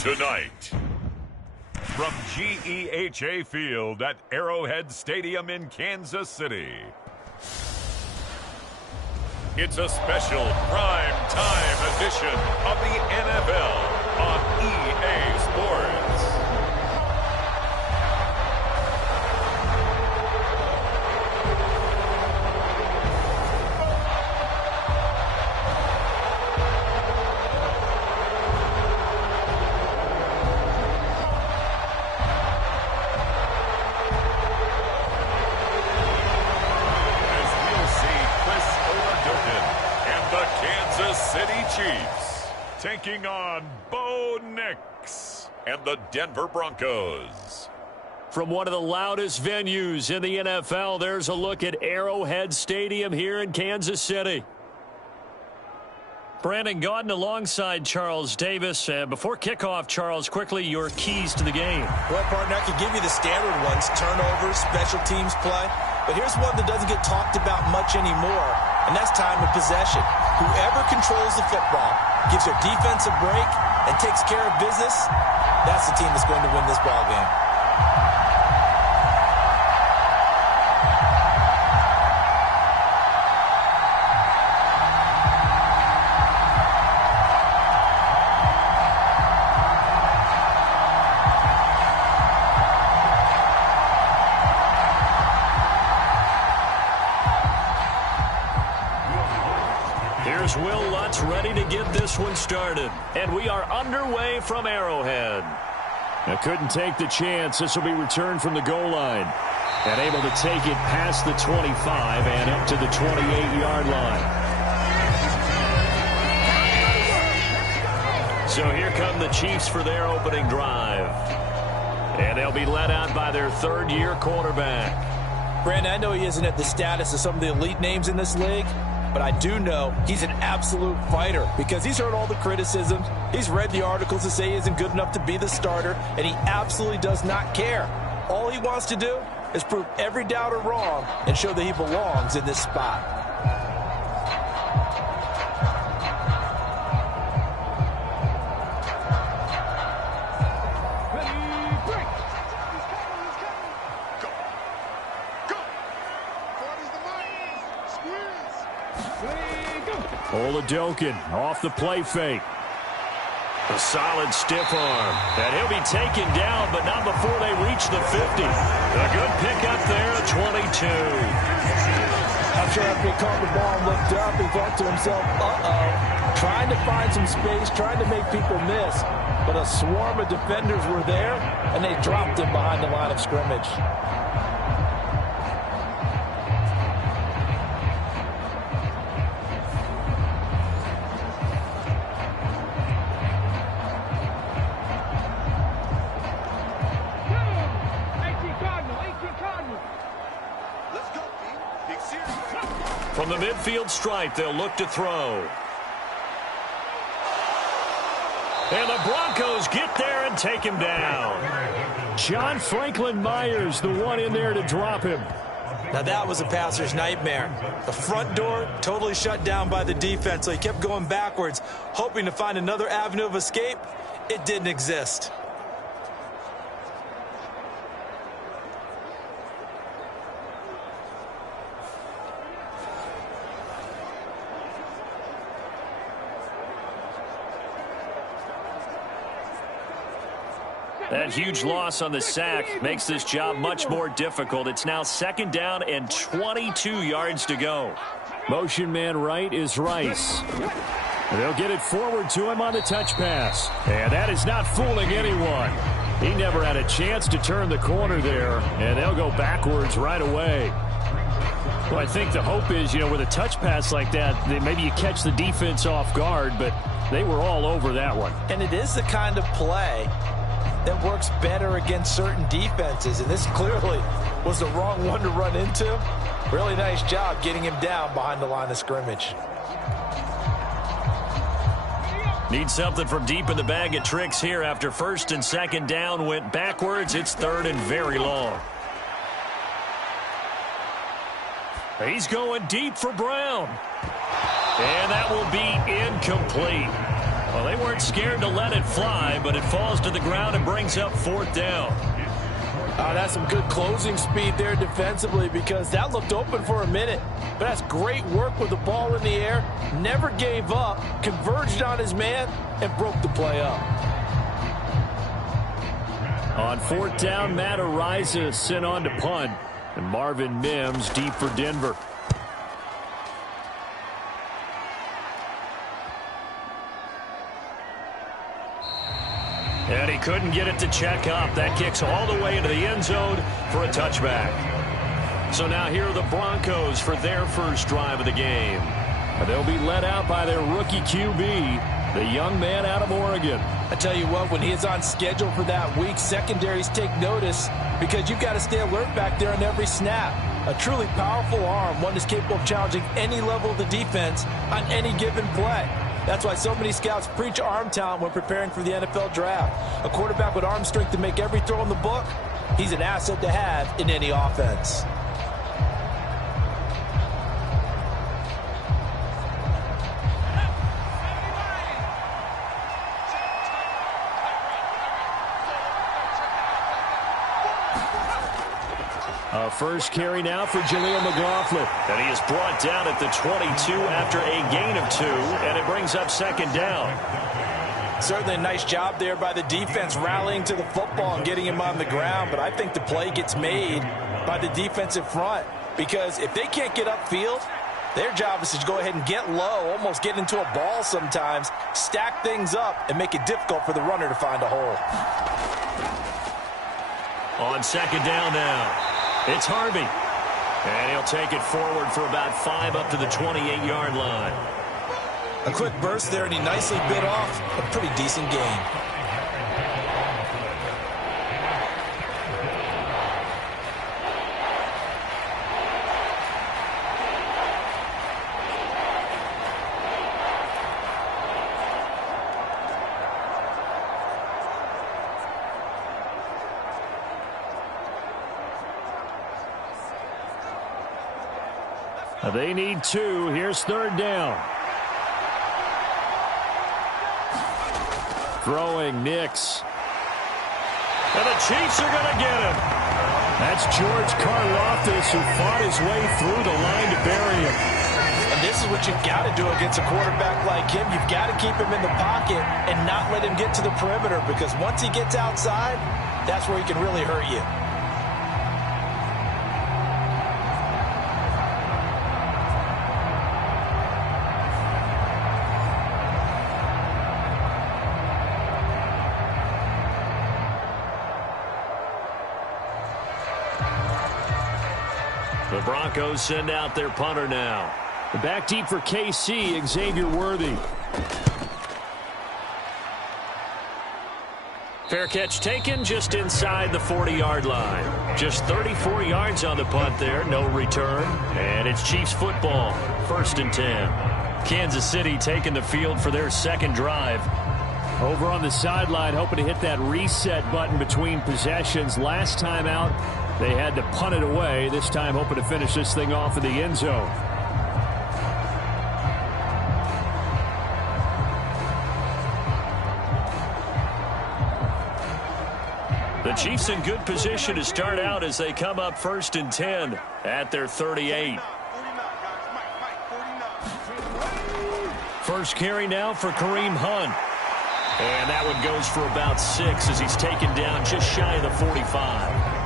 Tonight, from GEHA Field at Arrowhead Stadium in Kansas City, it's a special prime time edition of the NFL on EA Sports. Chiefs taking on Bo Nix and the Denver Broncos. From one of the loudest venues in the NFL, there's a look at Arrowhead Stadium here in Kansas City. Brandon Gaudin alongside Charles Davis. Before kickoff, Charles, quickly your keys to the game. Well, partner, I could give you the standard ones, turnovers, special teams play. But here's one that doesn't get talked about much anymore, and that's time of possession. Whoever controls the football, gives their defense a break, and takes care of business, that's the team that's going to win this ball game. Here's Will Lutz ready to get this one started. And we are underway from Arrowhead. Now couldn't take the chance. This will be returned from the goal line. And able to take it past the 25 and up to the 28-yard line. So here come the Chiefs for their opening drive. And they'll be led out by their third-year quarterback. Brandon, I know he isn't at the status of some of the elite names in this league, but I do know he's an absolute fighter because he's heard all the criticisms. He's read the articles that say he isn't good enough to be the starter, and he absolutely does not care. All he wants to do is prove every doubter wrong and show that he belongs in this spot. Oladokin off the play fake. A solid stiff arm. And he'll be taken down, but not before they reach the 50. A good pickup there, 22. I'm sure after he caught the ball and looked up, he thought to himself, uh-oh. Trying to find some space, trying to make people miss. But a swarm of defenders were there, and they dropped him behind the line of scrimmage. From the midfield stripe, they'll look to throw. And the Broncos get there and take him down. John Franklin Myers, the one in there to drop him. Now that was a passer's nightmare. The front door totally shut down by the defense, so he kept going backwards, hoping to find another avenue of escape. It didn't exist. That huge loss on the sack makes this job much more difficult. It's now second down and 22 yards to go. Motion man right is Rice. They'll get it forward to him on the touch pass. And that is not fooling anyone. He never had a chance to turn the corner there, and they'll go backwards right away. Well, I think the hope is, with a touch pass like that, maybe you catch the defense off guard, but they were all over that one. And it is the kind of play that works better against certain defenses, and this clearly was the wrong one to run into. Really nice job getting him down behind the line of scrimmage. Need something from deep in the bag of tricks here after first and second down went backwards. It's third and very long. He's going deep for Brown. And that will be incomplete. Well, they weren't scared to let it fly, but it falls to the ground and brings up 4th down. That's some good closing speed there defensively, because that looked open for a minute. But that's great work with the ball in the air. Never gave up, converged on his man, and broke the play up. On 4th down, Matt Ariza sent on to punt. And Marvin Mims deep for Denver. And he couldn't get it to check up. That kicks all the way into the end zone for a touchback. So now here are the Broncos for their first drive of the game. And they'll be led out by their rookie QB, the young man out of Oregon. I tell you what, when he is on schedule for that week, secondaries take notice, because you've got to stay alert back there on every snap. A truly powerful arm, one that's capable of challenging any level of the defense on any given play. That's why so many scouts preach arm talent when preparing for the NFL draft. A quarterback with arm strength to make every throw in the book, he's an asset to have in any offense. First carry now for Jaleel McLaughlin. And he is brought down at the 22 after a gain of 2, and it brings up 2nd down. Certainly a nice job there by the defense rallying to the football and getting him on the ground, but I think the play gets made by the defensive front, because if they can't get upfield, their job is to go ahead and get low, almost get into a ball sometimes, stack things up, and make it difficult for the runner to find a hole. On 2nd down now. It's Harvey, and he'll take it forward for about 5 up to the 28-yard line. A quick burst there, and he nicely bit off a pretty decent gain. They need 2. Here's 3rd down. Throwing Nix. And the Chiefs are going to get him. That's George Karlaftis, who fought his way through the line to bury him. And this is what you've got to do against a quarterback like him. You've got to keep him in the pocket and not let him get to the perimeter, because once he gets outside, that's where he can really hurt you. The Broncos send out their punter now. The back deep for KC, Xavier Worthy. Fair catch taken just inside the 40-yard line. Just 34 yards on the punt there, no return. And it's Chiefs football, 1st and 10. Kansas City taking the field for their second drive. Over on the sideline, hoping to hit that reset button between possessions. Last time out, they had to punt it away. This time hoping to finish this thing off in the end zone. The Chiefs in good position to start out as they come up 1st and 10 at their 38. First carry now for Kareem Hunt. And that one goes for about 6 as he's taken down just shy of the 45.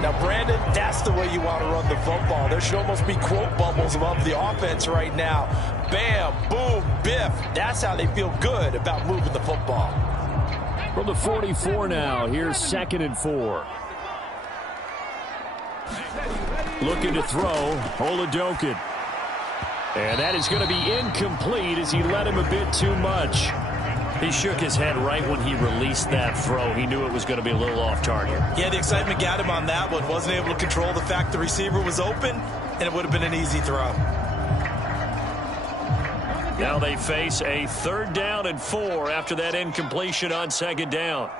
Now, Brandon, that's the way you want to run the football. There should almost be quote bubbles above the offense right now. Bam, boom, biff. That's how they feel good about moving the football. From the 44 now, here's 2nd and 4. Looking to throw, Oladokin. And that is going to be incomplete as he let him a bit too much. He shook his head right when he released that throw. He knew it was going to be a little off target. Yeah, the excitement got him on that one. Wasn't able to control the fact the receiver was open, and it would have been an easy throw. Now they face a 3rd down and 4 after that incompletion on 2nd down.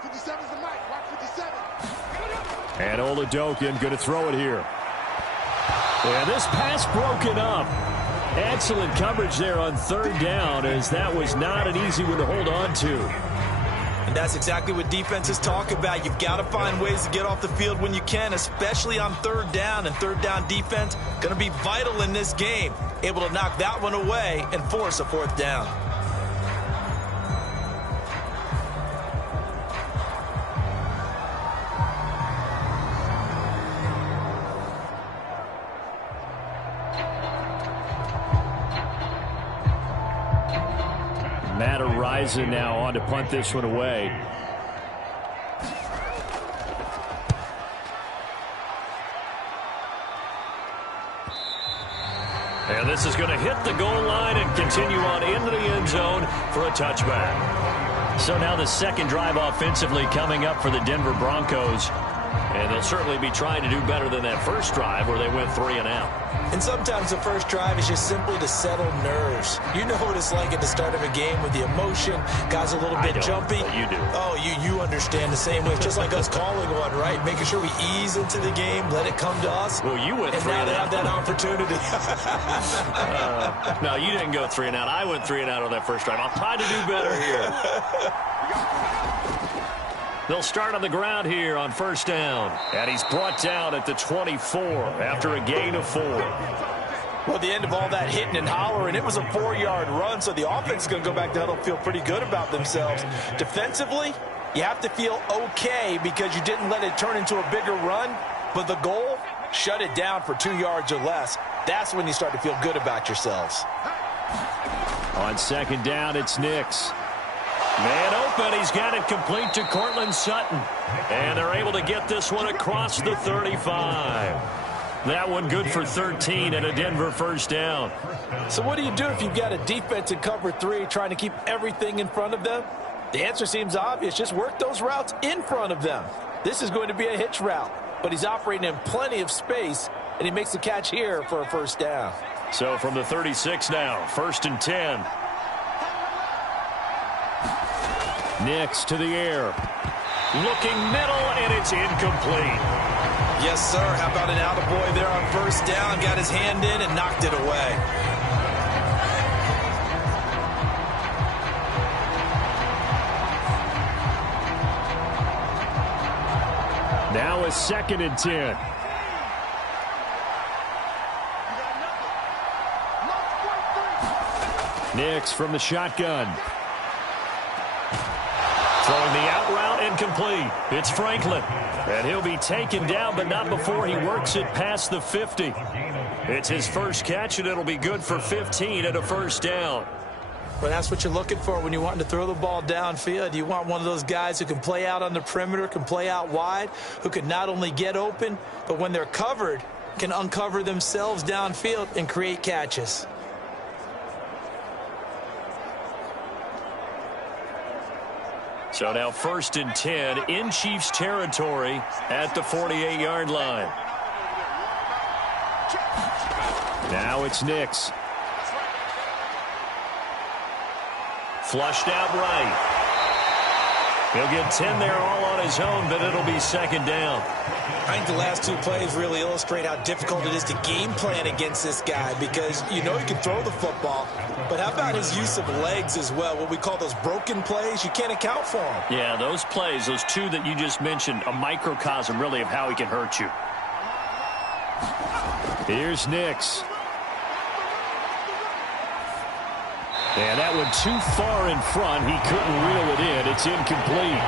And Oladokin going to throw it here. And this pass broken up. Excellent coverage there on third down, as that was not an easy one to hold on to. And that's exactly what defenses talk about. You've got to find ways to get off the field when you can, especially on third down. And third down defense going to be vital in this game. Able to knock that one away and force a fourth down. Matt Ariza now on to punt this one away. And this is going to hit the goal line and continue on into the end zone for a touchback. So now the second drive offensively coming up for the Denver Broncos. And they'll certainly be trying to do better than that first drive where they went 3 and out. And sometimes the first drive is just simply to settle nerves. You know what it's like at the start of a game with the emotion. Guys a little bit jumpy. But you do. Oh, you understand the same way. It's just like us calling one, right? Making sure we ease into the game, let it come to us. Well, you went 3 and out. And now they have that opportunity. No, you didn't go 3 and out. I went 3 and out on that first drive. I'll try to do better here. They'll start on the ground here on first down. And he's brought down at the 24 after a gain of 4. Well, at the end of all that hitting and hollering, it was a 4-yard run, so the offense is going to go back to huddle, feel pretty good about themselves. Defensively, you have to feel okay because you didn't let it turn into a bigger run, but the goal, shut it down for 2 yards or less. That's when you start to feel good about yourselves. On second down, it's Nix. Man open, he's got it complete to Cortland Sutton. And they're able to get this one across the 35. That one good for 13 and a Denver first down. So what do you do if you've got a defense in cover 3 trying to keep everything in front of them? The answer seems obvious. Just work those routes in front of them. This is going to be a hitch route, but he's operating in plenty of space, and he makes the catch here for a first down. So from the 36 now, 1st and 10. Nix to the air. Looking middle, and it's incomplete. Yes, sir. How about an attaboy there on first down? Got his hand in and knocked it away. Now a 2nd and 10. Nix from the shotgun. Throwing the out route incomplete. It's Franklin. And he'll be taken down, but not before he works it past the 50. It's his first catch, and it'll be good for 15 and a first down. Well, that's what you're looking for when you're wanting to throw the ball downfield. You want one of those guys who can play out on the perimeter, can play out wide, who can not only get open, but when they're covered, can uncover themselves downfield and create catches. So now 1st and 10 in Chiefs territory at the 48-yard line. Now it's Nix. Flushed out right. He'll get 10 there all on his own, but it'll be 2nd down. I think the last 2 plays really illustrate how difficult it is to game plan against this guy because you know he can throw the football, but how about his use of legs as well? What we call those broken plays, you can't account for them. Yeah, those plays, those 2 that you just mentioned, a microcosm really of how he can hurt you. Here's Nix. And that one too far in front. He couldn't reel it in. It's incomplete.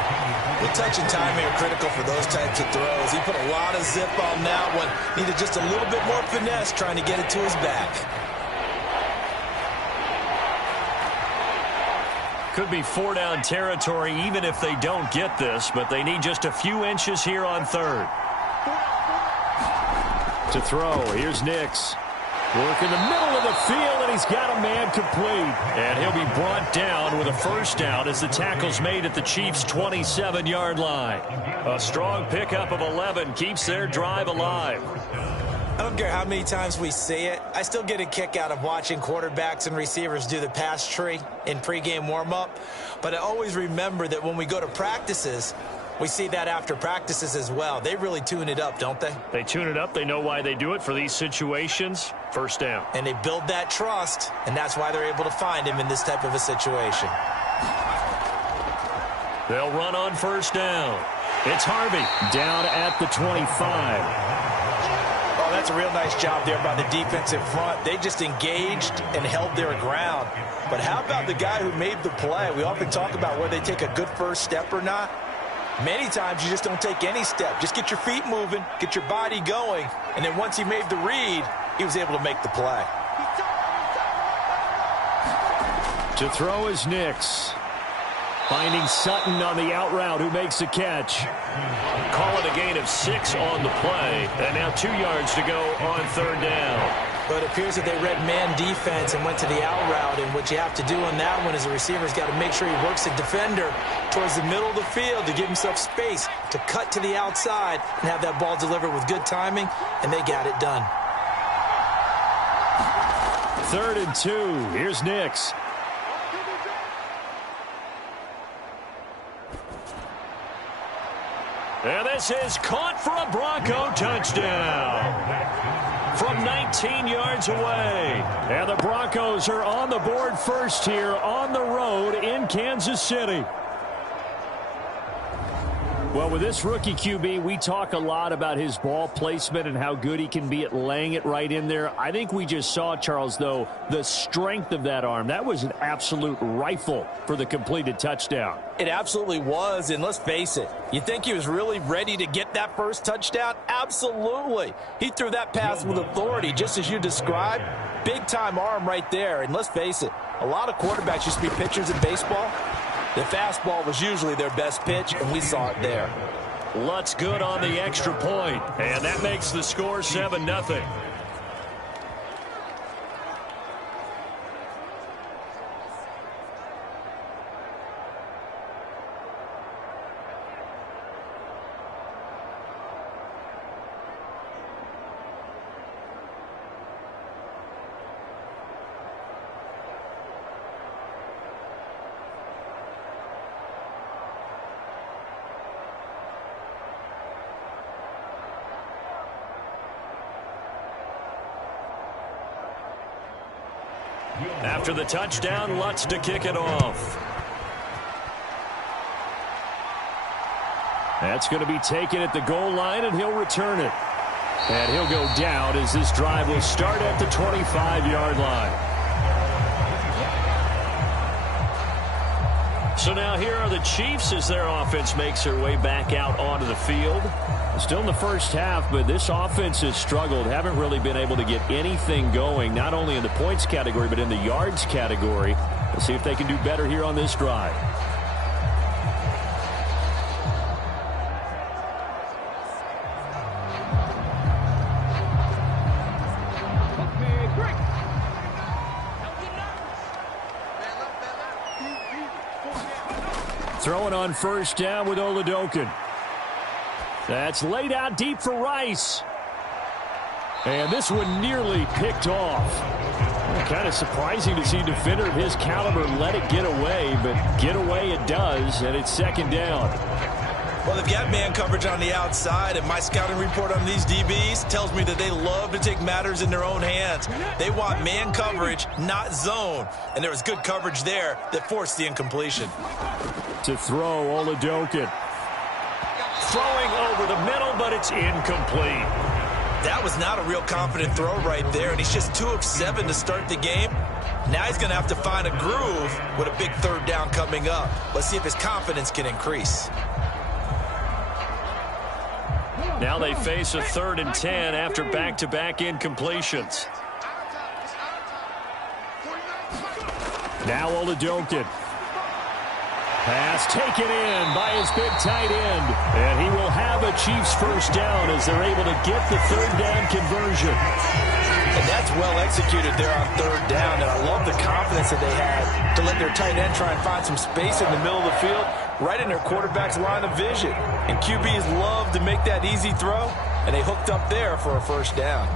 The touch and timing are critical for those types of throws. He put a lot of zip on that one. Needed just a little bit more finesse trying to get it to his back. Could be 4-down territory even if they don't get this, but they need just a few inches here on 3rd. To throw, here's Nix. Work in the middle of the field, and he's got a man complete. And he'll be brought down with a first down as the tackle's made at the Chiefs' 27-yard line. A strong pickup of 11 keeps their drive alive. I don't care how many times we say it, I still get a kick out of watching quarterbacks and receivers do the pass tree in pregame warm-up. But I always remember that when we go to practices, We see that after practices as well. They really tune it up, don't they? They tune it up. They know why they do it for these situations. First down. And they build that trust, and that's why they're able to find him in this type of a situation. They'll run on first down. It's Harvey down at the 25. Oh, that's a real nice job there by the defensive front. They just engaged and held their ground. But how about the guy who made the play? We often talk about whether they take a good first step or not. Many times you just don't take any step. Just get your feet moving, get your body going, and then once he made the read, he was able to make the play. To throw is Nix. Finding Sutton on the out route, who makes the catch. Call it a gain of 6 on the play, and now 2 yards to go on third down. But it appears that they read man defense and went to the out route, and what you have to do on that one is the receiver's got to make sure he works the defender towards the middle of the field to give himself space to cut to the outside and have that ball delivered with good timing, and they got it done. 3rd and 2. Here's Nix. And this is caught for a Bronco touchdown from 19 yards away. And the Broncos are on the board first here on the road in Kansas City. Well, with this rookie QB, we talk a lot about his ball placement and how good he can be at laying it right in there. I think we just saw, Charles, though, the strength of that arm. That was an absolute rifle for the completed touchdown. It absolutely was, and let's face it, you think he was really ready to get that first touchdown? Absolutely. He threw that pass with authority, just as you described. Big-time arm right there, and let's face it, a lot of quarterbacks used to be pitchers in baseball. The fastball was usually their best pitch, and we saw it there. Lutz good on the extra point, and that makes the score 7-0. After the touchdown, Lutz to kick it off. That's going to be taken at the goal line, and he'll return it. And he'll go down as this drive will start at the 25-yard line. So now here are the Chiefs as their offense makes their way back out onto the field. Still in the first half, but this offense has struggled. Haven't really been able to get anything going, not only in the points category, but in the yards category. We'll see if they can do better here on this drive. Throwing on first down with Oladokin. That's laid out deep for Rice. And this one nearly picked off. Kind of surprising to see a defender of his caliber let it get away, but get away it does, and it's second down. Well, they've got man coverage on the outside, and my scouting report on these DBs tells me that they love to take matters in their own hands. They want man coverage, not zone. And there was good coverage there that forced the incompletion. To throw, Oladokin. Throwing over the middle, but it's incomplete. That was not a real confident throw right there, and he's just 2 of 7 to start the game. Now he's going to have to find a groove with a big third down coming up. Let's see if his confidence can increase. Now they face a 3rd and 10 after back-to-back incompletions. Now Oladokin. Pass taken in by his big tight end. And he will have a Chiefs first down as they're able to get the third down conversion. And that's well executed there on third down. And I love the confidence that they had to let their tight end try and find some space in the middle of the field, right in their quarterback's line of vision. And QBs love to make that easy throw, and they hooked up there for a first down.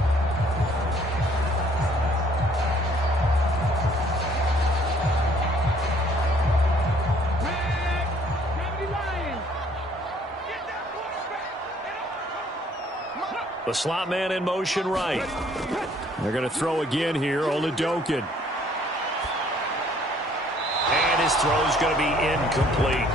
The slot man in motion right. They're going to throw again here. Oladokin. And his throw is going to be incomplete.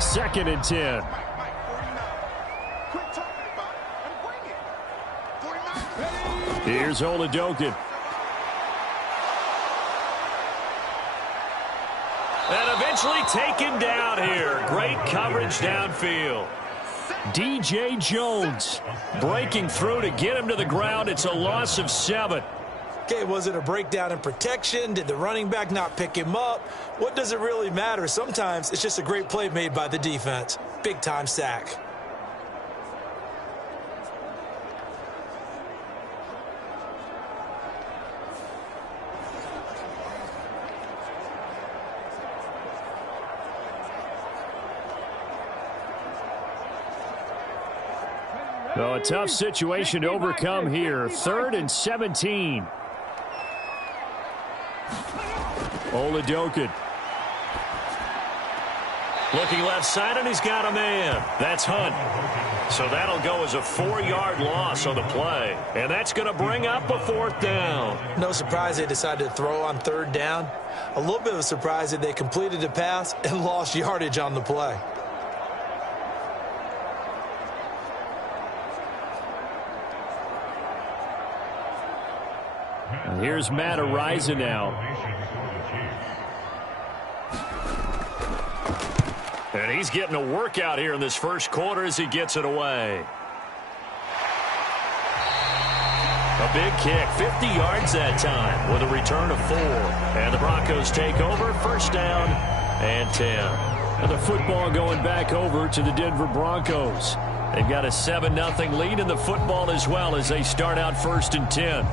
Second and 10. Here's Oladokin. And eventually taken down here. Great coverage downfield. DJ Jones breaking through to get him to the ground. It's a loss of 7. Okay, was it a breakdown in protection? Did the running back not pick him up? What does it really matter? Sometimes it's just a great play made by the defense. Big-time sack. So a tough situation to overcome here. 3rd and 17. Oladokin. Looking left side, and he's got a man. That's Hunt. So that'll go as a 4-yard loss on the play. And that's going to bring up a 4th down. No surprise they decided to throw on 3rd down. A little bit of a surprise that they completed the pass and lost yardage on the play. And here's Matt Araiza now. And he's getting a workout here in this first quarter as he gets it away. A big kick, 50 yards that time with a return of 4. And the Broncos take over, 1st down and 10. And the football going back over to the Denver Broncos. They've got a 7-0 lead in the football as well as they start out 1st and 10.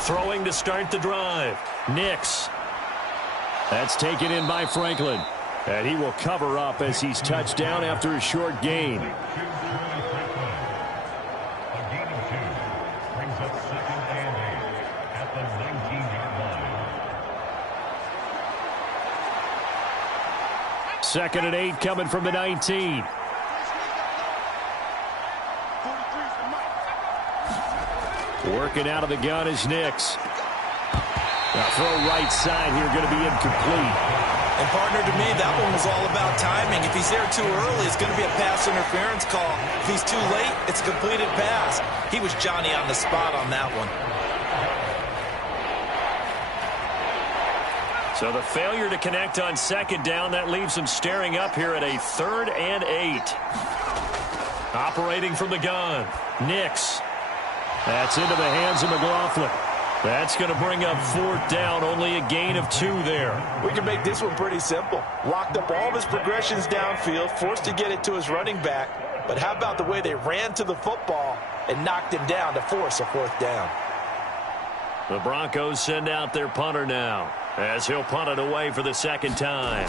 Throwing to start the drive. Nix. That's taken in by Franklin. And he will cover up as he's touched down after a short gain. Second and 8 coming from the 19. Working out of the gun is Nix. Now throw right side here, going to be incomplete. And partner, to me, that one was all about timing. If he's there too early, it's going to be a pass interference call. If he's too late, it's a completed pass. He was Johnny on the spot on that one. So the failure to connect on 2nd down, that leaves him staring up here at a 3rd and 8. Operating from the gun, Nix. That's into the hands of McLaughlin. That's going to bring up 4th down, only a gain of 2 there. We can make this one pretty simple. Locked up all of his progressions downfield, forced to get it to his running back. But how about the way they ran to the football and knocked him down to force a 4th down? The Broncos send out their punter now as he'll punt it away for the 2nd time.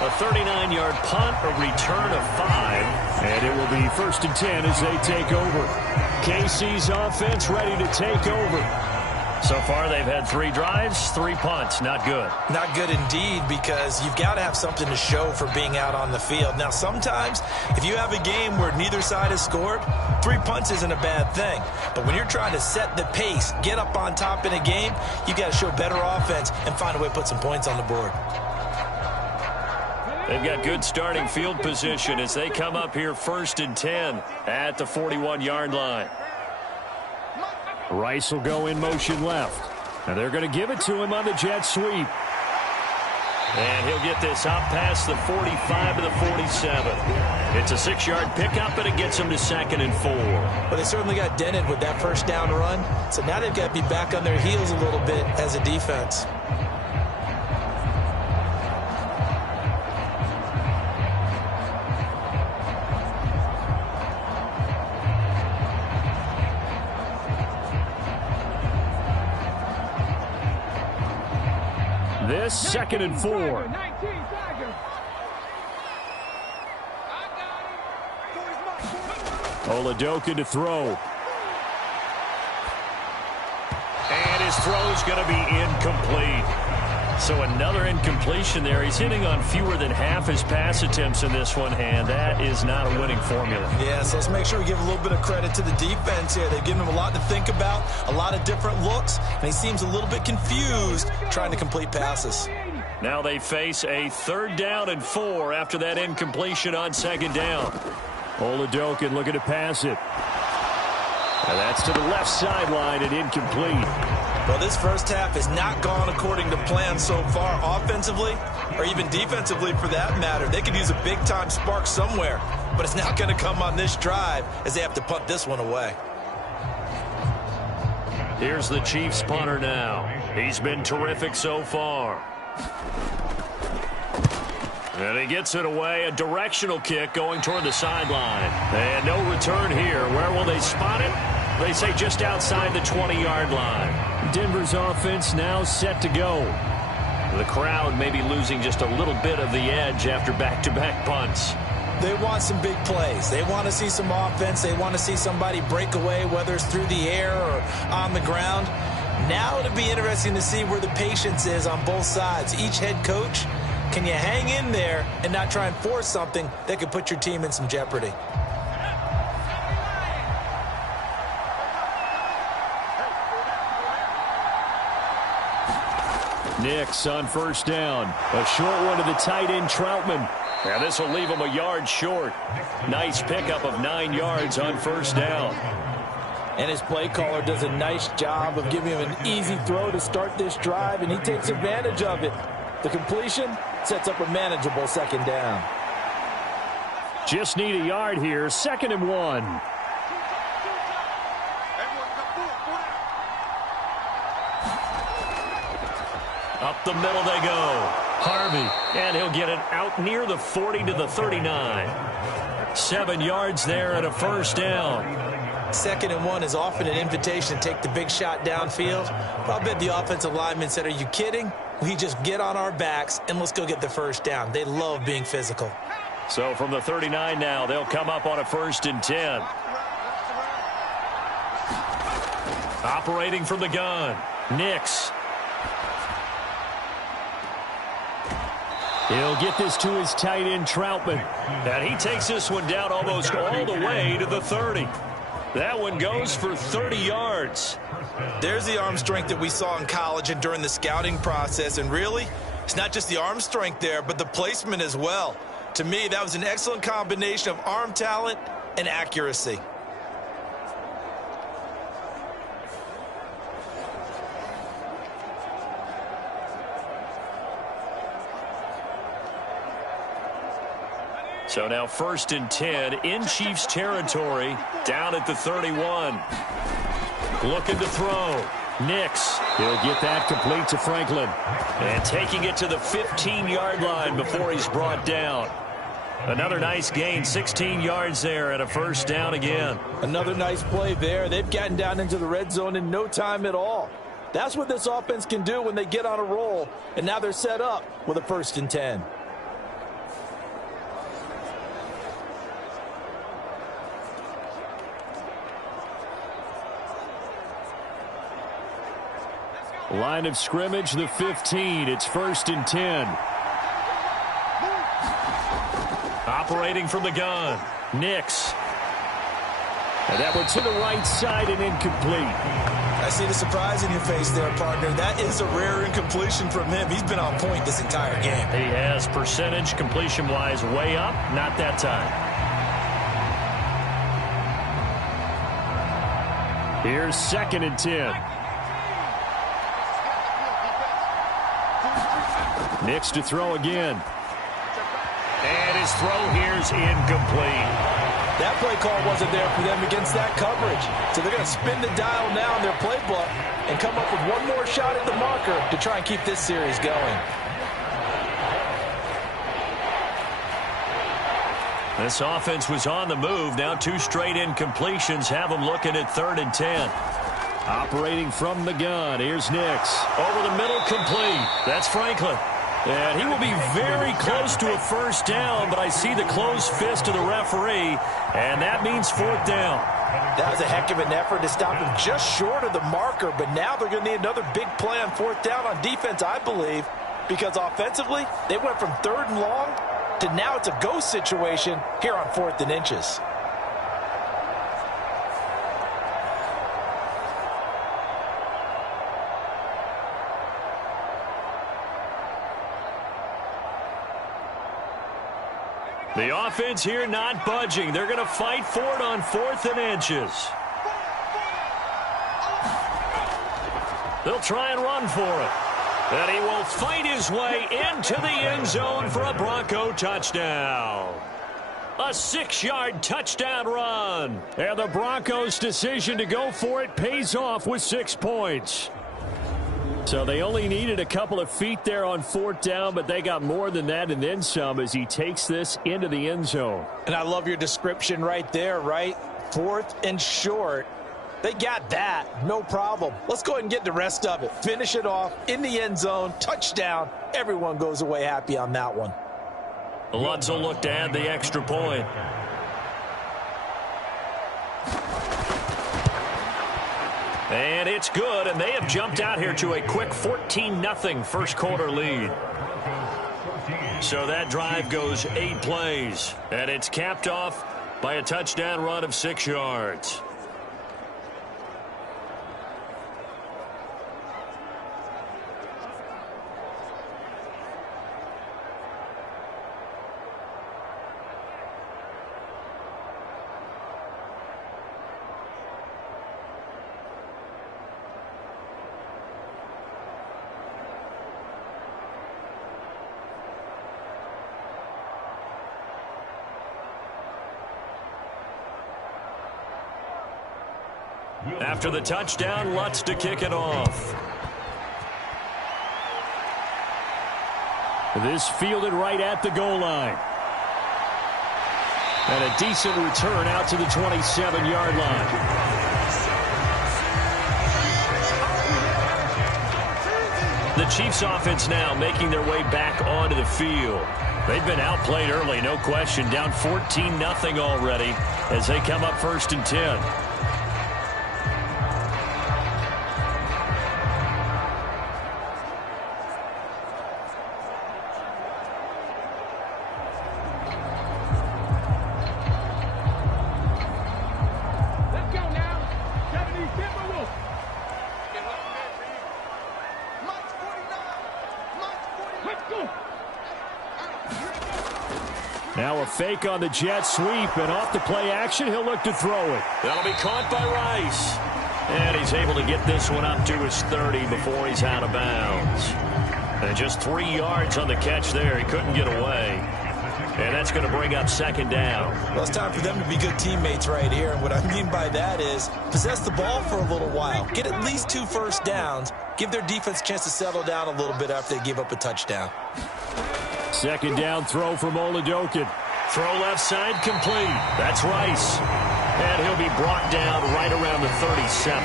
A 39-yard punt, a return of 5. And it will be 1st and 10 as they take over. KC's offense ready to take over. So far, they've had 3 drives, 3 punts. Not good. Not good indeed, because you've got to have something to show for being out on the field. Now, sometimes, if you have a game where neither side has scored, 3 punts isn't a bad thing. But when you're trying to set the pace, get up on top in a game, you've got to show better offense and find a way to put some points on the board. They've got good starting field position as they come up here 1st and 10 at the 41-yard line. Rice will go in motion left. And they're going to give it to him on the jet sweep. And he'll get this up past the 45 to the 47. It's a 6-yard pickup, and it gets him to 2nd and 4. Well, they certainly got dented with that first down run. So now they've got to be back on their heels a little bit as a defense. This 2nd and 4. Oladoka to throw. And his throw is going to be incomplete. So another incompletion there. He's hitting on fewer than half his pass attempts in this one, and that is not a winning formula. Yeah, so let's make sure we give a little bit of credit to the defense here. They've given him a lot to think about, a lot of different looks, and he seems a little bit confused trying to complete passes. Now they face a 3rd down and 4 after that incompletion on 2nd down. Oladoka looking to pass it. And that's to the left sideline and incomplete. Well, this first half has not gone according to plan so far offensively or even defensively for that matter. They could use a big-time spark somewhere, but it's not going to come on this drive as they have to punt this one away. Here's the Chiefs punter now. He's been terrific so far. And he gets it away, a directional kick going toward the sideline. And no return here. Where will they spot it? They say just outside the 20-yard line. Denver's offense now set to go. The crowd may be losing just a little bit of the edge after back-to-back punts. They want some big plays. They want to see some offense. They want to see somebody break away, whether it's through the air or on the ground. Now it'll be interesting to see where the patience is on both sides. Each head coach, can you hang in there and not try and force something that could put your team in some jeopardy? Nix on 1st down. A short one to the tight end, Troutman. And this will leave him a yard short. Nice pickup of 9 yards on 1st down. And his play caller does a nice job of giving him an easy throw to start this drive, and he takes advantage of it. The completion sets up a manageable 2nd down. Just need a yard here. 2nd and 1. Up the middle they go. Harvey, and he'll get it out near the 40 to the 39. 7 yards there and a 1st down. 2nd and 1 is often an invitation to take the big shot downfield. But I'll bet the offensive lineman said, are you kidding? We just get on our backs and let's go get the 1st down. They love being physical. So from the 39 now, they'll come up on a 1st and 10. Operating from the gun, Nix. He'll get this to his tight end, Troutman. And he takes this one down almost all the way to the 30. That one goes for 30 yards. There's the arm strength that we saw in college and during the scouting process. And really, it's not just the arm strength there, but the placement as well. To me, that was an excellent combination of arm talent and accuracy. So now 1st and 10 in Chiefs territory, down at the 31. Looking to throw. Nix. He'll get that complete to Franklin. And taking it to the 15-yard line before he's brought down. Another nice gain, 16 yards there and a 1st down again. Another nice play there. They've gotten down into the red zone in no time at all. That's what this offense can do when they get on a roll. And now they're set up with a 1st and 10. Line of scrimmage, the 15. It's 1st and 10. Operating from the gun, Nix. And that one to the right side and incomplete. I see the surprise in your face there, partner. That is a rare incompletion from him. He's been on point this entire game. He has percentage completion-wise way up, not that time. Here's 2nd and 10. Nix to throw again. And his throw here's incomplete. That play call wasn't there for them against that coverage. So they're going to spin the dial now in their playbook and come up with one more shot at the marker to try and keep this series going. This offense was on the move. Now 2 straight incompletions have them looking at 3rd and 10. Operating from the gun. Here's Nix. Over the middle, complete. That's Franklin. And he will be very close to a first down, but I see the closed fist of the referee, and that means 4th down. That was a heck of an effort to stop him just short of the marker, but now they're going to need another big play on 4th down on defense, I believe, because offensively, they went from 3rd and long to now it's a go situation here on 4th and inches. The offense here not budging. They're going to fight for it on 4th and inches. They'll try and run for it. And he will fight his way into the end zone for a Bronco touchdown. A 6-yard touchdown run. And the Broncos' decision to go for it pays off with 6 points. So they only needed a couple of feet there on 4th down, but they got more than that and then some as he takes this into the end zone. And I love your description right there, right? 4th and short. They got that. No problem. Let's go ahead and get the rest of it. Finish it off in the end zone. Touchdown. Everyone goes away happy on that one. Lutz will look to add the extra point. And it's good, and they have jumped out here to a quick 14-0 first quarter lead. So that drive goes 8 plays, and it's capped off by a touchdown run of 6 yards. After the touchdown, Lutz to kick it off. This fielded right at the goal line. And a decent return out to the 27-yard line. The Chiefs offense now making their way back onto the field. They've been outplayed early, no question, down 14-0 already as they come up 1st and 10. Now a fake on the jet sweep, and off the play action, he'll look to throw it. That'll be caught by Rice. And he's able to get this one up to his 30 before he's out of bounds. And just 3 yards on the catch there. He couldn't get away. And that's going to bring up 2nd down. Well, it's time for them to be good teammates right here. And what I mean by that is possess the ball for a little while. Get at least 2 first downs. Give their defense a chance to settle down a little bit after they give up a touchdown. 2nd down throw from Oladokin. Throw left side complete. That's Rice. And he'll be brought down right around the 37.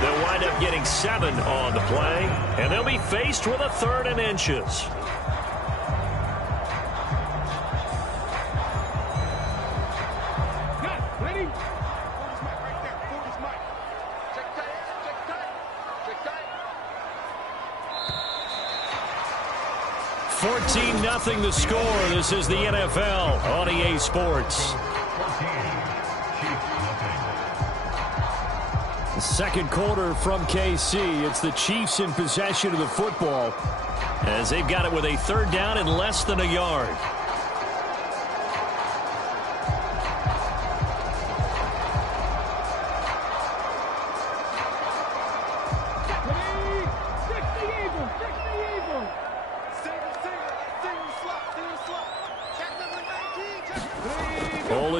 They'll wind up getting 7 on the play. And they'll be faced with a 3rd and inches. Ready? 14-0 the score. This is the NFL on EA Sports. The second quarter from KC. It's the Chiefs in possession of the football, as they've got it with a 3rd down and less than a yard.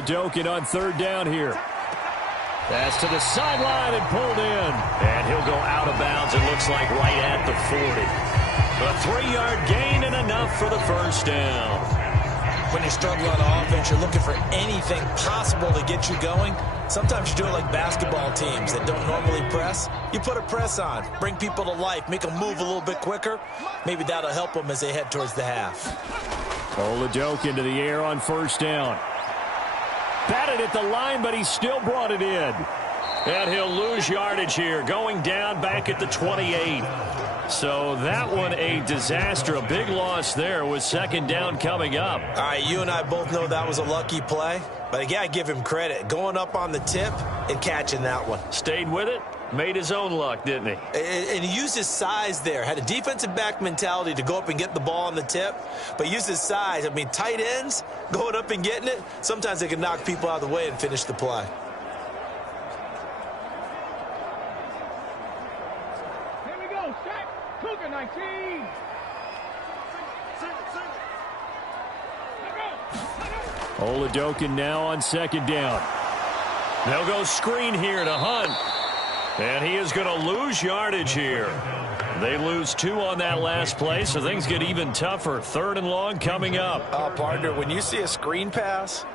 Oladokun on third down here. Pass to the sideline and pulled in. And he'll go out of bounds, it looks like, right at the 40. A 3-yard gain and enough for the first down. When you're struggling on offense, you're looking for anything possible to get you going. Sometimes you do it like basketball teams that don't normally press. You put a press on, bring people to life, make them move a little bit quicker. Maybe that'll help them as they head towards the half. Oladokun to the air on first down. Batted at the line, but he still brought it in. And he'll lose yardage here, going down back at the 28. So that one a disaster. A big loss there with second down coming up. All right, you and I both know that was a lucky play. But again, I give him credit. Going up on the tip and catching that one. Stayed with it. Made his own luck, didn't he? And he used his size there. Had a defensive back mentality to go up and get the ball on the tip. But used his size. I mean, tight ends going up and getting it, sometimes they can knock people out of the way and finish the play. Here we go, set. Cougar 19. Oladokun now on second down. They'll go screen here to Hunt. And he is going to lose yardage here. They lose 2 on that last play, so things get even tougher. Third and long coming up. Partner, when you see a screen pass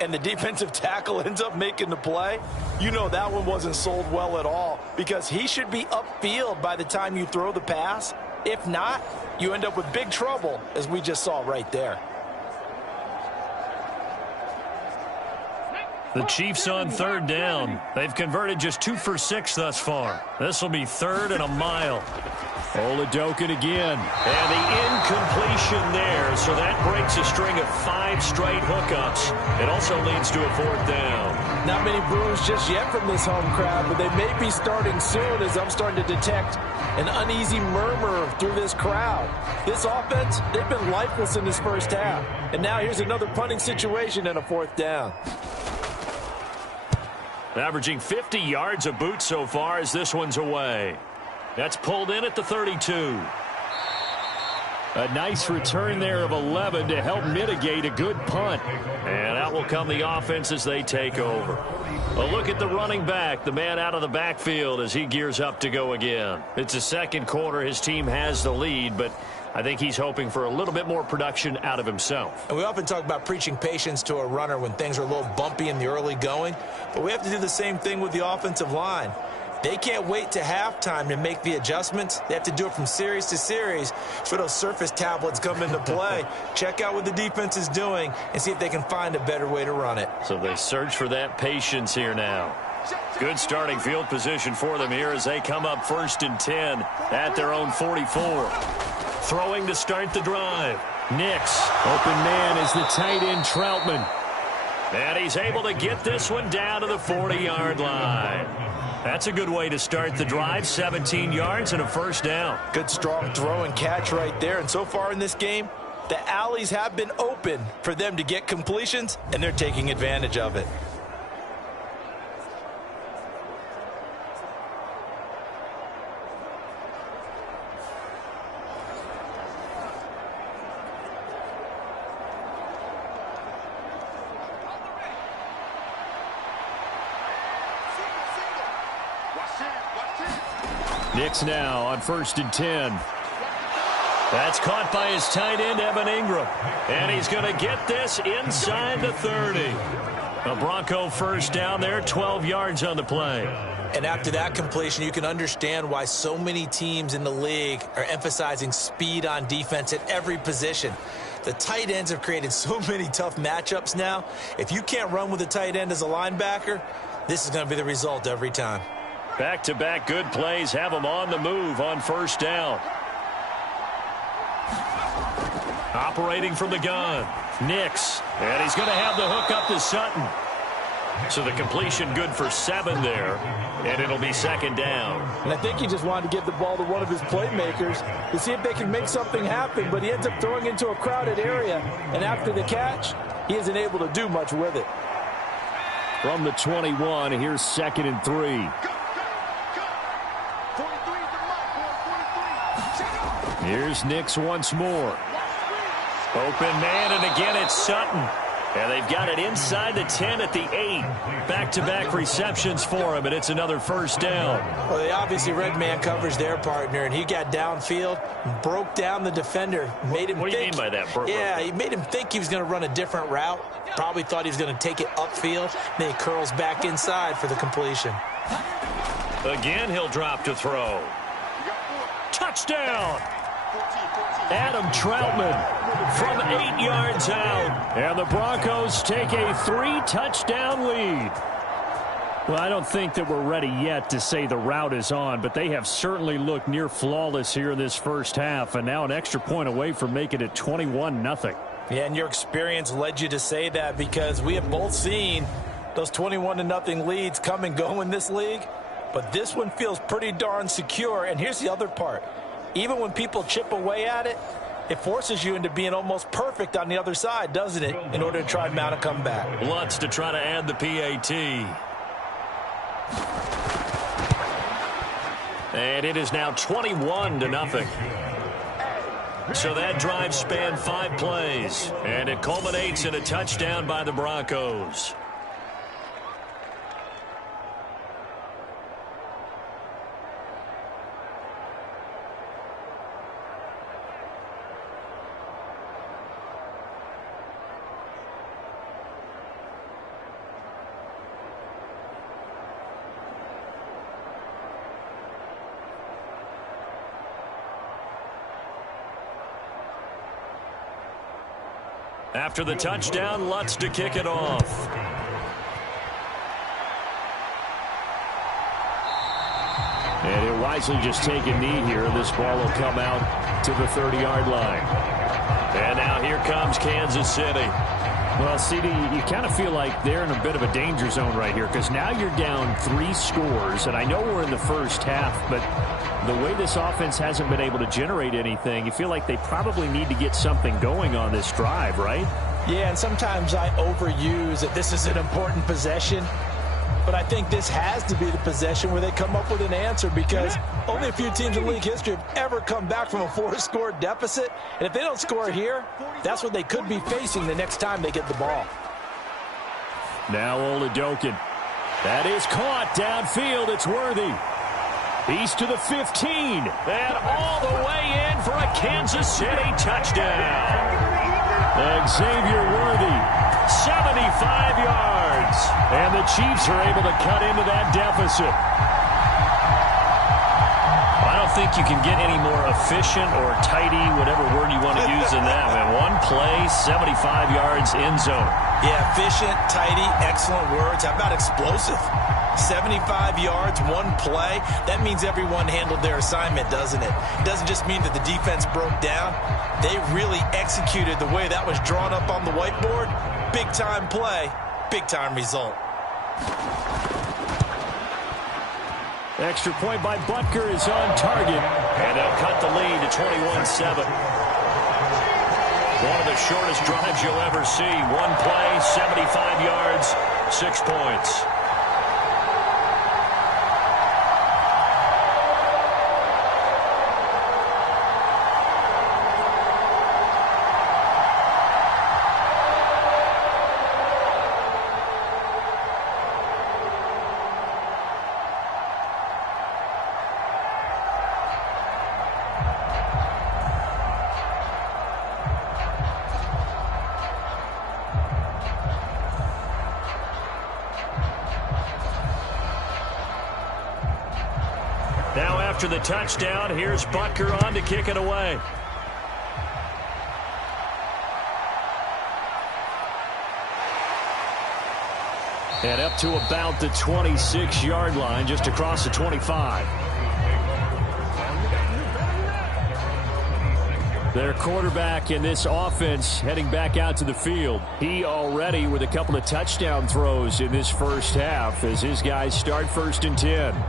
and the defensive tackle ends up making the play, you know that one wasn't sold well at all, because he should be upfield by the time you throw the pass. If not, you end up with big trouble, as we just saw right there. The Chiefs on third down. They've converted just 2 for 6 thus far. This will be third and a mile. Oladokun again. And the incompletion there, so that breaks a string of 5 straight hookups. It also leads to a fourth down. Not many boos just yet from this home crowd, but they may be starting soon, as I'm starting to detect an uneasy murmur through this crowd. This offense, they've been lifeless in this first half. And now here's another punting situation and a fourth down. Averaging 50 yards a boot so far as this one's away. That's pulled in at the 32. A nice return there of 11 to help mitigate a good punt. And out will come the offense as they take over. A look at the running back, the man out of the backfield as he gears up to go again. It's the second quarter. His team has the lead, but I think he's hoping for a little bit more production out of himself. And we often talk about preaching patience to a runner when things are a little bumpy in the early going, but we have to do the same thing with the offensive line. They can't wait to halftime to make the adjustments. They have to do it from series to series for those surface tablets come into play. Check out what the defense is doing and see if they can find a better way to run it. So they search for that patience here now. Good starting field position for them here as they come up 1st and 10 at their own 44. Throwing to start the drive. Nix. Open man is the tight end Troutman. And he's able to get this one down to the 40-yard line. That's a good way to start the drive. 17 yards and a first down. Good strong throw and catch right there. And so far in this game, the alleys have been open for them to get completions, and they're taking advantage of it. Nix now on 1st and 10. That's caught by his tight end, Evan Ingram. And he's going to get this inside the 30. A Bronco first down there, 12 yards on the play. And after that completion, you can understand why so many teams in the league are emphasizing speed on defense at every position. The tight ends have created so many tough matchups now. If you can't run with a tight end as a linebacker, this is going to be the result every time. Back-to-back good plays have him on the move on first down. Operating from the gun, Nix. And he's going to have the hook up to Sutton. So the completion good for 7 there. And it'll be second down. And I think he just wanted to give the ball to one of his playmakers to see if they can make something happen. But he ends up throwing into a crowded area. And after the catch, he isn't able to do much with it. From the 21, here's 2nd and 3. Here's Nix once more. Open man, and again it's Sutton. And they've got it inside the 10 at the 8. Back-to-back receptions for him, and it's another first down. Well, they obviously read man coverage their partner, and he got downfield, broke down the defender, made him What do you mean by that? Yeah, he made him think he was going to run a different route. Probably thought he was going to take it upfield. Then he curls back inside for the completion. Again, he'll drop to throw. Touchdown! Adam Troutman from 8 yards out. And the Broncos take a 3-touchdown lead. Well, I don't think that we're ready yet to say the route is on, but they have certainly looked near flawless here in this first half, and now an extra point away from making it 21-0. Yeah, and your experience led you to say that, because we have both seen those 21-0 leads come and go in this league, but this one feels pretty darn secure. And here's the other part. Even when people chip away at it, it forces you into being almost perfect on the other side, doesn't it, in order to try and mount a comeback. Lutz to try to add the PAT. And it is now 21-0. So that drive spanned 5 plays, and it culminates in a touchdown by the Broncos. After the touchdown, Lutz to kick it off. And he'll wisely just take a knee here. This ball will come out to the 30-yard line. And now here comes Kansas City. Well, CD, you kind of feel like they're in a bit of a danger zone right here, because now you're down 3 scores, and I know we're in the first half, but the way this offense hasn't been able to generate anything, you feel like they probably need to get something going on this drive, right? Yeah, and sometimes I overuse that this is an important possession, but I think this has to be the possession where they come up with an answer, because only a few teams in league history have ever come back from a 4-score deficit. And if they don't score here, that's what they could be facing the next time they get the ball. Now Oladokin. That is caught downfield. It's Worthy. He's to the 15. And all the way in for a Kansas City touchdown. Xavier Worthy, 75 yards. And the Chiefs are able to cut into that deficit. I don't think you can get any more efficient or tidy, whatever word you want to use in that. Man, one play, 75 yards, end zone. Yeah, efficient, tidy, excellent words. How about explosive? 75 yards, one play. That means everyone handled their assignment, doesn't it? It doesn't just mean that the defense broke down. They really executed the way that was drawn up on the whiteboard. Big-time play, big-time result. Extra point by Butker is on target. And they'll cut the lead to 21-7. One of the shortest drives you'll ever see. One play, 75 yards, 6 points. Now after the touchdown, here's Butker on to kick it away. And up to about the 26-yard line, just across the 25. Their quarterback in this offense heading back out to the field. He already with a couple of touchdown throws in this first half as his guys start 1st and 10.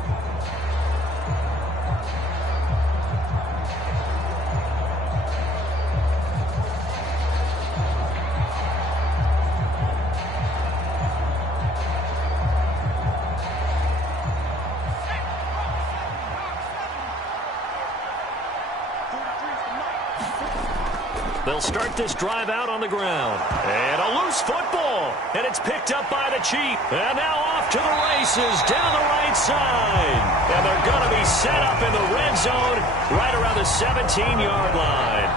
They'll start this drive out on the ground. And a loose football. And it's picked up by the Chiefs. And now off to the races down the right side. And they're going to be set up in the red zone right around the 17-yard line.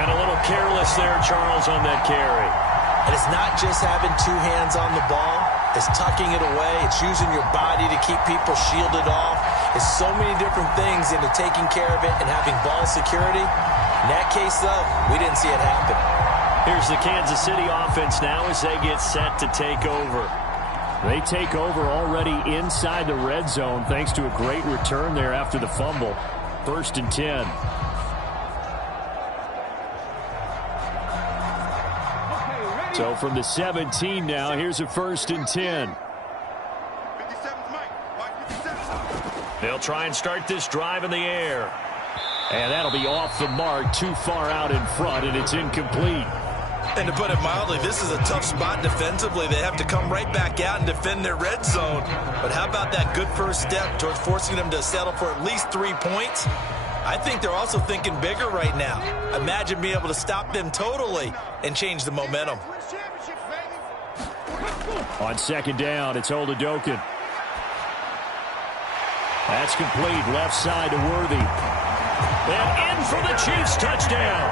And a little careless there, Charles, on that carry. And it's not just having two hands on the ball. It's tucking it away. It's using your body to keep people shielded off. It's so many different things into taking care of it and having ball security. In that case, though, we didn't see it happen. Here's the Kansas City offense now as they get set to take over. They take over already inside the red zone thanks to a great return there after the fumble. 1st and 10. So from the 17 now, here's a 1st and 10. They'll try and start this drive in the air. And that'll be off the mark, too far out in front, and it's incomplete. And to put it mildly, this is a tough spot defensively. They have to come right back out and defend their red zone. But how about that good first step towards forcing them to settle for at least 3 points? I think they're also thinking bigger right now. Imagine being able to stop them totally and change the momentum. On 2nd down, it's Oladokun. That's complete, left side to Worthy. And in for the Chiefs touchdown.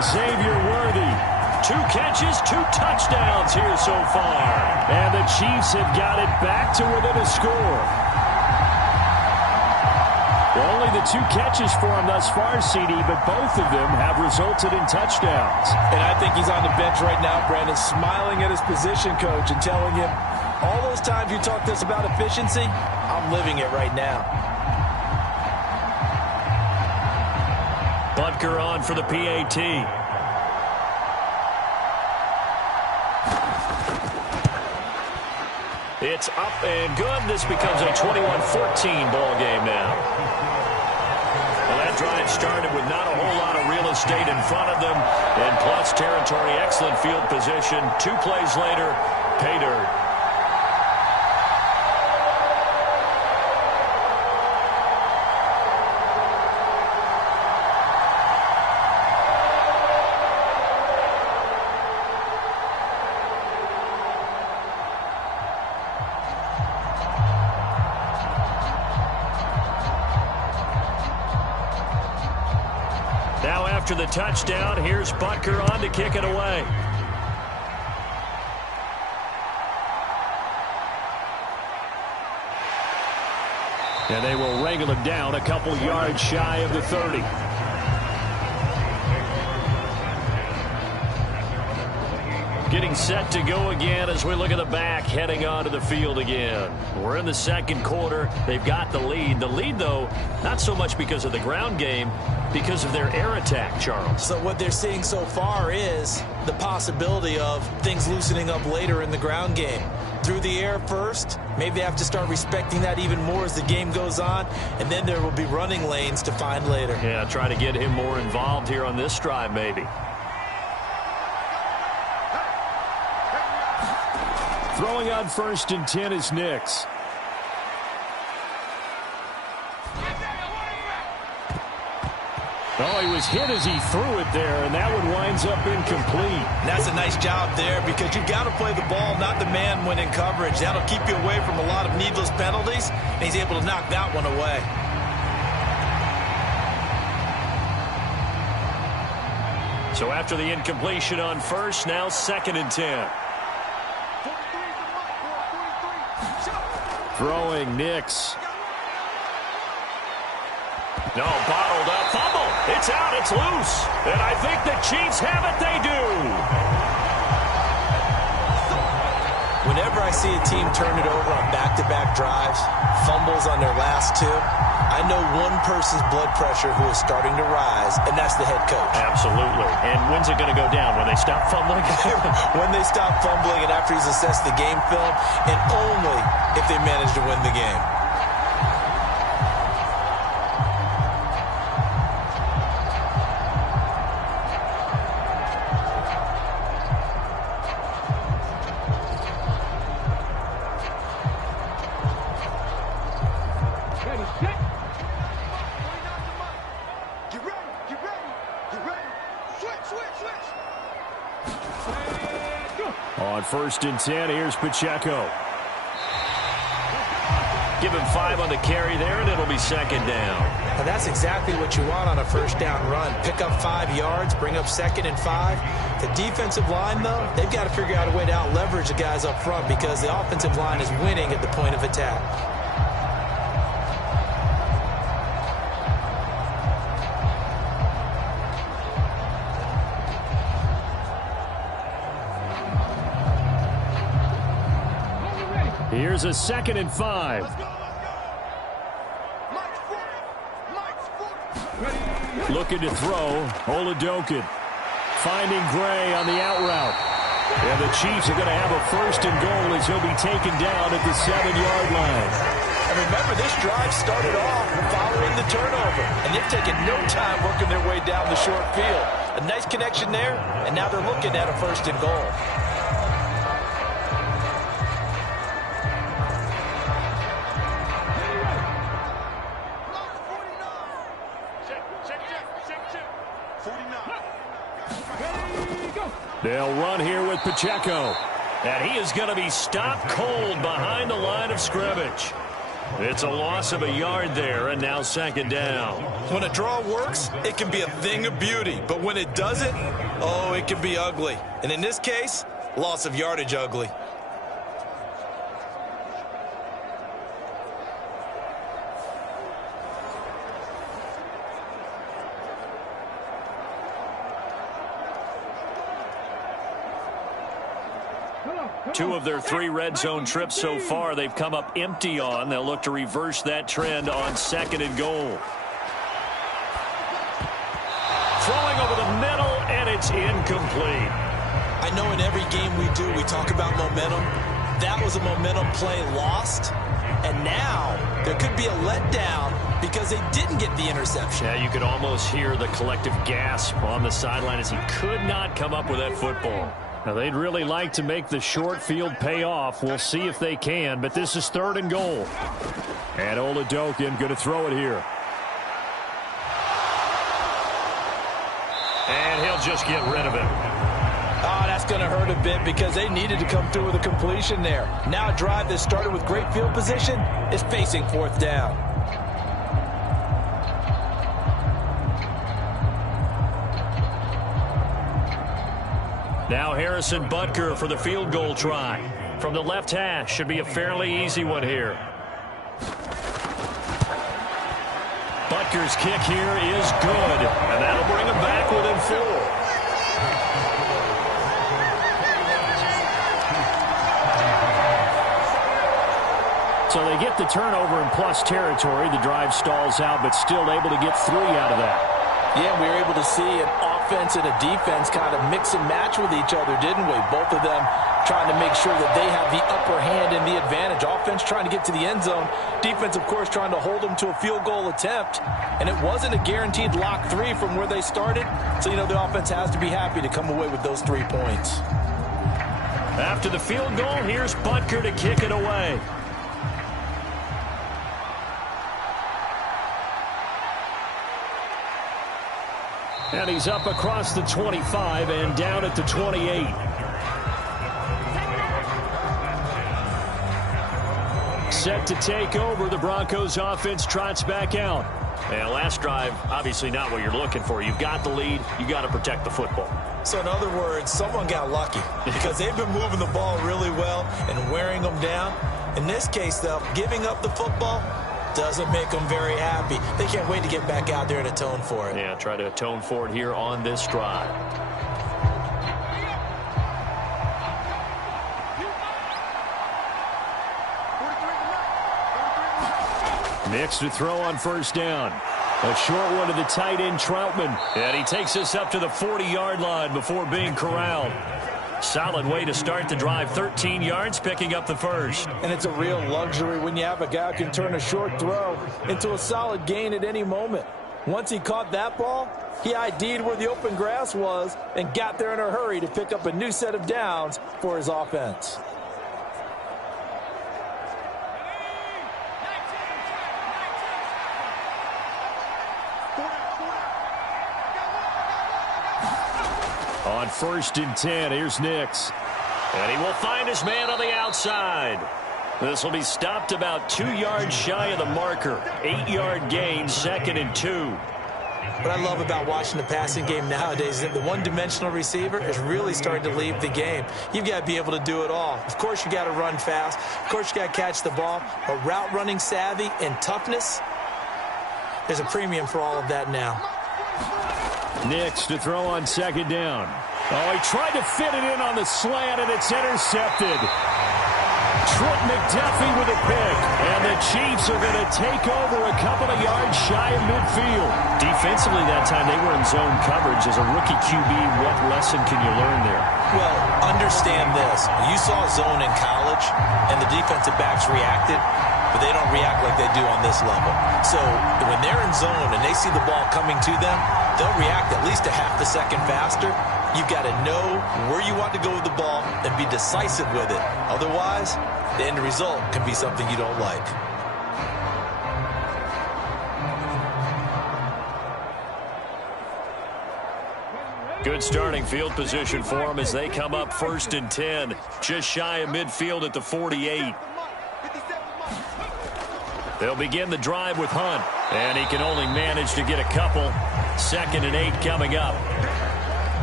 Xavier Worthy. 2 catches, 2 touchdowns here so far. And the Chiefs have got it back to within a score. Only the 2 catches for him thus far, CD, but both of them have resulted in touchdowns. And I think he's on the bench right now, Brandon, smiling at his position coach and telling him, all those times you talked to us about efficiency, I'm living it right now. Butker on for the PAT. It's up and good. This becomes a 21-14 ball game now. Well, that drive started with not a whole lot of real estate in front of them. And plus territory, excellent field position. 2 plays later, pay dirt. After the touchdown, here's Butker on to kick it away. And they will wrangle him down a couple yards shy of the 30. Getting set to go again as we look at the back, heading onto the field again. We're in the 2nd quarter. They've got the lead. The lead, though, not so much because of the ground game, because of their air attack, Charles. So what they're seeing so far is the possibility of things loosening up later in the ground game. Through the air first, maybe they have to start respecting that even more as the game goes on, and then there will be running lanes to find later. Yeah, try to get him more involved here on this drive, maybe. Throwing on 1st and 10 is Nix. Oh, he was hit as he threw it there, and that one winds up incomplete. And that's a nice job there because you've got to play the ball, not the man when in coverage. That'll keep you away from a lot of needless penalties, and he's able to knock that one away. So after the incompletion on 1st, now 2nd and 10. Throwing Nix. No, bottled up. Fumble. It's out. It's loose. And I think the Chiefs have it. They do. Whenever I see a team turn it over on back-to-back drives, fumbles on their last 2, I know one person's blood pressure who is starting to rise, and that's the head coach. Absolutely. And when's it going to go down? When they stop fumbling? When they stop fumbling and after he's assessed the game film, and only if they manage to win the game. On 1st and 10, here's Pacheco. Give him 5 on the carry there, and it'll be 2nd down. And that's exactly what you want on a 1st down run. Pick up 5 yards, bring up 2nd and 5. The defensive line, though, they've got to figure out a way to out-leverage the guys up front because the offensive line is winning at the point of attack. Here's a 2nd and 5. Looking to throw, Oladokin. Finding Gray on the out route. And the Chiefs are going to have a 1st and goal as he'll be taken down at the 7-yard line. And remember, this drive started off following the turnover. And they've taken no time working their way down the short field. A nice connection there, and now they're looking at a 1st and goal. They'll run here with Pacheco. And he is going to be stopped cold behind the line of scrimmage. It's a loss of a yard there, and now 2nd down. When a draw works, it can be a thing of beauty. But when it doesn't, oh, it can be ugly. And in this case, loss of yardage ugly. Two of their 3 red zone trips so far, they've come up empty on. They'll look to reverse that trend on 2nd and goal. Throwing over the middle, and it's incomplete. I know in every game we do, we talk about momentum. That was a momentum play lost. And now there could be a letdown because they didn't get the interception. Yeah, you could almost hear the collective gasp on the sideline as he could not come up with that football. Now, they'd really like to make the short field pay off. We'll see if they can, but this is 3rd and goal. And Oladokin going to throw it here. And he'll just get rid of it. Oh, that's going to hurt a bit because they needed to come through with a completion there. Now a drive that started with great field position is facing 4th down. Now Harrison Butker for the field goal try. From the left hash, should be a fairly easy one here. Butker's kick here is good, and that'll bring him back within 4. So they get the turnover in plus territory. The drive stalls out, but still able to get 3 out of that. Yeah, we were able to see an offense and a defense kind of mix and match with each other, didn't we? Both of them trying to make sure that they have the upper hand and the advantage. Offense trying to get to the end zone. Defense, of course, trying to hold them to a field goal attempt. And it wasn't a guaranteed lock 3 from where they started. So, you know, the offense has to be happy to come away with those 3 points. After the field goal, here's Butker to kick it away. And he's up across the 25 and down at the 28. Set to take over. The Broncos offense trots back out. And last drive, obviously not what you're looking for. You've got the lead. You got to protect the football. So in other words, someone got lucky because they've been moving the ball really well and wearing them down. In this case, though, giving up the football doesn't make them very happy. They can't wait to get back out there and atone for it. Yeah, try to atone for it here on this drive. Nix to throw on 1st down. A short one to the tight end, Troutman. And he takes us up to the 40-yard line before being corralled. Solid way to start the drive. 13 yards, picking up the 1st. And it's a real luxury when you have a guy who can turn a short throw into a solid gain at any moment. Once he caught that ball, he ID'd where the open grass was and got there in a hurry to pick up a new set of downs for his offense. On 1st and 10, here's Nix. And he will find his man on the outside. This will be stopped about 2 yards shy of the marker. 8-yard gain, 2nd and 2. What I love about watching the passing game nowadays is that the one-dimensional receiver is really starting to leave the game. You've got to be able to do it all. Of course, you got to run fast. Of course, you got to catch the ball. But route running savvy and toughness, there's a premium for all of that now. Nix to throw on 2nd down. Oh, he tried to fit it in on the slant, and it's intercepted. Trent McDuffie with a pick, and the Chiefs are going to take over a couple of yards shy of midfield. Defensively that time, they were in zone coverage. As a rookie QB, what lesson can you learn there? Well, understand this. You saw zone in college, and the defensive backs reacted, but they don't react like they do on this level. So when they're in zone and they see the ball coming to them, they'll react at least a half a second faster. You've got to know where you want to go with the ball and be decisive with it. Otherwise, the end result can be something you don't like. Good starting field position for them as they come up 1st and 10. Just shy of midfield at the 48. They'll begin the drive with Hunt. And he can only manage to get a couple. 2nd and 8 coming up.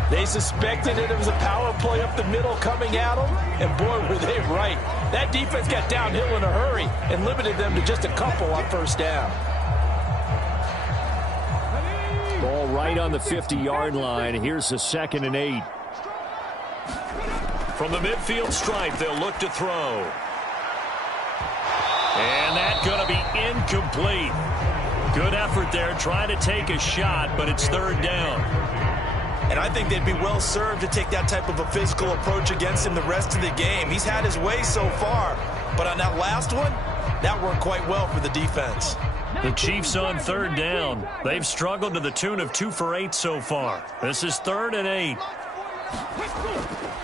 They suspected it was a power play up the middle coming at them, and boy, were they right. That defense got downhill in a hurry and limited them to just a couple on 1st down. Ball right on the 50-yard line. Here's the 2nd and 8. From the midfield stripe, they'll look to throw. And that's going to be incomplete. Good effort there, trying to take a shot, but it's 3rd down. And I think they'd be well served to take that type of a physical approach against him the rest of the game. He's had his way so far, but on that last one, that worked quite well for the defense. The Chiefs on 3rd down. They've struggled to the tune of 2 for 8 so far. This is 3rd and 8.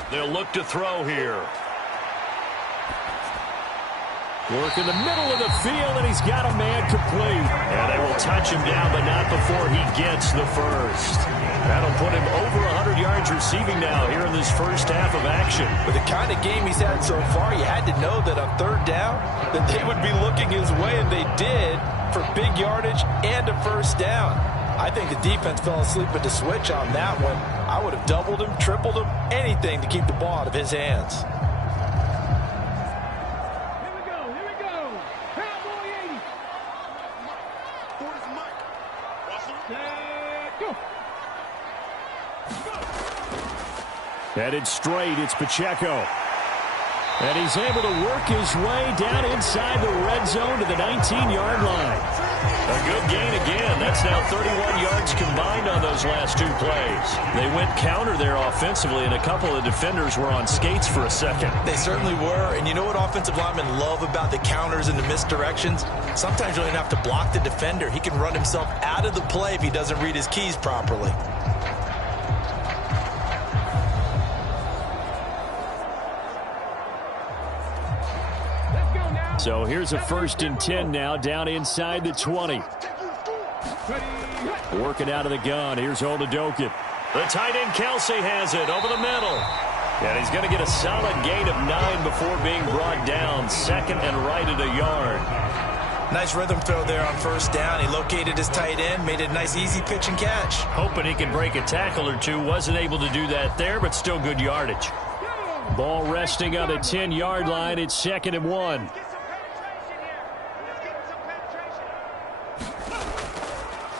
They'll look to throw here. Work in the middle of the field, and he's got a man complete. And they will touch him down, but not before he gets the first. That'll put him over 100 yards receiving now here in this first half of action. With the kind of game he's had so far, you had to know that on 3rd down, that they would be looking his way, and they did, for big yardage and a 1st down. I think the defense fell asleep at the switch on that one. I would have doubled him, tripled him, anything to keep the ball out of his hands. Headed straight, it's Pacheco. And he's able to work his way down inside the red zone to the 19-yard line. A good gain again. That's now 31 yards combined on those last 2 plays. They went counter there offensively, and a couple of defenders were on skates for a second. They certainly were. And you know what offensive linemen love about the counters and the misdirections? Sometimes you don't even have to block the defender. He can run himself out of the play if he doesn't read his keys properly. So here's a 1st and 10 now, down inside the 20. Working out of the gun. Here's Oladokun. The tight end Kelsey has it over the middle. And he's going to get a solid gain of 9 before being brought down. 2nd and right at a yard. Nice rhythm throw there on 1st down. He located his tight end, made it a nice easy pitch and catch. Hoping he can break a tackle or two. Wasn't able to do that there, but still good yardage. Ball resting on the 10-yard line. It's 2nd and 1.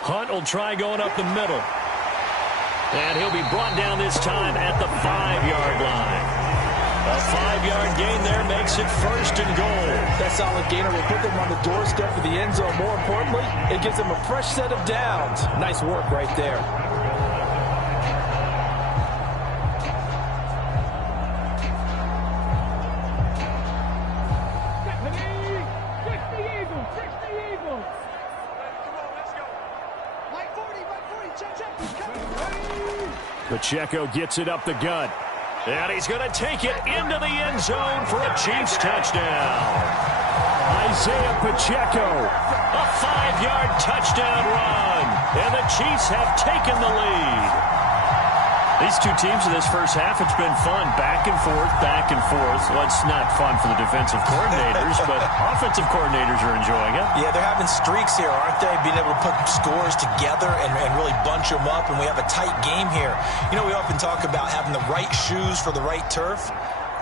Hunt will try going up the middle. And he'll be brought down this time at the 5-yard line. A 5-yard gain there makes it 1st and goal. That solid gainer will put them on the doorstep of the end zone. More importantly, it gives them a fresh set of downs. Nice work right there. Pacheco gets it up the gut. And he's going to take it into the end zone for a Chiefs touchdown. Isaiah Pacheco. A 5-yard touchdown run. And the Chiefs have taken the lead. These two teams in this first half, it's been fun. Back and forth, back and forth. Well, it's not fun for the defensive coordinators, but offensive coordinators are enjoying it. Yeah, they're having streaks here, aren't they? Being able to put scores together and really bunch them up, and we have a tight game here. You know, we often talk about having the right shoes for the right turf.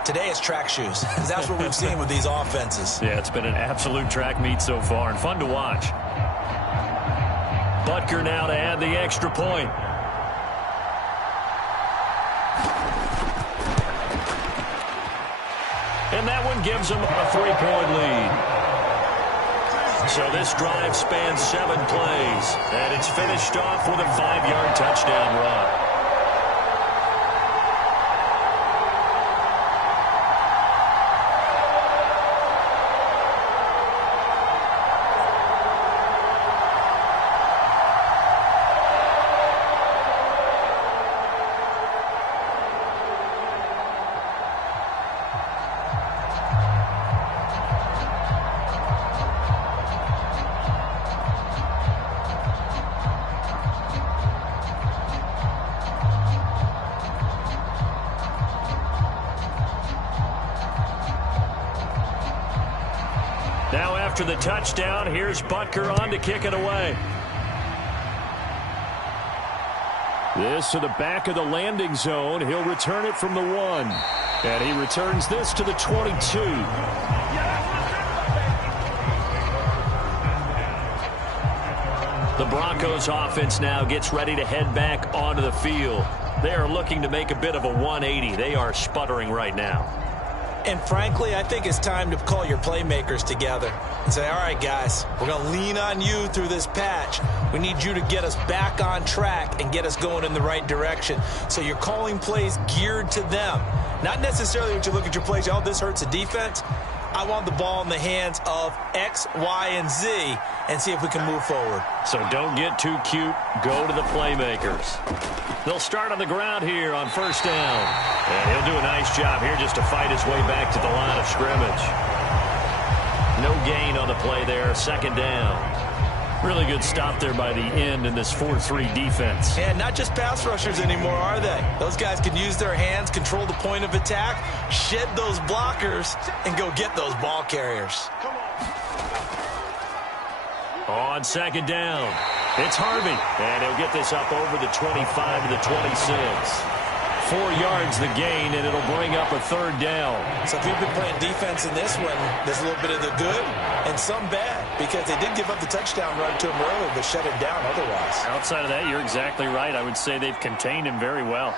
Today it's track shoes, because that's what we've seen with these offenses. Yeah, it's been an absolute track meet so far, and fun to watch. Butker now to add the extra point. And that one gives them a 3-point lead. So this drive spans 7 plays, and it's finished off with a 5-yard touchdown run. Now after the touchdown, here's Butker on to kick it away. This to the back of the landing zone. He'll return it from the 1. And he returns this to the 22. The Broncos offense now gets ready to head back onto the field. They are looking to make a bit of a 180. They are sputtering right now. And frankly, I think it's time to call your playmakers together and say, all right, guys, we're going to lean on you through this patch. We need you to get us back on track and get us going in the right direction. So you're calling plays geared to them. Not necessarily when you look at your plays, oh, this hurts the defense. I want the ball in the hands of X, Y, and Z and see if we can move forward. So don't get too cute. Go to the playmakers. They'll start on the ground here on first down. And he'll do a nice job here just to fight his way back to the line of scrimmage. No gain on the play there. Second down. Really good stop there by the end in this 4-3 defense. And not just pass rushers anymore, are they? Those guys can use their hands, control the point of attack, shed those blockers, and go get those ball carriers. On second down, it's Harvey. And he'll get this up over the 25 to the 26. 4 yards the gain, and it'll bring up a third down. So if you've been playing defense in this one, there's a little bit of the good and some bad, because they did give up the touchdown run to him early, but shut it down otherwise. Outside of that, you're exactly right. I would say they've contained him very well.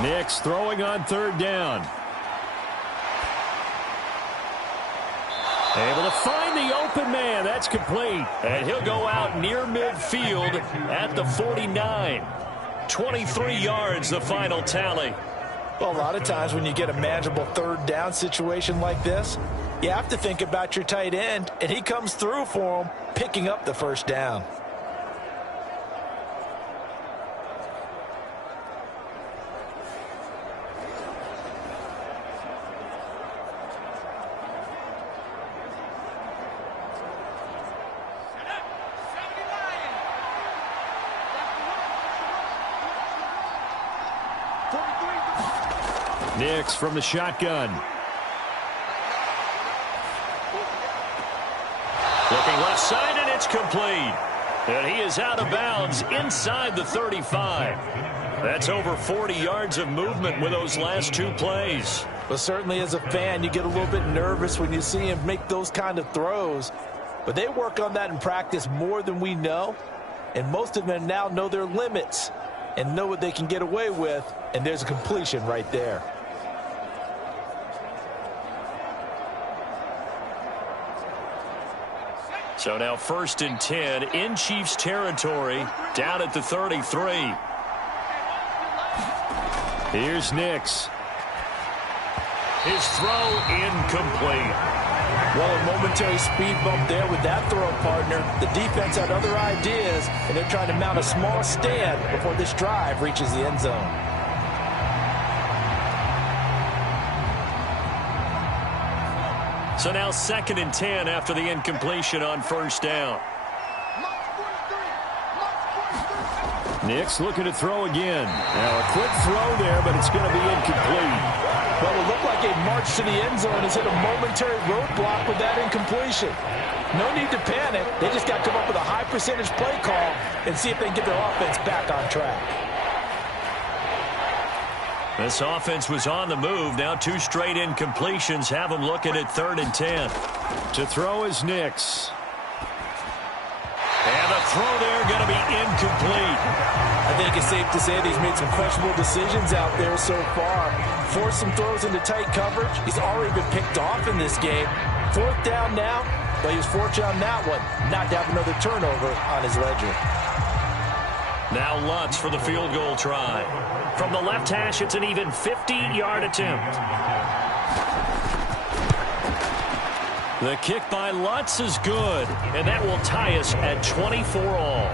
Nix throwing on third down. Able to find the open man. That's complete. And he'll go out near midfield at the 49. 23 yards, the final tally. Well, a lot of times when you get a manageable third down situation like this, you have to think about your tight end, and he comes through for him, picking up the first down. Nix from the shotgun. Looking left side, and it's complete. And he is out of bounds inside the 35. That's over 40 yards of movement with those last 2 plays. Well, certainly as a fan, you get a little bit nervous when you see him make those kind of throws. But they work on that in practice more than we know. And most of them now know their limits and know what they can get away with. And there's a completion right there. So now 1st and 10 in Chiefs territory, down at the 33. Here's Nix. His throw incomplete. Well, a momentary speed bump there with that throw, partner. The defense had other ideas, and they're trying to mount a small stand before this drive reaches the end zone. So now 2nd and 10 after the incompletion on first down. Nick's looking to throw again. Now a quick throw there, but it's going to be incomplete. Well, it looked like a march to the end zone has hit a momentary roadblock with that incompletion. No need to panic. They just got to come up with a high percentage play call and see if they can get their offense back on track. This offense was on the move. Now 2 straight incompletions have them looking at 3rd and 10. To throw is Nick's. And the throw there going to be incomplete. I think it's safe to say that he's made some questionable decisions out there so far. Forced some throws into tight coverage. He's already been picked off in this game. 4th down now, but he was fortunate on that one not to have another turnover on his ledger. Now Lutz for the field goal try. From the left hash, it's an even 50-yard attempt. The kick by Lutz is good, and that will tie us at 24 all.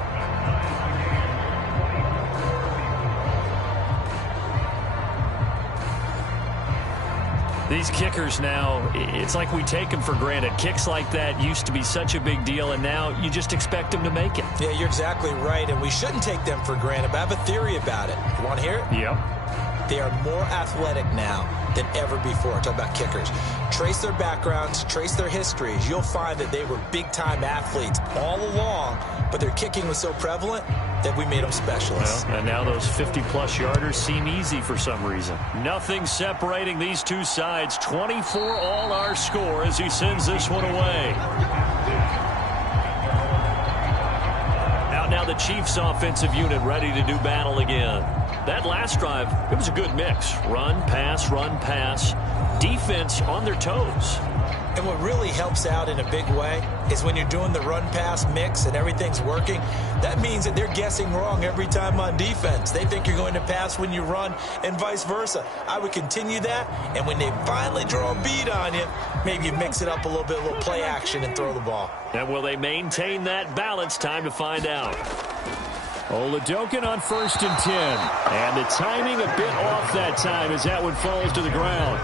These kickers now, it's like we take them for granted. Kicks like that used to be such a big deal, and now you just expect them to make it. Yeah, you're exactly right, and we shouldn't take them for granted, but I have a theory about it. You want to hear it? Yep. They are more athletic now than ever before. I'm talking about kickers. Trace their backgrounds, trace their histories. You'll find that they were big-time athletes all along, but their kicking was so prevalent that we made them specialists. Well, and now those 50-plus yarders seem easy for some reason. Nothing separating these two sides. 24 all our score as he sends this one away. Out now the Chiefs offensive unit ready to do battle again. That last drive, it was a good mix. Run, pass. Defense on their toes. And what really helps out in a big way is when you're doing the run-pass mix and everything's working, that means that they're guessing wrong every time on defense. They think you're going to pass when you run and vice versa. I would continue that, and when they finally draw a beat on you, maybe you mix it up a little bit, a little play action and throw the ball. And will they maintain that balance? Time to find out. Oladokin on 1st and 10. And the timing a bit off that time as that one falls to the ground.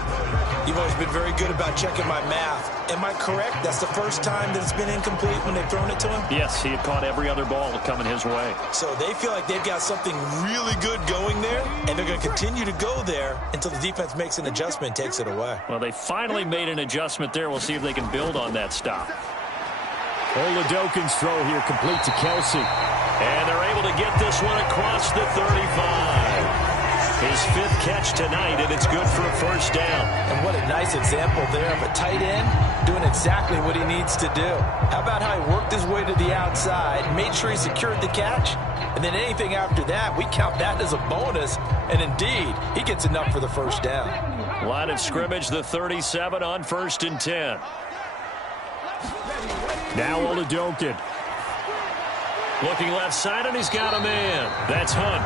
You've always been very good about checking my math. Am I correct? That's the first time that it's been incomplete when they've thrown it to him? Yes, he had caught every other ball coming his way. So they feel like they've got something really good going there, and they're going to continue to go there until the defense makes an adjustment and takes it away. Well, they finally made an adjustment there. We'll see if they can build on that stop. Oladokin's throw here complete to Kelsey. And they're able to get this one across the 35. His 5th catch tonight, and it's good for a 1st down. And what a nice example there of a tight end doing exactly what he needs to do. How about how he worked his way to the outside, made sure he secured the catch, and then anything after that, we count that as a bonus. And indeed, he gets enough for the 1st down. Line of scrimmage, the 37 on 1st and 10. Now Oladokin. Looking left side, and he's got a man. That's Hunt.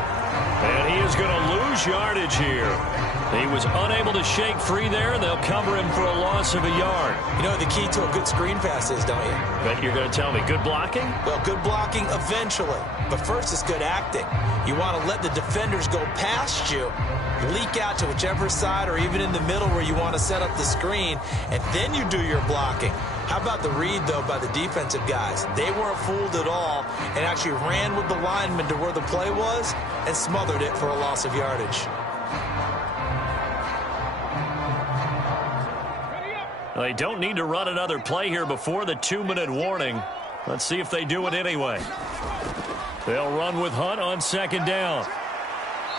And he is going to lose yardage here. He was unable to shake free there, and they'll cover him for a loss of a yard. You know what the key to a good screen pass is, don't you? Bet you're going to tell me. Good blocking? Well, good blocking eventually. But first, it's good acting. You want to let the defenders go past you, leak out to whichever side or even in the middle where you want to set up the screen, and then you do your blocking. How about the read, though, by the defensive guys? They weren't fooled at all and actually ran with the lineman to where the play was and smothered it for a loss of yardage. They don't need to run another play here before the 2-minute warning. Let's see if they do it anyway. They'll run with Hunt on 2nd down.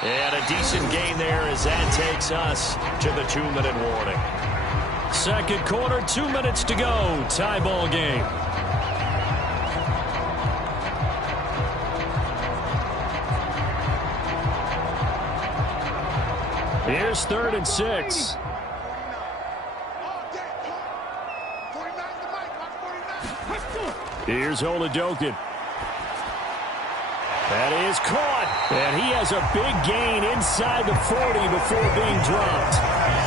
And a decent gain there as that takes us to the 2-minute warning. 2nd quarter, 2 minutes to go. Tie ball game. Here's 3rd and 6. Here's Oladokin. That is caught. And he has a big gain inside the 40 before being dropped.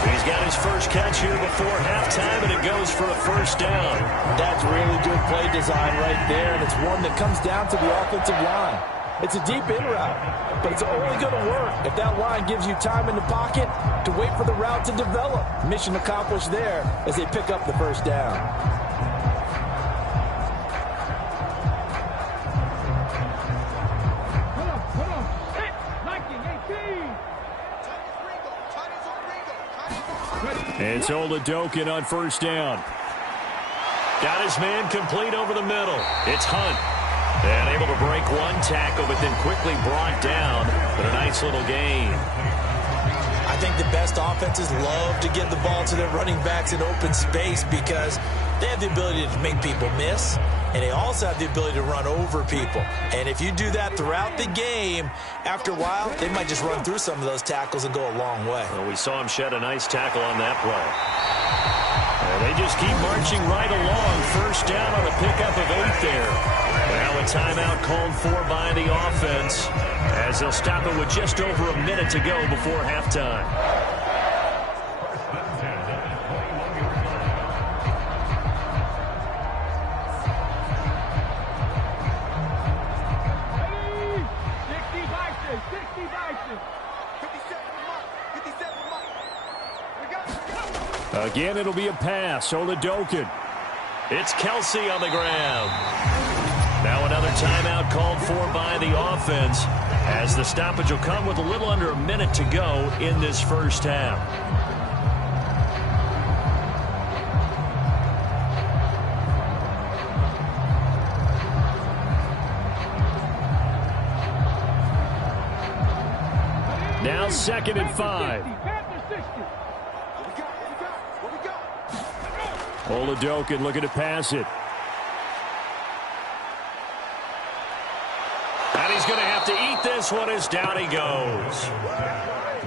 He's got his first catch here before halftime, and it goes for a 1st down. That's really good play design right there, and it's one that comes down to the offensive line. It's a deep in route, but it's only going to work if that line gives you time in the pocket to wait for the route to develop. Mission accomplished there as they pick up the 1st down. It's Oladokin on first down. Got his man complete over the middle. It's Hunt. And able to break one tackle, but then quickly brought down. But a nice little gain. I think the best offenses love to give the ball to their running backs in open space because they have the ability to make people miss, and they also have the ability to run over people. And if you do that throughout the game, after a while, they might just run through some of those tackles and go a long way. Well, we saw him shed a nice tackle on that play. And they just keep marching right along. First down on a pickup of 8 there. Now a timeout called for by the offense as they'll stop it with just over a minute to go before halftime. Again, it'll be a pass. Oladokin. It's Kelsey on the ground. Now another timeout called for by the offense as the stoppage will come with a little under a minute to go in this first half. Now 2nd and 5. Oladokin looking to pass it. And he's going to have to eat this one as down he goes.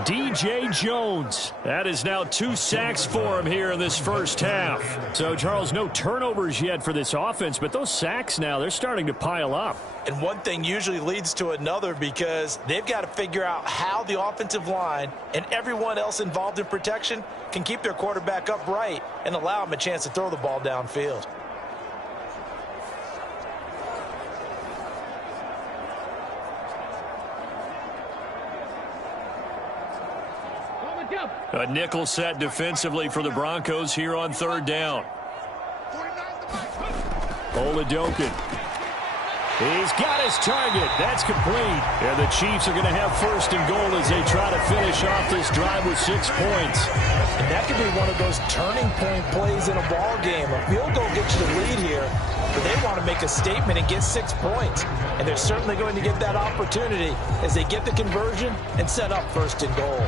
D.J. Jones. That is now 2 sacks for him here in this first half. So, Charles, no turnovers yet for this offense, but those sacks now, they're starting to pile up. And one thing usually leads to another because they've got to figure out how the offensive line and everyone else involved in protection can keep their quarterback upright and allow him a chance to throw the ball downfield. A nickel set defensively for the Broncos here on 3rd down. Oladokin. He's got his target. That's complete. And the Chiefs are going to have 1st and goal as they try to finish off this drive with 6 points. And that could be one of those turning point plays in a ball game. A field goal gets you the lead here, but they want to make a statement and get 6 points. And they're certainly going to get that opportunity as they get the conversion and set up 1st and goal.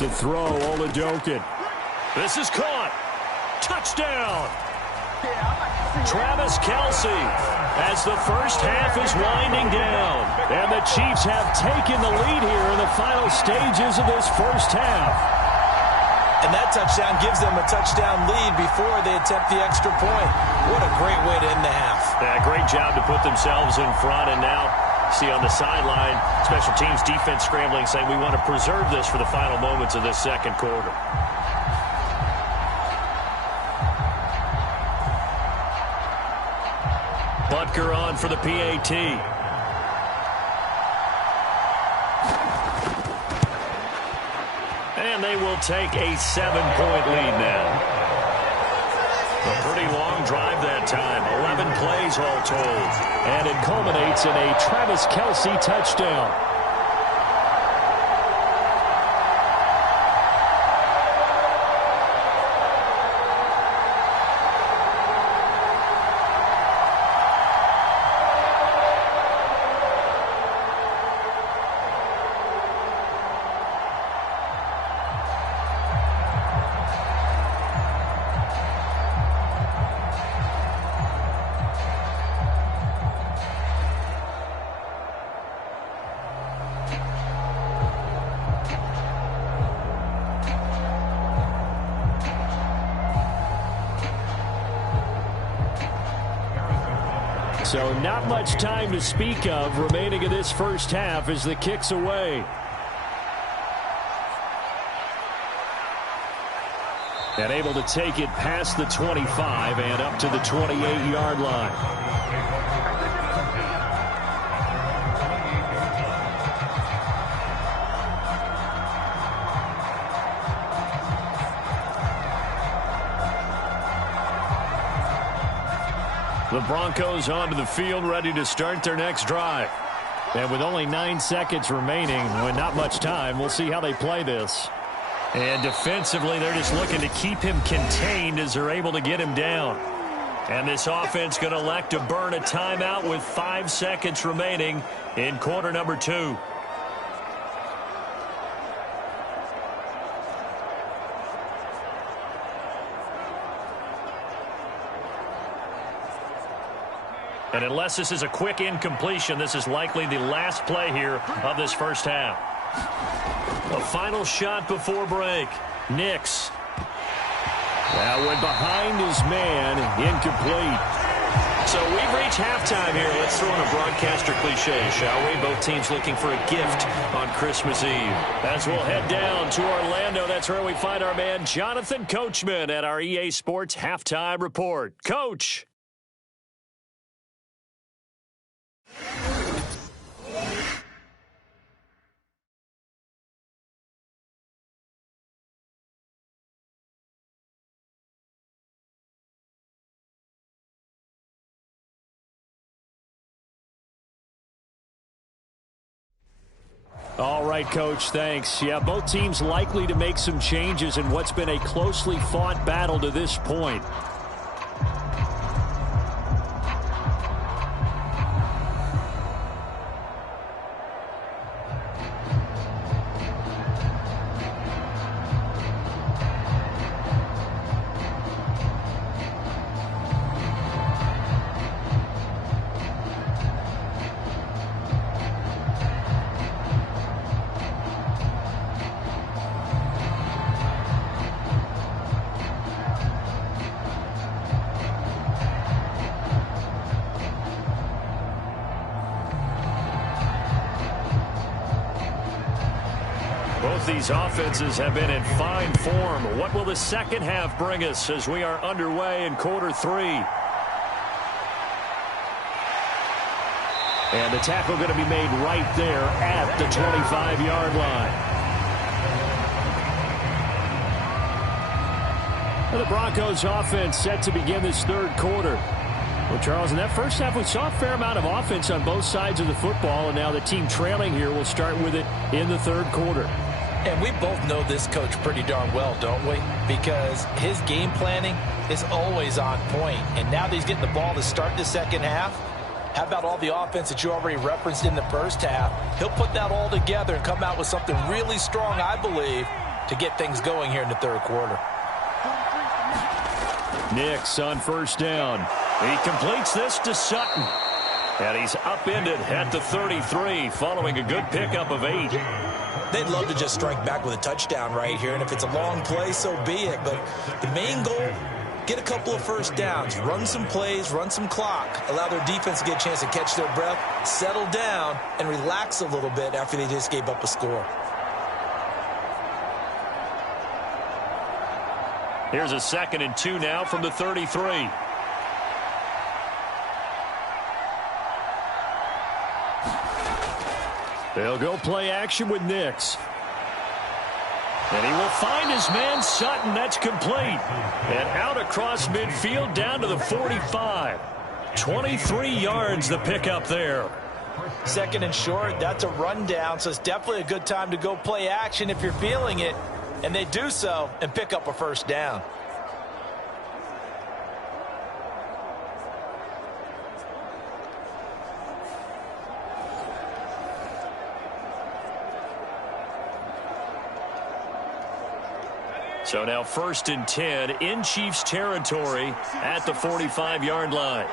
To throw, Oladokin. This is caught. Touchdown. Travis Kelce as the first half is winding down. And the Chiefs have taken the lead here in the final stages of this first half. And that touchdown gives them a touchdown lead before they attempt the extra point. What a great way to end the half. Yeah, great job to put themselves in front, and now see on the sideline, special teams defense scrambling, saying we want to preserve this for the final moments of this 2nd quarter. Butker on for the PAT. And they will take a 7-point lead now. A pretty long drive that time. 11 plays all told. And it culminates in a Travis Kelce touchdown. So not much time to speak of remaining in this first half as the kick's away. And able to take it past the 25 and up to the 28-yard line. The Broncos onto the field, ready to start their next drive. And with only 9 seconds remaining, with not much time, we'll see how they play this. And defensively, they're just looking to keep him contained as they're able to get him down. And this offense going to elect to burn a timeout with 5 seconds remaining in quarter number 2. And unless this is a quick incompletion, this is likely the last play here of this first half. A final shot before break. Nix. That went behind his man, incomplete. So we've reached halftime here. Let's throw in a broadcaster cliche, shall we? Both teams looking for a gift on Christmas Eve. As we'll head down to Orlando, that's where we find our man Jonathan Coachman at our EA Sports Halftime Report. Coach. All right, Coach, thanks. Yeah, both teams likely to make some changes in what's been a closely fought battle to this point. Both these offenses have been in fine form. What will the second half bring us as we are underway in quarter 3? And the tackle going to be made right there at the 25-yard line. The Broncos offense set to begin this third quarter. Well, Charles, in that first half, we saw a fair amount of offense on both sides of the football, and now the team trailing here will start with it in the third quarter. And we both know this coach pretty darn well, don't we? Because his game planning is always on point. And now that he's getting the ball to start the second half, how about all the offense that you already referenced in the first half? He'll put that all together and come out with something really strong, I believe, to get things going here in the third quarter. Nix on first down. He completes this to Sutton. And he's upended at the 33 following a good pickup of 8. They'd love to just strike back with a touchdown right here, and if it's a long play, so be it. But the main goal, get a couple of first downs, run some plays, run some clock, allow their defense to get a chance to catch their breath, settle down, and relax a little bit after they just gave up a score. Here's a 2nd and 2 now from the 33. They'll go play action with Nix. And he will find his man Sutton. That's complete. And out across midfield down to the 45. 23 yards the pickup there. 2nd and short, that's a rundown, so it's definitely a good time to go play action if you're feeling it. And they do so and pick up a first down. So now 1st and 10 in Chiefs territory at the 45-yard line.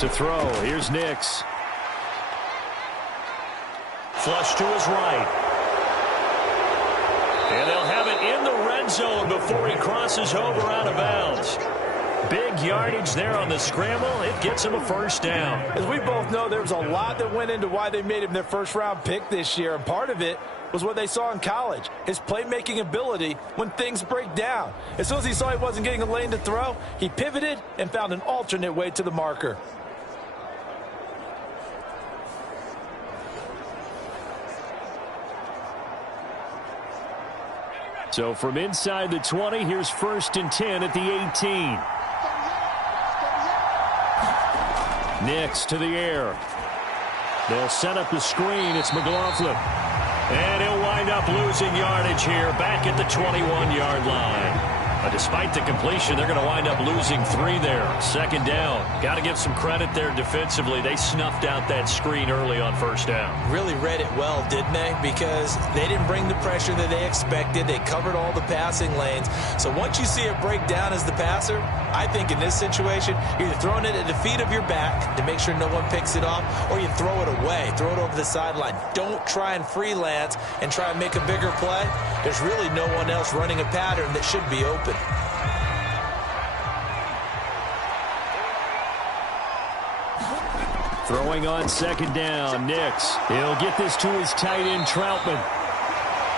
To throw, here's Nix. Flush to his right. And they'll have it in the red zone before he crosses over out of bounds. Big yardage there on the scramble. It gets him a first down. As we both know, there was a lot that went into why they made him their first-round pick this year, and part of it was what they saw in college, his playmaking ability when things break down. As soon as he saw he wasn't getting a lane to throw, he pivoted and found an alternate way to the marker. So from inside the 20, here's 1st and 10 at the 18. Nix to the air. They'll set up the screen. It's McLaughlin. And he'll wind up losing yardage here back at the 21-yard line. Despite the completion, they're going to wind up losing 3 there. Second down. Got to give some credit there defensively. They snuffed out that screen early on first down. Really read it well, didn't they? Because they didn't bring the pressure that they expected. They covered all the passing lanes. So once you see it break down as the passer, I think in this situation, you're either throwing it at the feet of your back to make sure no one picks it off, or you throw it away. Throw it over the sideline. Don't try and freelance and try and make a bigger play. There's really no one else running a pattern that should be open. Throwing on second down, Nix. He'll get this to his tight end, Troutman.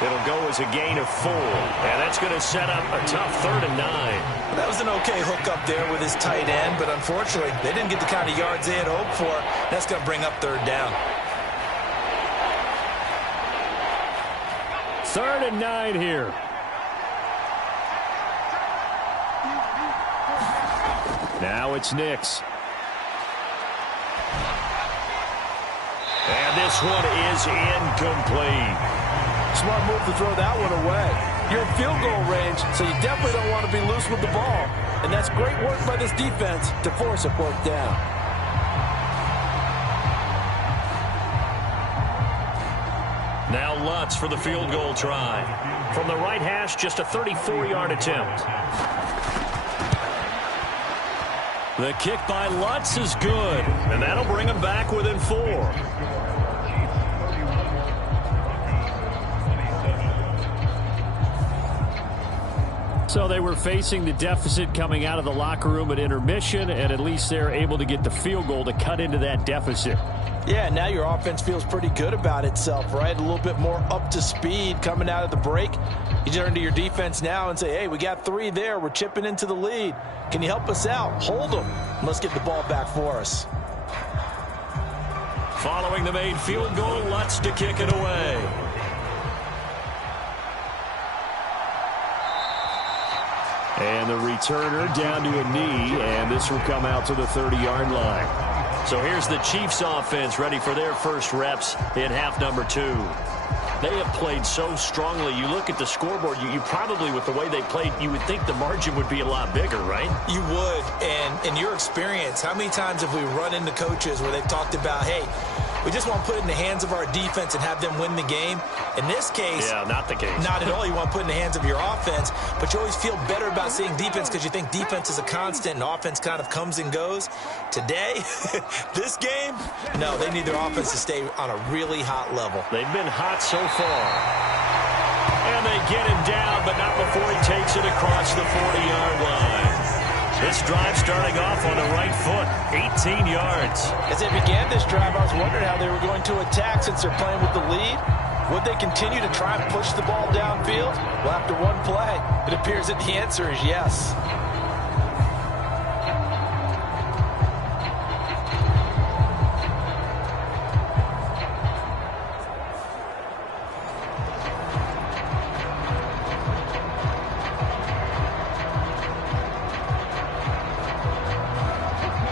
It'll go as a gain of 4. And that's going to set up a tough 3rd and 9. That was an okay hook up there with his tight end, but unfortunately, they didn't get the kind of yards they had hoped for. That's going to bring up 3rd down. 3rd and 9 here. Now it's Nix. And this one is incomplete. Smart move to throw that one away. You're in field goal range, so you definitely don't want to be loose with the ball. And that's great work by this defense to force a 4th down. Now Lutz for the field goal try. From the right hash, just a 34-yard attempt. The kick by Lutz is good, and that'll bring him back within 4. So they were facing the deficit coming out of the locker room at intermission, and at least they're able to get the field goal to cut into that deficit. Yeah, now your offense feels pretty good about itself, right? A little bit more up to speed coming out of the break. You turn to your defense now and say, hey, we got 3 there. We're chipping into the lead. Can you help us out? Hold them. Let's get the ball back for us. Following the made field goal, Lutz to kick it away. And the returner down to a knee, and this will come out to the 30-yard line. So here's the Chiefs offense ready for their first reps in half number 2. They have played so strongly. You look at the scoreboard, you probably, with the way they played, you would think the margin would be a lot bigger, right? You would. And in your experience, how many times have we run into coaches where they've talked about, hey, we just want to put it in the hands of our defense and have them win the game? In this case, yeah, not the case. Not at all. You want to put it in the hands of your offense, but you always feel better about seeing defense because you think defense is a constant and offense kind of comes and goes. Today, this game, no, they need their offense to stay on a really hot level. They've been hot so far. And they get him down, but not before he takes it across the 40-yard line. This drive starting off on the right foot, 18 yards. As they began this drive, I was wondering how they were going to attack since they're playing with the lead. Would they continue to try and push the ball downfield? Well, after one play, it appears that the answer is yes.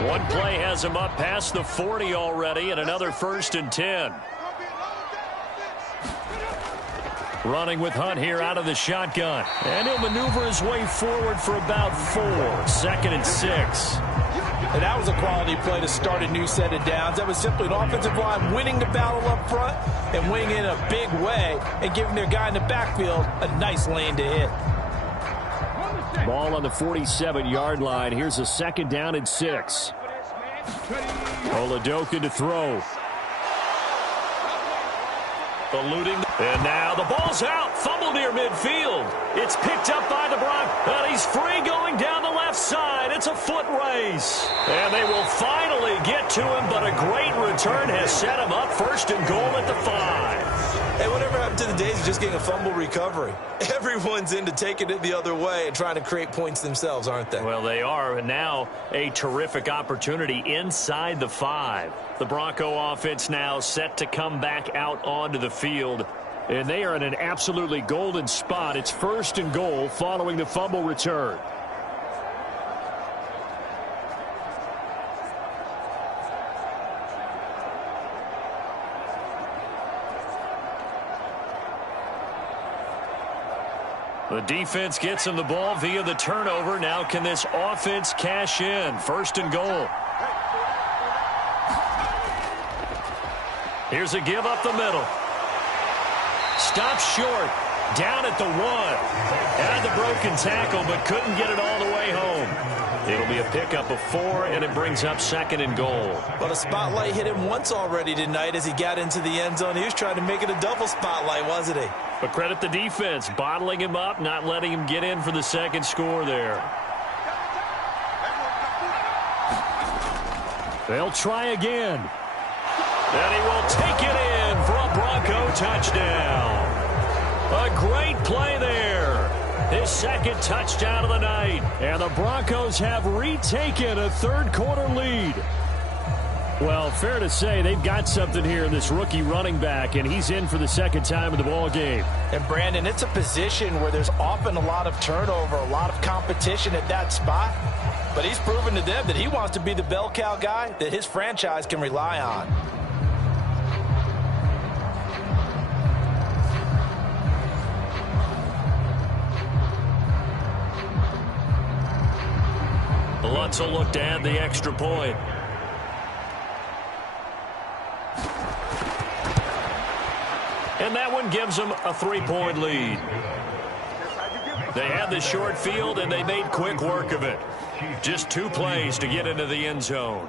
One play has him up past the 40 already, and another 1st and 10. Running with Hunt here out of the shotgun. And he'll maneuver his way forward for about 4. 2nd and 6. And that was a quality play to start a new set of downs. That was simply an offensive line winning the battle up front and winning in a big way and giving their guy in the backfield a nice lane to hit. Ball on the 47-yard line. Here's a 2nd down and 6. Oladoka to throw. Eluding. And now the ball's out. Fumble near midfield. It's picked up by the Broncos. And he's free going down the left side. It's a foot race. And they will finally get to him, but a great return has set him up 1st and goal at the 5. Hey, whatever happened to the days of just getting a fumble recovery? Everyone's into taking it the other way and trying to create points themselves, aren't they? Well, they are. And now a terrific opportunity inside the 5. The Bronco offense now set to come back out onto the field. And they are in an absolutely golden spot. It's 1st and goal following the fumble return. The defense gets him the ball via the turnover. Now can this offense cash in? 1st and goal. Here's a give up the middle. Stopped short. Down at the 1. Had the broken tackle, but couldn't get it all the way home. It'll be a pickup of 4, and it brings up 2nd and goal. Well, the spotlight hit him once already tonight as he got into the end zone. He was trying to make it a double spotlight, wasn't he? But credit the defense, bottling him up, not letting him get in for the 2nd score there. They'll try again. And he will take it in for a Bronco touchdown. A great play there. His 2nd touchdown of the night. And the Broncos have retaken a 3rd quarter lead. Well, fair to say they've got something here in this rookie running back, and he's in for the 2nd time of the ball game. And, Brandon, it's a position where there's often a lot of turnover, a lot of competition at that spot. But he's proven to them that he wants to be the bell cow guy that his franchise can rely on. Lutz will look to add the extra point. And that one gives them a 3-point lead. They had the short field, and they made quick work of it. Just 2 plays to get into the end zone.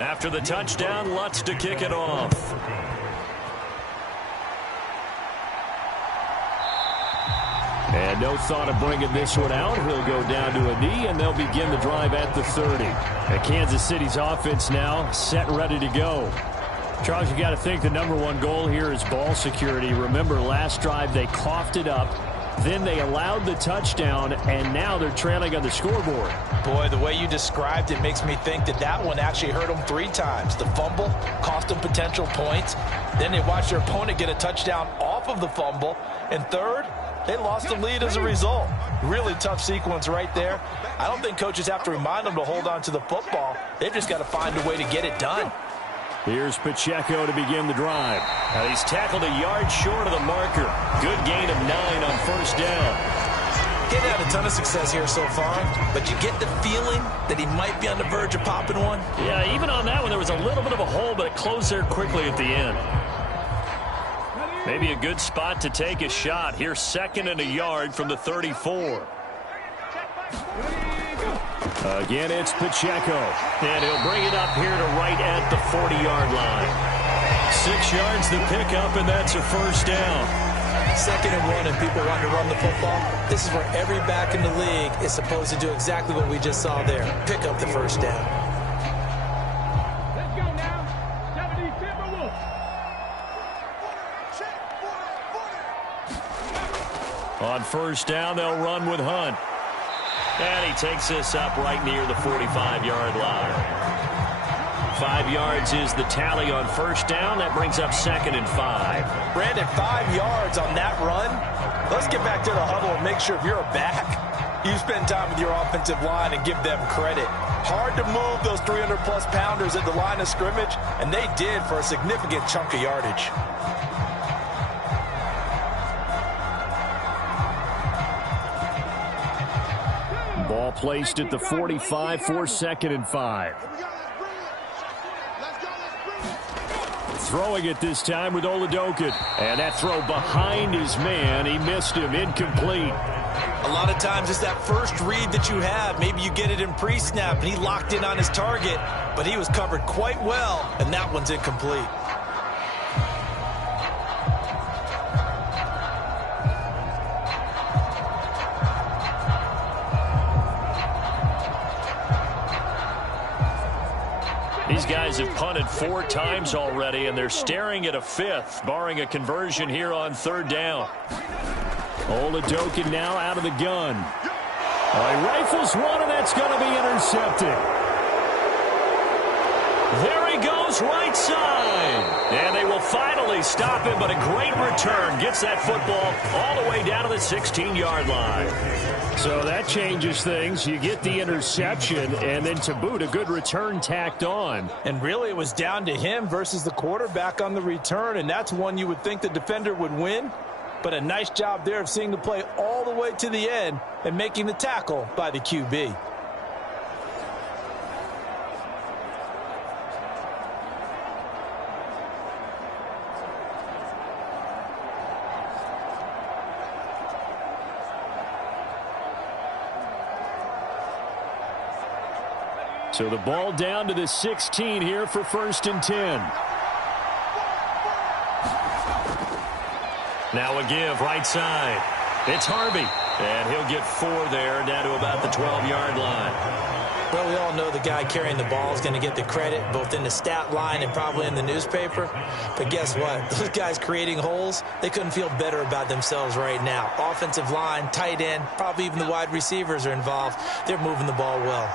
After the touchdown, Lutz to kick it off. And no thought of bringing this one out. He'll go down to a knee, and they'll begin the drive at the 30. And Kansas City's offense now set and ready to go. Charles, you got to think the #1 goal here is ball security. Remember, last drive they coughed it up. Then they allowed the touchdown, and now they're trailing on the scoreboard. Boy, the way you described it makes me think that that one actually hurt them 3 times. The fumble cost them potential points. Then they watched their opponent get a touchdown off of the fumble. And third, they lost the lead as a result. Really tough sequence right there. I don't think coaches have to remind them to hold on to the football. They've just got to find a way to get it done. Here's Pacheco to begin the drive. Now he's tackled a yard short of the marker. Good gain of 9 on 1st down. Getting had a ton of success here so far, but you get the feeling that he might be on the verge of popping one. Yeah, even on that one, there was a little bit of a hole, but it closed there quickly at the end. Maybe a good spot to take a shot. Here's 2nd and a yard from the 34. Again, it's Pacheco. And he'll bring it up here to right at the 40-yard line. 6 yards to pick up, and that's a 1st down. 2nd and 1, and people want to run the football. This is where every back in the league is supposed to do exactly what we just saw there. Pick up the 1st down. Let's go now. 70 Timberwolves. On 1st down, they'll run with Hunt. And he takes this up right near the 45-yard line. 5 yards is the tally on 1st down. That brings up 2nd and 5. Brandon, 5 yards on that run. Let's get back to the huddle and make sure if you're a back, you spend time with your offensive line and give them credit. Hard to move those 300-plus pounders at the line of scrimmage, and they did for a significant chunk of yardage. Ball placed at the 45 for 2nd and 5. Throwing it this time with Oladokin. And that throw behind his man. He missed him. Incomplete. A lot of times it's that first read that you have. Maybe you get it in pre-snap, and he locked in on his target, but he was covered quite well, and that one's incomplete. Broncos have punted 4 times already, and they're staring at a 5th, barring a conversion here on 3rd down. Oladokin now out of the gun. He rifles one, and that's going to be intercepted. There he goes, right side. And they will finally stop him, but a great return. Gets that football all the way down to the 16-yard line. So that changes things. You get the interception, and then to boot, a good return tacked on. And really, it was down to him versus the quarterback on the return, and that's one you would think the defender would win. But a nice job there of seeing the play all the way to the end and making the tackle by the QB. So the ball down to the 16 here for 1st and 10. Now a give, right side. It's Harvey. And he'll get 4 there, down to about the 12-yard line. Well, we all know the guy carrying the ball is going to get the credit, both in the stat line and probably in the newspaper. But guess what? Those guys creating holes, they couldn't feel better about themselves right now. Offensive line, tight end, probably even the wide receivers are involved. They're moving the ball well.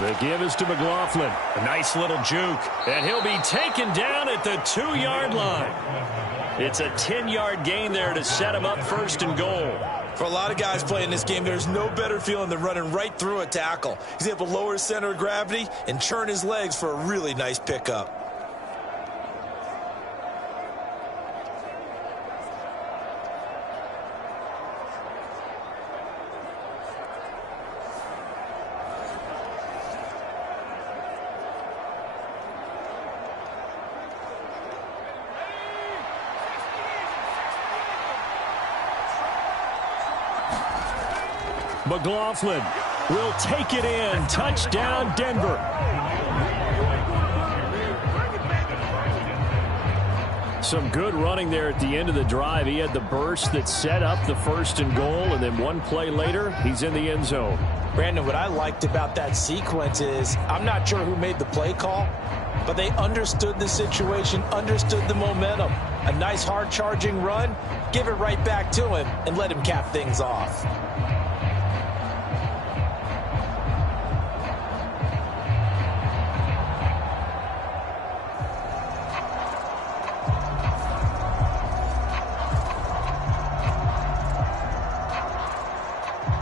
The give is to McLaughlin. A nice little juke. And he'll be taken down at the 2-yard line. It's a 10-yard gain there to set him up 1st and goal. For a lot of guys playing this game, there's no better feeling than running right through a tackle. He's able to lower his center of gravity and churn his legs for a really nice pickup. McLaughlin will take it in. Touchdown, Denver. Some good running there at the end of the drive. He had the burst that set up the 1st and goal, and then one play later, he's in the end zone. Brandon, what I liked about that sequence is I'm not sure who made the play call, but they understood the situation, understood the momentum. A nice hard-charging run, give it right back to him, and let him cap things off.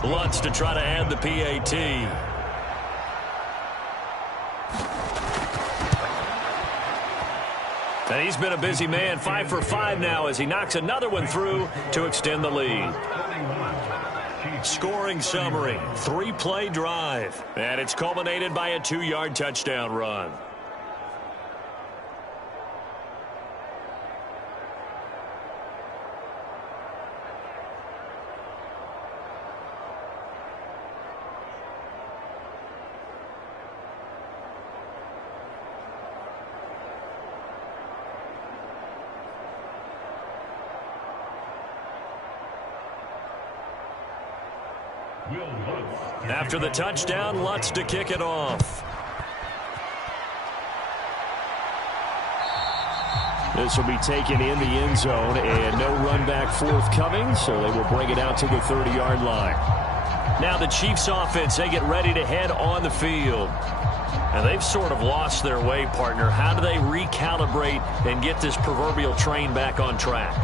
Lutz to try to add the PAT. And he's been a busy man, 5 for 5 now as he knocks another one through to extend the lead. Scoring summary, 3-play drive. And it's culminated by a 2-yard touchdown run. After the touchdown, Lutz to kick it off. This will be taken in the end zone, and no run back forthcoming, so they will bring it out to the 30-yard line. Now the Chiefs offense, they get ready to head on the field. And they've sort of lost their way, partner. How do they recalibrate and get this proverbial train back on track?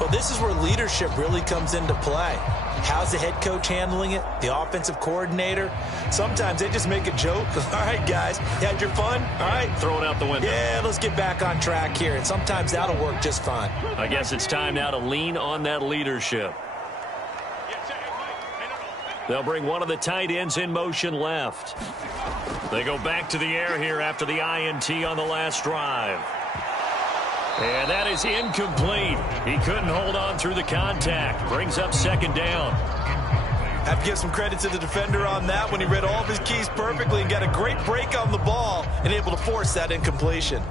Well, this is where leadership really comes into play. How's the head coach handling it? The offensive coordinator? Sometimes they just make a joke. All right, guys, you had your fun? All right. Throw it out the window. Yeah, let's get back on track here. And sometimes that'll work just fine. I guess it's time now to lean on that leadership. They'll bring one of the tight ends in motion left. They go back to the air here after the INT on the last drive. And that is incomplete. He couldn't hold on through the contact. Brings up 2nd down. Have to give some credit to the defender on that when he read all of his keys perfectly and got a great break on the ball and able to force that incompletion.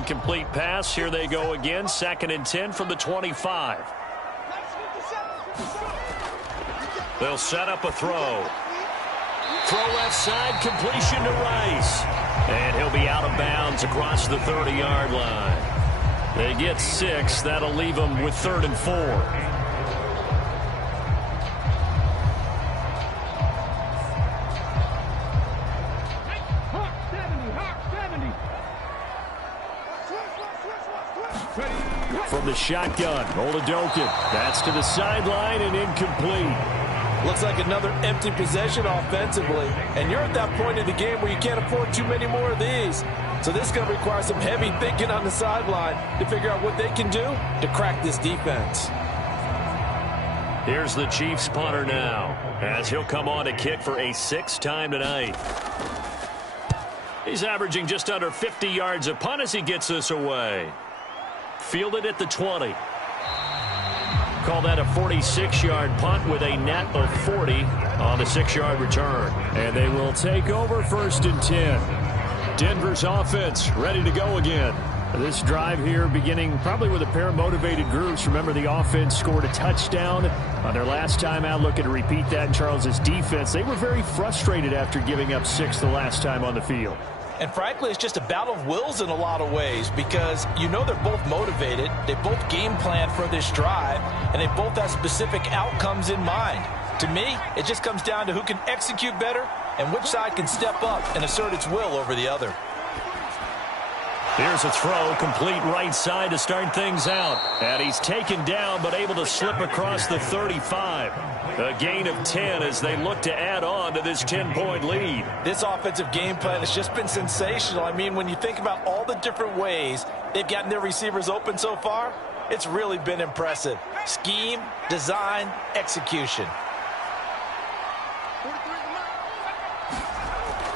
incomplete pass. Here they go again. 2nd and 10 from the 25. They'll set up a throw. Throw left side, completion to Rice. And he'll be out of bounds across the 30-yard line. They get 6. That'll leave them with 3rd and 4. From the shotgun, Oladokin. That's to the sideline and incomplete. Looks like another empty possession offensively. And you're at that point in the game where you can't afford too many more of these. So this is going to require some heavy thinking on the sideline to figure out what they can do to crack this defense. Here's the Chiefs punter now, as he'll come on to kick for a 6th time tonight. He's averaging just under 50 yards a punt as he gets this away. Fielded at the 20. Call that a 46-yard punt with a net of 40 on the 6-yard return. And they will take over 1st and 10. Denver's offense ready to go again. This drive here beginning probably with a pair of motivated groups. Remember, the offense scored a touchdown on their last time out. Looking to repeat that in Charles's defense. They were very frustrated after giving up 6 the last time on the field. And frankly, it's just a battle of wills in a lot of ways because you know they're both motivated. They both game plan for this drive, and they both have specific outcomes in mind. To me, it just comes down to who can execute better and which side can step up and assert its will over the other. Here's a throw, complete right side to start things out. And he's taken down but able to slip across the 35. A gain of 10 as they look to add on to this 10-point lead. This offensive game plan has just been sensational. I mean, when you think about all the different ways they've gotten their receivers open so far, it's really been impressive. Scheme, design, execution.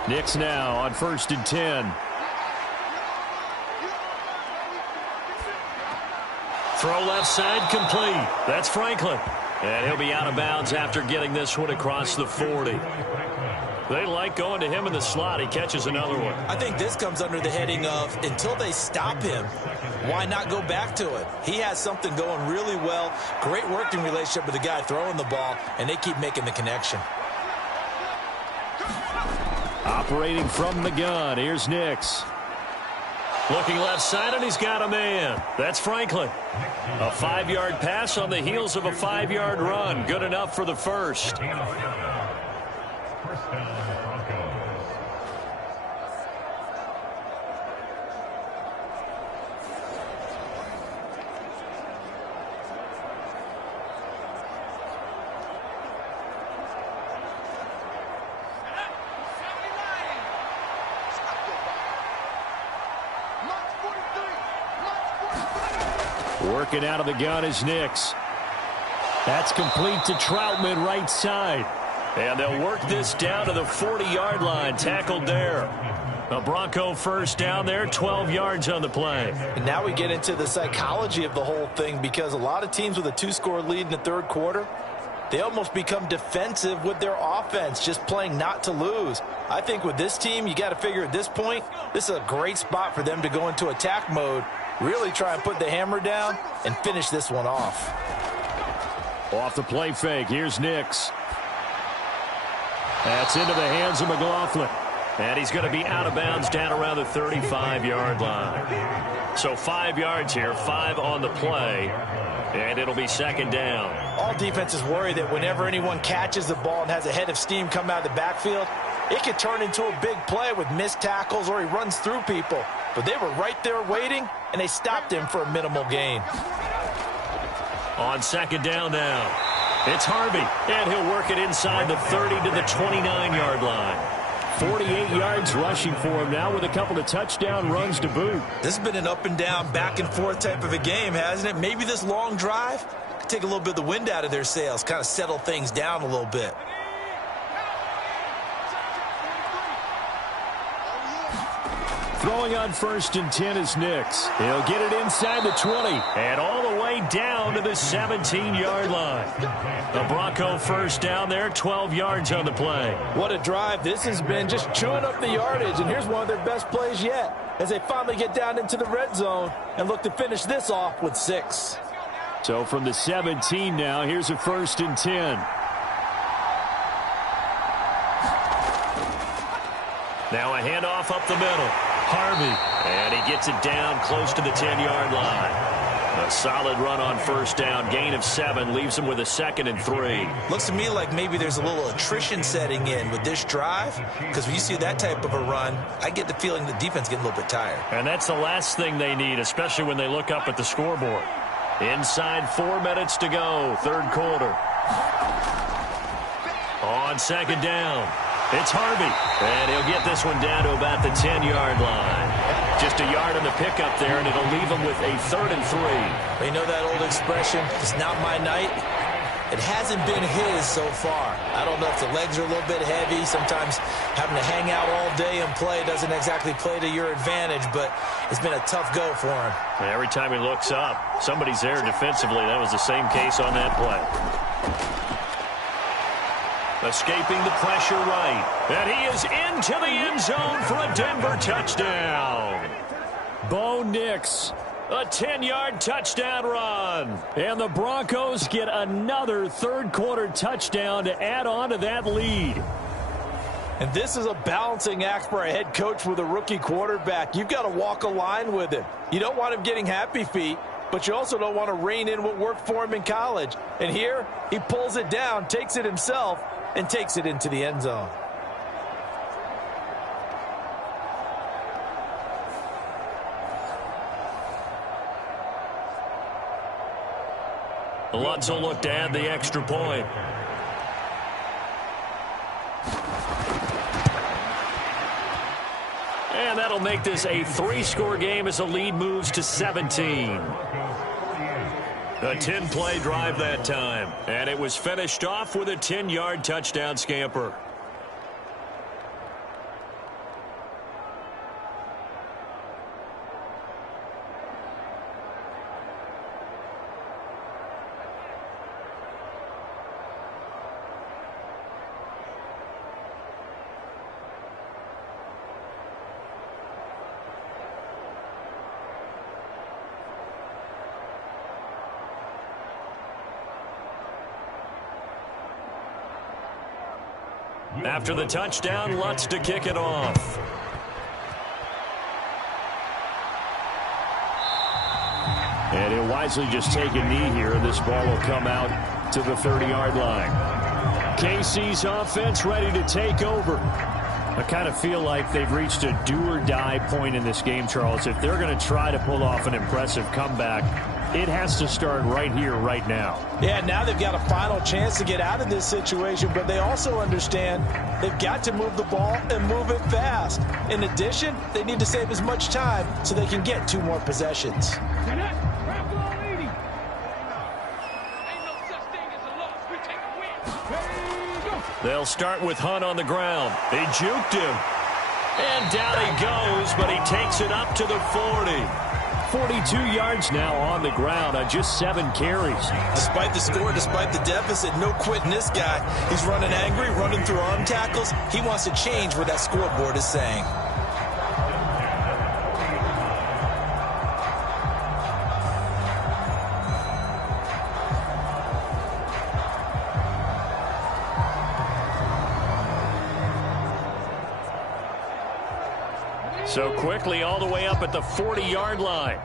Knicks now on 1st and 10. Throw left side, complete. That's Franklin. And he'll be out of bounds after getting this one across the 40. They like going to him in the slot. He catches another one. I think this comes under the heading of until they stop him, why not go back to it? He has something going really well. Great working relationship with the guy throwing the ball, and they keep making the connection. Operating from the gun, here's Nix. Looking left side, and he's got a man. That's Franklin. A 5-yard pass on the heels of a 5-yard run. Good enough for the first. First down, Broncos. Working out of the gun is Nix. That's complete to Troutman, right side. And they'll work this down to the 40-yard line. Tackled there. A Bronco first down there, 12 yards on the play. And now we get into the psychology of the whole thing because a lot of teams with a 2-score lead in the third quarter, they almost become defensive with their offense, just playing not to lose. I think with this team, you got to figure at this point, this is a great spot for them to go into attack mode, really try and put the hammer down and finish this one off. Off the play fake, here's Nix. That's into the hands of McLaughlin. And he's going to be out of bounds down around the 35-yard line. So 5 yards here, 5 on the play, and it'll be second down. All defenses worry that whenever anyone catches the ball and has a head of steam come out of the backfield, it could turn into a big play with missed tackles or he runs through people. But they were right there waiting, and they stopped him for a minimal gain. On second down now, it's Harvey, and he'll work it inside the 30 to the 29-yard line. 48 yards rushing for him now with a couple of touchdown runs to boot. This has been an up and down, back and forth type of a game, hasn't it? Maybe this long drive could take a little bit of the wind out of their sails, kind of settle things down a little bit. Throwing on 1st and 10 is Nix. He'll get it inside the 20 and all the way down to the 17-yard line. The Bronco first down there, 12 yards on the play. What a drive. This has been just chewing up the yardage, and here's one of their best plays yet. as they finally get down into the red zone and look to finish this off with 6. So from the 17 now, here's a 1st and 10. Now a handoff up the middle. Harvey. And he gets it down close to the 10-yard line. A solid run on 1st down. Gain of 7 leaves him with a 2nd and 3. Looks to me like maybe there's a little attrition setting in with this drive, because when you see that type of a run, I get the feeling the defense getting a little bit tired. And that's the last thing they need, especially when they look up at the scoreboard. Inside 4 minutes to go, 3rd quarter. On 2nd down, it's Harvey. And he'll get this one down to about the 10-yard line. Just a yard on the pickup there, and it'll leave him with a 3rd and 3. You know that old expression, it's not my night? It hasn't been his so far. I don't know if the legs are a little bit heavy. Sometimes having to hang out all day and play doesn't exactly play to your advantage, but it's been a tough go for him. Every time he looks up, somebody's there defensively. That was the same case on that play. Escaping the pressure right. And he is into the end zone for a Denver touchdown. Bo Nix, a 10-yard touchdown run. And the Broncos get another 3rd quarter touchdown to add on to that lead. And this is a balancing act for a head coach with a rookie quarterback. You've got to walk a line with him. You don't want him getting happy feet, but you also don't want to rein in what worked for him in college. And here, he pulls it down, takes it himself, and takes it into the end zone. Lutz will look to add the extra point. And that'll make this a 3-score game as the lead moves to 17. A 10-play drive that time. And it was finished off with a 10-yard touchdown scamper. After the touchdown, Lutz to kick it off. And he'll wisely just take a knee here, and this ball will come out to the 30-yard line. KC's offense ready to take over. I kind of feel like they've reached a do-or-die point in this game, Charles. If they're going to try to pull off an impressive comeback, it has to start right here, right now. Yeah, now they've got a final chance to get out of this situation, but they also understand they've got to move the ball and move it fast. In addition, they need to save as much time so they can get 2 more possessions. They'll start with Hunt on the ground. They juked him. And down he goes, but he takes it up to the 40. 42 yards now on the ground on just 7 carries. Despite the score, despite the deficit, no quitting this guy. He's running angry, running through arm tackles. He wants to change what that scoreboard is saying. So quickly all the way up at the 40-yard line.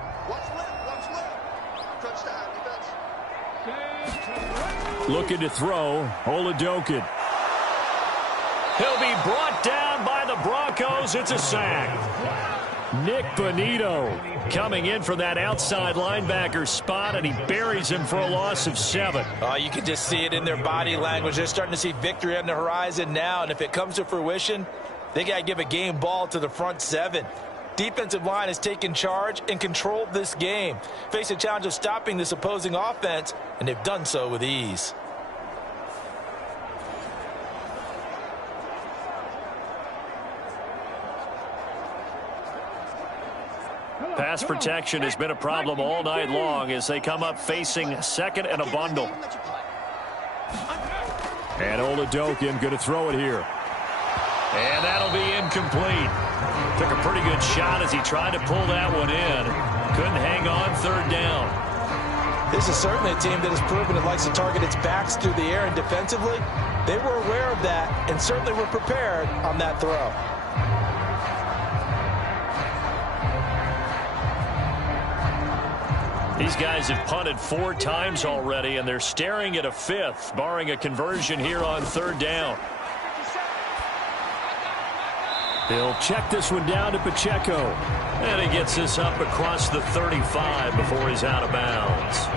Looking to throw, Oladokin. He'll be brought down by the Broncos. It's a sack. Nick Bonito coming in for that outside linebacker spot, and he buries him for a loss of 7. You can just see it in their body language. They're starting to see victory on the horizon now, and if it comes to fruition, they got to give a game ball to the front 7. Defensive line has taken charge and controlled this game. Face a challenge of stopping this opposing offense, and they've done so with ease. Pass protection has been a problem all night long as they come up facing second and a bundle. And Oladokin going to throw it here. And that'll be incomplete. Took a pretty good shot as he tried to pull that one in. Couldn't hang on third down. This is certainly a team that has proven it likes to target its backs through the air, and defensively, they were aware of that and certainly were prepared on that throw. These guys have punted 4 times already, and they're staring at a 5th, barring a conversion here on third down. They'll check this one down to Pacheco. And he gets this up across the 35 before he's out of bounds.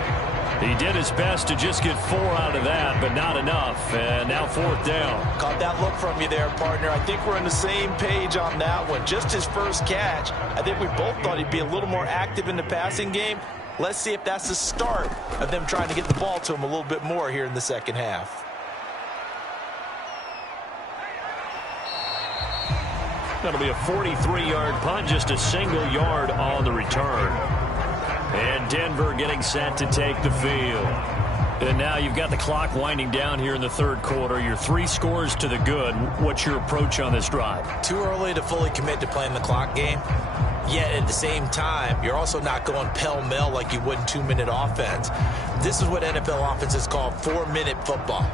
He did his best to just get 4 out of that, but not enough. And now fourth down. Caught that look from you there, partner. I think we're on the same page on that one. Just his first catch. I think we both thought he'd be a little more active in the passing game. Let's see if that's the start of them trying to get the ball to him a little bit more here in the second half. That'll be a 43-yard punt, just a single yard on the return. And Denver getting set to take the field. And now you've got the clock winding down here in the third quarter. You're 3 scores to the good. What's your approach on this drive? Too early to fully commit to playing the clock game. Yet at the same time, you're also not going pell-mell like you would in 2-minute offense. This is what NFL offenses call 4-minute football.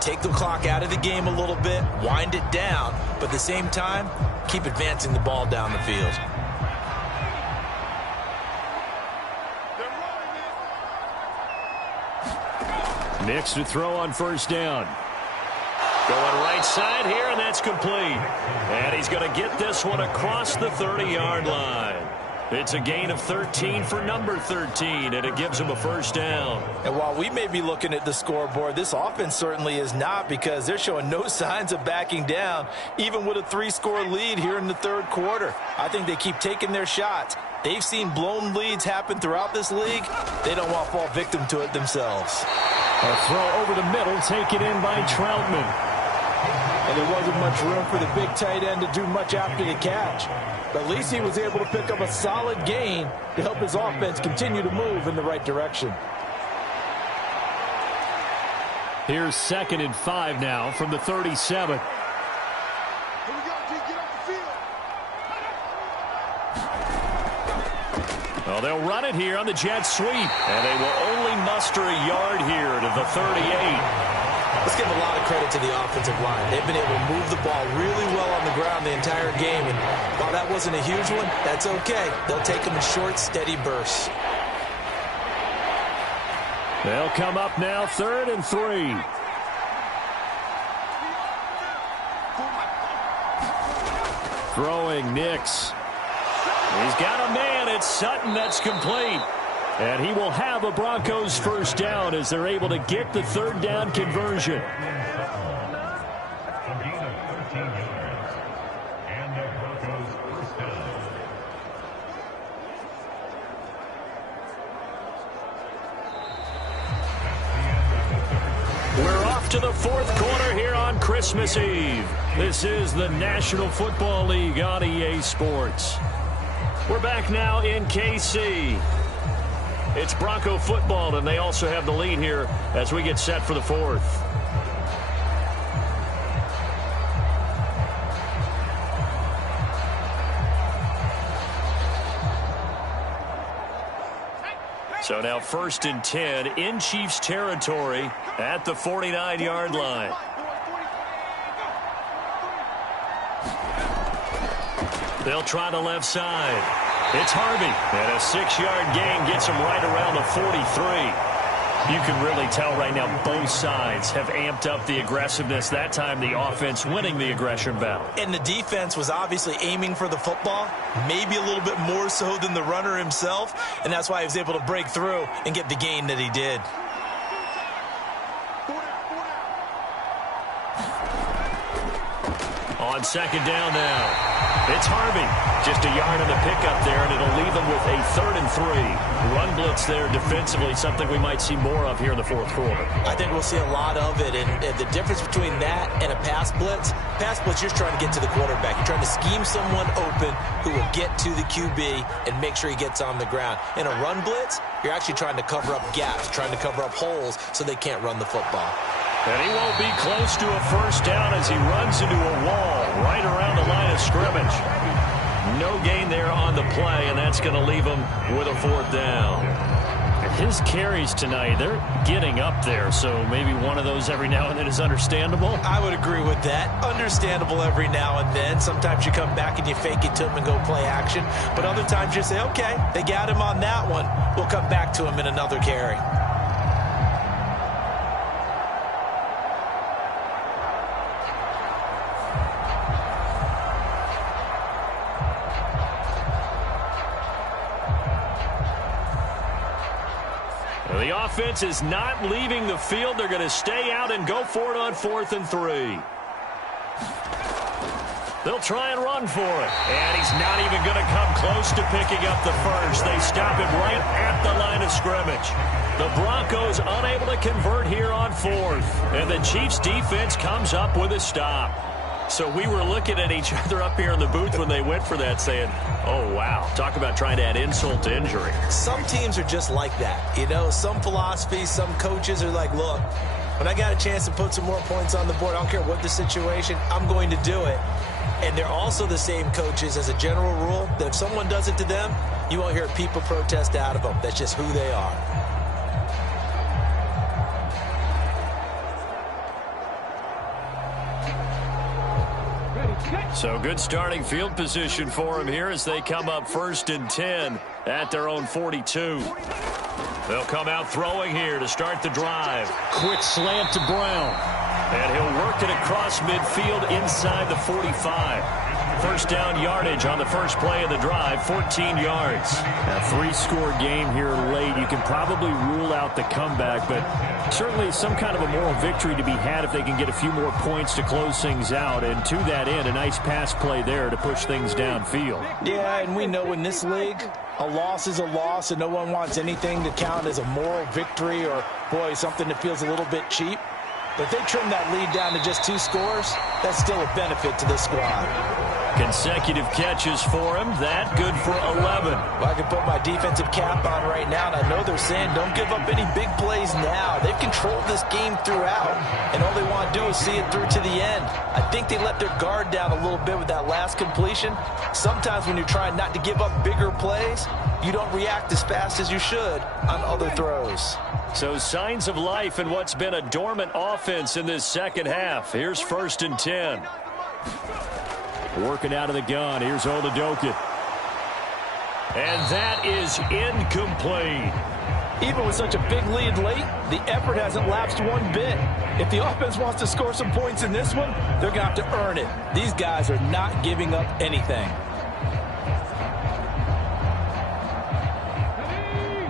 Take the clock out of the game a little bit, wind it down, but at the same time, keep advancing the ball down the field. Nix to throw on first down. Going right side here, and that's complete. And he's going to get this one across the 30-yard line. It's a gain of 13 for number 13, and it gives him a first down. And while we may be looking at the scoreboard, this offense certainly is not, because they're showing no signs of backing down, even with a 3-score lead here in the third quarter. I think they keep taking their shots. They've seen blown leads happen throughout this league. They don't want to fall victim to it themselves. A throw over the middle, taken in by Troutman. And there wasn't much room for the big tight end to do much after the catch. But at least he was able to pick up a solid gain to help his offense continue to move in the right direction. Here's 2nd and 5 now from the 37. Well, they'll run it here on the jet sweep. And they will only muster a yard here to the 38. Let's give a lot of credit to the offensive line. They've been able to move the ball really well on the ground the entire game. And while that wasn't a huge one, that's okay. They'll take them in short, steady bursts. They'll come up now 3rd and 3. Throwing Nix. He's got a man. It's Sutton. That's complete. And he will have a Broncos first down as they're able to get the third down conversion. We're off to the fourth quarter here on Christmas Eve. This is the National Football League on EA Sports. We're back now in KC. It's Bronco football, and they also have the lead here as we get set for the fourth. So now 1st and 10 in Chiefs territory at the 49-yard line. They'll try the left side. It's Harvey, and a 6-yard gain gets him right around the 43. You can really tell right now both sides have amped up the aggressiveness. That time the offense winning the aggression battle. And the defense was obviously aiming for the football, maybe a little bit more so than the runner himself, and that's why he was able to break through and get the gain that he did. On 2nd down now. It's Harvey. Just a yard on the pickup there, and it'll leave them with a 3rd and 3. Run blitz there defensively, something we might see more of here in the fourth quarter. I think we'll see a lot of it, and the difference between that and a pass blitz, you're trying to get to the quarterback. You're trying to scheme someone open who will get to the QB and make sure he gets on the ground. In a run blitz, you're actually trying to cover up gaps, trying to cover up holes so they can't run the football. And he won't be close to a first down as he runs into a wall right around the line of scrimmage. No gain there on the play, and that's going to leave him with a fourth down. His carries tonight, they're getting up there, so maybe one of those every now and then is understandable. I would agree with that. Understandable every now and then. Sometimes you come back and you fake it to him and go play action. But other times you say, okay, they got him on that one. We'll come back to him in another carry. The offense is not leaving the field. They're going to stay out and go for it on 4th and 3. They'll try and run for it. And he's not even going to come close to picking up the first. They stop him right at the line of scrimmage. The Broncos unable to convert here on 4th. And the Chiefs defense comes up with a stop. So we were looking at each other up here in the booth when they went for that saying, oh, wow, talk about trying to add insult to injury. Some teams are just like that. You know, some philosophies, some coaches are like, look, when I got a chance to put some more points on the board, I don't care what the situation, I'm going to do it. And they're also the same coaches as a general rule that if someone does it to them, you won't hear people protest out of them. That's just who they are. So good starting field position for him here as they come up 1st and 10 at their own 42. They'll come out throwing here to start the drive. Quick slant to Brown. And he'll work it across midfield inside the 45. First down yardage on the first play of the drive, 14 yards. A 3-score game here late. You can probably rule out the comeback, but certainly some kind of a moral victory to be had if they can get a few more points to close things out. And to that end, a nice pass play there to push things downfield. Yeah, and we know in this league, a loss is a loss, and no one wants anything to count as a moral victory or, boy, something that feels a little bit cheap. But if they trim that lead down to just 2 scores, that's still a benefit to this squad. Consecutive catches for him. That good for 11. Well, I can put my defensive cap on right now, and I know they're saying don't give up any big plays now. They've controlled this game throughout, and all they want to do is see it through to the end. I think they let their guard down a little bit with that last completion. Sometimes when you're trying not to give up bigger plays, you don't react as fast as you should on other throws. So signs of life in what's been a dormant offense in this second half. Here's 1st and 10. Working out of the gun. Here's Oladokin. And that is incomplete. Even with such a big lead late, the effort hasn't lapsed one bit. If the offense wants to score some points in this one, they're going to have to earn it. These guys are not giving up anything.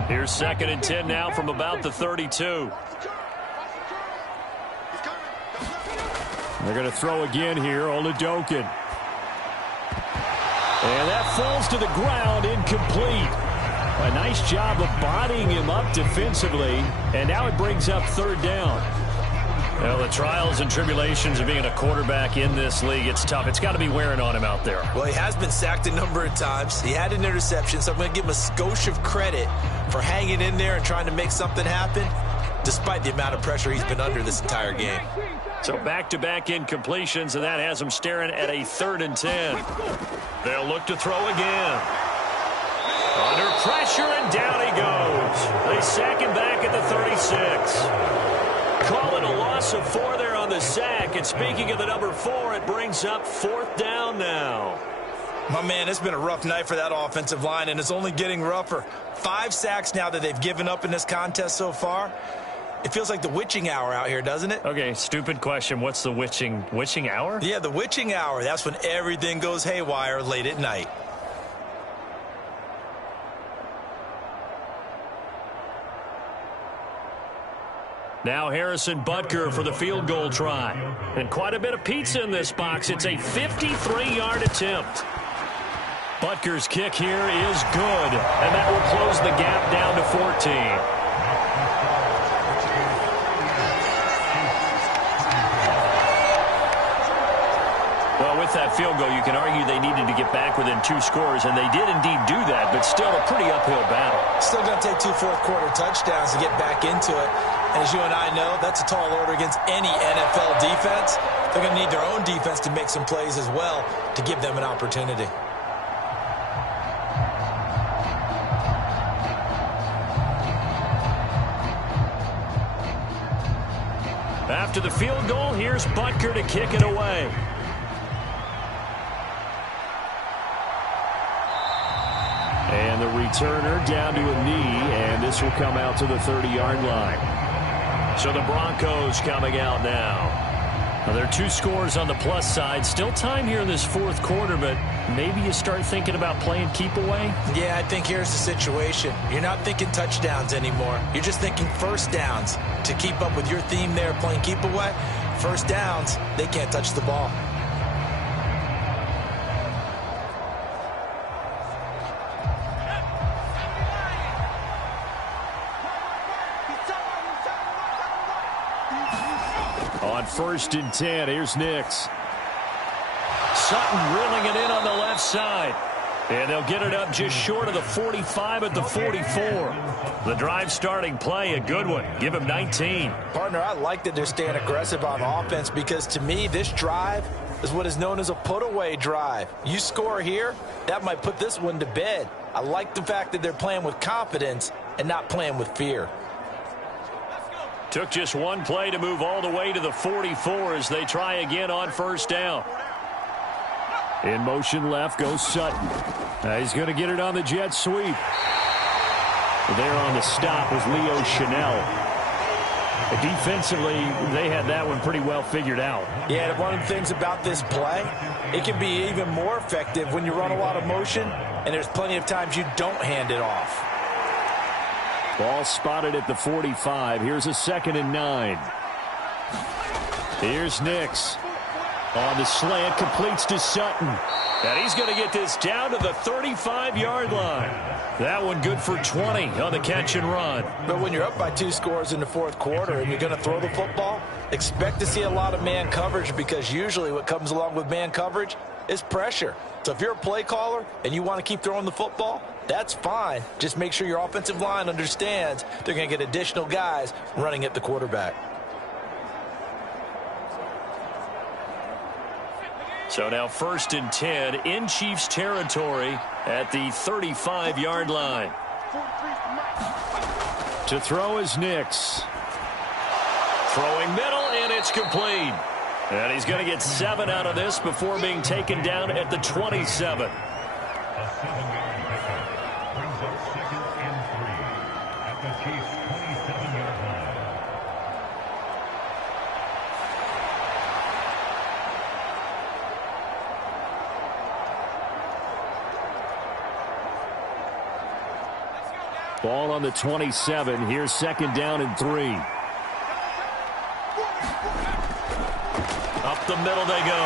Here's 2nd and 10 now from about the 32. They're going to throw again here, Oladokin. And that falls to the ground, incomplete. A nice job of bodying him up defensively, and now it brings up 3rd down. Well, the trials and tribulations of being a quarterback in this league, it's tough. It's got to be wearing on him out there. Well, he has been sacked a number of times. He had an interception, so I'm going to give him a skosh of credit for hanging in there and trying to make something happen, despite the amount of pressure he's been under this entire game. So back-to-back incompletions, and that has him staring at a 3rd and 10. They'll look to throw again. Under pressure, and down he goes. They sack him back at the 36. Call it a loss of 4 there on the sack. And speaking of the number 4, it brings up 4th down now. My man, it's been a rough night for that offensive line, and it's only getting rougher. 5 sacks now that they've given up in this contest so far. It feels like the witching hour out here, doesn't it? Okay, stupid question. What's the witching hour? Yeah, the witching hour. That's when everything goes haywire late at night. Now Harrison Butker for the field goal try. And quite a bit of pizza in this box. It's a 53-yard attempt. Butker's kick here is good. And that will close the gap down to 14. Well, with that field goal, you can argue they needed to get back within 2 scores, and they did indeed do that, but still a pretty uphill battle. Still going to take 2 fourth-quarter touchdowns to get back into it. And as you and I know, that's a tall order against any NFL defense. They're going to need their own defense to make some plays as well to give them an opportunity. After the field goal, here's Butker to kick it away. And the returner down to a knee, and this will come out to the 30-yard line. So the Broncos coming out now. Now, there are 2 scores on the plus side. Still time here in this 4th quarter, but maybe you start thinking about playing keep away? Yeah, I think here's the situation. You're not thinking touchdowns anymore. You're just thinking first downs. To keep up with your theme there, playing keep away, first downs, they can't touch the ball. On 1st and 10, here's Nix. Sutton reeling it in on the left side. And they'll get it up just short of the 45 at the 44. The drive starting play, a good one. Give him 19. Partner, I like that they're staying aggressive on offense because to me, this drive is what is known as a put-away drive. You score here, that might put this one to bed. I like the fact that they're playing with confidence and not playing with fear. Took just 1 play to move all the way to the 44 as they try again on 1st down. In motion left goes Sutton. He's going to get it on the jet sweep. There on the stop was Leo Chanel. Defensively, they had that one pretty well figured out. Yeah, one of the things about this play, it can be even more effective when you run a lot of motion, and there's plenty of times you don't hand it off. Ball spotted at the 45. Here's a 2nd and 9. Here's Nix. On the slant, completes to Sutton. And he's going to get this down to the 35-yard line. That one good for 20 on the catch and run. But when you're up by 2 scores in the 4th quarter and you're going to throw the football, expect to see a lot of man coverage because usually what comes along with man coverage is pressure. So if you're a play caller and you want to keep throwing the football, that's fine. Just make sure your offensive line understands they're going to get additional guys running at the quarterback. So now 1st and 10 in Chiefs territory at the 35-yard line. To throw is Nix. Throwing middle, and it's complete. And he's going to get 7 out of this before being taken down at the 27. Ball on the 27. Here's 2nd down and 3. Up the middle they go.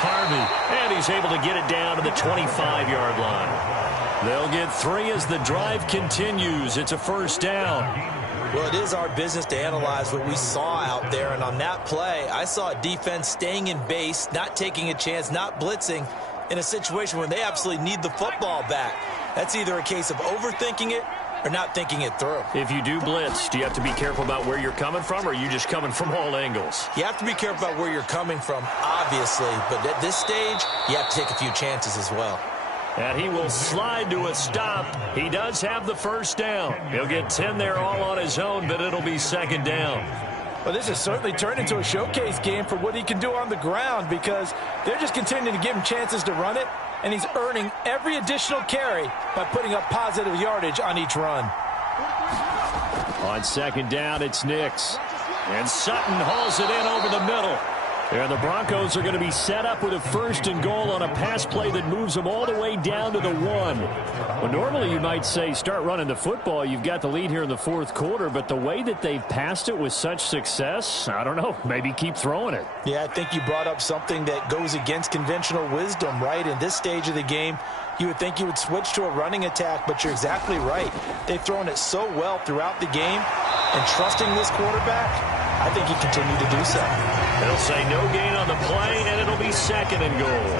Harvey. And he's able to get it down to the 25-yard line. They'll get 3 as the drive continues. It's a 1st down. Well, it is our business to analyze what we saw out there. And on that play, I saw a defense staying in base, not taking a chance, not blitzing in a situation where they absolutely need the football back. That's either a case of overthinking it or not thinking it through. If you do blitz, do you have to be careful about where you're coming from, or are you just coming from all angles? You have to be careful about where you're coming from, obviously. But at this stage, you have to take a few chances as well. And he will slide to a stop. He does have the 1st down. He'll get 10 there all on his own, but it'll be 2nd down. Well, this has certainly turned into a showcase game for what he can do on the ground because they're just continuing to give him chances to run it, and he's earning every additional carry by putting up positive yardage on each run. On 2nd down, it's Nix. And Sutton hauls it in over the middle. And the Broncos are going to be set up with a 1st and goal on a pass play that moves them all the way down to the 1. Well, normally you might say start running the football. You've got the lead here in the 4th quarter, but the way that they've passed it with such success, I don't know, maybe keep throwing it. Yeah, I think you brought up something that goes against conventional wisdom, right? In this stage of the game, you would think you would switch to a running attack, but you're exactly right. They've thrown it so well throughout the game, and trusting this quarterback, I think he continued to do so. They'll say no gain on the play, and it'll be be second and goal.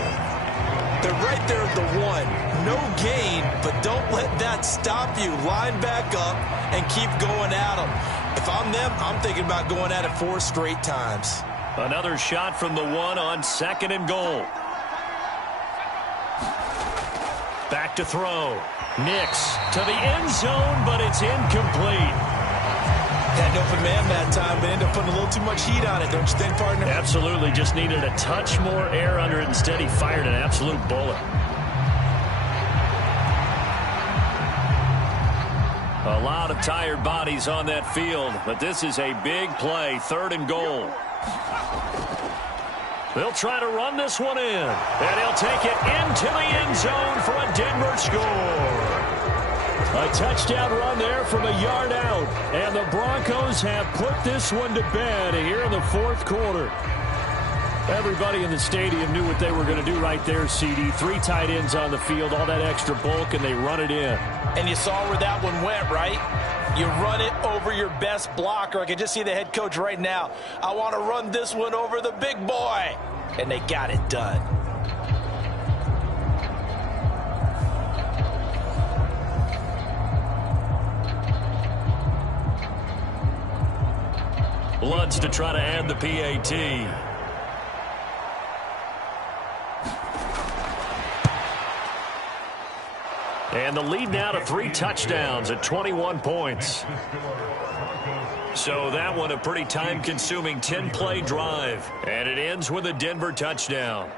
They're right there at the 1. No gain, but don't let that stop you. Line back up and keep going at them. If I'm them, I'm thinking about going at it 4 straight times. Another shot from the 1 on second and goal. Back to throw. Nix to the end zone, but it's incomplete. Had an open man that time, but ended up putting a little too much heat on it, don't you think, partner? Absolutely. Just needed a touch more air under it. Instead, he fired an absolute bullet. A lot of tired bodies on that field, but this is a big play. 3rd and goal. They'll try to run this one in, and he'll take it into the end zone for a Denver score. A touchdown run there from a yard out, and the Broncos have put this one to bed here in the 4th quarter. Everybody in the stadium knew what they were going to do right there, CD. 3 tight ends on the field, all that extra bulk, and they run it in. And you saw where that one went, right? You run it over your best blocker. I can just see the head coach right now. I want to run this one over the big boy. And they got it done. Lutz to try to add the PAT. And the lead now to 3 touchdowns at 21 points. So that one a pretty time-consuming 10-play drive. And it ends with a Denver touchdown.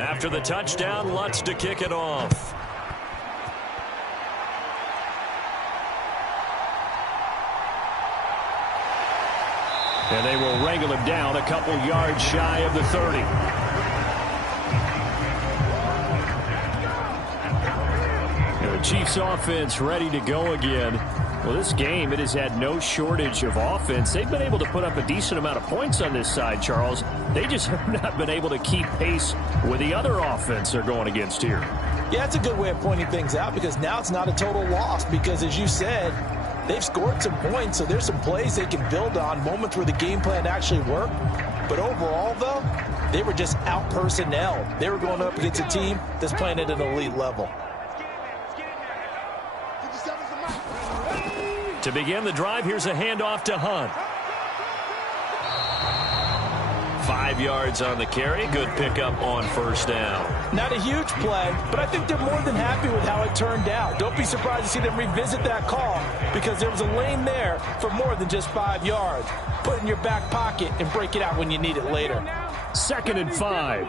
After the touchdown, Lutz to kick it off. And they will wrangle him down a couple yards shy of the 30. The Chiefs offense ready to go again. Well, this game, it has had no shortage of offense. They've been able to put up a decent amount of points on this side, Charles. They just have not been able to keep pace with the other offense they're going against here. Yeah, that's a good way of pointing things out because now it's not a total loss because, as you said, they've scored some points, so there's some plays they can build on, moments where the game plan actually worked. But overall, though, they were just out-personnel. They were going up against a team that's playing at an elite level. To begin the drive, here's a handoff to Hunt. 5 yards on the carry. Good pickup on first down. Not a huge play, but I think they're more than happy with how it turned out. Don't be surprised to see them revisit that call because there was a lane there for more than just 5 yards. Put it in your back pocket and break it out when you need it later. 2nd and 5.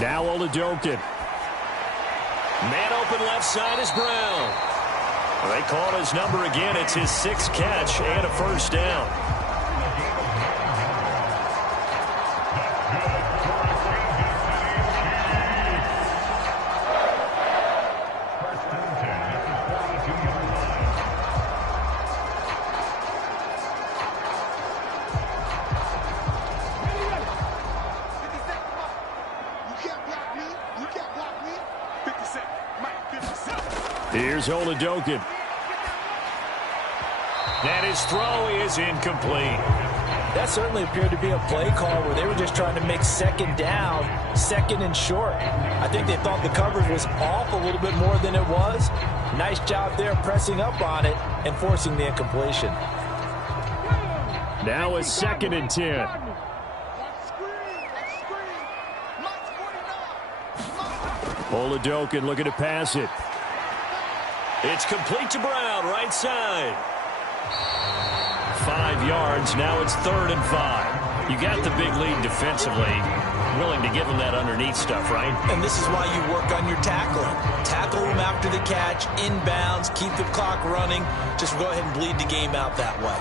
Now Oladokin. Man open left side is Brown. They called his number again. It's his 6th catch and a first down. Here's Oladokin. And his throw is incomplete. That certainly appeared to be a play call where they were just trying to make 2nd down, 2nd and short. I think they thought the coverage was off a little bit more than it was. Nice job there pressing up on it and forcing the incompletion. Now a 2nd and 10. Oladokin looking to pass it. It's complete to Brown, right side. 5 yards, now it's 3rd and 5. You got the big lead defensively. Willing to give them that underneath stuff, right? And this is why you work on your tackling. Tackle them after the catch, inbounds, keep the clock running. Just go ahead and bleed the game out that way.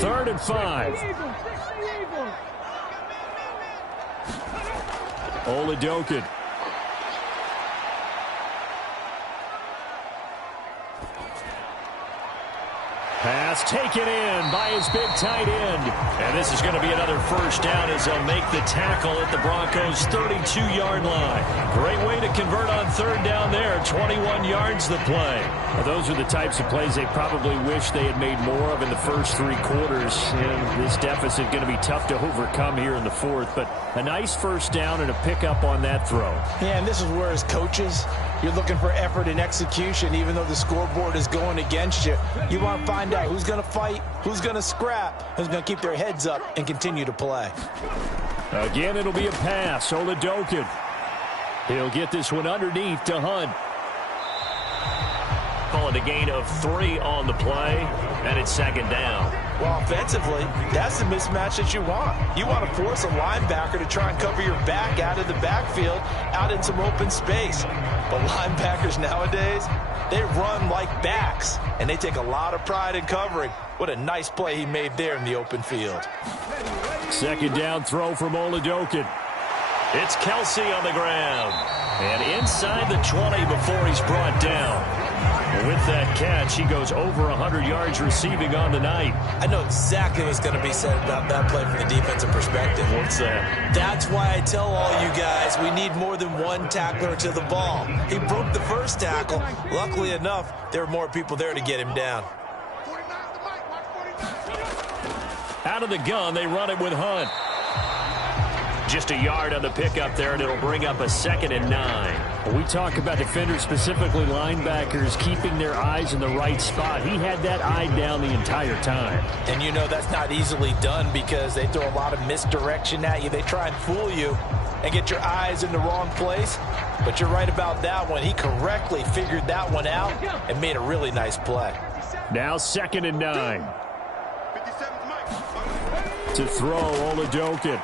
3rd and 5. Oladokin. Pass taken in by his big tight end. And this is going to be another first down as they'll make the tackle at the Broncos' 32-yard line. Great way to convert on 3rd down there. 21 yards the play. Well, those are the types of plays they probably wish they had made more of in the first 3 quarters. And this deficit going to be tough to overcome here in the 4th. But a nice first down and a pickup on that throw. Yeah, and this is where as coaches, you're looking for effort and execution, even though the scoreboard is going against you. You want to find out who's going to fight, who's going to scrap, who's going to keep their heads up and continue to play. Again, it'll be a pass. Oladokin. He'll get this one underneath to Hunt. Calling a gain of 3 on the play, and it's 2nd down. Well, offensively, that's the mismatch that you want. You want to force a linebacker to try and cover your back out of the backfield, out in some open space. But linebackers nowadays, they run like backs, and they take a lot of pride in covering. What a nice play he made there in the open field. 2nd down throw from Oladokin. It's Kelsey on the ground. And inside the 20 before he's brought down. With that catch, he goes over 100 yards receiving on the night. I know exactly what's going to be said about that play from the defensive perspective. What's that? That's why I tell all you guys we need more than one tackler to the ball. He broke the first tackle. Luckily enough, there were more people there to get him down. Out of the gun, they run it with Hunt. Just a yard on the pickup there, and it'll bring up a 2nd and 9. We talk about defenders, specifically linebackers, keeping their eyes in the right spot. He had that eye down the entire time. And you know that's not easily done because they throw a lot of misdirection at you. They try and fool you and get your eyes in the wrong place. But you're right about that one. He correctly figured that one out and made a really nice play. Now 2nd and 9. To throw, Oladokin.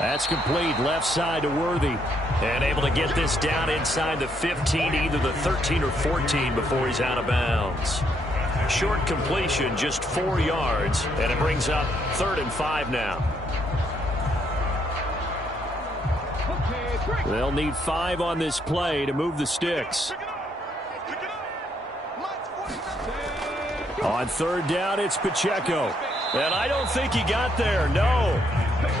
That's complete, left side to Worthy. And able to get this down inside the 15, either the 13 or 14 before he's out of bounds. Short completion, just 4 yards, and it brings up 3rd and 5 now. They'll need 5 on this play to move the sticks. On 3rd down, it's Pacheco. And I don't think he got there, no.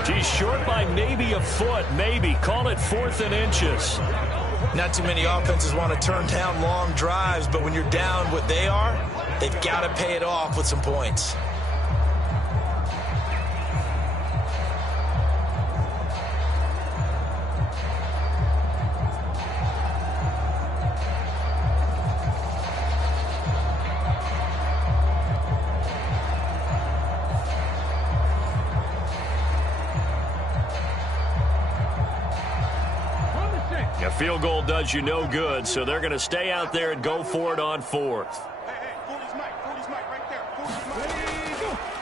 He's short by maybe a foot, maybe. Call it 4th and inches. Not too many offenses want to turn down long drives, but when you're down what they are, they've got to pay it off with some points. A field goal does you no good, so they're going to stay out there and go for it on 4th.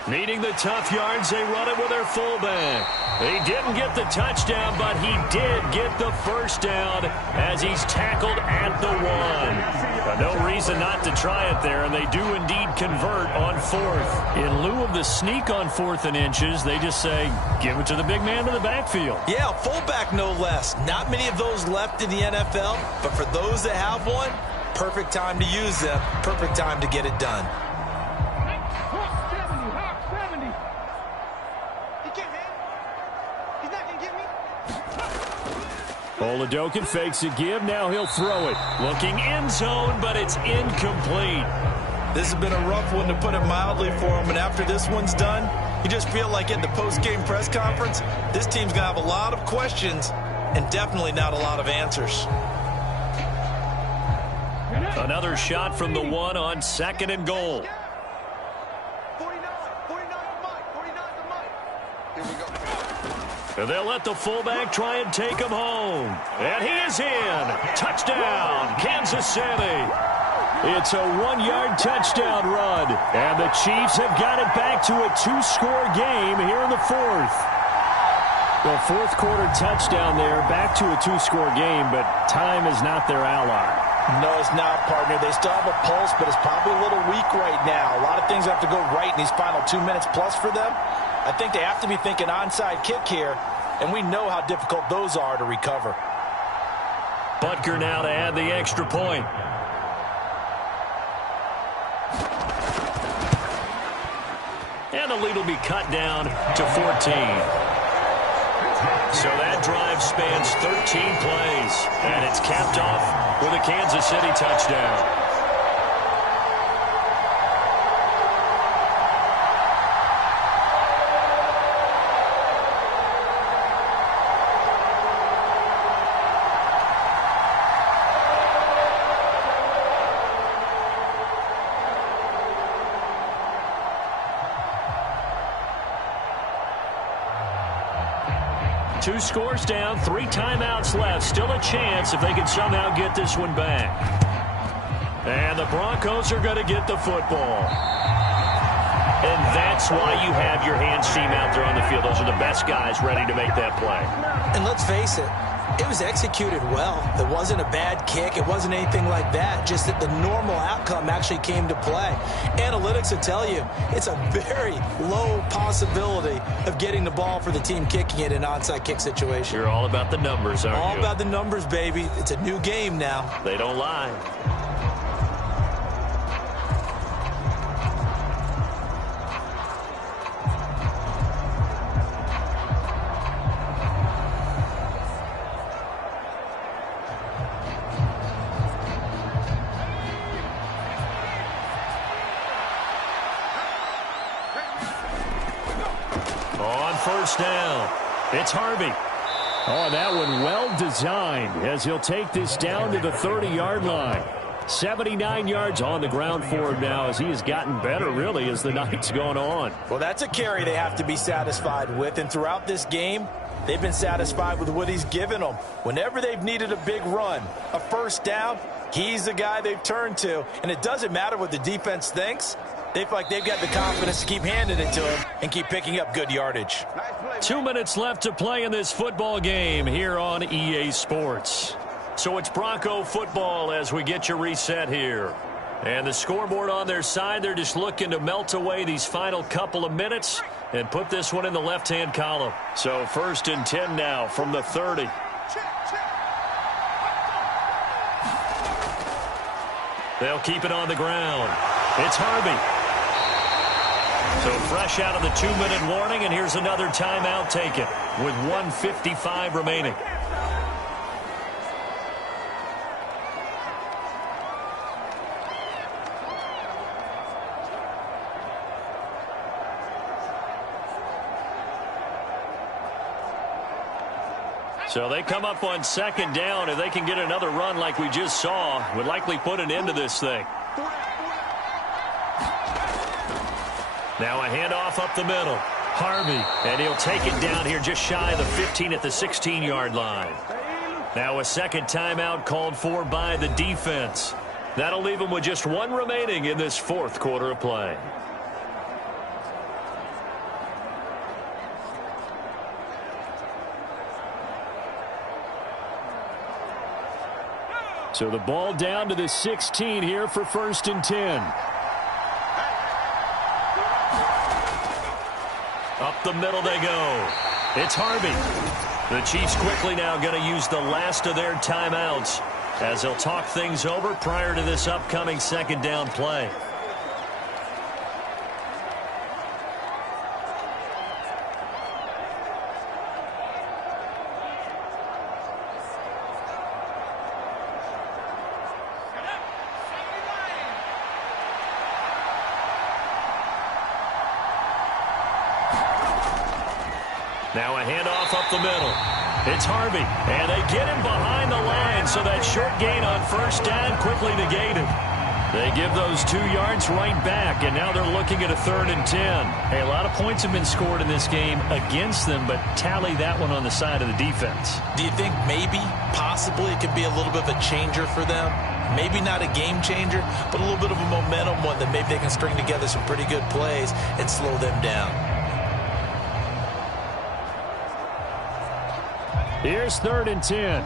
Needing the tough yards, they run it with their fullback. He didn't get the touchdown, but he did get the first down as he's tackled at the 1. No reason not to try it there, and they do indeed convert on 4th. In lieu of the sneak on 4th and inches, they just say, give it to the big man in the backfield. Yeah, fullback no less. Not many of those left in the NFL, but for those that have one, perfect time to use them, perfect time to get it done. Oladokin fakes a give. Now he'll throw it. Looking end zone, but it's incomplete. This has been a rough one, to put it mildly, for him. And after this one's done, you just feel like at the post-game press conference, this team's going to have a lot of questions and definitely not a lot of answers. Another shot from the 1 on 2nd and goal. They'll let the fullback try and take him home. And he is in. Touchdown, Kansas City. It's a 1-yard touchdown run. And the Chiefs have got it back to a 2-score game here in the fourth. Well, fourth quarter touchdown there, back to a 2-score game, but time is not their ally. No, it's not, partner. They still have a pulse, but it's probably a little weak right now. A lot of things have to go right in these final 2 minutes plus for them. I think they have to be thinking onside kick here, and we know how difficult those are to recover. Butker now to add the extra point. And the lead will be cut down to 14. So that drive spans 13 plays, and it's capped off with a Kansas City touchdown. Two scores down, 3 timeouts left. Still a chance if they can somehow get this one back. And the Broncos are going to get the football. And that's why you have your hands team out there on the field. Those are the best guys ready to make that play. And let's face it, it was executed well. It wasn't a bad kick. It wasn't anything like that. Just that the normal outcome actually came to play. Analytics will tell you it's a very low possibility of getting the ball for the team kicking it in an onside kick situation. You're all about the numbers, aren't you? All about the numbers, baby. It's a new game now. They don't lie. First down. It's Harvey. Oh, that one well designed as he'll take this down to the 30-yard line. 79 yards on the ground for him now as he has gotten better, really, as the night's gone on. Well, that's a carry they have to be satisfied with, and throughout this game, they've been satisfied with what he's given them. Whenever they've needed a big run, a first down, he's the guy they've turned to, and it doesn't matter what the defense thinks. They feel like they've got the confidence to keep handing it to him and keep picking up good yardage. 2 minutes left to play in this football game here on EA Sports. So it's Bronco football as we get you reset here. And the scoreboard on their side, they're just looking to melt away these final couple of minutes and put this one in the left-hand column. So 1st and 10 now from the 30. They'll keep it on the ground. It's Harvey. So fresh out of the 2-minute warning, and here's another timeout taken with 1:55 remaining. So they come up on 2nd down. If they can get another run like we just saw, would likely put an end to this thing. Now a handoff up the middle. Harvey, and he'll take it down here just shy of the 15 at the 16-yard line. Now a second timeout called for by the defense. That'll leave him with just 1 remaining in this 4th quarter of play. So the ball down to the 16 here for 1st and 10. Up the middle they go. It's Harvey. The Chiefs quickly now going to use the last of their timeouts as they'll talk things over prior to this upcoming 2nd down play. Now a handoff up the middle. It's Harvey, and they get him behind the line, so that short gain on 1st down quickly negated. They give those 2 yards right back, and now they're looking at a 3rd and 10. Hey, a lot of points have been scored in this game against them, but tally that one on the side of the defense. Do you think maybe, possibly, it could be a little bit of a changer for them? Maybe not a game changer, but a little bit of a momentum one that maybe they can string together some pretty good plays and slow them down. Here's 3rd and 10.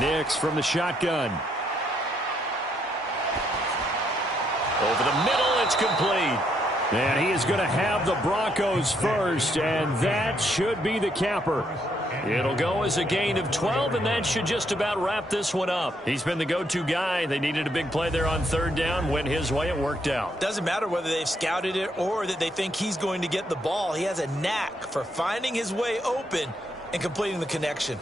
Nix from the shotgun. Over the middle, it's complete. And he is going to have the Broncos first, and that should be the capper. It'll go as a gain of 12, and that should just about wrap this one up. He's been the go-to guy. They needed a big play there on 3rd down. Went his way. It worked out. Doesn't matter whether they've scouted it or that they think he's going to get the ball. He has a knack for finding his way open and completing the connection.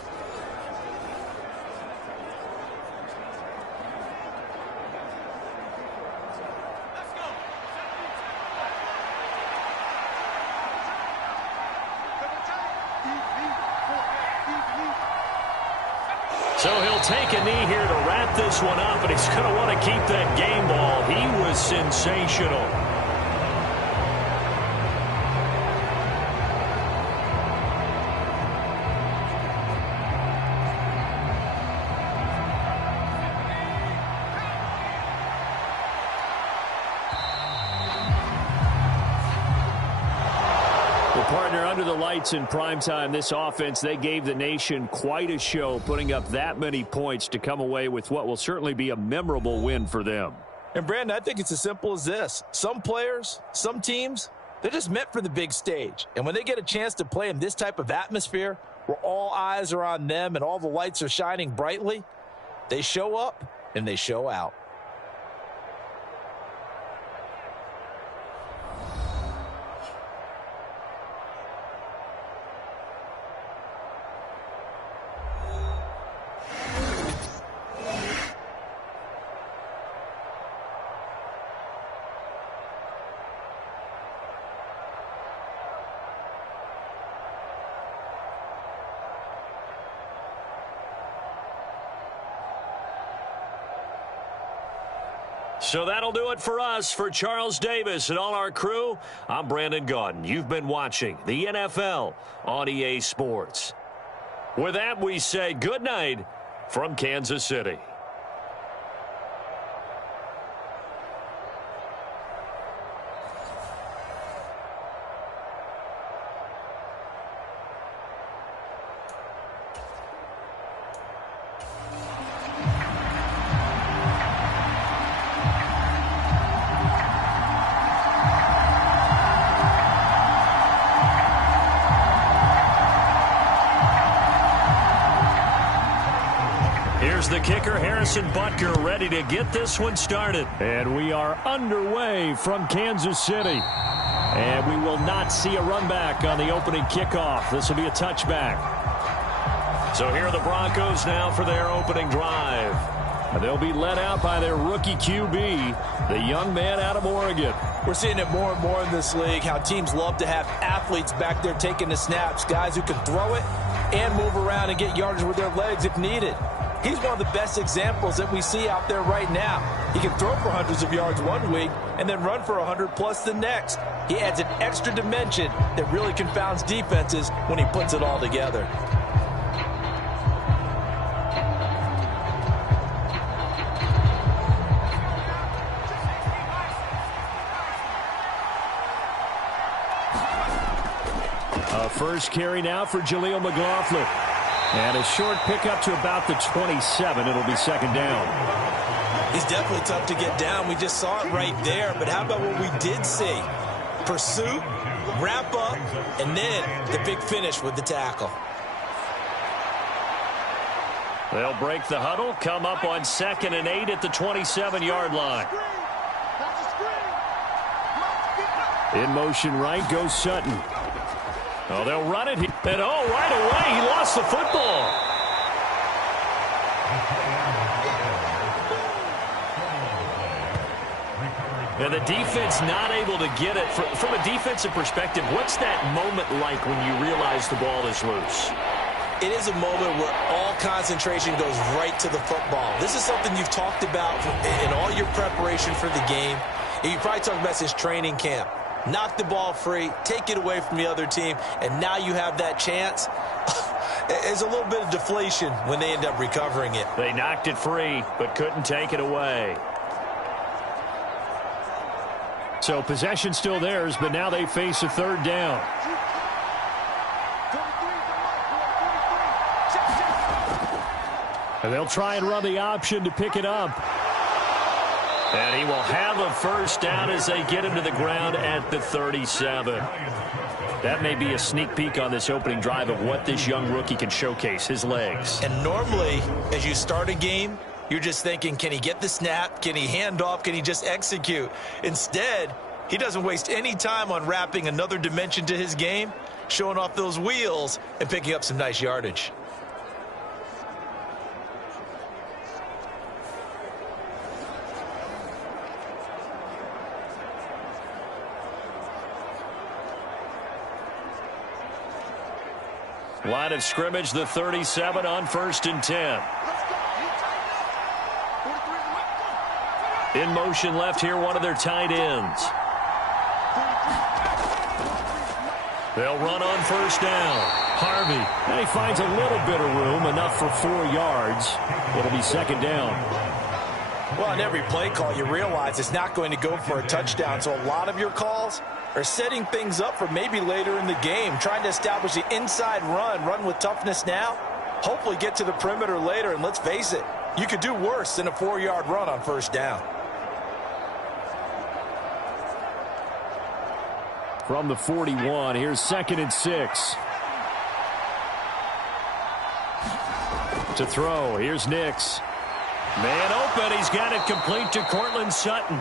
So he'll take a knee here to wrap this one up, and he's going to want to keep that game ball. He was sensational. Partner, under the lights in primetime, this offense, they gave the nation quite a show, putting up that many points to come away with what will certainly be a memorable win for them. And, Brandon, I think it's as simple as this. Some players, some teams, they're just meant for the big stage. And when they get a chance to play in this type of atmosphere where all eyes are on them and all the lights are shining brightly, they show up and they show out. So that'll do it for us. For Charles Davis and all our crew, I'm Brandon Gaudin. You've been watching the NFL on EA Sports. With that, we say good night from Kansas City. The kicker, Harrison Butker, ready to get this one started. And we are underway from Kansas City. And we will not see a run back on the opening kickoff. This will be a touchback. So here are the Broncos now for their opening drive. They'll be led out by their rookie QB, the young man out of Oregon. We're seeing it more and more in this league, how teams love to have athletes back there taking the snaps, guys who can throw it and move around and get yardage with their legs if needed. He's one of the best examples that we see out there right now. He can throw for hundreds of yards one week and then run for 100+ the next. He adds an extra dimension that really confounds defenses when he puts it all together. A first carry now for Jaleel McLaughlin. And a short pickup to about the 27. It'll be second down. He's definitely tough to get down. We just saw it right there. But how about what we did see? Pursuit, wrap up, and then the big finish with the tackle. They'll break the huddle, come up on 2nd and 8 at the 27-yard line. In motion right goes Sutton. Oh, they'll run it. And, right away, he lost the football. And the defense not able to get it. From a defensive perspective, what's that moment like when you realize the ball is loose? It is a moment where all concentration goes right to the football. This is something you've talked about in all your preparation for the game. You probably talked about since training camp. Knock the ball free, take it away from the other team, and now you have that chance. There's a little bit of deflation when they end up recovering it. They knocked it free, but couldn't take it away. So possession still theirs, but now they face a third down. And they'll try and run the option to pick it up. And he will have a first down as they get him to the ground at the 37. That may be a sneak peek on this opening drive of what this young rookie can showcase, his legs. And normally, as you start a game, you're just thinking, can he get the snap? Can he hand off? Can he just execute? Instead, he doesn't waste any time on wrapping another dimension to his game, showing off those wheels, and picking up some nice yardage. Line of scrimmage, the 37 on 1st and 10. In motion left here, one of their tight ends. They'll run on 1st down. Harvey, and he finds a little bit of room, enough for 4 yards. It'll be 2nd down. Well, on every play call, you realize it's not going to go for a touchdown, so a lot of your calls are setting things up for maybe later in the game, trying to establish the inside run with toughness now, hopefully get to the perimeter later, and let's face it, you could do worse than a 4-yard run on 1st down. From the 41, here's 2nd and 6. To throw, here's Nix. Man open, he's got it complete to Cortland Sutton.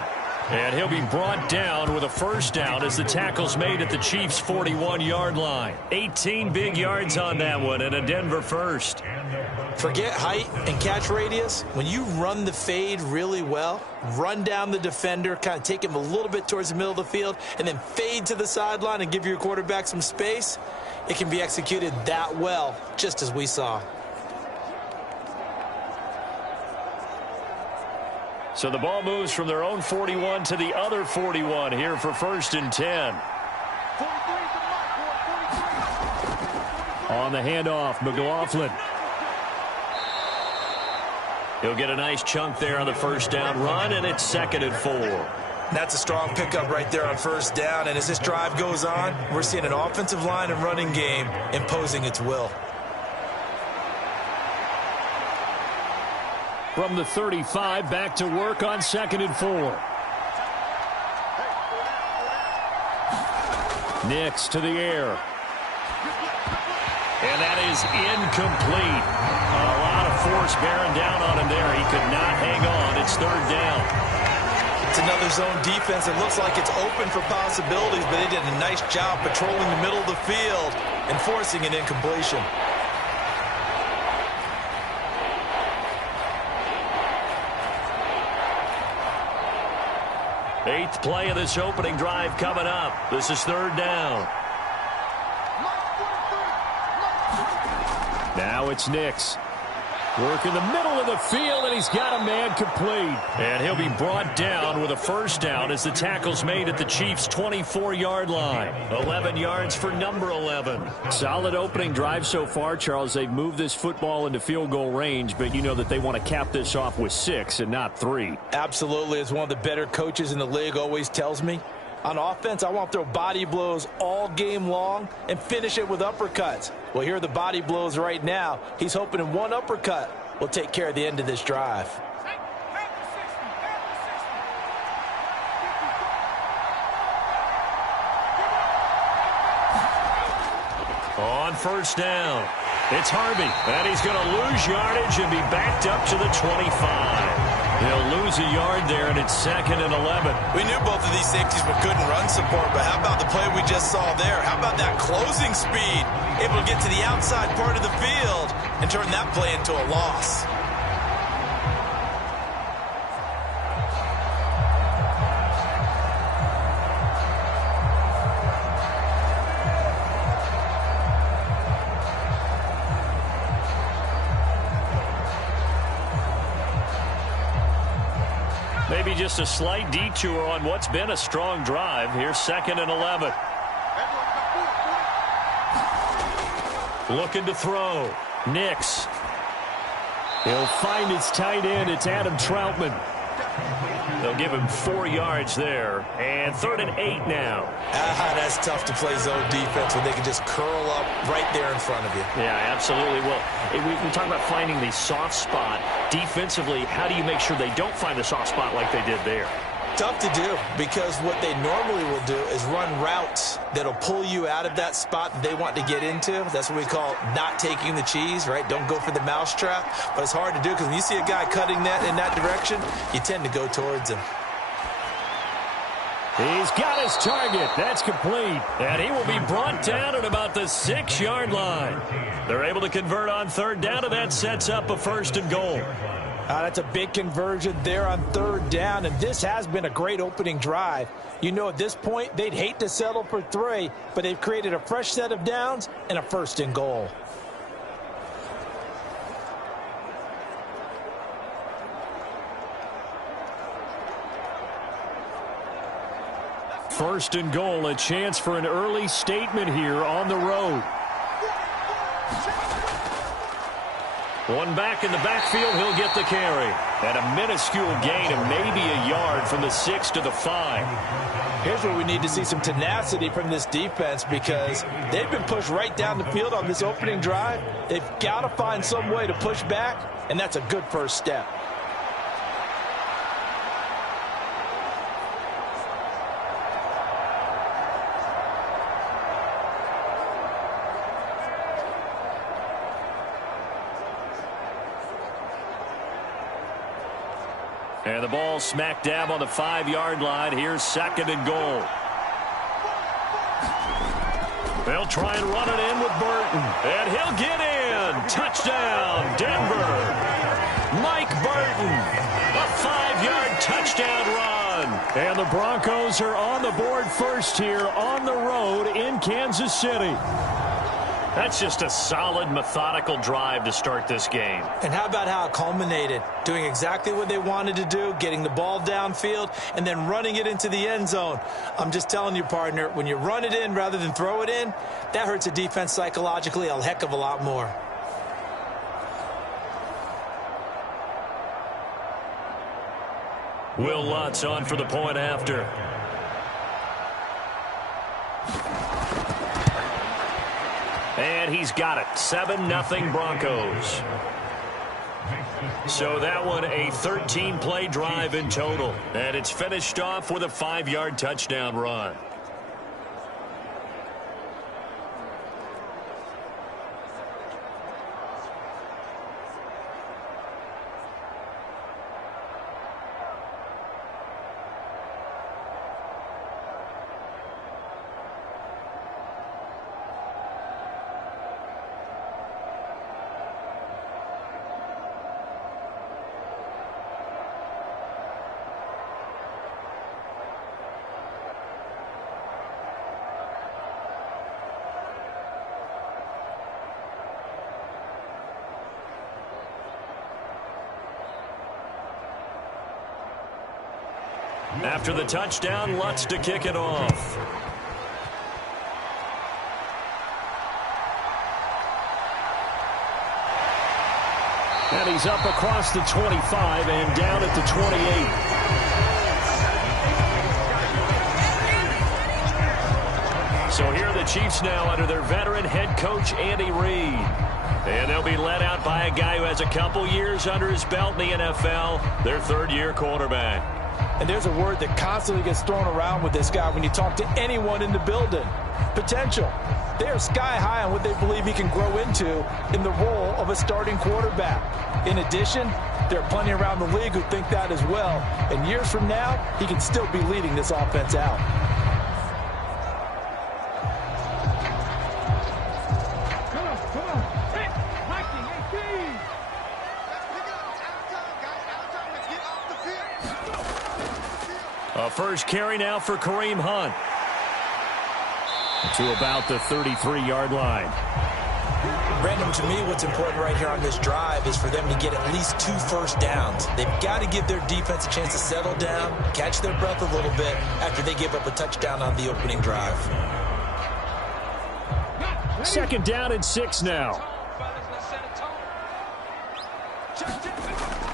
And he'll be brought down with a first down as the tackle's made at the Chiefs' 41-yard line. 18 big yards on that one and a Denver first. Forget height and catch radius. When you run the fade really well, run down the defender, kind of take him a little bit towards the middle of the field, and then fade to the sideline and give your quarterback some space, it can be executed that well, just as we saw. So the ball moves from their own 41 to the other 41 here for 1st and 10. On the handoff, McLaughlin. He'll get a nice chunk there on the first down run, and it's 2nd and 4. That's a strong pickup right there on 1st down, and as this drive goes on, we're seeing an offensive line and running game imposing its will. From the 35, back to work on 2nd and 4. Nix to the air. And that is incomplete. A lot of force bearing down on him there. He could not hang on. It's 3rd down. It's another zone defense. It looks like it's open for possibilities, but they did a nice job patrolling the middle of the field and forcing an incompletion. Eighth play of this opening drive coming up. This is 3rd down. Now it's Nix. Work in the middle of the field, and he's got a man complete. And he'll be brought down with a first down as the tackle's made at the Chiefs' 24-yard line. 11 yards for number 11. Solid opening drive so far, Charles. They've moved this football into field goal range, but you know that they want to cap this off with 6 and not 3. Absolutely. As one of the better coaches in the league always tells me, on offense, I want to throw body blows all game long and finish it with uppercuts. Well, here are the body blows right now. He's hoping in one uppercut will take care of the end of this drive. On first down, it's Harvey, and he's going to lose yardage and be backed up to the 25. He'll lose a yard there, and it's 2nd and 11. We knew both of these safeties were good in run support, but how about the play we just saw there? How about that closing speed? Able to get to the outside part of the field and turn that play into a loss. maybe just a slight detour on what's been a strong drive. Here's 2nd and 11. Looking to throw. Nix. He'll find his tight end. It's Adam Troutman. They'll give him 4 yards there. And 3rd and 8 now. That's tough to play zone defense when they can just curl up right there in front of you. Yeah, absolutely. Well, we talk about finding the soft spot. Defensively, how do you make sure they don't find the soft spot like they did there? Tough to do, because what they normally will do is run routes that'll pull you out of that spot that they want to get into. That's what we call not taking the cheese, right? Don't go for the mousetrap. But it's hard to do because when you see a guy cutting that in that direction, you tend to go towards him. He's got his target. That's complete. And he will be brought down at about the 6-yard line. They're able to convert on 3rd down, and that sets up a 1st and goal. That's a big conversion there on 3rd down, and this has been a great opening drive. You know, at this point, they'd hate to settle for 3, but they've created a fresh set of downs and a 1st and goal. First and goal, a chance for an early statement here on the road. One back in the backfield, he'll get the carry. And a minuscule gain of maybe a yard from the 6 to the 5. Here's where we need to see some tenacity from this defense, because they've been pushed right down the field on this opening drive. They've got to find some way to push back, and that's a good first step. And the ball smack dab on the 5-yard line. Here's 2nd and goal. They'll try and run it in with Burton. And he'll get in. Touchdown, Denver. Mike Burton. A 5-yard touchdown run. And the Broncos are on the board first here on the road in Kansas City. That's just a solid, methodical drive to start this game. And how about how it culminated? Doing exactly what they wanted to do, getting the ball downfield, and then running it into the end zone. I'm just telling you, partner, when you run it in rather than throw it in, that hurts a defense psychologically a heck of a lot more. Will Lutz on for the point after. And he's got it. 7-0 Broncos. So that one a 13-play drive in total. And it's finished off with a 5-yard touchdown run. After the touchdown, Lutz to kick it off. And he's up across the 25 and down at the 28. So here are the Chiefs now under their veteran head coach, Andy Reid. And they'll be led out by a guy who has a couple years under his belt in the NFL, their 3rd-year quarterback. And there's a word that constantly gets thrown around with this guy when you talk to anyone in the building. Potential. They are sky high on what they believe he can grow into in the role of a starting quarterback. In addition, there are plenty around the league who think that as well. And years from now, he can still be leading this offense out. First carry now for Kareem Hunt. To about the 33-yard line. Brandon, to me, what's important right here on this drive is for them to get at least 2 first downs. They've got to give their defense a chance to settle down, catch their breath a little bit after they give up a touchdown on the opening drive. 2nd down and 6 now.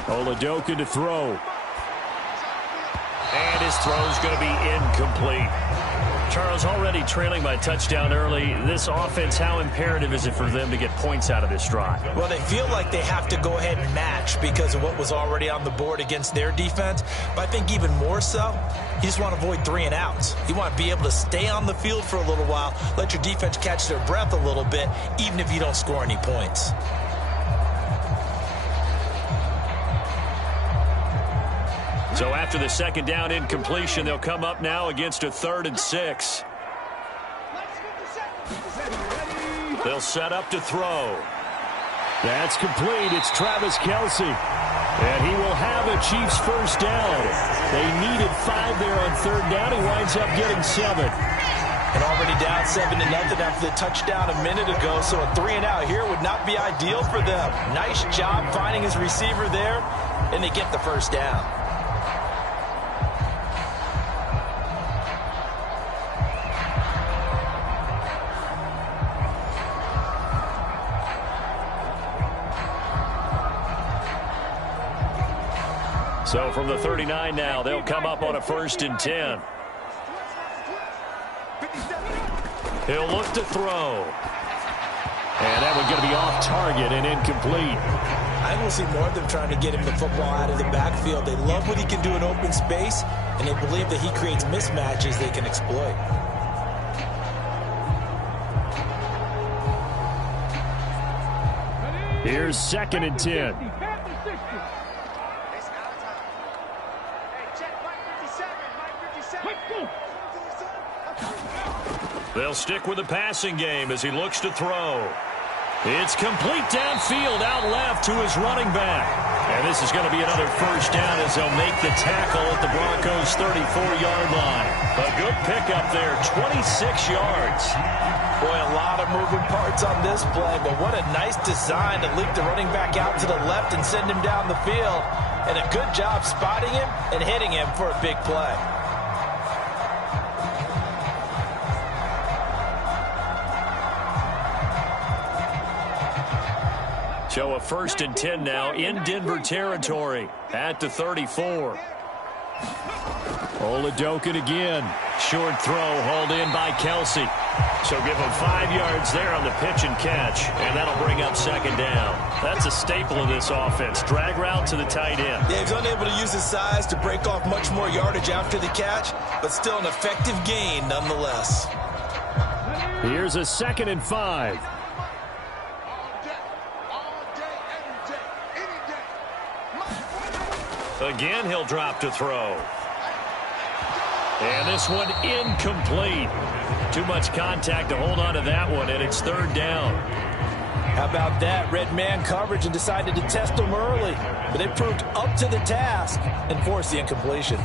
Oladoka to throw. And his throw is going to be incomplete. Charles, already trailing by touchdown early. This offense, how imperative is it for them to get points out of this drive? Well, they feel like they have to go ahead and match because of what was already on the board against their defense. But I think even more so, you just want to avoid 3 and outs. You want to be able to stay on the field for a little while, let your defense catch their breath a little bit, even if you don't score any points. So after the 2nd down incompletion, they'll come up now against a 3rd and 6. They'll set up to throw. That's complete. It's Travis Kelce. And he will have a Chiefs first down. They needed 5 there on 3rd down. He winds up getting 7. And already down 7-0 after the touchdown a minute ago. So a 3 and out here would not be ideal for them. Nice job finding his receiver there. And they get the first down. So from the 39 now, they'll come up on a 1st and 10. He'll look to throw. And that one's going to be off target and incomplete. I think we'll see more of them trying to get him the football out of the backfield. They love what he can do in open space, and they believe that he creates mismatches they can exploit. Here's 2nd and 10. They'll stick with the passing game as he looks to throw. It's complete downfield, out left to his running back. And this is going to be another first down as they'll make the tackle at the Broncos' 34-yard line. A good pickup there, 26 yards. Boy, a lot of moving parts on this play, but what a nice design to leap the running back out to the left and send him down the field. And a good job spotting him and hitting him for a big play. So a 1st and 10 now in Denver territory at the 34. Oladoka again. Short throw hauled in by Kelce. So give him 5 yards there on the pitch and catch, and that'll bring up 2nd down. That's a staple of this offense. Drag route to the tight end. Yeah, he's unable to use his size to break off much more yardage after the catch, but still an effective gain nonetheless. Here's a 2nd and 5. Again, he'll drop to throw. And this one incomplete. Too much contact to hold on to that one, and it's 3rd down. How about that? Red man coverage and decided to test him early. But they proved up to the task and forced the incompletion.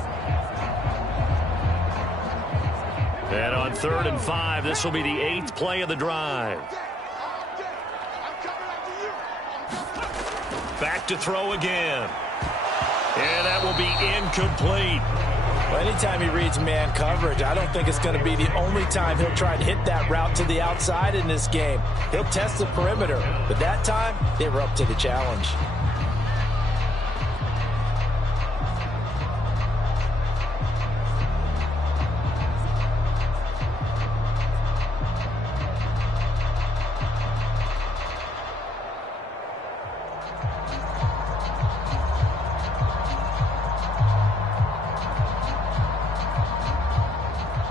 And on 3rd and 5, this will be the 8th play of the drive. Back to throw again. And that will be incomplete. Well, anytime he reads man coverage, I don't think it's going to be the only time he'll try to hit that route to the outside in this game. He'll test the perimeter, but that time, they were up to the challenge.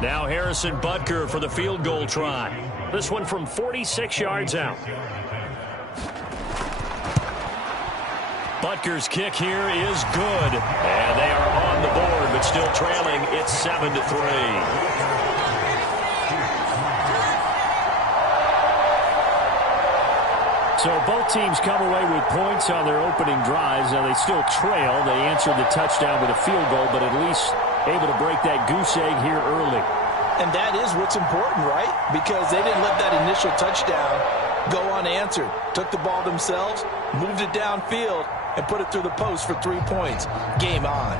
Now Harrison Butker for the field goal try. This one from 46 yards out. Butker's kick here is good. And they are on the board, but still trailing. It's 7-3. So both teams come away with points on their opening drives. Now they still trail. They answered the touchdown with a field goal, but at least able to break that goose egg here early. And that is what's important, right? Because they didn't let that initial touchdown go unanswered. Took the ball themselves, moved it downfield, and put it through the post for 3 points. Game on.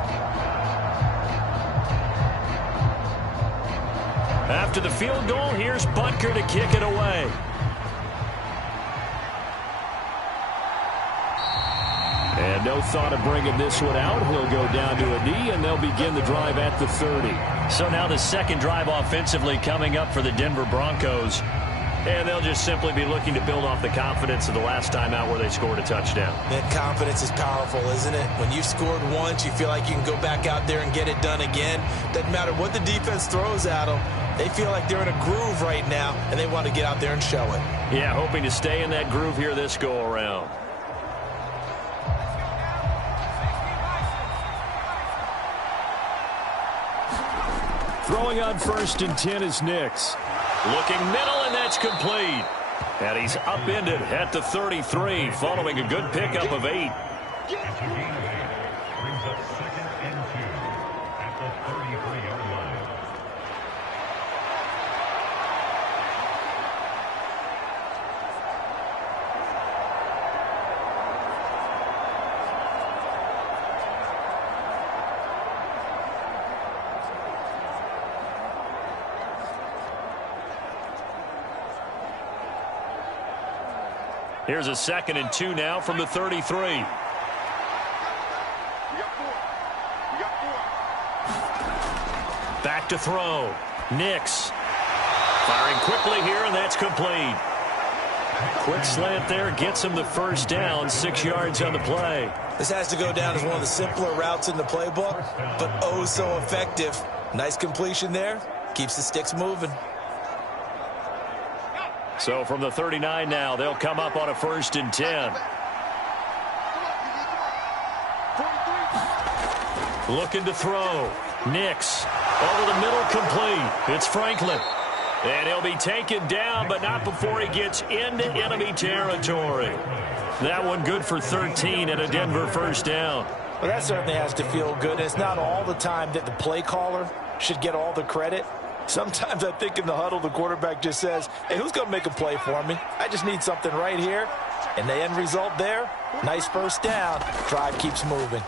After the field goal, here's Butker to kick it away. And no thought of bringing this one out. He'll go down to a knee, and they'll begin the drive at the 30. So now the second drive offensively coming up for the Denver Broncos. And they'll just simply be looking to build off the confidence of the last time out where they scored a touchdown. That confidence is powerful, isn't it? When you've scored once, you feel like you can go back out there and get it done again. Doesn't matter what the defense throws at them. They feel like they're in a groove right now, and they want to get out there and show it. Yeah, hoping to stay in that groove here this go-around. Throwing on 1st and 10 is Nix. Looking middle, and that's complete. And he's upended at the 33, following a good pickup of 8. Brings up 2nd and 2 at the 33-yard line. Here's a 2nd and 2 now from the 33. Back to throw. Nix. Firing quickly here, and that's complete. Quick slant there gets him the first down, 6 yards on the play. This has to go down as one of the simpler routes in the playbook, but oh so effective. Nice completion there. Keeps the sticks moving. So from the 39 now, they'll come up on a 1st and 10. Looking to throw. Nix. Over the middle, complete. It's Franklin. And he'll be taken down, but not before he gets into enemy territory. That one good for 13 and a Denver first down. Well, that certainly has to feel good. It's not all the time that the play caller should get all the credit. Sometimes I think in the huddle, the quarterback just says, hey, who's going to make a play for me? I just need something right here. And the end result there, nice first down. Drive keeps moving.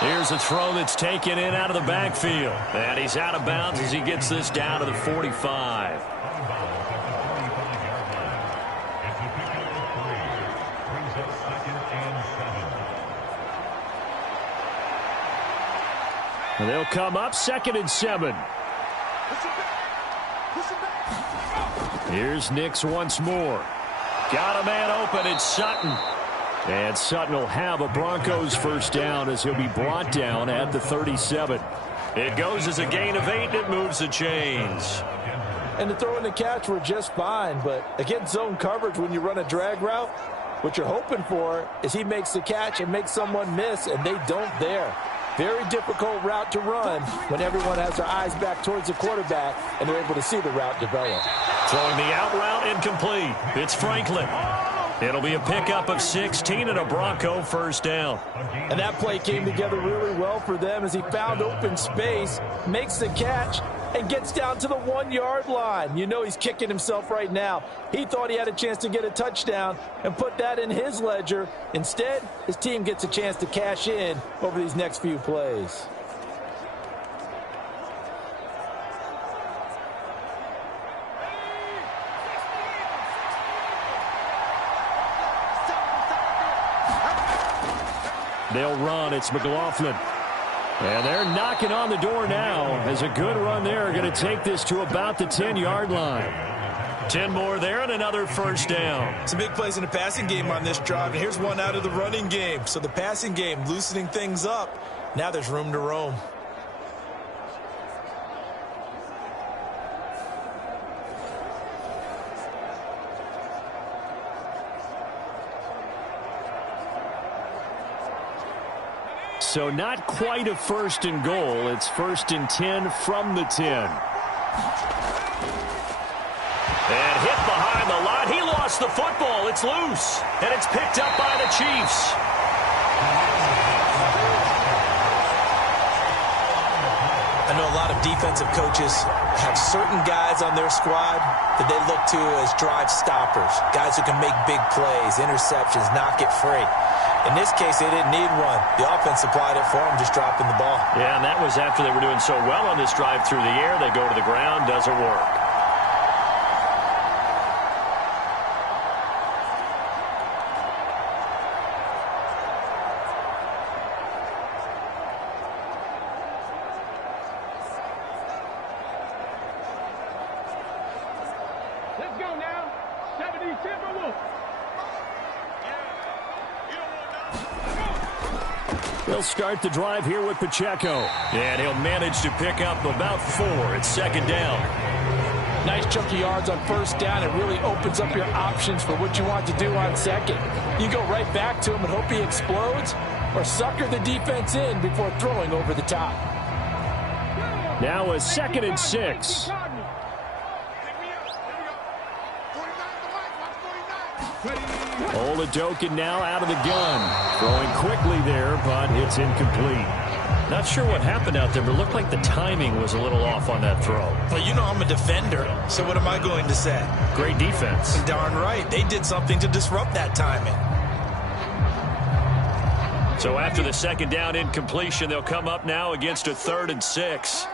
Here's a throw that's taken in out of the backfield. And he's out of bounds as he gets this down to the 45. And they'll come up 2nd and 7. Here's Nix once more. Got a man open. It's Sutton. And Sutton will have a Broncos first down as he'll be brought down at the 37. It goes as a gain of 8, and it moves the chains. And the throw and the catch were just fine, but against zone coverage when you run a drag route, what you're hoping for is he makes the catch and makes someone miss, and they don't there. Very difficult route to run when everyone has their eyes back towards the quarterback and they're able to see the route develop. Throwing the out route incomplete. It's Franklin. It'll be a pickup of 16 and a Bronco first down. And that play came together really well for them as he found open space, makes the catch, and gets down to the 1-yard line. You know he's kicking himself right now. He thought he had a chance to get a touchdown and put that in his ledger. Instead, his team gets a chance to cash in over these next few plays. They'll run. It's McLaughlin. And they're knocking on the door now as a good run there. Going to take this to about the 10-yard line. 10 more there and another first down. Some big plays in the passing game on this drive. And here's one out of the running game. So the passing game loosening things up. Now there's room to roam. So not quite a 1st and goal. It's 1st and 10 from the 10. And hit behind the line. He lost the football. It's loose. And it's picked up by the Chiefs. know, a lot of defensive coaches have certain guys on their squad that they look to as drive stoppers, guys who can make big plays, interceptions, knock it free. In this case, they didn't need one. The offense supplied it for them, just dropping the ball. Yeah, and that was after they were doing so well on this drive through the air. They go to the ground, doesn't work. Let's go now. 70 Timberwolves. They'll start the drive here with Pacheco. And he'll manage to pick up about 4. It's second down. Nice chunk of yards on first down. It really opens up your options for what you want to do on second. You go right back to him and hope he explodes, or sucker the defense in before throwing over the top. Now a 2nd and 6. Oladokin now out of the gun. Throwing quickly there, but it's incomplete. Not sure what happened out there, but it looked like the timing was a little off on that throw. Well, you know I'm a defender, so what am I going to say? Great defense. Darn right. They did something to disrupt that timing. So after the second down incompletion, they'll come up now against a 3rd and 6.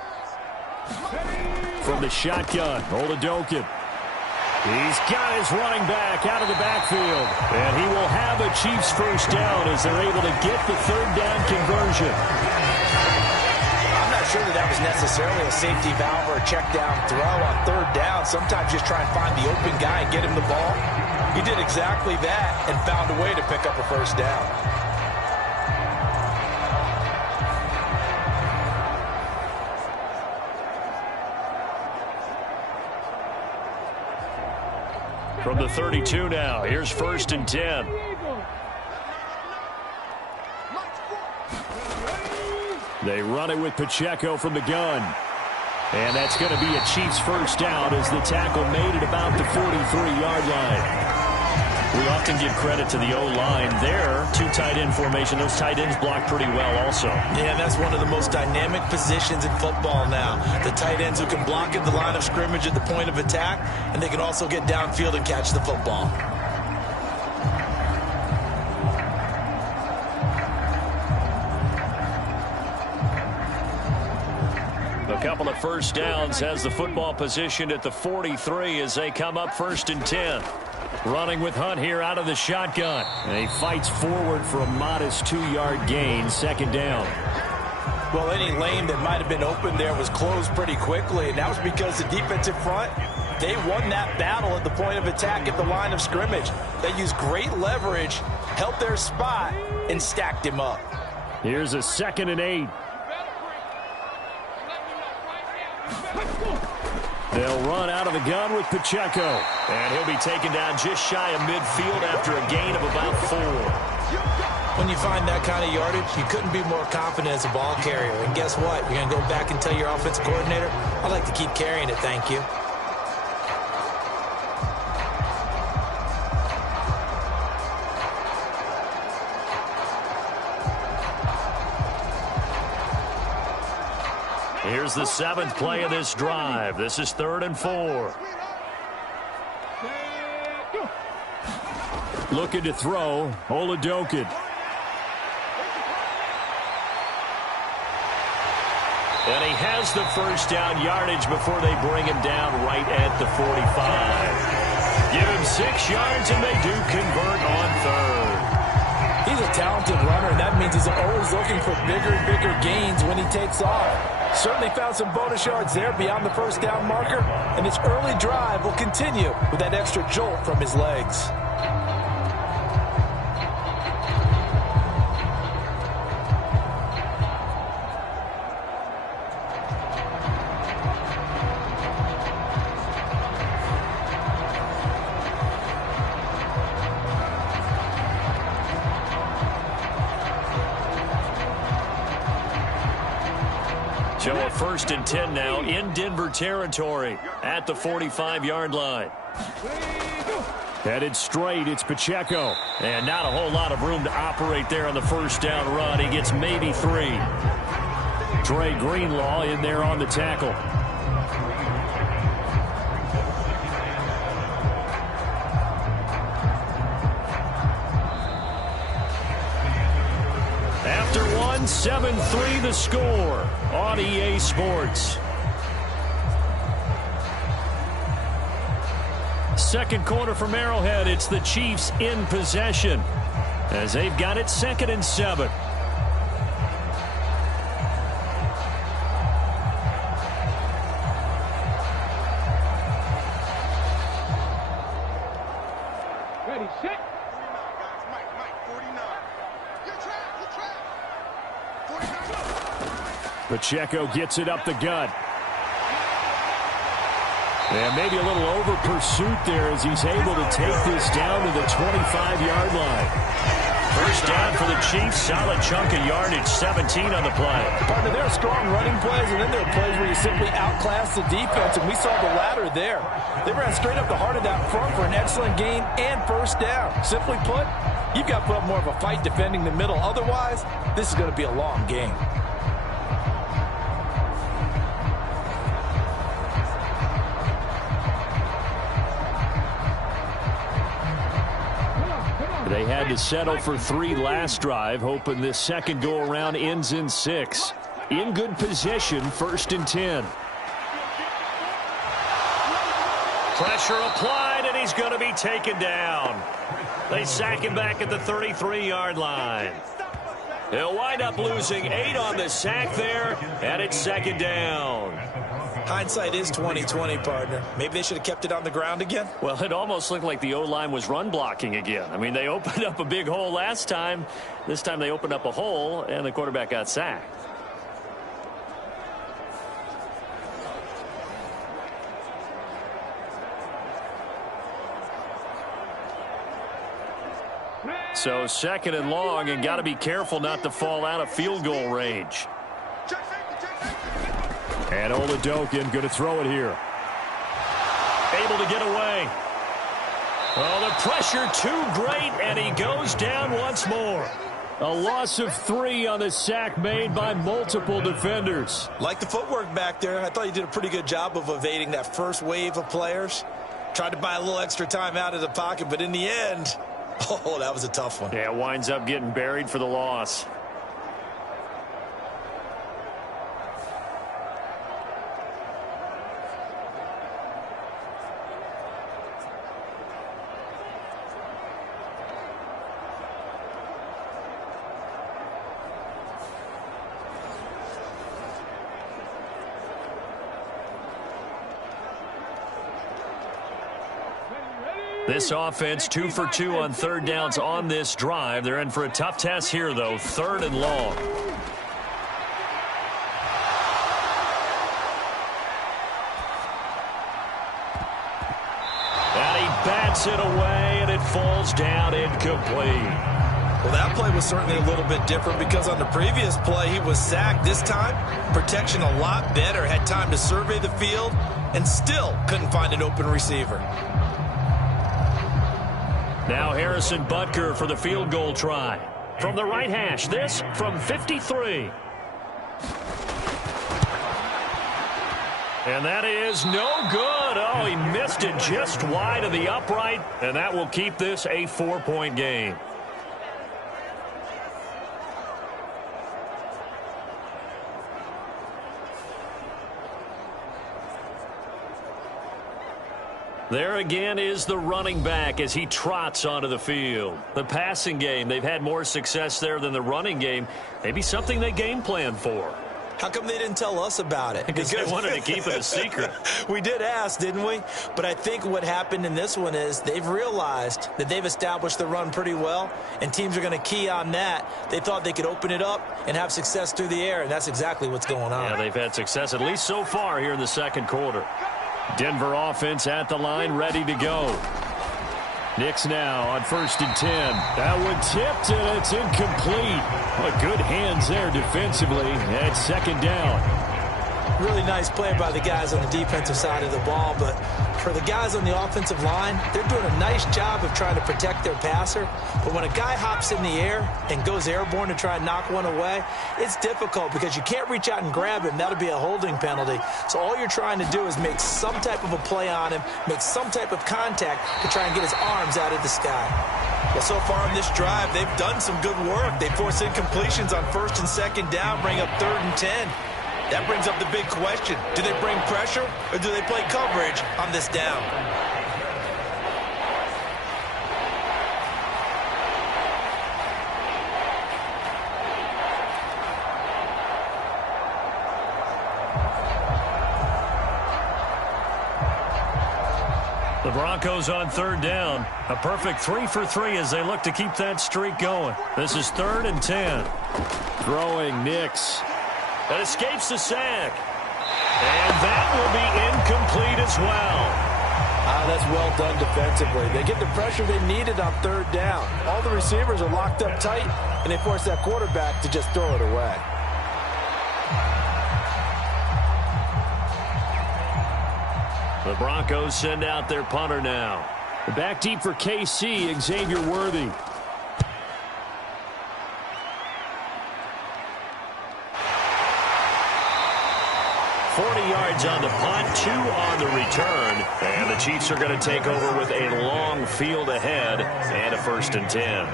From the shotgun, Oladokin. He's got his running back out of the backfield. And he will have a Chiefs first down as they're able to get the 3rd down conversion. I'm not sure that was necessarily a safety valve or a check down throw on 3rd down. Sometimes just try and find the open guy and get him the ball. He did exactly that and found a way to pick up a first down. From the 32 now, here's 1st and 10. They run it with Pacheco from the gun. And that's going to be a Chiefs first down as the tackle made at about the 43-yard line. We often give credit to the O-line there. 2 tight end formation. Those tight ends block pretty well also. Yeah, and that's one of the most dynamic positions in football now. The tight ends who can block at the line of scrimmage at the point of attack, and they can also get downfield and catch the football. A couple of first downs has the football positioned at the 43 as they come up 1st and 10. Running with Hunt here out of the shotgun. And he fights forward for a modest 2-yard gain, 2nd down. Well, any lane that might have been open there was closed pretty quickly, and that was because the defensive front, they won that battle at the point of attack at the line of scrimmage. They used great leverage, held their spot, and stacked him up. Here's a 2nd and 8. They'll run out of the gun with Pacheco. And he'll be taken down just shy of midfield after a gain of about 4. When you find that kind of yardage, you couldn't be more confident as a ball carrier. And guess what? You're going to go back and tell your offensive coordinator, I'd like to keep carrying it, thank you. Here's the 7th play of this drive. This is 3rd and 4. Looking to throw, Oladokin. And he has the first down yardage before they bring him down right at the 45. Give him 6 yards, and they do convert on 3rd. He's a talented runner, and that means he's always looking for bigger and bigger gains when he takes off. Certainly found some bonus yards there beyond the first down marker, and his early drive will continue with that extra jolt from his legs. So a 1st and 10 now in Denver territory at the 45-yard line. Headed straight, it's Pacheco. And not a whole lot of room to operate there on the first down run. He gets maybe 3. Dre Greenlaw in there on the tackle. After one, 7-3 the score on EA Sports. Second quarter from Arrowhead. It's the Chiefs in possession as they've got it 2nd and 7. Ready, set. Pacheco gets it up the gut. And maybe a little over pursuit there as he's able to take this down to the 25-yard line. First down for the Chiefs. Solid chunk of yardage, 17 on the play. Partner, there are strong running plays, and then there are plays where you simply outclass the defense, and we saw the latter there. They ran straight up the heart of that front for an excellent gain and first down. Simply put, you've got to put up more of a fight defending the middle. Otherwise, this is going to be a long game. They had to settle for 3 last drive, hoping this second go-around ends in 6. In good position, 1st and 10. Pressure applied, and he's going to be taken down. They sack him back at the 33-yard line. He'll wind up losing 8 on the sack there, and it's 2nd down. Hindsight is 20/20, partner. Maybe they should have kept it on the ground again. Well, it almost looked like the O-line was run blocking again. I mean, they opened up a big hole last time. This time they opened up a hole, and the quarterback got sacked. So 2nd and long, and got to be careful not to fall out of field goal range. And Oladokin going to throw it here. Able to get away. Oh, the pressure too great, and he goes down once more. A loss of 3 on the sack made by multiple defenders. Like the footwork back there, I thought you did a pretty good job of evading that first wave of players. Tried to buy a little extra time out of the pocket, but in the end, oh, that was a tough one. Yeah, winds up getting buried for the loss. This offense 2 for 2 on 3rd downs on this drive. They're in for a tough test here, though. 3rd and long. And he bats it away, and it falls down incomplete. Well, that play was certainly a little bit different because on the previous play, he was sacked. This time, protection a lot better. Had time to survey the field and still couldn't find an open receiver. Now Harrison Butker for the field goal try. From the right hash, this from 53. And that is no good. Oh, he missed it just wide of the upright, and that will keep this a 4-point game. There again is the running back as he trots onto the field. The passing game, they've had more success there than the running game. Maybe something they game plan for. How come they didn't tell us about it? Because they wanted to keep it a secret. We did ask, didn't we? But I think what happened in this one is they've realized that they've established the run pretty well, and teams are going to key on that. They thought they could open it up and have success through the air, and that's exactly what's going on. Yeah, they've had success, at least so far here in the second quarter. Denver offense at the line, ready to go. Nix now on 1st and 10. That one tipped, and it's incomplete. Well, good hands there defensively at 2nd down. Really nice play by the guys on the defensive side of the ball, but for the guys on the offensive line, they're doing a nice job of trying to protect their passer. But when a guy hops in the air and goes airborne to try and knock one away, it's difficult because you can't reach out and grab him. That'll be a holding penalty. So all you're trying to do is make some type of a play on him, make some type of contact to try and get his arms out of the sky. Well, so far on this drive, they've done some good work. They force incompletions on 1st and 2nd down, bring up 3rd and 10. That brings up the big question. Do they bring pressure or do they play coverage on this down? The Broncos on 3rd down. A perfect 3 for 3 as they look to keep that streak going. This is 3rd and 10. Throwing Nix. That escapes the sack. And that will be incomplete as well. That's well done defensively. They get the pressure they needed on 3rd down. All the receivers are locked up tight, and they force that quarterback to just throw it away. The Broncos send out their punter now. Back deep for KC, Xavier Worthy. 40 yards on the punt, 2 on the return. And the Chiefs are going to take over with a long field ahead and a 1st and 10.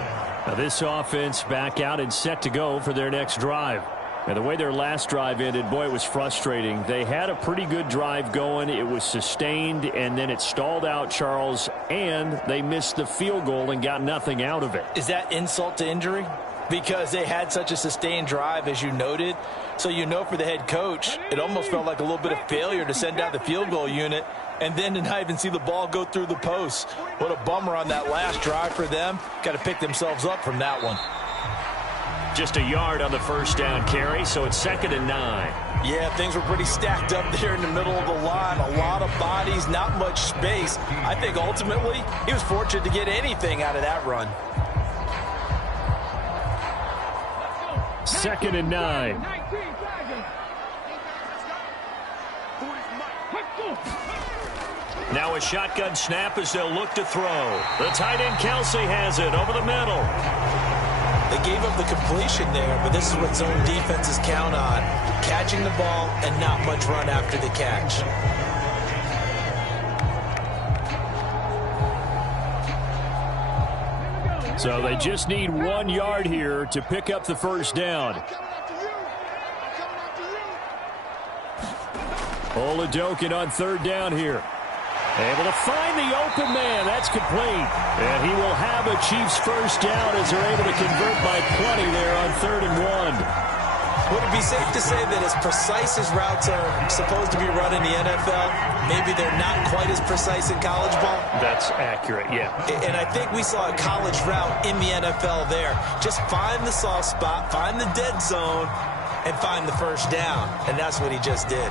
Now this offense back out and set to go for their next drive. And the way their last drive ended, boy, it was frustrating. They had a pretty good drive going. It was sustained, and then it stalled out, Charles, and they missed the field goal and got nothing out of it. Is that insult to injury? Because they had such a sustained drive, as you noted. So you know for the head coach, it almost felt like a little bit of failure to send out the field goal unit and then to not even see the ball go through the post. What a bummer on that last drive for them. Got to pick themselves up from that one. Just a yard on the 1st down carry, so it's 2nd and 9. Yeah, things were pretty stacked up there in the middle of the line. A lot of bodies, not much space. I think ultimately he was fortunate to get anything out of that run. 2nd and 9. Now a shotgun snap as they'll look to throw. The tight end Kelsey has it over the middle. They gave up the completion there, but this is what zone defenses count on. Catching the ball and not much run after the catch. So they just need 1 yard here to pick up the 1st down. Oladokin on 3rd down here. Able to find the open man. That's complete. And he will have a Chiefs 1st down as they're able to convert by plenty there on 3rd and 1. Would it be safe to say that as precise as routes are supposed to be run in the NFL, maybe they're not quite as precise in college ball? That's accurate, yeah. And I think we saw a college route in the NFL there. Just find the soft spot, find the dead zone, and find the 1st down. And that's what he just did.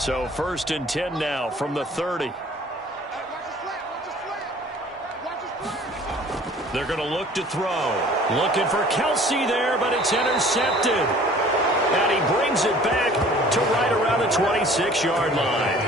So 1st and 10 now from the 30. They're going to look to throw. Looking for Kelsey there, but it's intercepted. And he brings it back to right around the 26-yard line.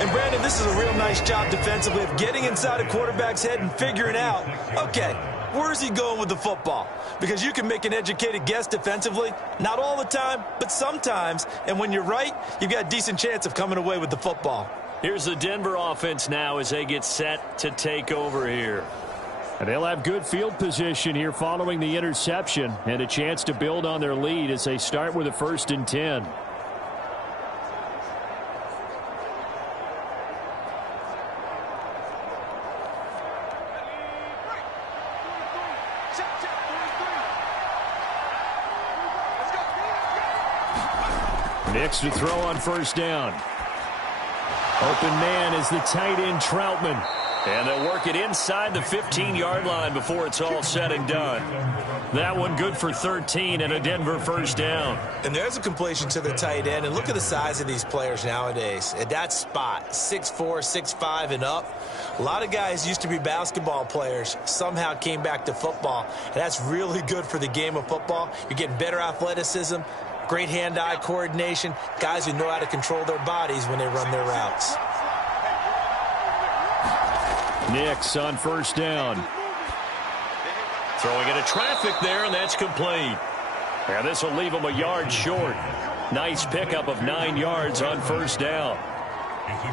And Brandon, this is a real nice job defensively of getting inside a quarterback's head and figuring out, okay, where's he going with the football? Because you can make an educated guess defensively, not all the time, but sometimes. And when you're right, you've got a decent chance of coming away with the football. Here's the Denver offense now as they get set to take over here. And they'll have good field position here following the interception and a chance to build on their lead as they start with a 1st and 10. Nix to throw on 1st down. Open man is the tight end Troutman. And they'll work it inside the 15-yard line before it's all said and done. That one good for 13 and a Denver first down. And there's a completion to the tight end. And look at the size of these players nowadays. At that spot, 6'4", 6'5", and up. A lot of guys used to be basketball players, somehow came back to football. And that's really good for the game of football. You're getting better athleticism, great hand-eye coordination, guys who know how to control their bodies when they run their routes. Nix on first down. Throwing into traffic there, and that's complete. And this will leave him a yard short. Nice pickup of 9 yards on first down.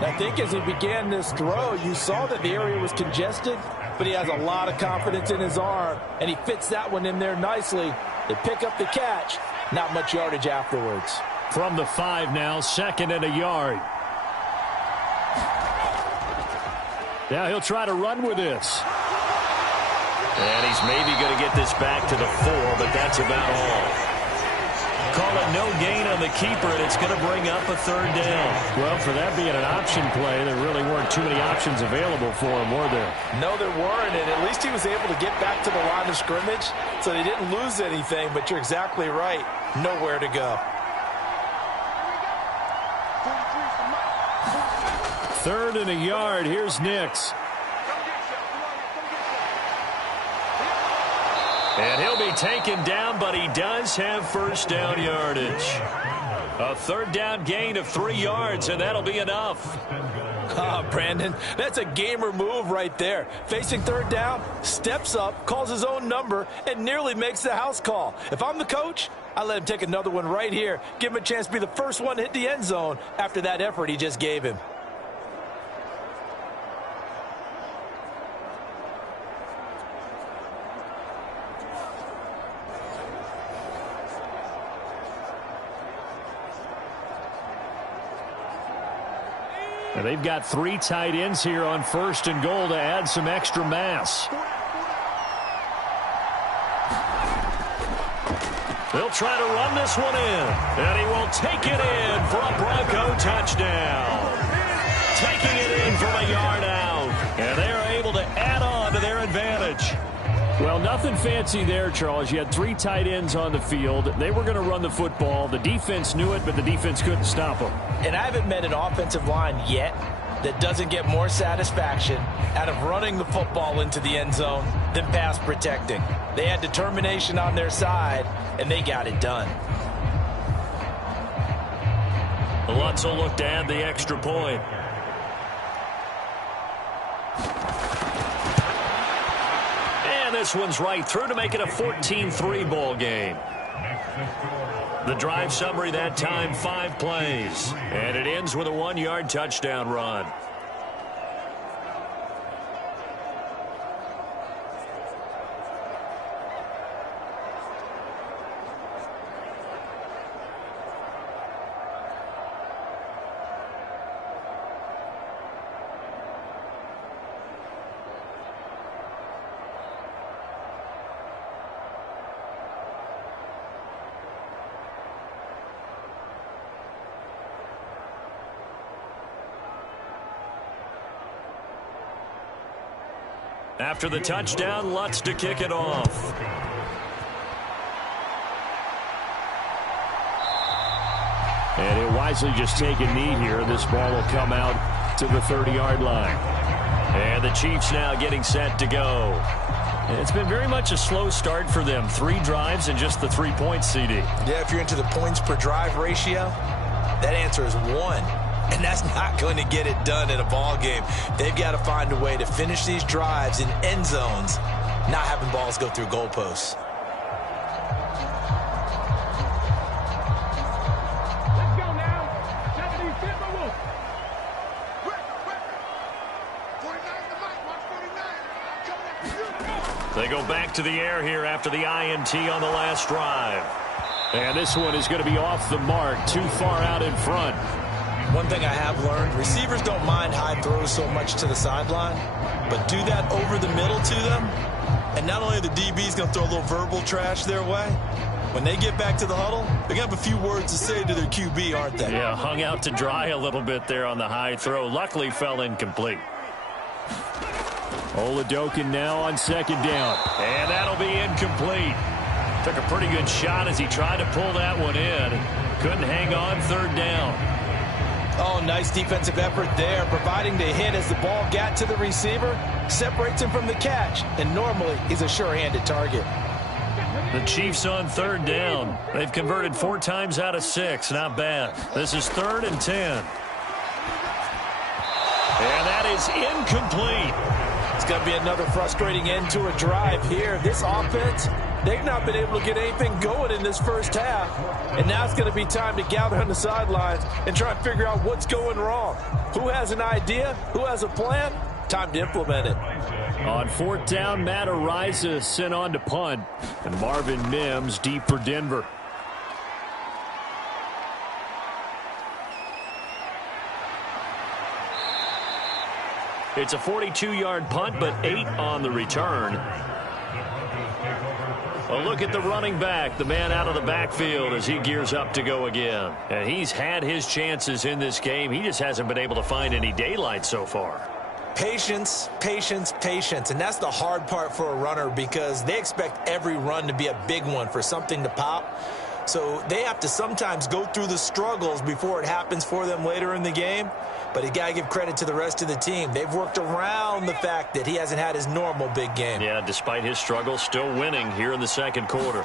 I think as he began this throw, you saw that the area was congested, but he has a lot of confidence in his arm, and he fits that one in there nicely. They pick up the catch, not much yardage afterwards. From the 5 now, 2nd and a yard. Now he'll try to run with this. And he's maybe going to get this back to the 4, but that's about all. Call it no gain on the keeper, and it's going to bring up a 3rd down. Well, for that being an option play, there really weren't too many options available for him, were there? No, there weren't, and at least he was able to get back to the line of scrimmage, so they didn't lose anything, but you're exactly right. Nowhere to go. 3rd and a yard. Here's Nix. And he'll be taken down, but he does have first down yardage. A 3rd down gain of 3 yards, and that'll be enough. Brandon, that's a gamer move right there. Facing 3rd down, steps up, calls his own number, and nearly makes the house call. If I'm the coach, I let him take another one right here. Give him a chance to be the first one to hit the end zone after that effort he just gave him. And they've got 3 tight ends here on 1st and goal to add some extra mass. They'll try to run this one in, and he will take it in for a Bronco touchdown. Taking it in from a yard out, and they are able to add on to their advantage. Well, nothing fancy there, Charles. You had 3 tight ends on the field. They were going to run the football. The defense knew it, but the defense couldn't stop them. And I haven't met an offensive line yet that doesn't get more satisfaction out of running the football into the end zone than pass protecting. They had determination on their side, and they got it done. Lutz will look to add the extra point. This one's right through to make it a 14-3 ball game. The drive summary that time, 5 plays. And it ends with a 1-yard touchdown run. After the touchdown, Lutz to kick it off. And he'll wisely just take a knee here. This ball will come out to the 30-yard line. And the Chiefs now getting set to go. It's been very much a slow start for them. 3 drives and just the 3 points, CD. Yeah, if you're into the points per drive ratio, that answer is 1. And that's not going to get it done in a ball game. They've got to find a way to finish these drives in end zones, not having balls go through goalposts. Let's go now. 70 Timberwolves. They go back to the air here after the INT on the last drive. And this one is going to be off the mark, too far out in front. One thing I have learned, receivers don't mind high throws so much to the sideline, but do that over the middle to them, and not only are the DBs going to throw a little verbal trash their way, when they get back to the huddle, they're going to have a few words to say to their QB, aren't they? Yeah, hung out to dry a little bit there on the high throw. Luckily fell incomplete. Oladokun now on second down. And that'll be incomplete. Took a pretty good shot as he tried to pull that one in. Couldn't hang on third down. Oh, nice defensive effort there, providing the hit as the ball got to the receiver, separates him from the catch, and normally he's a sure-handed target. The Chiefs on third down. They've converted 4 times out of 6. Not bad. This is 3rd and 10. And that is incomplete. It's going to be another frustrating end to a drive here. This offense, they've not been able to get anything going in this first half. And now it's going to be time to gather on the sidelines and try and figure out what's going wrong. Who has an idea? Who has a plan? Time to implement it. On 4th down, Matt Araiza sent on to punt. And Marvin Mims deep for Denver. It's a 42-yard punt, but 8 on the return. A look at the running back, the man out of the backfield as he gears up to go again. And he's had his chances in this game. He just hasn't been able to find any daylight so far. Patience, patience, patience. And that's the hard part for a runner because they expect every run to be a big one for something to pop. So they have to sometimes go through the struggles before it happens for them later in the game. But you got to give credit to the rest of the team. They've worked around the fact that he hasn't had his normal big game. Yeah, despite his struggles, still winning here in the second quarter.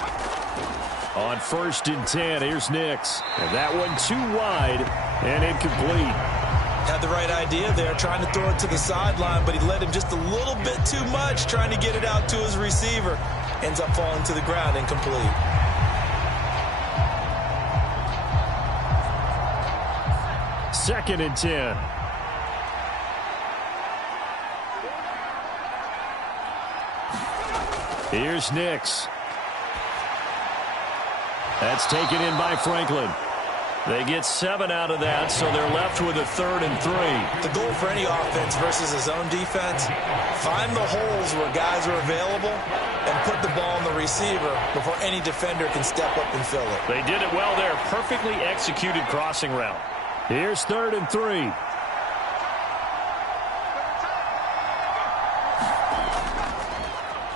On 1st and 10, here's Nix. And that one too wide and incomplete. Had the right idea there, trying to throw it to the sideline, but he led him just a little bit too much, trying to get it out to his receiver. Ends up falling to the ground, incomplete. Second and 10. Here's Nix. That's taken in by Franklin. They get 7 out of that, so they're left with a 3rd and 3. The goal for any offense versus his own defense, find the holes where guys are available and put the ball on the receiver before any defender can step up and fill it. They did it well there. Perfectly executed crossing route. Here's 3rd and 3.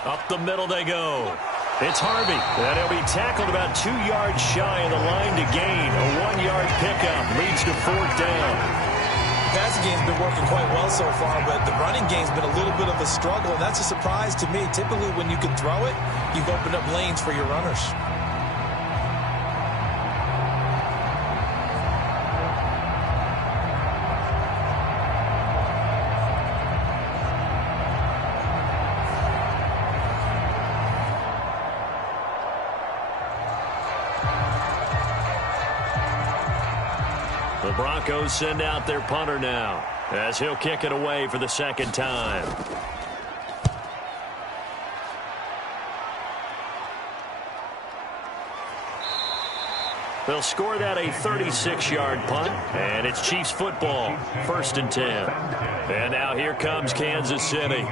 Up the middle they go. It's Harvey. And he'll be tackled about 2 yards shy of the line to gain. A 1-yard pickup leads to 4th down. The passing game's been working quite well so far, but the running game's been a little bit of a struggle, and that's a surprise to me. Typically, when you can throw it, you've opened up lanes for your runners. The Broncos send out their punter now as he'll kick it away for the second time. They'll score that a 36-yard punt, and it's Chiefs football, 1st and 10. And now here comes Kansas City.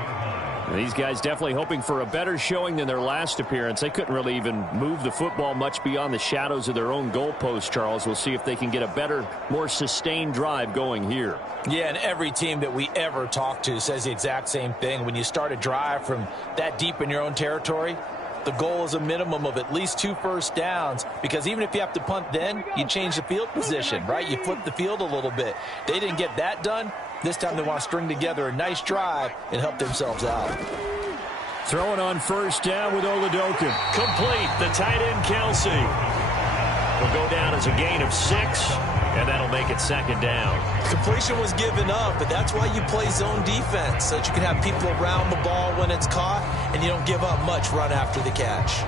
These guys definitely hoping for a better showing than their last appearance. They couldn't really even move the football much beyond the shadows of their own goalpost, Charles. We'll see if they can get a better, more sustained drive going here. Yeah, and every team that we ever talk to says the exact same thing. When you start a drive from that deep in your own territory, the goal is a minimum of at least 2 first downs, because even if you have to punt then, you change the field position, right? You flip the field a little bit. They didn't get that done. This time they want to string together a nice drive and help themselves out. Throwing on 1st down with Oladokun. Complete. The tight end, Kelsey. Will go down as a gain of 6, and that'll make it 2nd down. Completion was given up, but that's why you play zone defense, so that you can have people around the ball when it's caught, and you don't give up much run after the catch.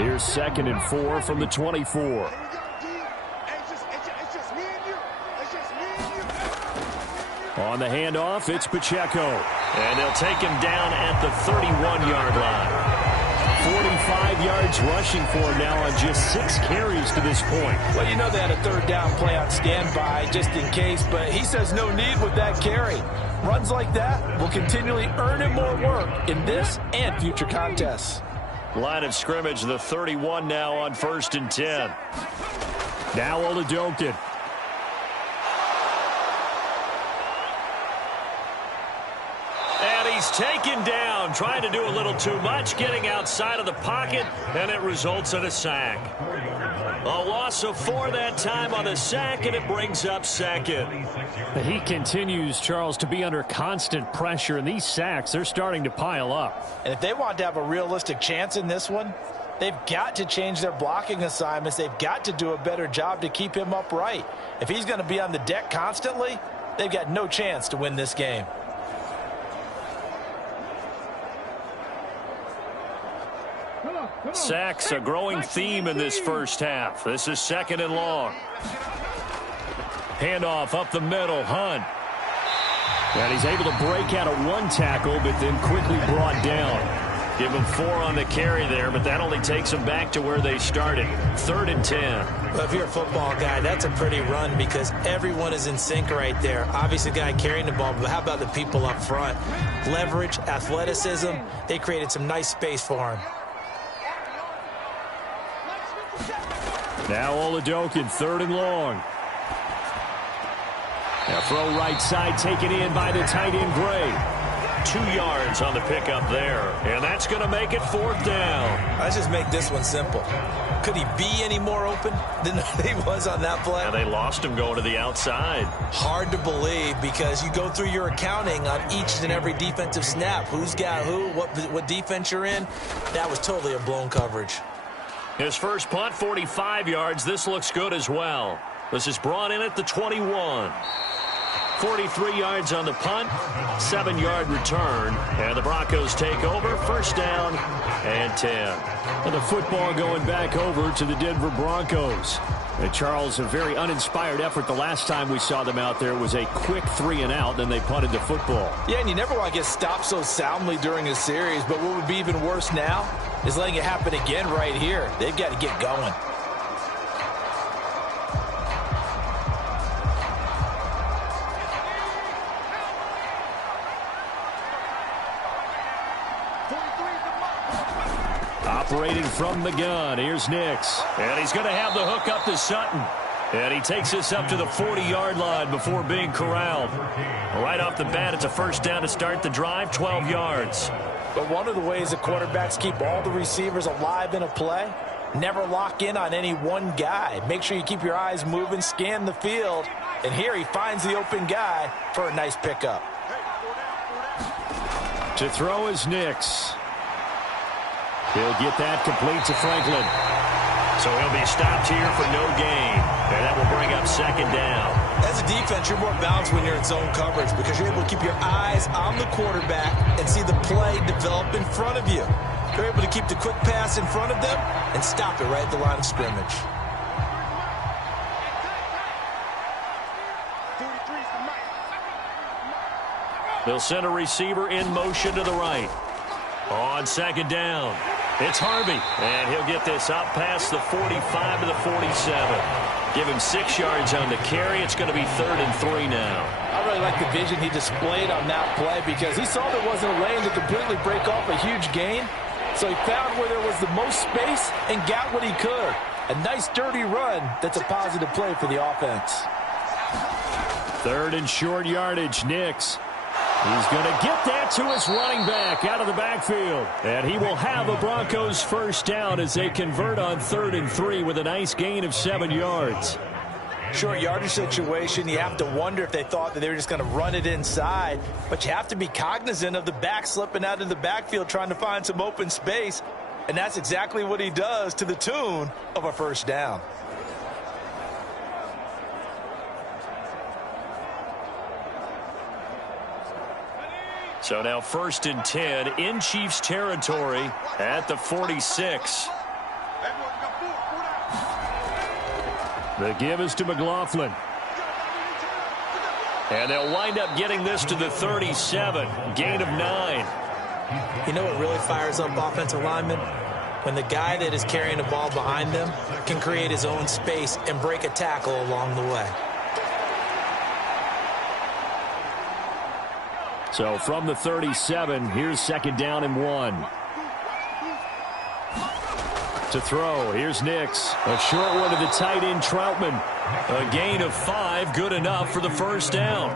Here's 2nd and 4 from the 24. On the handoff, it's Pacheco. And they'll take him down at the 31-yard line. 45 yards rushing for him now on just 6 carries to this point. Well, you know they had a 3rd down play on standby just in case, but he says no need with that carry. Runs like that will continually earn him more work in this and future contests. Line of scrimmage, the 31 now on 1st and 10. Now Oladokun. he's taken down, trying to do a little too much, getting outside of the pocket, and it results in a sack. A loss of 4 that time on the sack, and it brings up second. He continues, Charles, to be under constant pressure, and these sacks, they're starting to pile up. And if they want to have a realistic chance in this one, they've got to change their blocking assignments. They've got to do a better job to keep him upright. If he's going to be on the deck constantly, they've got no chance to win this game. Sacks, a growing theme in this first half. This is 2nd and long. Handoff up the middle, Hunt. And he's able to break out of 1 tackle, but then quickly brought down. Give him 4 on the carry there, but that only takes them back to where they started. 3rd and 10. Well, if you're a football guy, that's a pretty run because everyone is in sync right there. Obviously, the guy carrying the ball, but how about the people up front? Leverage, athleticism, they created some nice space for him. Now Oladokin, 3rd and long. Now throw right side, taken in by the tight end Gray. 2 yards on the pickup there, and that's going to make it 4th down. Let's just make this one simple. Could he be any more open than he was on that play? And they lost him going to the outside. Hard to believe because you go through your accounting on each and every defensive snap. Who's got who, what defense you're in. That was totally a blown coverage. His first punt, 45 yards. This looks good as well. This is brought in at the 21. 43 yards on the punt, 7-yard return, and the Broncos take over, 1st down and 10. And the football going back over to the Denver Broncos. And Charles, a very uninspired effort the last time we saw them out there was a quick 3 and out, then they punted the football. Yeah, and you never want to get stopped so soundly during a series, but what would be even worse now is letting it happen again right here. They've got to get going. Operating from the gun, here's Nix. And he's going to have the hook up to Sutton. And he takes this up to the 40-yard line before being corralled. Right off the bat, it's a 1st down to start the drive, 12 yards. But one of the ways the quarterbacks keep all the receivers alive in a play, never lock in on any one guy. Make sure you keep your eyes moving, scan the field. And here he finds the open guy for a nice pickup. To throw is Nix. He'll get that complete to Franklin. So he'll be stopped here for no gain. And that will bring up 2nd down. As a defense, you're more balanced when you're in zone coverage because you're able to keep your eyes on the quarterback and see the play develop in front of you. You're able to keep the quick pass in front of them and stop it right at the line of scrimmage. They'll send a receiver in motion to the right. On 2nd down, it's Harvey, and he'll get this up past the 45 to the 47. Give him 6 yards on the carry. It's going to be 3rd and 3 now. I really like the vision he displayed on that play because he saw there wasn't a lane to completely break off a huge gain. So he found where there was the most space and got what he could. A nice dirty run that's a positive play for the offense. 3rd and short yardage, Nix. He's going to get that to his running back out of the backfield. And he will have a Broncos 1st down as they convert on 3rd and 3 with a nice gain of 7 yards. Short yardage situation, you have to wonder if they thought that they were just going to run it inside. But you have to be cognizant of the back slipping out of the backfield trying to find some open space. And that's exactly what he does to the tune of a 1st down. So now 1st and 10 in Chiefs territory at the 46. The give is to McLaughlin. And they'll wind up getting this to the 37. Gain of 9. You know what really fires up offensive linemen? When the guy that is carrying the ball behind them can create his own space and break a tackle along the way. So from the 37, here's 2nd down and 1. To throw, here's Nix. A short one to the tight end, Troutman. A gain of 5, good enough for the 1st down.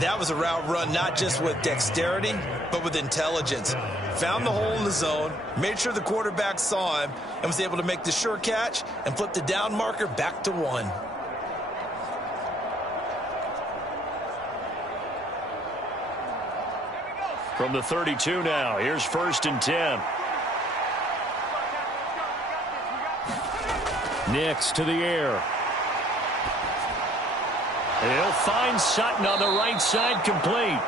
That was a route run not just with dexterity, but with intelligence. Found the hole in the zone, made sure the quarterback saw him, and was able to make the sure catch and flip the down marker back to 1. From the 32 now, here's 1st and 10. Nix to the air. And he'll find Sutton on the right side, complete.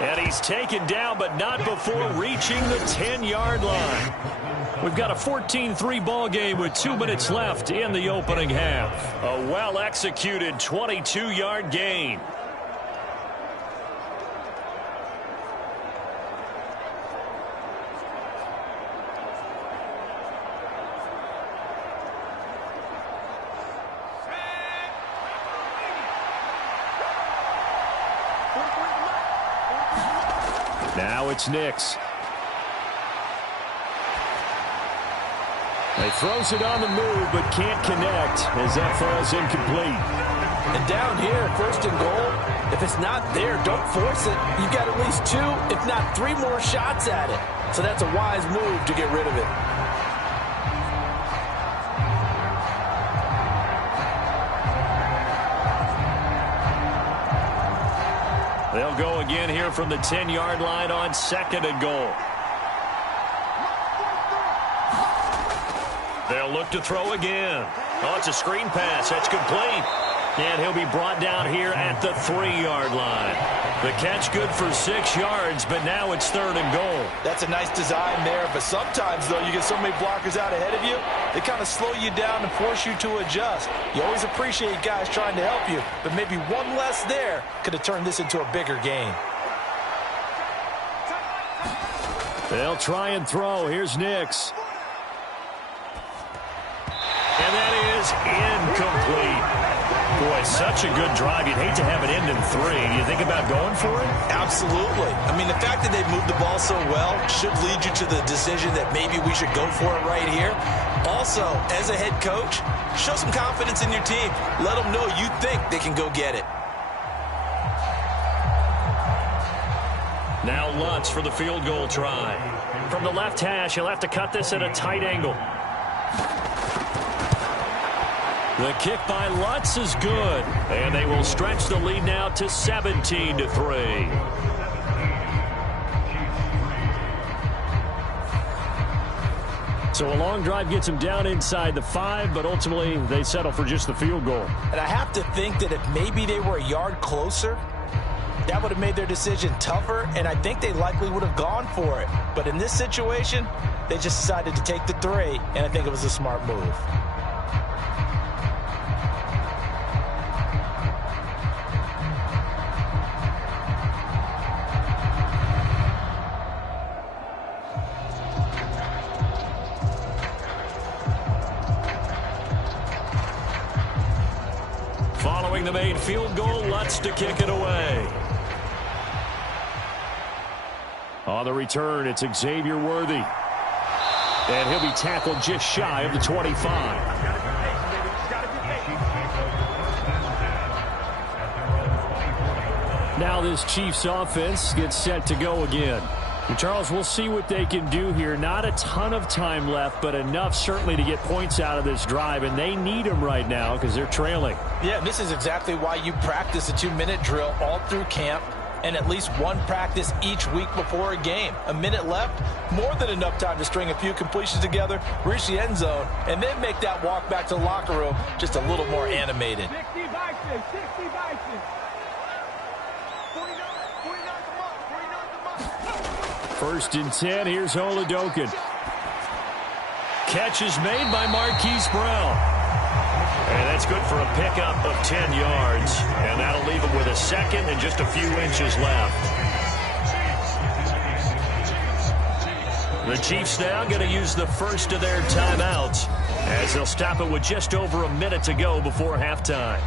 And he's taken down, but not before reaching the 10-yard line. We've got a 14-3 ball game with 2 minutes left in the opening half. A well-executed 22-yard gain. Now it's Nix. He throws it on the move, but can't connect as that falls incomplete. And down here, 1st and goal, if it's not there, don't force it. You've got at least 2, if not 3 more shots at it. So that's a wise move to get rid of it. They'll go again here from the 10-yard line on 2nd and goal. They'll look to throw again. Oh, it's a screen pass. That's complete. And he'll be brought down here at the 3-yard line. The catch good for 6 yards, but now it's 3rd and goal. That's a nice design there, but sometimes, though, you get so many blockers out ahead of you, they kind of slow you down and force you to adjust. You always appreciate guys trying to help you, but maybe one less there could have turned this into a bigger game. They'll try and throw. Here's Nix. And that is incomplete. Boy, such a good drive. You'd hate to have it end in 3. You think about going for it? Absolutely. I mean, the fact that they moved the ball so well should lead you to the decision that maybe we should go for it right here. Also, as a head coach, show some confidence in your team. Let them know you think they can go get it. Now Lutz for the field goal try. From the left hash, he'll have to cut this at a tight angle. The kick by Lutz is good. And they will stretch the lead now to 17-3. So a long drive gets them down inside the 5, but ultimately they settle for just the field goal. And I have to think that if maybe they were a yard closer, that would have made their decision tougher, and I think they likely would have gone for it. But in this situation, they just decided to take the 3, and I think it was a smart move. Following the made field goal, Lutz to kick it away. On the return, it's Xavier Worthy. And he'll be tackled just shy of the 25. Now this Chiefs offense gets set to go again. And Charles, we'll see what they can do here. Not a ton of time left, but enough certainly to get points out of this drive, and they need them right now because they're trailing. Yeah, this is exactly why you practice a 2-minute drill all through camp and at least one practice each week before a game. A minute left, more than enough time to string a few completions together, reach the end zone, and then make that walk back to the locker room just a little more animated. 60 by 6, 60 by 6. 1st and 10, here's Oladokin. Catch is made by Marquise Brown. And that's good for a pickup of 10 yards. And that'll leave him with a second and just a few inches left. The Chiefs now going to use the first of their timeouts as they'll stop it with just over a minute to go before halftime.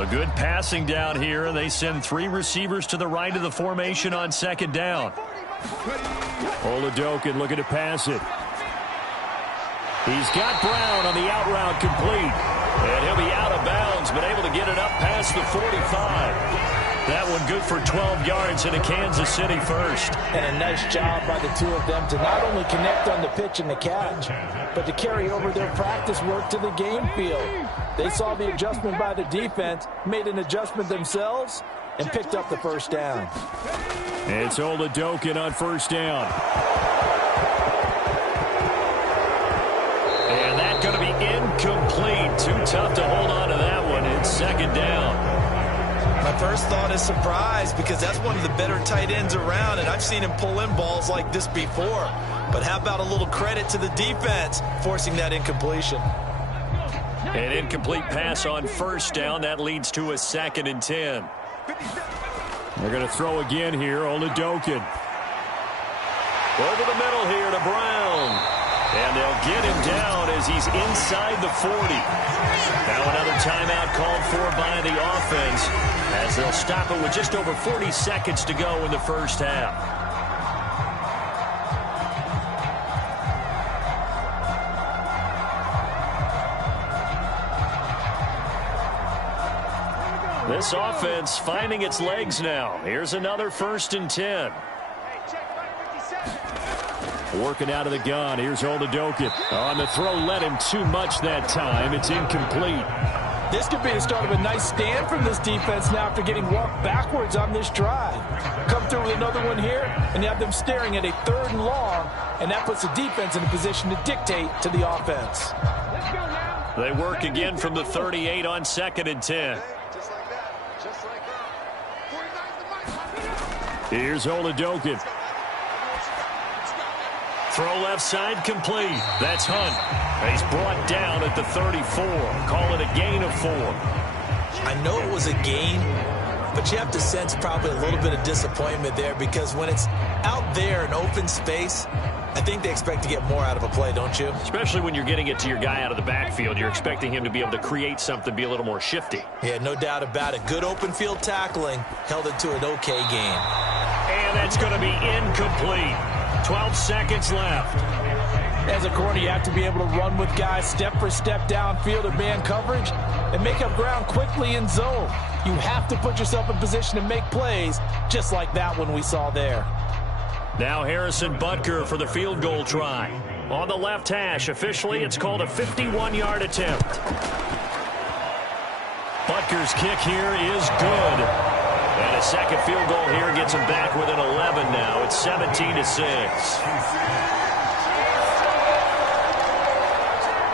A good passing down here, and they send 3 receivers to the right of the formation on second down. Oladokin looking to pass it. He's got Brown on the out route complete. And he'll be out of bounds, but able to get it up past the 45. That one good for 12 yards in a Kansas City first. And a nice job by the two of them to not only connect on the pitch and the catch, but to carry over their practice work to the game field. They saw the adjustment by the defense, made an adjustment themselves, and picked up the first down. It's Oladokin on first down. And that's going to be incomplete. Too tough to hold on to that one. It's second down. My first thought is surprise, because that's one of the better tight ends around, and I've seen him pull in balls like this before. But how about a little credit to the defense forcing that incompletion? An incomplete pass on first down. That leads to a 2nd and 10. They're going to throw again here. Oladokin. Over the middle here to Brown. And they'll get him down as he's inside the 40. Now another timeout called for by the offense, as they'll stop it with just over 40 seconds to go in the first half. This offense finding its legs now. Here's another 1st and 10. Working out of the gun. Here's Oladokin. On the throw, led him too much that time. It's incomplete. This could be the start of a nice stand from this defense now after getting walked backwards on this drive. Come through with another one here, and you have them staring at a 3rd and long, and that puts the defense in a position to dictate to the offense. They work again from the 38 on 2nd and 10. Here's Oladokin. Throw left side complete. That's Hunt. He's brought down at the 34. Call it a gain of 4. I know it was a gain, but you have to sense probably a little bit of disappointment there, because when it's out there in open space, I think they expect to get more out of a play, don't you? Especially when you're getting it to your guy out of the backfield. You're expecting him to be able to create something, be a little more shifty. Yeah, no doubt about it. Good open field tackling held it to an okay game. And that's going to be incomplete. 12 seconds left. As a corner, you have to be able to run with guys step for step downfield or man coverage and make up ground quickly in zone. You have to put yourself in position to make plays, just like that one we saw there. Now Harrison Butker for the field goal try. On the left hash, officially it's called a 51-yard attempt. Butker's kick here is good. And a second field goal here gets him back within 11 now. It's 17-6.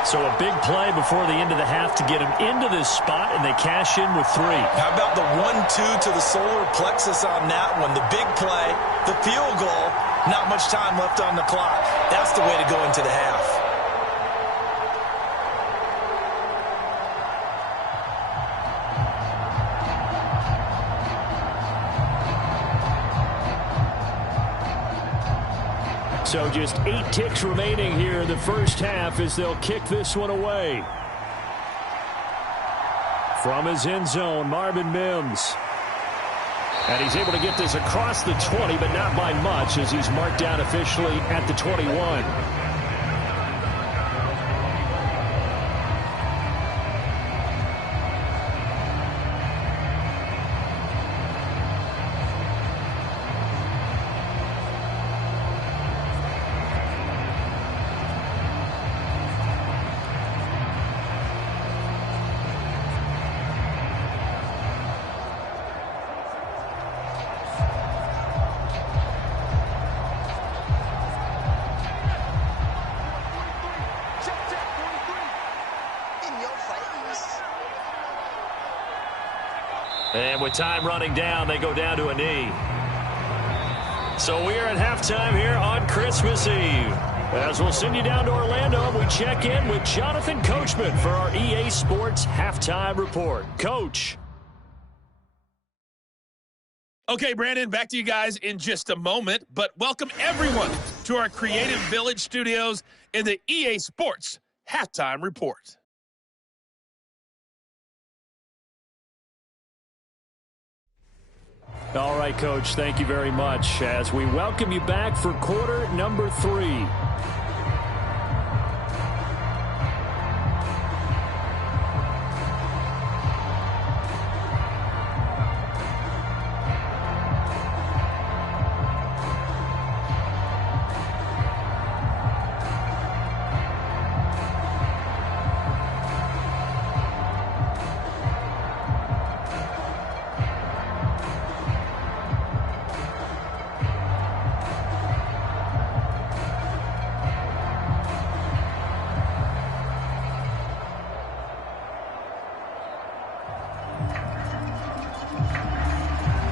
So a big play before the end of the half to get him into this spot, and they cash in with 3. How about the 1-2 to the solar plexus on that one? The big play, the field goal, not much time left on the clock. That's the way to go into the half. So just 8 ticks remaining here in the first half as they'll kick this one away. From his end zone, Marvin Mims. And he's able to get this across the 20, but not by much, as he's marked down officially at the 21. And with time running down, they go down to a knee. So we are at halftime here on Christmas Eve. As we'll send you down to Orlando, we check in with Jonathan Coachman for our EA Sports Halftime Report. Coach. Okay, Brandon, back to you guys in just a moment. But welcome everyone to our Creative Village studios in the EA Sports Halftime Report. right, Coach. Thank you very much as we welcome you back for quarter number 3.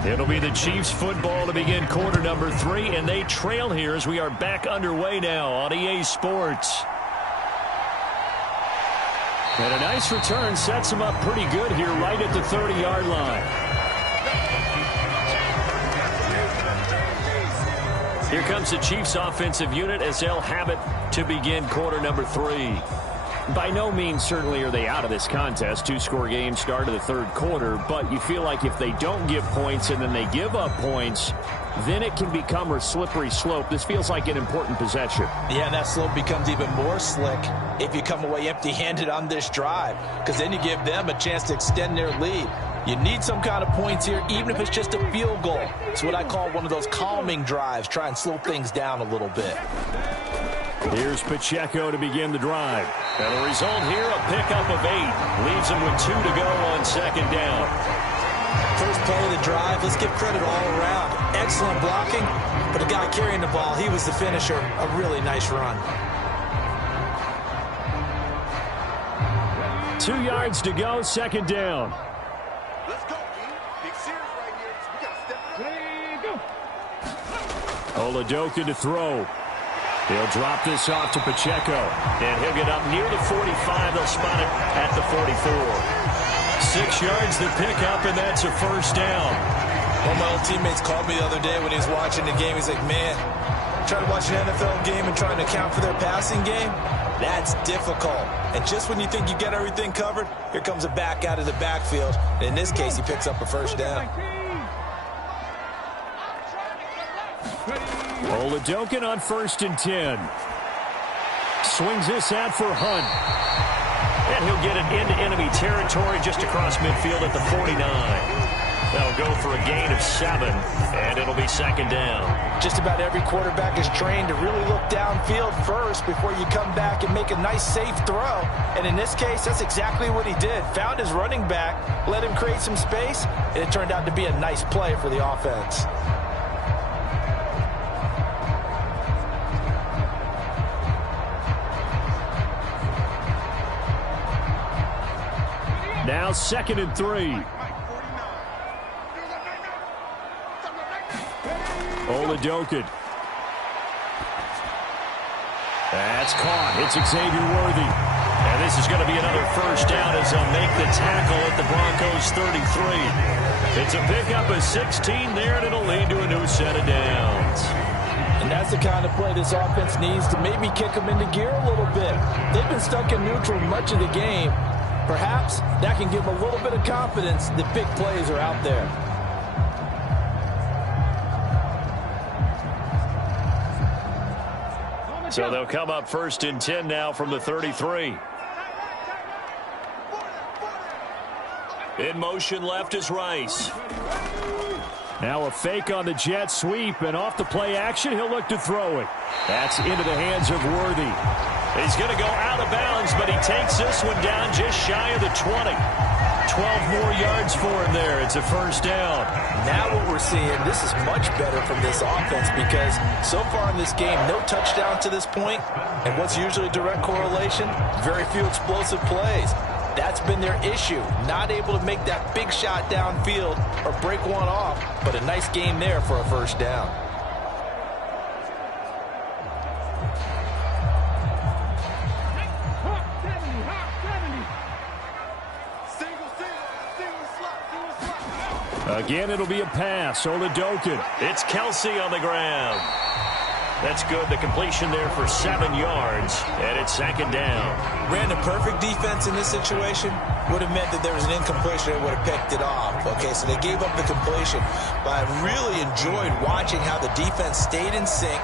It'll be the Chiefs football to begin quarter number 3, and they trail here as we are back underway now on EA Sports. And a nice return sets them up pretty good here right at the 30-yard line. Here comes the Chiefs offensive unit as they'll have it to begin quarter number 3. By no means certainly are they out of this contest. 2-score game, start of the third quarter. But you feel like if they don't give points and then they give up points, then it can become a slippery slope. This feels like an important possession. Yeah, and that slope becomes even more slick if you come away empty-handed on this drive, because then you give them a chance to extend their lead. You need some kind of points here, even if it's just a field goal. It's what I call one of those calming drives. Try and slow things down a little bit. Here's Pacheco to begin the drive. And the result here, a pickup of 8. Leaves them with 2 to go on second down. First play of the drive, let's give credit all around. Excellent blocking, but the guy carrying the ball, he was the finisher. A really nice run. 2 yards to go, second down. Let's go, King. Big series right here. So we got to step it up. Oladoka to throw. He'll drop this off to Pacheco. And he'll get up near the 45. They'll spot it at the 44. 6 yards to pick up, and that's a first down. One of my old teammates called me the other day when he was watching the game. He's like, man, trying to watch an NFL game and trying to account for their passing game, that's difficult. And just when you think you get everything covered, here comes a back out of the backfield. And in this case, he picks up a first down. Oladoka on 1st and 10. Swings this out for Hunt. And he'll get it into enemy territory just across midfield at the 49. They'll go for a gain of 7, and it'll be second down. Just about every quarterback is trained to really look downfield first before you come back and make a nice, safe throw. And in this case, that's exactly what he did. Found his running back, let him create some space, and it turned out to be a nice play for the offense. Now 2nd and 3. Oladoka. That's caught. It's Xavier Worthy. And this is going to be another first down as they'll make the tackle at the Broncos 33. It's a pickup of 16 there, and it'll lead to a new set of downs. And that's the kind of play this offense needs to maybe kick them into gear a little bit. They've been stuck in neutral much of the game. Perhaps that can give them a little bit of confidence that big plays are out there. So they'll come up 1st and 10 now from the 33. In motion left is Rice. Now a fake on the jet sweep, and off the play action, he'll look to throw it. That's into the hands of Worthy. He's going to go out of bounds, but he takes this one down just shy of the 20. 12 more yards for him there. It's a first down. Now what we're seeing, this is much better from this offense because so far in this game, no touchdown to this point, and what's usually a direct correlation, very few explosive plays. That's been their issue, not able to make that big shot downfield or break one off, but a nice gain there for a first down. Again, it'll be a pass. Oladoka. It's Kelsey on the ground. That's good. The completion there for 7 yards, and it's second down. Brandon, perfect defense in this situation would have meant that there was an incompletion and would have picked it off. Okay, so they gave up the completion, but I really enjoyed watching how the defense stayed in sync,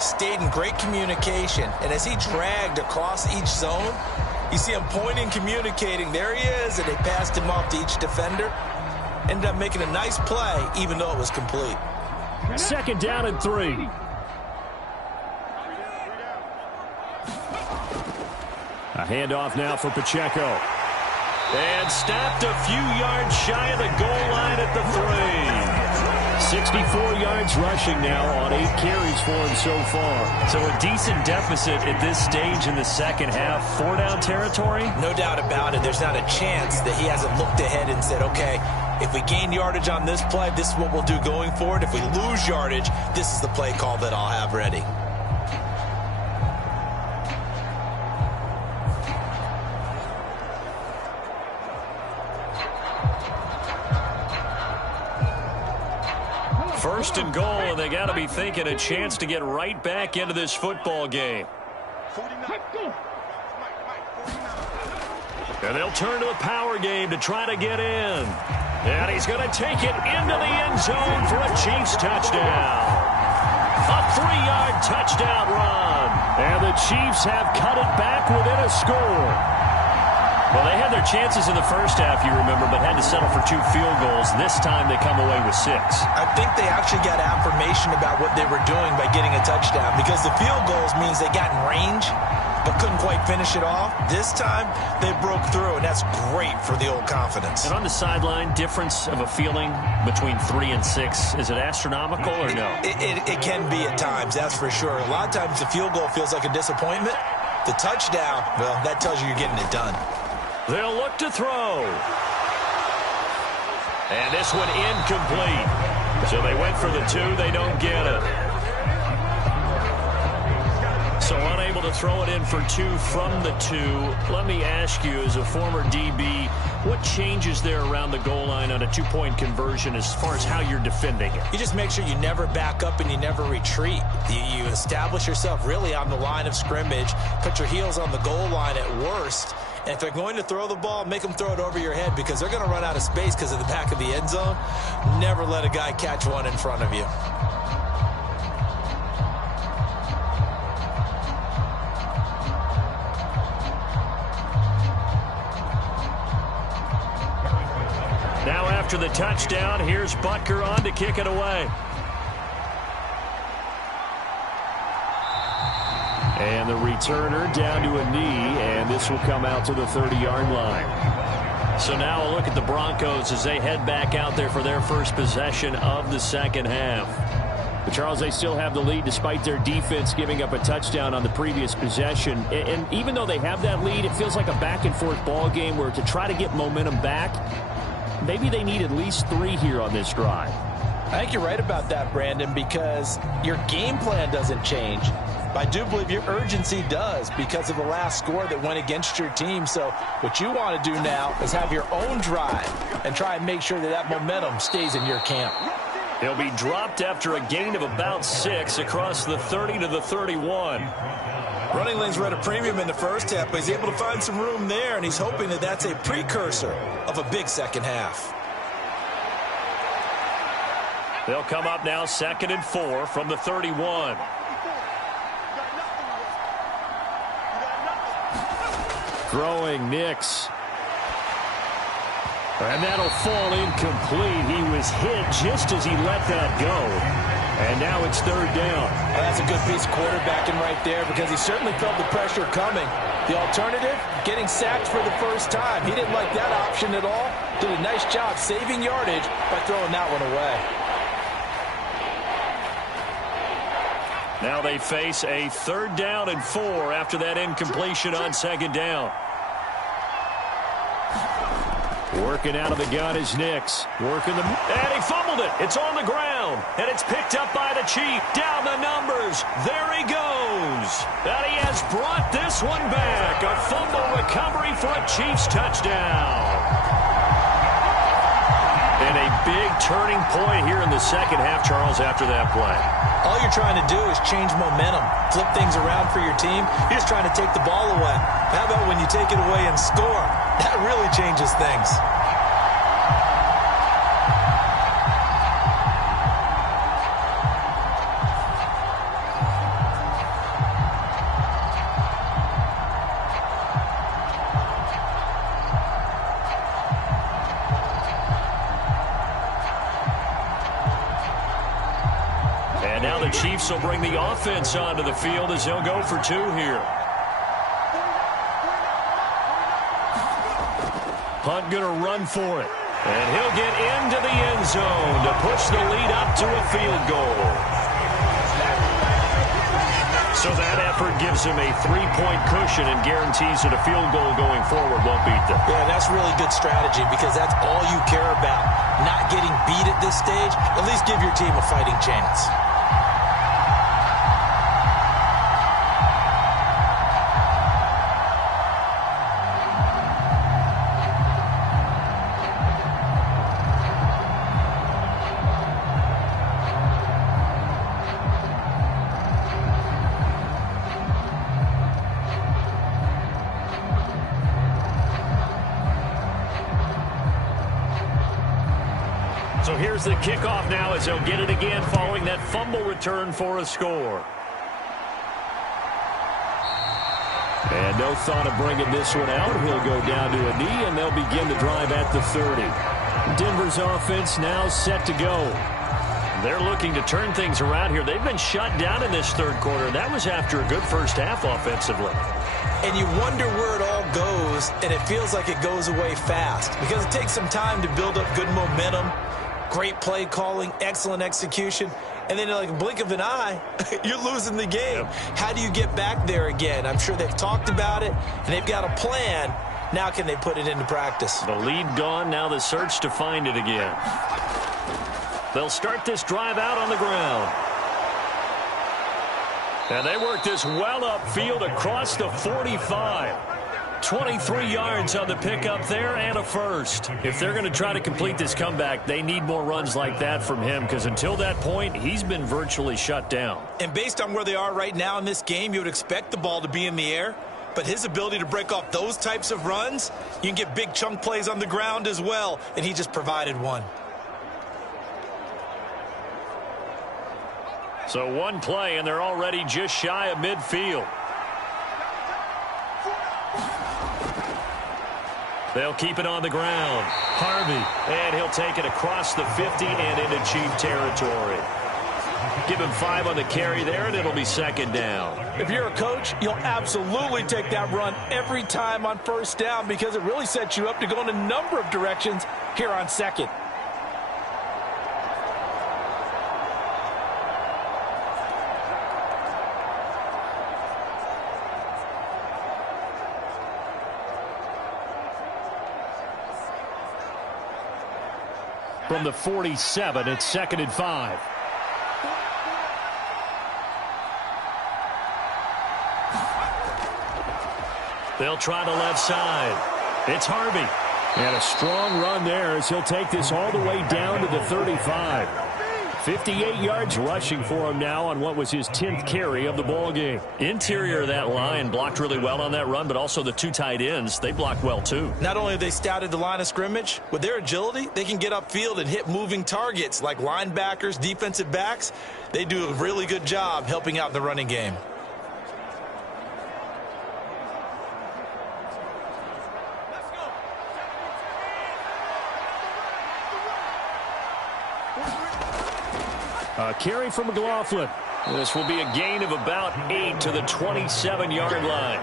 stayed in great communication, and as he dragged across each zone, you see him pointing, communicating. There he is, and they passed him off to each defender. Ended up making a nice play, even though it was complete. Second down and 3. A handoff now for Pacheco. And stopped a few yards shy of the goal line at the 3. 64 yards rushing now on 8 carries for him so far. So a decent deficit at this stage in the second half. 4-down territory? No doubt about it. There's not a chance that he hasn't looked ahead and said, okay, if we gain yardage on this play, this is what we'll do going forward. If we lose yardage, this is the play call that I'll have ready. First and goal, and they got to be thinking a chance to get right back into this football game. And they'll turn to the power game to try to get in. And he's going to take it into the end zone for a Chiefs touchdown. A 3-yard touchdown run. And the Chiefs have cut it back within a score. Well, they had their chances in the first half, you remember, but had to settle for 2 field goals. This time they come away with 6. I think they actually got affirmation about what they were doing by getting a touchdown, because the field goals means they got in range but couldn't quite finish it off. This time they broke through, and that's great for the old confidence. And on the sideline, difference of a feeling between 3 and 6, is it astronomical or no? It can be at times, that's for sure. A lot of times the field goal feels like a disappointment. The touchdown, well, that tells you you're getting it done. They'll look to throw. And this one incomplete. So they went for the 2. They don't get it. So unable to throw it in for 2 from the 2. Let me ask you, as a former DB, what changes there around the goal line on a 2-point conversion as far as how you're defending it? You just make sure you never back up and you never retreat. You establish yourself really on the line of scrimmage, put your heels on the goal line at worst, and if they're going to throw the ball, make them throw it over your head, because they're going to run out of space because of the back of the end zone. Never let a guy catch one in front of you. Now after the touchdown, here's Butker on to kick it away. And the returner down to a knee, and this will come out to the 30-yard line. So now a look at the Broncos as they head back out there for their first possession of the second half. But Charles, they still have the lead despite their defense giving up a touchdown on the previous possession. And even though they have that lead, it feels like a back-and-forth ball game where to try to get momentum back, maybe they need at least 3 here on this drive. I think you're right about that, Brandon, because your game plan doesn't change. I do believe your urgency does because of the last score that went against your team. So what you want to do now is have your own drive and try and make sure that that momentum stays in your camp. He'll be dropped after a gain of about 6 across the 30 to the 31. Running lanes were at a premium in the first half, but he's able to find some room there, and he's hoping that that's a precursor of a big second half. They'll come up now 2nd and 4 from the 31. Throwing Nix. And that'll fall incomplete. He was hit just as he let that go. And now it's 3rd down. Well, that's a good piece of quarterbacking right there, because he certainly felt the pressure coming. The alternative, getting sacked for the first time. He didn't like that option at all. Did a nice job saving yardage by throwing that one away. Now they face a 3rd down and 4 after that incompletion on 2nd down. Working out of the gun is Nix. And he fumbled it. It's on the ground. And it's picked up by the Chief. Down the numbers. There he goes. And he has brought this one back. A fumble recovery for a Chiefs touchdown. And a big turning point here in the second half, Charles, after that play. All you're trying to do is change momentum, flip things around for your team. You're just trying to take the ball away. How about when you take it away and score? That really changes things. And now the Chiefs will bring the offense onto the field as they'll go for 2 here. Hunt going to run for it. And he'll get into the end zone to push the lead up to a field goal. So that effort gives him a 3-point cushion and guarantees that a field goal going forward won't beat them. Yeah, that's really good strategy because that's all you care about. Not getting beat at this stage. At least give your team a fighting chance. So here's the kickoff now as they'll get it again following that fumble return for a score. And no thought of bringing this one out. He'll go down to a knee, and they'll begin the drive at the 30. Denver's offense now set to go. They're looking to turn things around here. They've been shut down in this third quarter. That was after a good first half offensively. And you wonder where it all goes, and it feels like it goes away fast because it takes some time to build up good momentum. Great play calling, excellent execution, and then like a blink of an eye, you're losing the game. Yep. How do you get back there again? I'm sure they've talked about it, and they've got a plan. Now can they put it into practice? The lead gone, now the search to find it again. They'll start this drive out on the ground. And they work this well upfield across the 45. 23 yards on the pickup there and a first. If they're going to try to complete this comeback, they need more runs like that from him because until that point, he's been virtually shut down. And based on where they are right now in this game, you would expect the ball to be in the air. But his ability to break off those types of runs, you can get big chunk plays on the ground as well, and he just provided one. So one play, and they're already just shy of midfield. They'll keep it on the ground. Harvey, and he'll take it across the 50 and into Chief territory. Give him 5 on the carry there, and it'll be second down. If you're a coach, you'll absolutely take that run every time on first down because it really sets you up to go in a number of directions here on second. From the 47, it's 2nd and 5. They'll try the left side. It's Harvey. And a strong run there as he'll take this all the way down to the 35. 58 yards rushing for him now on what was his 10th carry of the ball game. Interior of that line blocked really well on that run, but also the 2 tight ends, they blocked well too. Not only have they scouted the line of scrimmage, with their agility, they can get upfield and hit moving targets like linebackers, defensive backs. They do a really good job helping out in the running game. A carry from McLaughlin. This will be a gain of about 8 to the 27-yard line.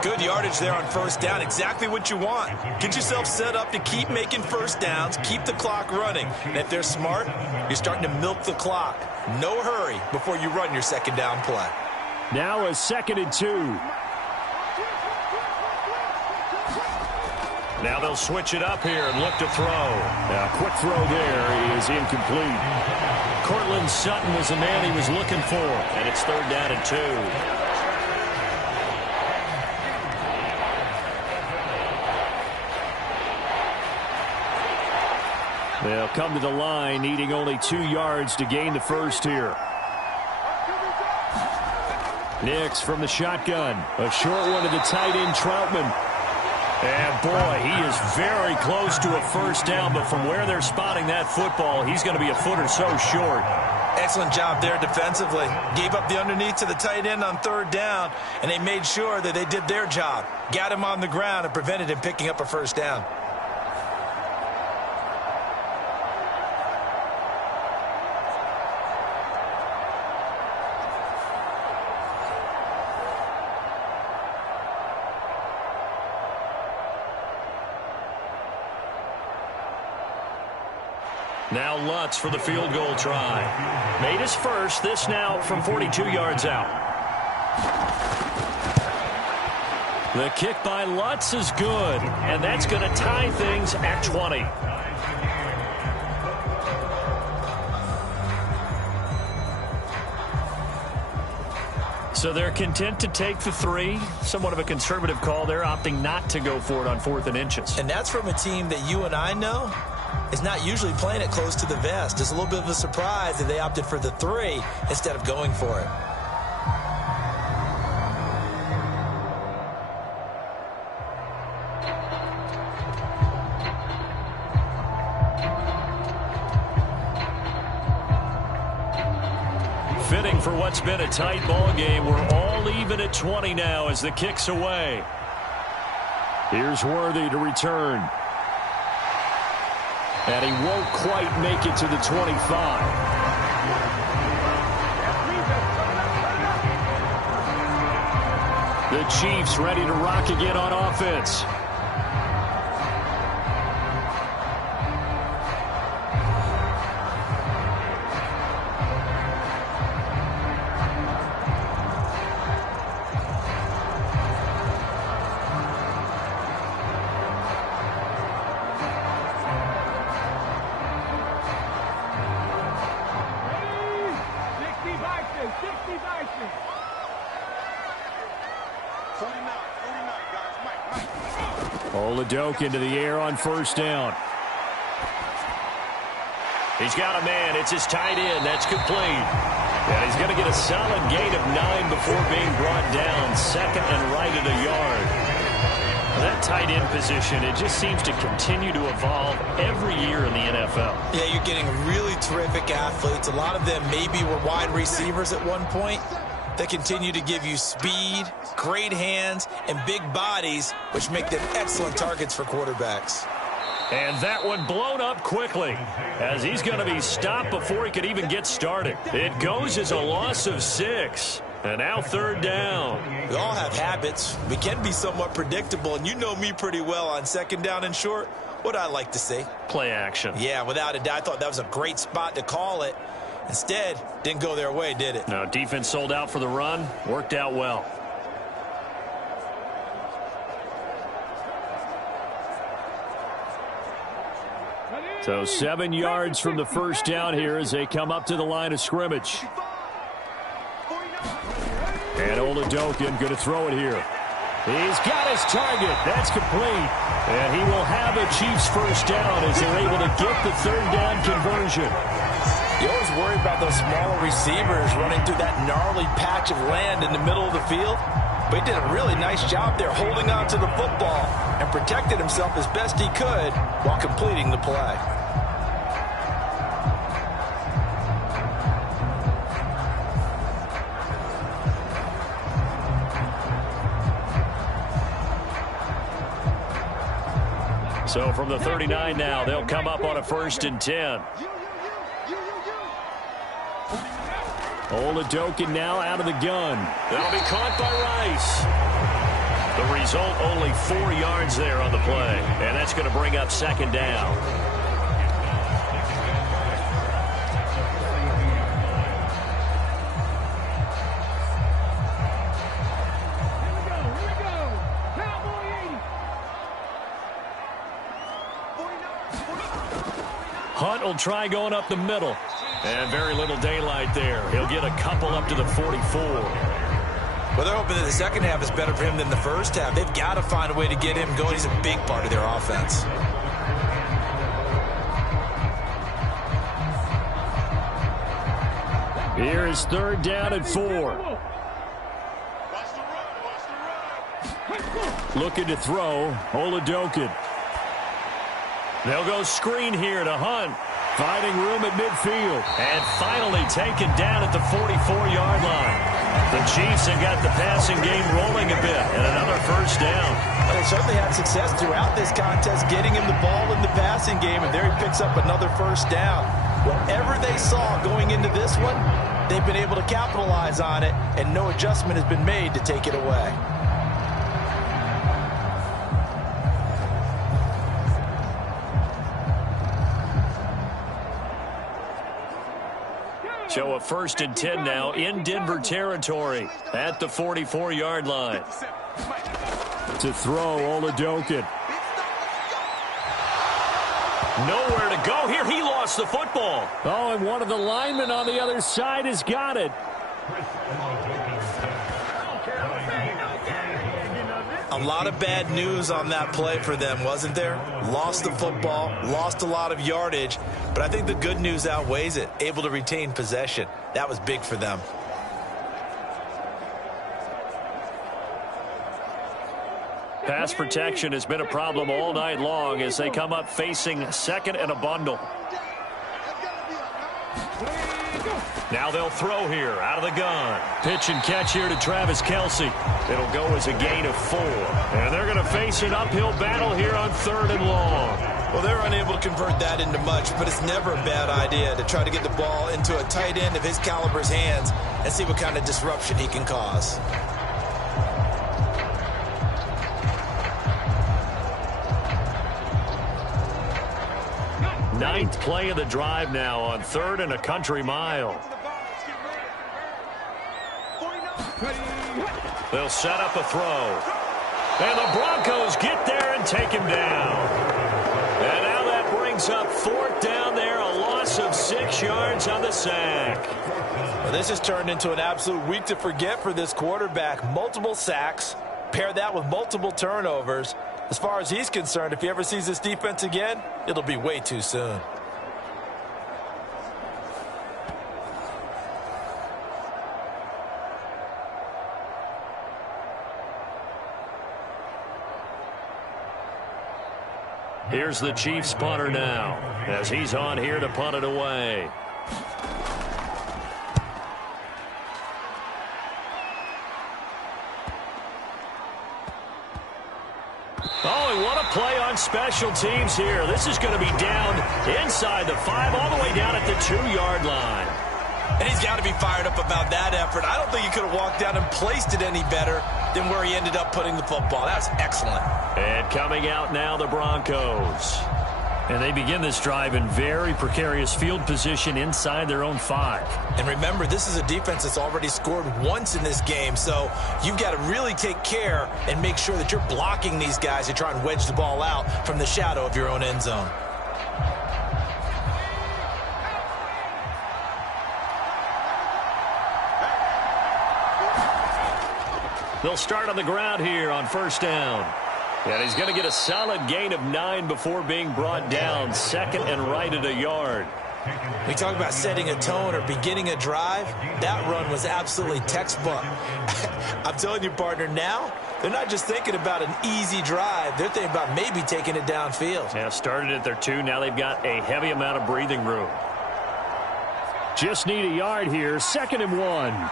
Good yardage there on first down. Exactly what you want. Get yourself set up to keep making first downs, keep the clock running. And if they're smart, you're starting to milk the clock. No hurry before you run your second down play. Now a 2nd and 2. Now they'll switch it up here and look to throw. A quick throw there is incomplete. Cortland Sutton was the man he was looking for. And it's 3rd down and 2. They'll come to the line, needing only 2 yards to gain the first here. Nix from the shotgun. A short one to the tight end, Troutman. And, boy, he is very close to a first down, but from where they're spotting that football, he's going to be a foot or so short. Excellent job there defensively. Gave up the underneath to the tight end on third down, and they made sure that they did their job. Got him on the ground and prevented him picking up a first down. Now Lutz for the field goal try. Made his first, this now from 42 yards out. The kick by Lutz is good, and that's going to tie things at 20. So they're content to take the 3. Somewhat of a conservative call there, opting not to go for it on 4th and inches. And that's from a team that you and I know is not usually playing it close to the vest. It's a little bit of a surprise that they opted for the 3 instead of going for it. Fitting for what's been a tight ball game. We're all even at 20 now as the kick's away. Here's Worthy to return. And he won't quite make it to the 25. The Chiefs ready to rock again on offense. Oladoke into the air on first down. He's got a man. It's his tight end. That's complete. And he's going to get a solid gain of 9 before being brought down. Second and right at a yard. That tight end position, it just seems to continue to evolve every year in the NFL. Yeah, you're getting really terrific athletes. A lot of them maybe were wide receivers at one point. They continue to give you speed, great hands, and big bodies, which make them excellent targets for quarterbacks. And that one blown up quickly as he's going to be stopped before he could even get started. It goes as a loss of 6. And now third down. We all have habits. We can be somewhat predictable, and you know me pretty well on second down and short. What I like to see. Play action. Yeah, without a doubt. I thought that was a great spot to call it. Instead, didn't go their way, did it? No, defense sold out for the run. Worked out well. So 7 yards from the first down here as they come up to the line of scrimmage. And Oladoke going to throw it here. He's got his target. That's complete. And he will have a Chiefs first down as they're able to get the third down conversion. You always worry about those smaller receivers running through that gnarly patch of land in the middle of the field. But he did a really nice job there holding on to the football and protected himself as best he could while completing the play. So from the 39 now, they'll come up on a 1st and 10. Oladoke now out of the gun. That'll be caught by Rice. The result, only 4 yards there on the play. And that's going to bring up second down. Hunt will try going up the middle. And very little daylight there. He'll get a couple up to the 44. Well, they're hoping that the second half is better for him than the first half. They've got to find a way to get him going. He's a big part of their offense. Here is third down and 4. Looking to throw, Oladokun. They'll go screen here to Hunt. Finding room at midfield. And finally taken down at the 44-yard line. The Chiefs have got the passing game rolling a bit, and another first down. They certainly had success throughout this contest, getting him the ball in the passing game, and there he picks up another first down. Whatever they saw going into this one, they've been able to capitalize on it, and no adjustment has been made to take it away. So a 1st and 10 now in Denver territory at the 44-yard line. To throw, Oladokun. Nowhere to go here. He lost the football. Oh, and one of the linemen on the other side has got it. A lot of bad news on that play for them, wasn't there? Lost the football, lost a lot of yardage, but I think the good news outweighs it. Able to retain possession. That was big for them. Pass protection has been a problem all night long as they come up facing second and a bundle. Now they'll throw here out of the gun. Pitch and catch here to Travis Kelce. It'll go as a gain of 4. And they're going to face an uphill battle here on 3rd and long. Well, they're unable to convert that into much, but it's never a bad idea to try to get the ball into a tight end of his caliber's hands and see what kind of disruption he can cause. Ninth play of the drive now on 3rd and a country mile. They'll set up a throw. And the Broncos get there and take him down. And now that brings up 4th down there, a loss of 6 yards on the sack. Well, this has turned into an absolute week to forget for this quarterback. Multiple sacks, pair that with multiple turnovers. As far as he's concerned, if he ever sees this defense again, it'll be way too soon. Here's the Chiefs punter now as he's on here to punt it away. Oh, and what a play on special teams here. This is going to be down inside the 5, all the way down at the 2-yard line. And he's got to be fired up about that effort. I don't think he could have walked down and placed it any better than where he ended up putting the football. That's excellent. And coming out now, the Broncos. And they begin this drive in very precarious field position inside their own 5. And remember, this is a defense that's already scored once in this game, so you've got to really take care and make sure that you're blocking these guys to try and wedge the ball out from the shadow of your own end zone. They'll start on the ground here on 1st down. And he's going to get a solid gain of 9 before being brought down. 2nd and right at a yard. We talk about setting a tone or beginning a drive. That run was absolutely textbook. I'm telling you, partner, now they're not just thinking about an easy drive. They're thinking about maybe taking it downfield. Yeah, started at their 2. Now they've got a heavy amount of breathing room. Just need a yard here. 2nd and 1.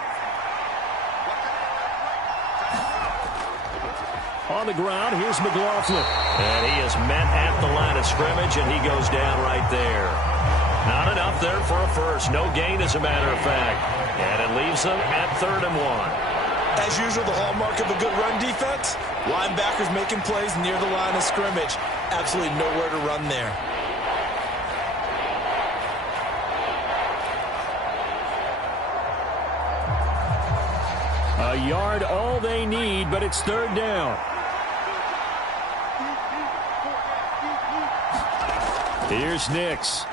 On the ground, here's McLaughlin. And he is met at the line of scrimmage, and he goes down right there. Not enough there for a first. No gain, as a matter of fact. And it leaves them at 3rd and 1. As usual, the hallmark of a good run defense, linebackers making plays near the line of scrimmage. Absolutely nowhere to run there. A yard, all they need, but it's 3rd down. Here's Nix.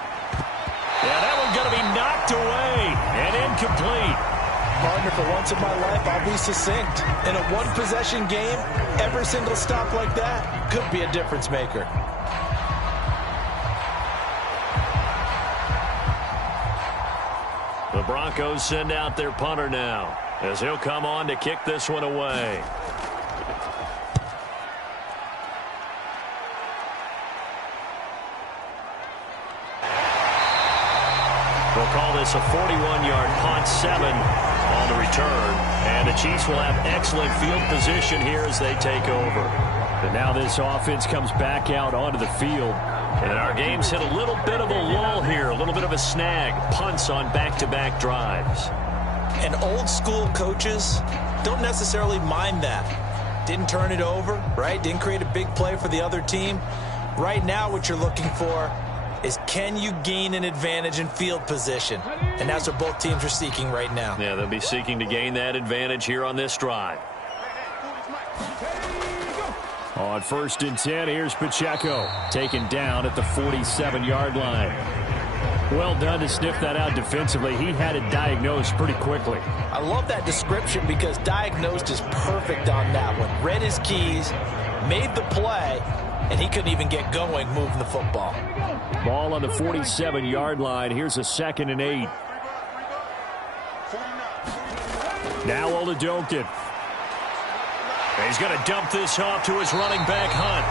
Yeah, that one's going to be knocked away and incomplete. Partner, for once in my life, I'll be succinct. In a one-possession game, every single stop like that could be a difference maker. The Broncos send out their punter now as he'll come on to kick this one away. We'll call this a 41-yard punt, 7 on the return. And the Chiefs will have excellent field position here as they take over. And now this offense comes back out onto the field. And our game's hit a little bit of a lull here, a little bit of a snag. Punts on back-to-back drives. And old-school coaches don't necessarily mind that. Didn't turn it over, right? Didn't create a big play for the other team. Right now what you're looking for is, can you gain an advantage in field position? And that's what both teams are seeking right now. Yeah, they'll be seeking to gain that advantage here on this drive. On 1st and 10, here's Pacheco, taken down at the 47-yard line. Well done to sniff that out defensively. He had it diagnosed pretty quickly. I love that description because diagnosed is perfect on that one. Read his keys, made the play, and he couldn't even get going moving the football. Ball on the 47-yard line. Here's a 2nd and 8. Now Oladokun. He's going to dump this off to his running back, Hunt.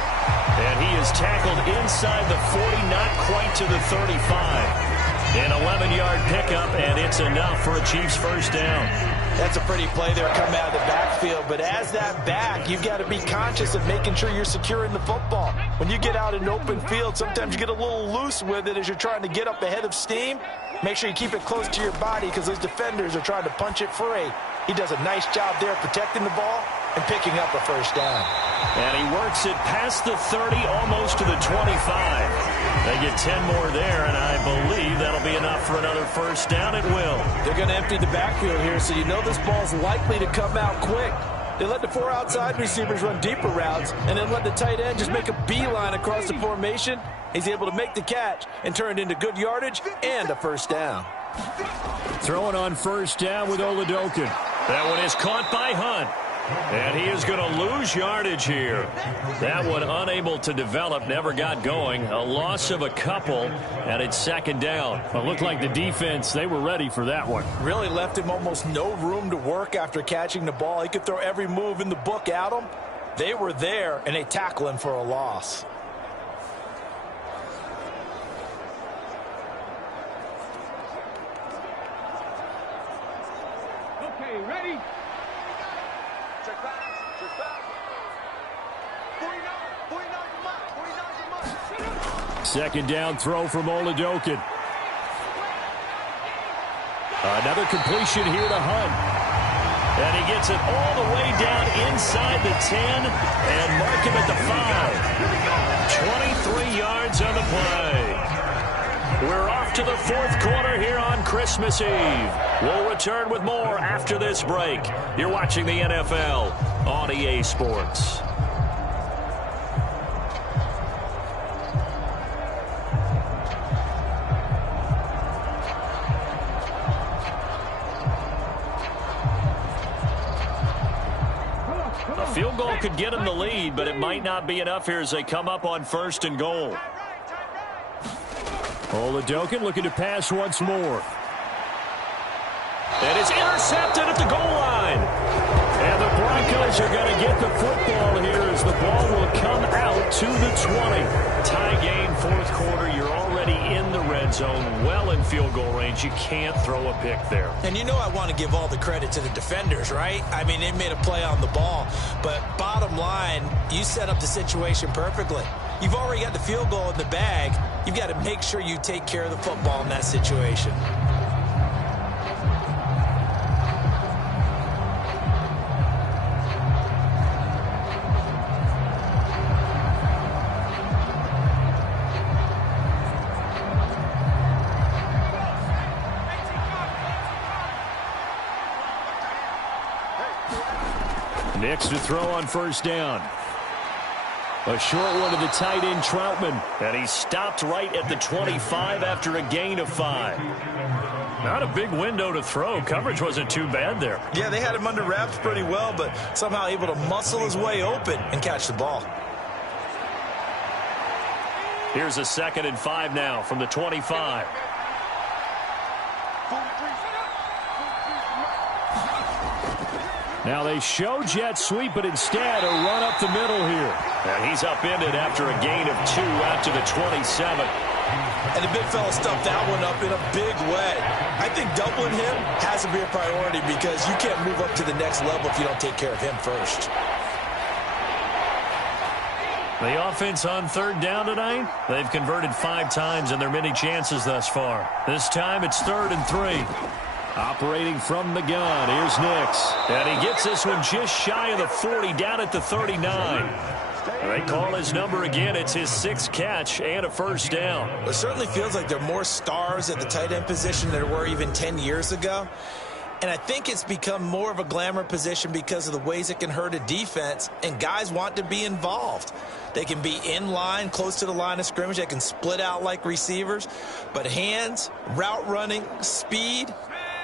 And he is tackled inside the 40, not quite to the 35. An 11-yard pickup, and it's enough for a Chiefs first down. That's a pretty play there coming out of the backfield. But as that back, you've got to be conscious of making sure you're securing the football. When you get out in open field, sometimes you get a little loose with it as you're trying to get up ahead of steam. Make sure you keep it close to your body because those defenders are trying to punch it free. He does a nice job there protecting the ball and picking up a first down. And he works it past the 30, almost to the 25. They get 10 more there, and I believe that'll be enough for another first down. It will. They're going to empty the backfield here, so you know this ball's likely to come out quick. They let the 4 outside receivers run deeper routes, and then let the tight end just make a beeline across the formation. He's able to make the catch and turn it into good yardage and a first down. Throwing on first down with Oladokun. That one is caught by Hunt. And he is going to lose yardage here. That one unable to develop, never got going. A loss of a couple, and it's 2nd down. It looked like the defense, they were ready for that one. Really left him almost no room to work after catching the ball. He could throw every move in the book at him. They were there, and they tackle him for a loss. Okay, ready? Check back. 49 2nd down throw from Oladokun. Another completion here to Hunt. And he gets it all the way down inside the 10 and mark him at the 5. 23 yards on the play. We're off to the 4th quarter here on Christmas Eve. We'll return with more after this break. You're watching the NFL on EA Sports. A field goal could get him the lead, but it might not be enough here as they come up on 1st and goal. Oladokun looking to pass once more. And it's intercepted at the goal line. And the Broncos are going to get the football here as the ball will come out to the 20. Tie game, 4th quarter. You're already in the red zone, well in field goal range. You can't throw a pick there. And you know I want to give all the credit to the defenders, right? I mean, they made a play on the ball. But bottom line, you set up the situation perfectly. You've already got the field goal in the bag. You've got to make sure you take care of the football in that situation. Next to throw on first down. A short one to the tight end, Troutman. And he stopped right at the 25 after a gain of 5. Not a big window to throw. Coverage wasn't too bad there. Yeah, they had him under wraps pretty well, but somehow able to muscle his way open and catch the ball. Here's a 2nd and 5 now from the 25. Now they show jet sweep, but instead a run up the middle here. And he's upended after a gain of 2 out to the 27. And the big fella stuffed that one up in a big way. I think doubling him has to be a priority because you can't move up to the next level if you don't take care of him first. The offense on third down tonight, they've converted 5 times in their many chances thus far. This time it's 3rd and 3. Operating from the gun, here's Nix. And he gets this one just shy of the 40, down at the 39. They call his number again. It's his 6th catch and a first down. It certainly feels like there are more stars at the tight end position than there were even 10 years ago. And I think it's become more of a glamour position because of the ways it can hurt a defense, and guys want to be involved. They can be in line, close to the line of scrimmage. They can split out like receivers. But hands, route running, speed,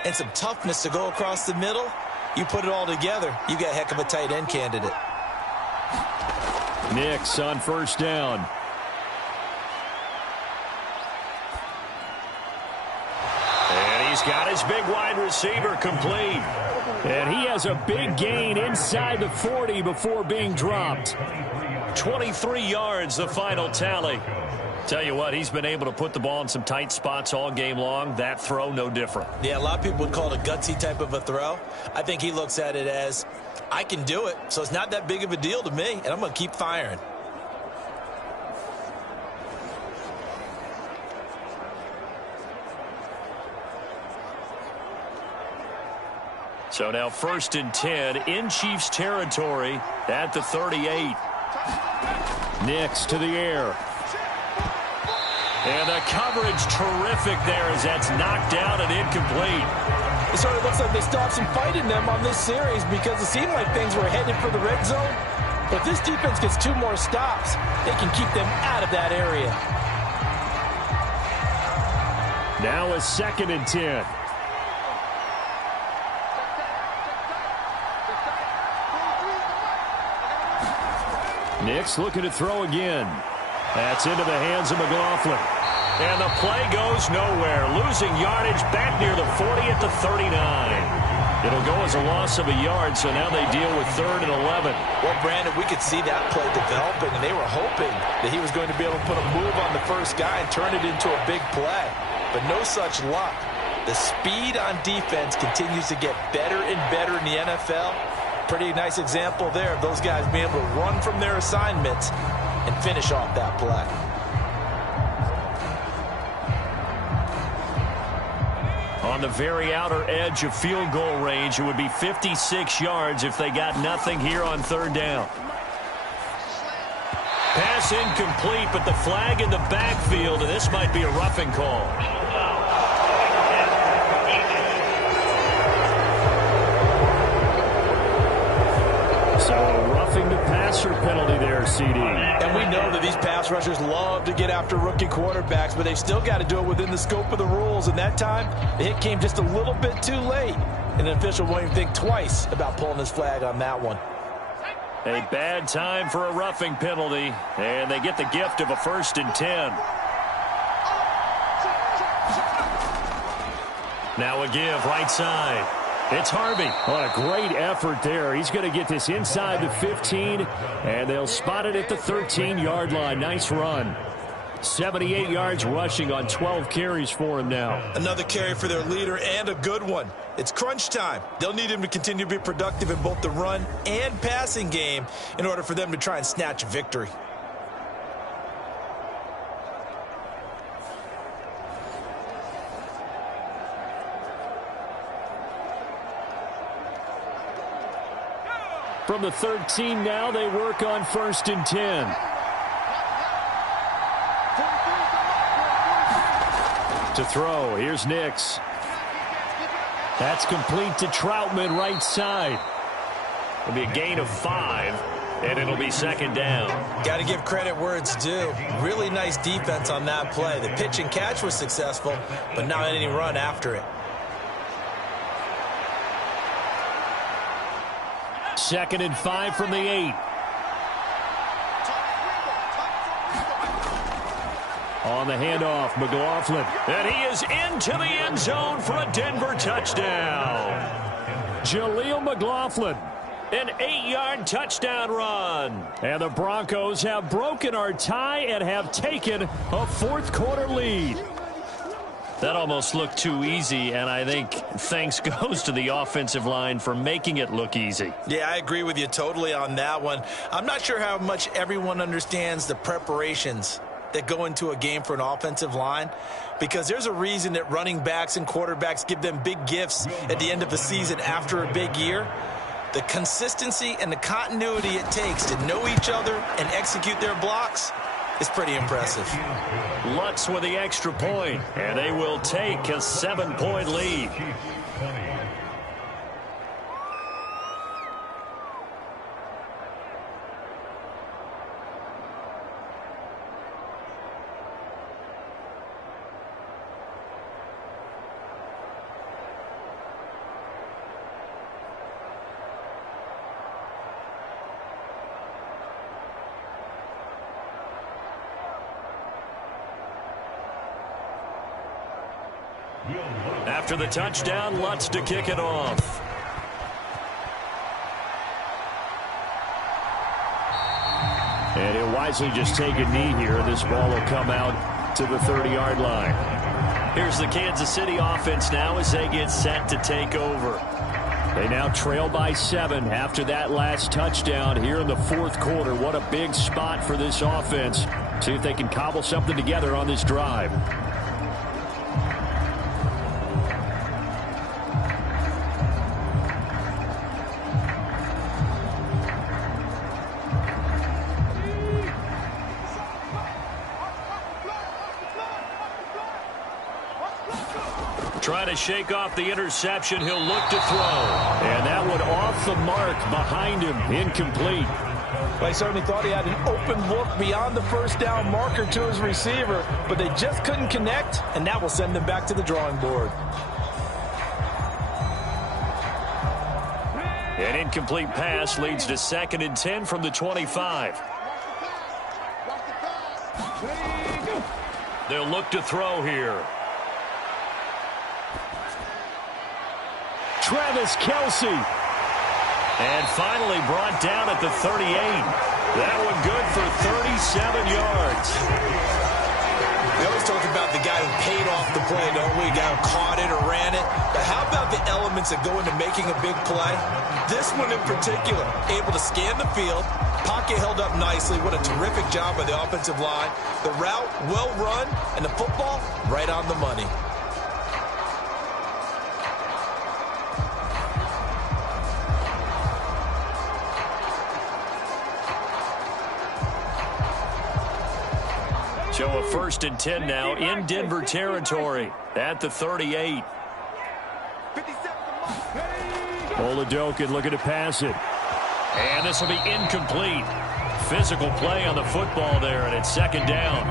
and some toughness to go across the middle, you put it all together, you got a heck of a tight end candidate. Nix on first down. And he's got his big wide receiver complete. And he has a big gain inside the 40 before being dropped. 23 yards, the final tally. Tell you what, he's been able to put the ball in some tight spots all game long. That throw, no different. Yeah, a lot of people would call it a gutsy type of a throw. I think he looks at it as, I can do it, so it's not that big of a deal to me, and I'm going to keep firing. So now 1st and 10 in Chiefs territory at the 38. Nix to the air. And the coverage terrific there as that's knocked down and incomplete. It sort of looks like they still have some fight in them on this series because it seemed like things were headed for the red zone. But if this defense gets 2 more stops, they can keep them out of that area. Now a 2nd and 10. Nix looking to throw again. That's into the hands of McLaughlin. And the play goes nowhere. Losing yardage back near the 40 at the 39. It'll go as a loss of a yard, so now they deal with 3rd and 11. Well, Brandon, we could see that play developing, and they were hoping that he was going to be able to put a move on the first guy and turn it into a big play. But no such luck. The speed on defense continues to get better and better in the NFL. Pretty nice example there of those guys being able to run from their assignments and finish off that play. On the very outer edge of field goal range, it would be 56 yards if they got nothing here on 3rd down. Pass incomplete, but the flag in the backfield, and this might be a roughing call. So a roughing the passer penalty there, CD. And we know that these pass rushers love to get after rookie quarterbacks, but they've still got to do it within the scope of the rules. And that time, the hit came just a little bit too late. And the official won't even think twice about pulling his flag on that one. A bad time for a roughing penalty, and they get the gift of a 1st and 10. Now a give right side. It's Harvey. What a great effort there. He's going to get this inside the 15, and they'll spot it at the 13-yard line. Nice run. 78 yards rushing on 12 carries for him now. Another carry for their leader, and a good one. It's crunch time. They'll need him to continue to be productive in both the run and passing game in order for them to try and snatch a victory. From the 13 now, they work on 1st and 10. To throw, here's Nix. That's complete to Troutman, right side. It'll be a gain of 5, and it'll be 2nd down. Got to give credit where it's due. Really nice defense on that play. The pitch and catch was successful, but not any run after it. 2nd and 5 from the 8. On the handoff, McLaughlin. And he is into the end zone for a Denver touchdown. Jaleel McLaughlin. An 8-yard touchdown run. And the Broncos have broken our tie and have taken a fourth-quarter lead. That almost looked too easy, and I think thanks goes to the offensive line for making it look easy. Yeah, I agree with you totally on that one. I'm not sure how much everyone understands the preparations that go into a game for an offensive line, because there's a reason that running backs and quarterbacks give them big gifts at the end of the season after a big year. The consistency and the continuity it takes to know each other and execute their blocks is pretty impressive. Lutz with the extra point, and they will take a 7-point lead. After the touchdown, Lutz to kick it off. And he'll wisely just take a knee here. This ball will come out to the 30-yard line. Here's the Kansas City offense now as they get set to take over. They now trail by 7 after that last touchdown here in the fourth quarter. What a big spot for this offense. See if they can cobble something together on this drive. Trying to shake off the interception. He'll look to throw. And that one off the mark behind him. Incomplete. Well, he certainly thought he had an open look beyond the first down marker to his receiver, but they just couldn't connect, and that will send them back to the drawing board. An incomplete pass leads to 2nd and 10 from the 25. They'll look to throw here. Travis Kelce. And finally brought down at the 38. That one good for 37 yards. We always talk about the guy who paid off the play, don't we? The guy who caught it or ran it. But how about the elements that go into making a big play? This one in particular, able to scan the field, pocket held up nicely. What a terrific job by the offensive line. The route, well run, and the football, right on the money. So a 1st and 10 now in Denver territory at the 38. Oladokin looking to pass it. And this will be incomplete. Physical play on the football there, and it's 2nd down.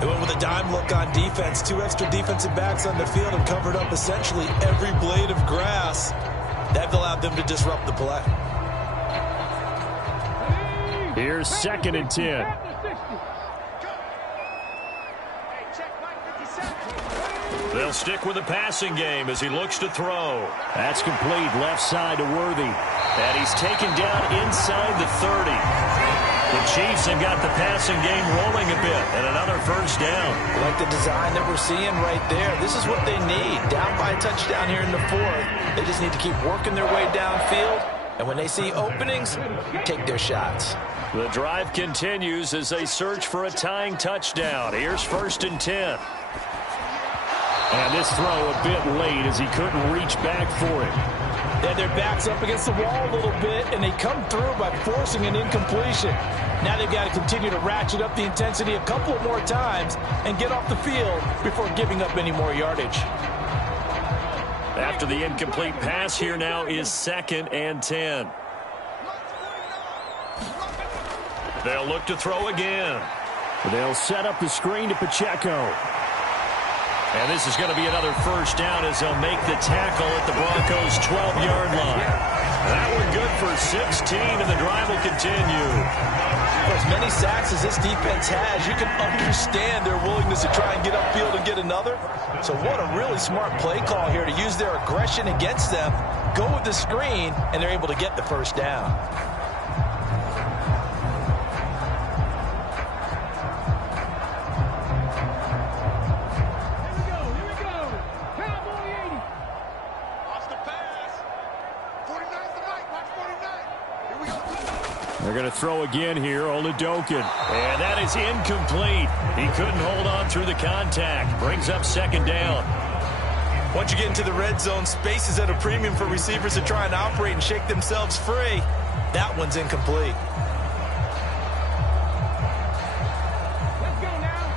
They went with a dime look on defense. 2 extra defensive backs on the field and covered up essentially every blade of grass. That allowed them to disrupt the play. Here's 2nd and 10. They'll stick with the passing game as he looks to throw. That's complete. Left side to Worthy. And he's taken down inside the 30. The Chiefs have got the passing game rolling a bit, and another 1st down. I like the design that we're seeing right there. This is what they need. Down by a touchdown here in the 4th. They just need to keep working their way downfield. And when they see openings, take their shots. The drive continues as they search for a tying touchdown. Here's 1st and 10. And this throw a bit late as he couldn't reach back for it. Yeah, their back's up against the wall a little bit, and they come through by forcing an incompletion. Now they've got to continue to ratchet up the intensity a couple of more times and get off the field before giving up any more yardage. After the incomplete pass, here now is 2nd and 10. They'll look to throw again. They'll set up the screen to Pacheco. And this is going to be another 1st down as they'll make the tackle at the Broncos' 12-yard line. That one good for 16, and the drive will continue. For as many sacks as this defense has, you can understand their willingness to try and get upfield and get another. So what a really smart play call here to use their aggression against them, go with the screen, and they're able to get the first down. They're going to throw again here, Oladokin. And that is incomplete. He couldn't hold on through the contact. Brings up second down. Once you get into the red zone, space is at a premium for receivers to try and operate and shake themselves free. That one's incomplete.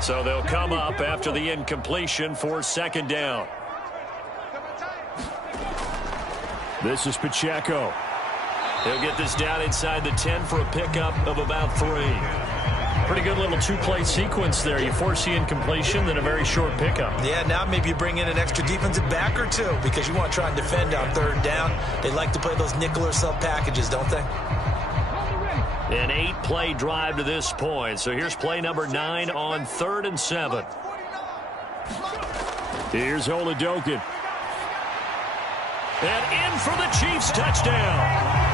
So they'll come up after the incompletion for second down. This is Pacheco. He'll get this down inside the 10 for a pickup of about 3. Pretty good little two-play sequence there. You force the incompletion, then a very short pickup. Yeah, now maybe you bring in an extra defensive back or two because you want to try and defend on third down. They like to play those nickel or sub packages, don't they? An 8-play drive to this point. So here's play number 9 on 3rd and 7. Here's Oladokin. And in for the Chiefs touchdown.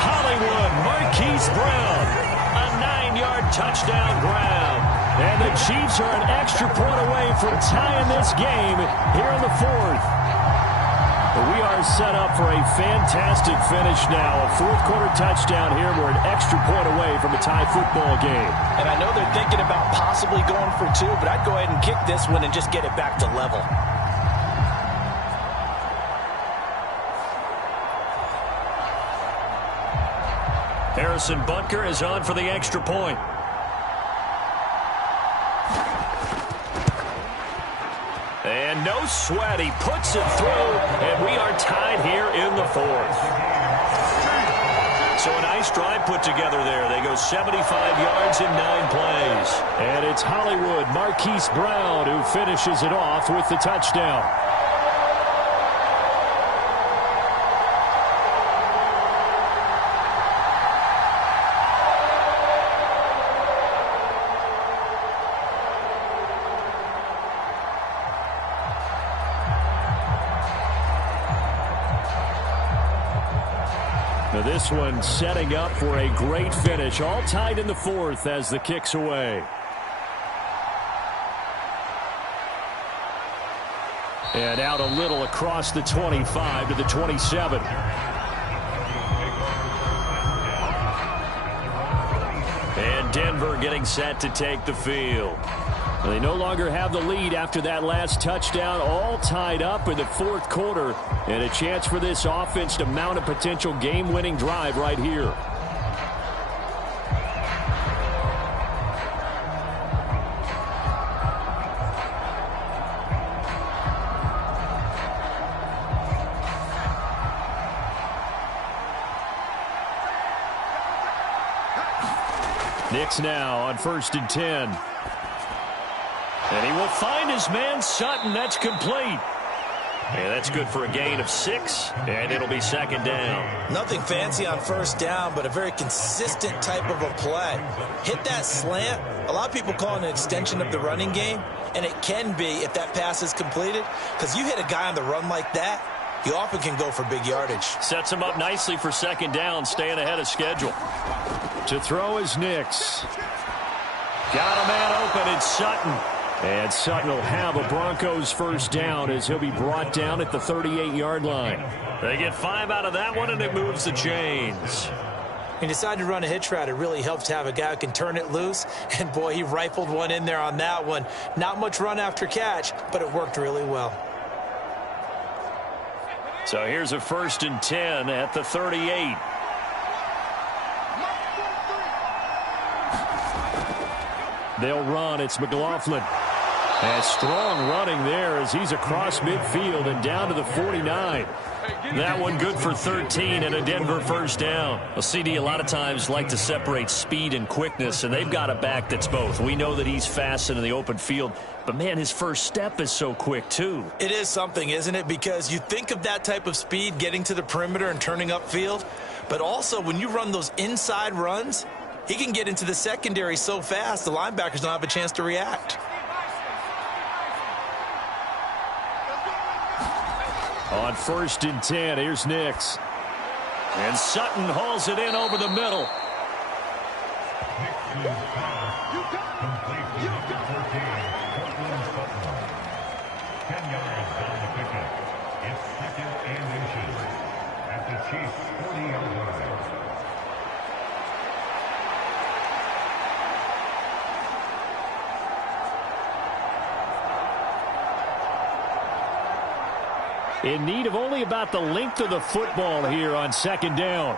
Hollywood Marquise Brown. A 9-yard touchdown grab. And the Chiefs are an extra point away from tying this game here in the 4th. We are set up for a fantastic finish now. A fourth-quarter touchdown here. We're an extra point away from a tie football game. And I know they're thinking about possibly going for 2, but I'd go ahead and kick this one and just get it back to level. Harrison Butker is on for the extra point. And no sweat. He puts it through, and we are tied here in the 4th. So a nice drive put together there. They go 75 yards in 9 plays. And it's Hollywood Marquise Brown who finishes it off with the touchdown. Now this one setting up for a great finish. All tied in the 4th as the kick's away. And out a little across the 25 to the 27. And Denver getting set to take the field. They no longer have the lead after that last touchdown, all tied up in the 4th quarter, and a chance for this offense to mount a potential game-winning drive right here. Knicks now on 1st and 10. And he will find his man Sutton. That's complete. And that's good for a gain of 6, and it'll be second down. Nothing fancy on first down, but a very consistent type of a play. Hit that slant. A lot of people call it an extension of the running game, and it can be if that pass is completed, because you hit a guy on the run like that, you often can go for big yardage. Sets him up nicely for second down, staying ahead of schedule. To throw is Nix. Got a man open, it's Sutton. And Sutton will have a Broncos first down as he'll be brought down at the 38-yard line. They get 5 out of that one, and it moves the chains. He decided to run a hitch route. It really helps to have a guy who can turn it loose. And, boy, he rifled one in there on that one. Not much run after catch, but it worked really well. So here's a 1st and 10 at the 38. They'll run. It's McLaughlin. And strong running there as he's across midfield and down to the 49. That one good for 13 and a Denver first down. Well, CD a lot of times like to separate speed and quickness, and they've got a back that's both. We know that he's fast in the open field, but, man, his first step is so quick, too. It is something, isn't it? Because you think of that type of speed getting to the perimeter and turning upfield, but also when you run those inside runs, he can get into the secondary so fast the linebackers don't have a chance to react. On 1st and 10, here's Nix. And Sutton hauls it in over the middle. In need of only about the length of the football here on 2nd down.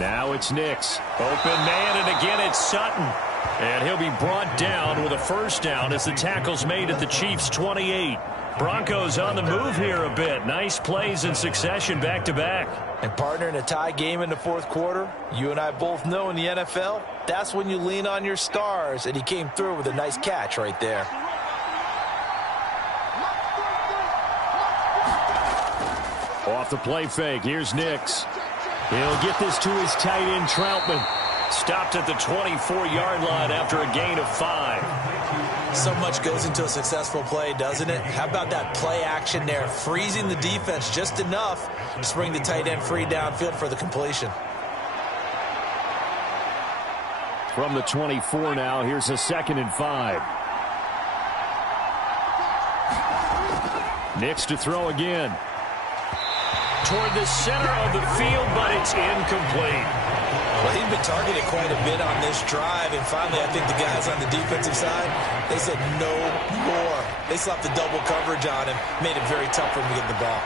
Now it's Nix. Open man, and again it's Sutton. And he'll be brought down with a 1st down as the tackle's made at the Chiefs' 28. Broncos on the move here a bit. Nice plays in succession back-to-back. And partner, in a tie game in the 4th quarter, you and I both know in the NFL, that's when you lean on your stars, and he came through with a nice catch right there. Off the play fake, here's Nix. He'll get this to his tight end, Troutman. Stopped at the 24-yard line after a gain of 5. So much goes into a successful play, doesn't it? How about that play action there, freezing the defense just enough to bring the tight end free downfield for the completion. From the 24 now, here's a 2nd and 5. Nix to throw again. Toward the center of the field, but it's incomplete. Well, he's been targeted quite a bit on this drive, and finally I think the guys on the defensive side, they said no more. They slapped the double coverage on him, made it very tough for him to get the ball.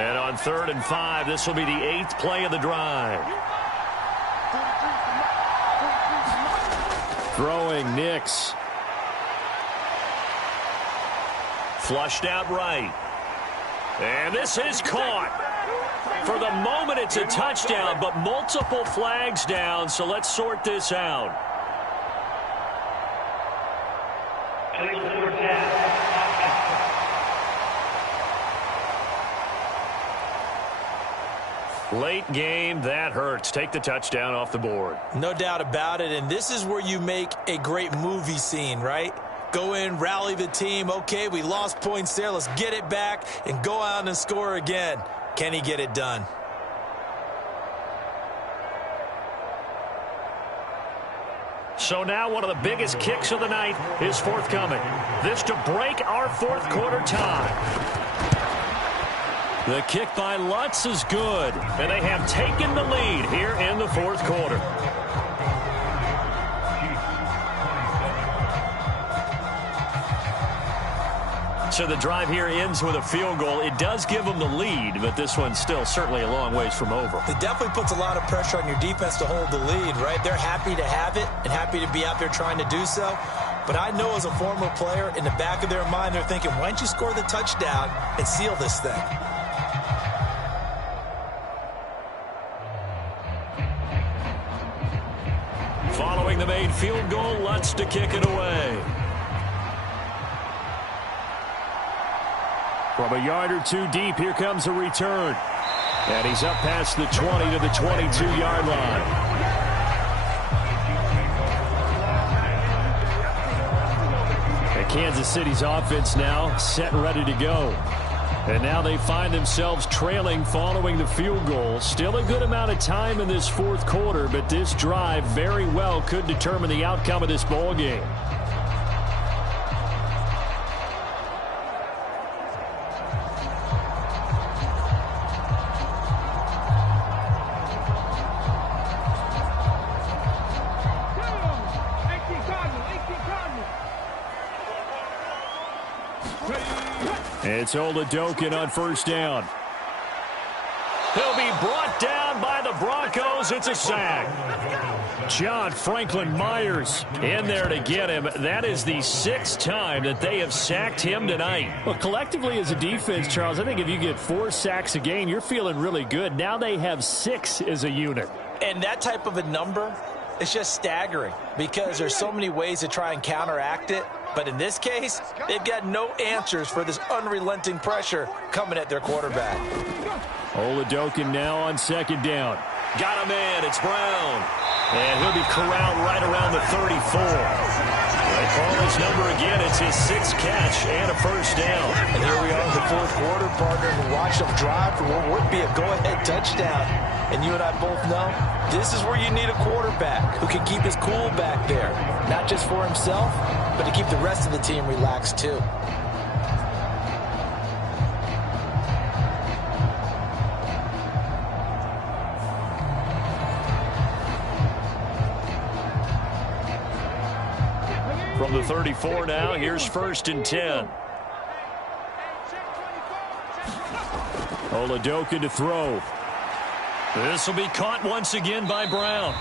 And on 3rd and 5, this will be the 8th play of the drive. Throwing Nix. Flushed out right. And this is caught. For the moment, it's a touchdown, but multiple flags down, so let's sort this out. Late game, that hurts. Take the touchdown off the board. No doubt about it, and this is where you make a great movie scene, right? Go in, rally the team. Okay, we lost points there. Let's get it back and go out and score again. Can he get it done? So now one of the biggest kicks of the night is forthcoming. This to break our 4th quarter tie. The kick by Lutz is good, and they have taken the lead here in the 4th quarter. So the drive here ends with a field goal. It does give them the lead, but this one's still certainly a long ways from over. It definitely puts a lot of pressure on your defense to hold the lead, right? They're happy to have it and happy to be out there trying to do so. But I know as a former player, in the back of their mind, they're thinking, why don't you score the touchdown and seal this thing? Following the made field goal, Lutz to kick it away. From a yard or two deep, here comes a return. And he's up past the 20 to the 22-yard line. And Kansas City's offense now set and ready to go. And now they find themselves trailing following the field goal. Still a good amount of time in this 4th quarter, but this drive very well could determine the outcome of this ball game. It's Oladokin on 1st down. He'll be brought down by the Broncos. It's a sack. John Franklin Myers in there to get him. That is the 6th time that they have sacked him tonight. Well, collectively as a defense, Charles, I think if you get 4 sacks a game, you're feeling really good. Now they have 6 as a unit. And that type of a number is just staggering because there's so many ways to try and counteract it. But in this case, they've got no answers for this unrelenting pressure coming at their quarterback. Oladokin now on 2nd down. Got a man. It's Brown. And he'll be corralled right around the 34. call his number again. It's his 6th catch and a first down. And here we are in the fourth quarter, partner, and watch them drive for what would be a go-ahead touchdown. And you and I both know this is where you need a quarterback who can keep his cool back there, not just for himself, but to keep the rest of the team relaxed too. From the 34 now, here's 1st and 10. Oladokun to throw. This will be caught once again by Brown.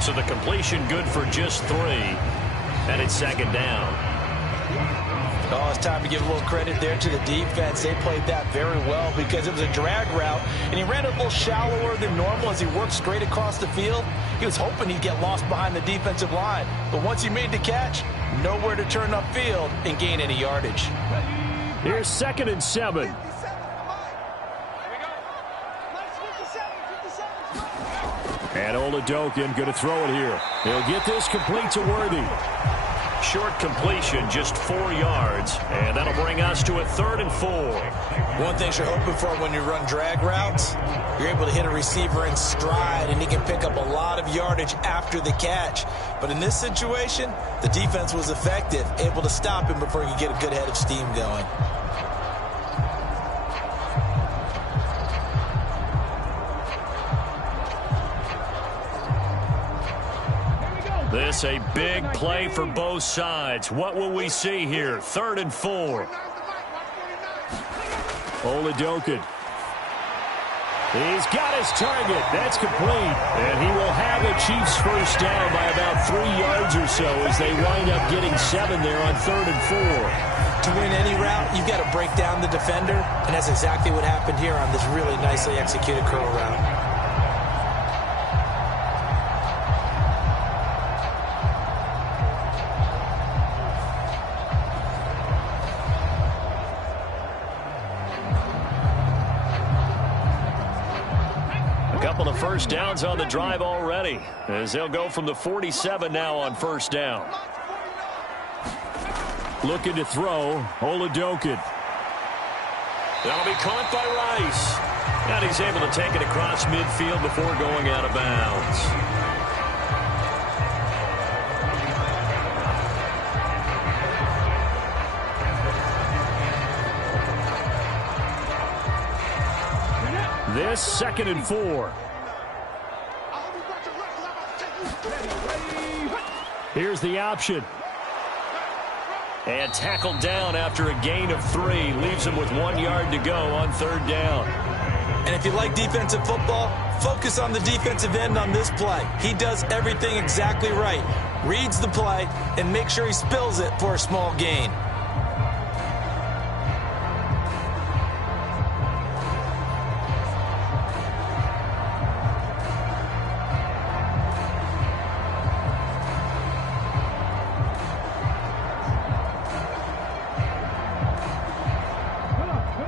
So the completion good for just 3. And it's 2nd down. Oh, it's time to give a little credit there to the defense. They played that very well because it was a drag route, and he ran it a little shallower than normal as he worked straight across the field. He was hoping he'd get lost behind the defensive line. But once he made the catch, nowhere to turn upfield and gain any yardage. Here's 2nd and 7. And Oladokun going to throw it here. He'll get this complete to Worthy. Short completion, just 4 yards. And that'll bring us to a 3rd and 4. One thing you're hoping for when you run drag routes, you're able to hit a receiver in stride, and he can pick up a lot of yardage after the catch. But in this situation, the defense was effective, able to stop him before he could get a good head of steam going. This a big play for both sides. What will we see here? 3rd and 4. Oladokun. He's got his target. That's complete. And he will have the Chiefs first down by about 3 yards or so as they wind up getting 7 there on 3rd and 4. To win any route, you've got to break down the defender, and that's exactly what happened here on this really nicely executed curl route. First downs on the drive already as they'll go from the 47 now on 1st down. Looking to throw, Oladokun. That'll be caught by Rice. And he's able to take it across midfield before going out of bounds. This 2nd and 4. Here's the option. And tackled down after a gain of 3. Leaves him with 1 yard to go on 3rd down. And if you like defensive football, focus on the defensive end on this play. He does everything exactly right. Reads the play and makes sure he spills it for a small gain.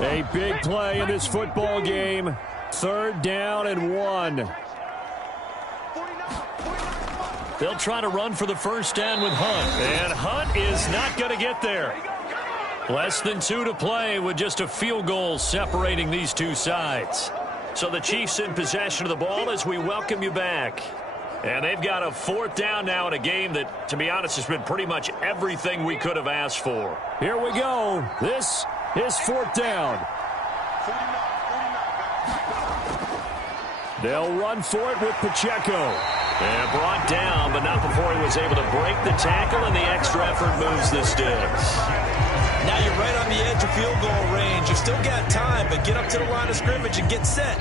A big play in this football game. 3rd down and 1. They'll try to run for the first down with Hunt. And Hunt is not going to get there. Less than 2 to play with just a field goal separating these two sides. So the Chiefs in possession of the ball as we welcome you back. And they've got a 4th down now in a game that, to be honest, has been pretty much everything we could have asked for. Here we go. This is 4th down. They'll run for it with Pacheco. And brought down, but not before he was able to break the tackle, and the extra effort moves the sticks. Now you're right on the edge of field goal range. You've still got time, but get up to the line of scrimmage and get set.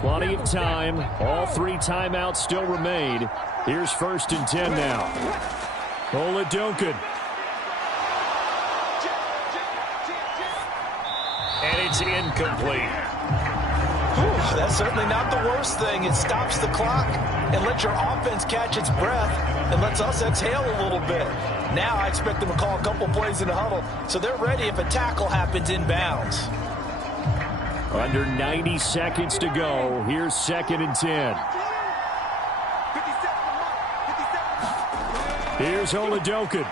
Plenty of time. All 3 timeouts still remain. Here's 1st and 10 now. Oladokun. And it's incomplete. Whew, that's certainly not the worst thing. It stops the clock and lets your offense catch its breath and lets us exhale a little bit. Now I expect them to call a couple plays in the huddle so they're ready if a tackle happens inbounds. Under 90 seconds to go. Here's 2nd and 10. Here's Oladokin.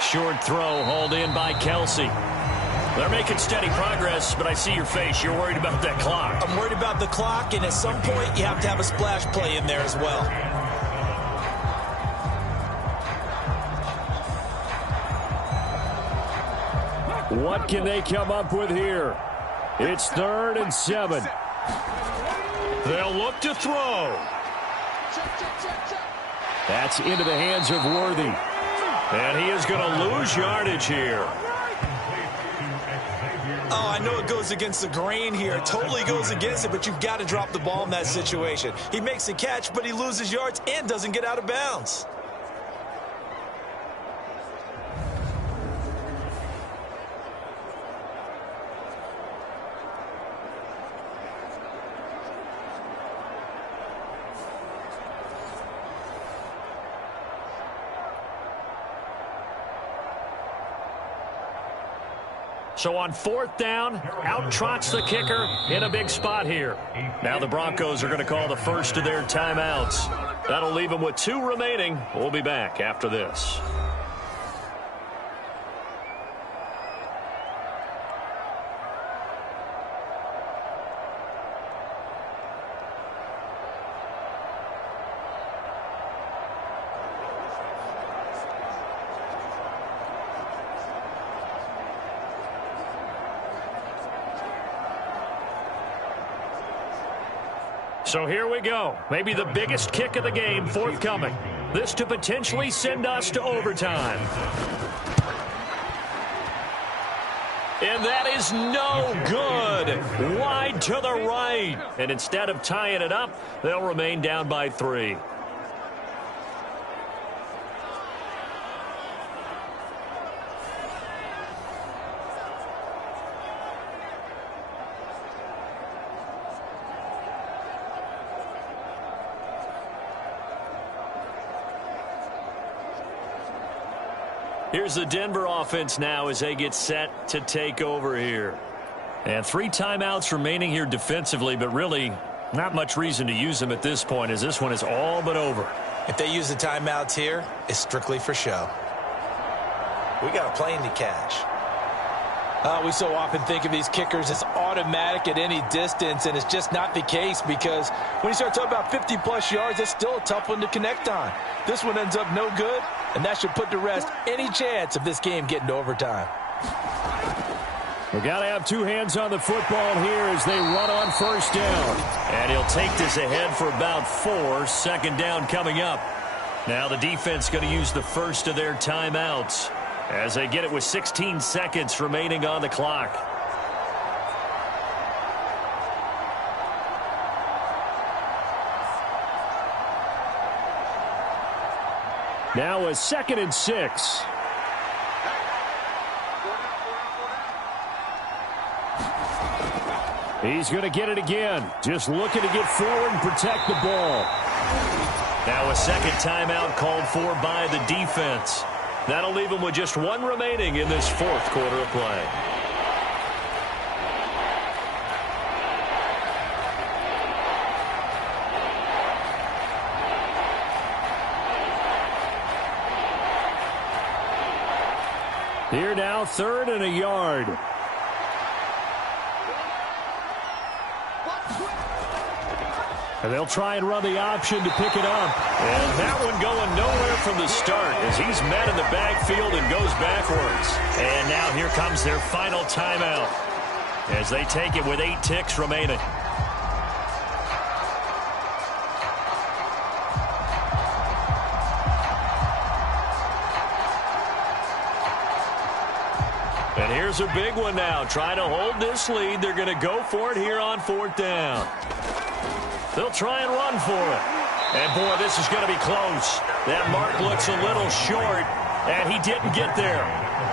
Short throw hauled in by Kelsey. They're making steady progress, but I see your face. You're worried about that clock. I'm worried about the clock, and at some point, you have to have a splash play in there as well. What can they come up with here? It's 3rd and 7. They'll look to throw. That's into the hands of Worthy. And he is going to lose yardage here. Oh, I know it goes against the grain here. It totally goes against it, but you've got to drop the ball in that situation. He makes a catch, but he loses yards and doesn't get out of bounds. So on 4th down, out trots the kicker in a big spot here. Now the Broncos are going to call the first of their timeouts. That'll leave them with 2 remaining. We'll be back after this. So here we go. Maybe the biggest kick of the game forthcoming. This to potentially send us to overtime. And that is no good. Wide to the right. And instead of tying it up, they'll remain down by 3. Here's the Denver offense now as they get set to take over here. And 3 timeouts remaining here defensively, but really not much reason to use them at this point as this one is all but over. If they use the timeouts here, it's strictly for show. We got a plane to catch. We so often think of these kickers as automatic at any distance, and it's just not the case because when you start talking about 50-plus yards, it's still a tough one to connect on. This one ends up no good, and that should put to rest any chance of this game getting to overtime. We've got to have 2 hands on the football here as they run on 1st down. And he'll take this ahead for about 4. 2nd down coming up. Now the defense going to use the first of their timeouts as they get it with 16 seconds remaining on the clock. Now a 2nd and 6. He's going to get it again. Just looking to get forward and protect the ball. Now a 2nd timeout called for by the defense. That'll leave them with just 1 remaining in this 4th quarter of play. Here now, 3rd and a yard. And they'll try and run the option to pick it up. And that one going nowhere from the start as he's met in the backfield and goes backwards. And now here comes their final timeout as they take it with 8 ticks remaining. And here's a big one now. Trying to hold this lead. They're going to go for it here on 4th down. They'll try and run for it. And, boy, this is going to be close. That mark looks a little short, and he didn't get there.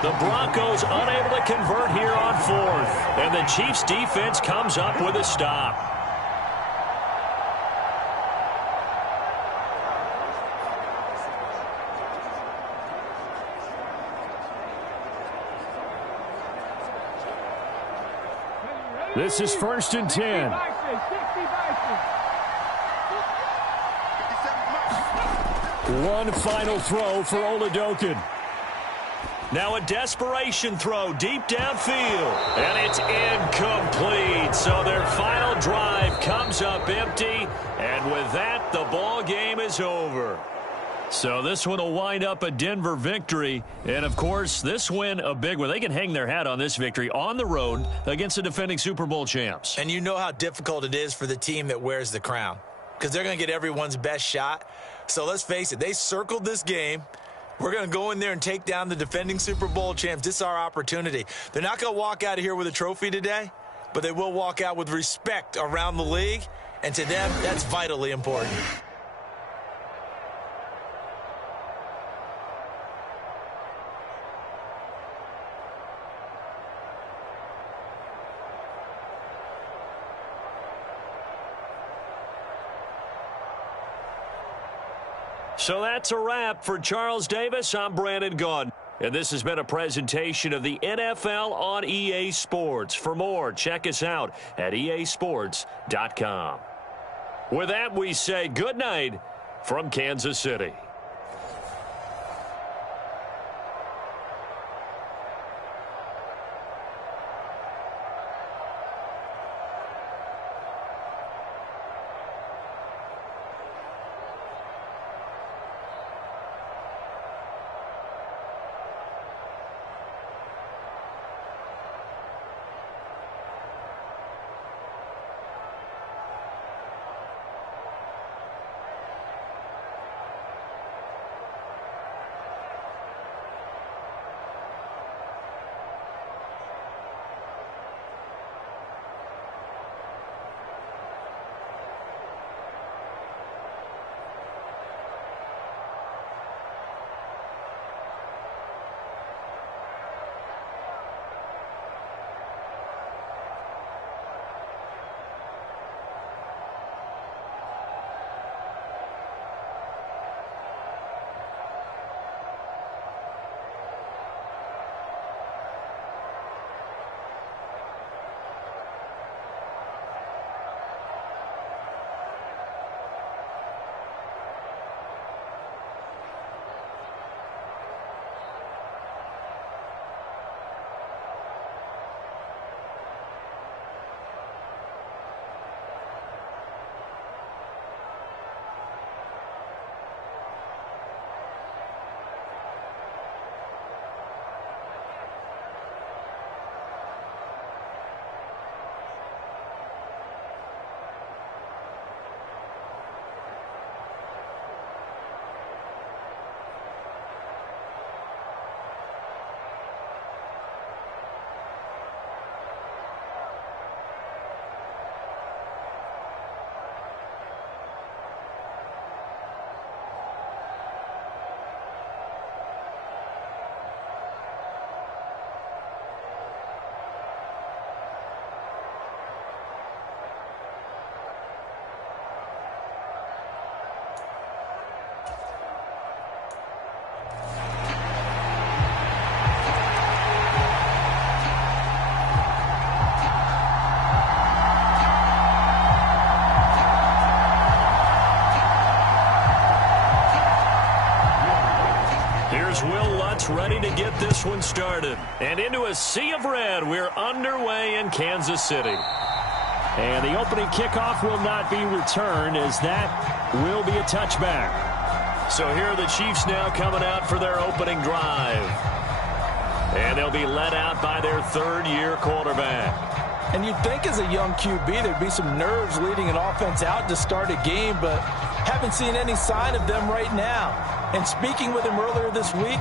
The Broncos unable to convert here on 4th. And the Chiefs' defense comes up with a stop. This is 1st and 10. One final throw for Oladokin. Now a desperation throw deep downfield, and it's incomplete. So their final drive comes up empty, and with that, the ball game is over. So this one will wind up a Denver victory, and of course, this win a big one. They can hang their hat on this victory on the road against the defending Super Bowl champs. And you know how difficult it is for the team that wears the crown, because they're going to get everyone's best shot. So let's face it, they circled this game. We're going to go in there and take down the defending Super Bowl champs. This is our opportunity. They're not going to walk out of here with a trophy today, but they will walk out with respect around the league, and to them, that's vitally important. So that's a wrap for Charles Davis. I'm Brandon Gaudin. And this has been a presentation of the NFL on EA Sports. For more, check us out at easports.com. With that, we say good night from Kansas City. Ready to get this one started. And into a sea of red, we're underway in Kansas City. And the opening kickoff will not be returned, as that will be a touchback. So here are the Chiefs now coming out for their opening drive. And they'll be led out by their third-year quarterback. And you'd think as a young QB there'd be some nerves leading an offense out to start a game, but haven't seen any sign of them right now. And speaking with him earlier this week,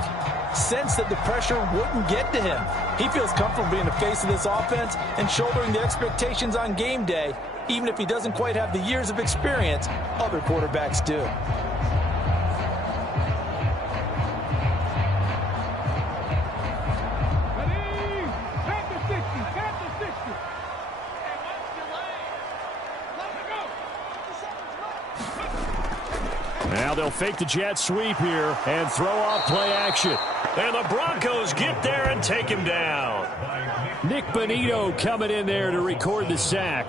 sensed that the pressure wouldn't get to him. He feels comfortable being the face of this offense and shouldering the expectations on game day, even if he doesn't quite have the years of experience other quarterbacks do. Now they'll fake the jet sweep here and throw off play action. And the Broncos get there and take him down. Nick Bonito coming in there to record the sack.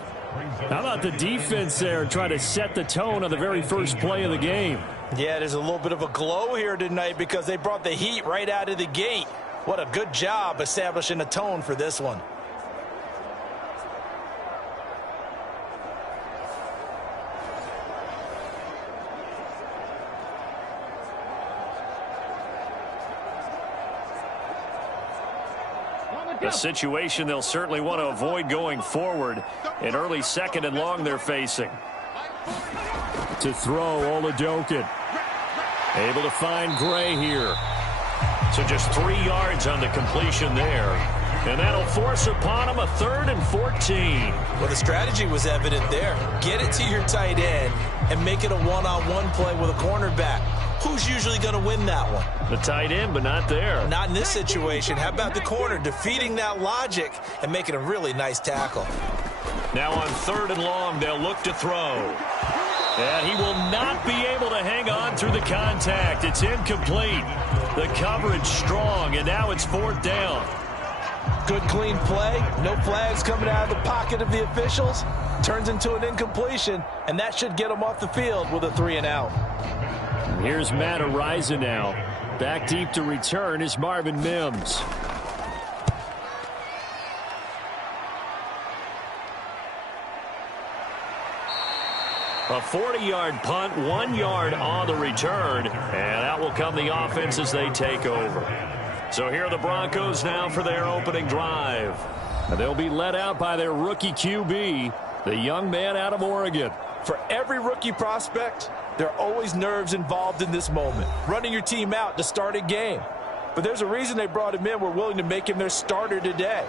How about the defense there trying to set the tone on the very first play of the game? Yeah, there's a little bit of a glow here tonight because they brought the heat right out of the gate. What a good job establishing a tone for this one. A situation they'll certainly want to avoid going forward. An early 2nd and long they're facing. To throw, Oladokin. Able to find Gray here. So just 3 yards on the completion there. And that'll force upon him a 3rd and 14. Well, the strategy was evident there. Get it to your tight end and make it a one-on-one play with a cornerback. Who's usually going to win that one? The tight end, but not there. Not in this situation. How about the corner defeating that logic and making a really nice tackle? Now on 3rd and long, they'll look to throw. And he will not be able to hang on through the contact. It's incomplete. The coverage strong, and now it's 4th down. Good, clean play. No flags coming out of the pocket of the officials. Turns into an incompletion, and that should get him off the field with a 3 and out. Here's Matt Ariza now. Back deep to return is Marvin Mims. A 40-yard punt, 1 yard on the return, and out will come the offense as they take over. So here are the Broncos now for their opening drive. And they'll be led out by their rookie QB, the young man out of Oregon. For every rookie prospect, there are always nerves involved in this moment. Running your team out to start a game. But there's a reason they brought him in. We're willing to make him their starter today.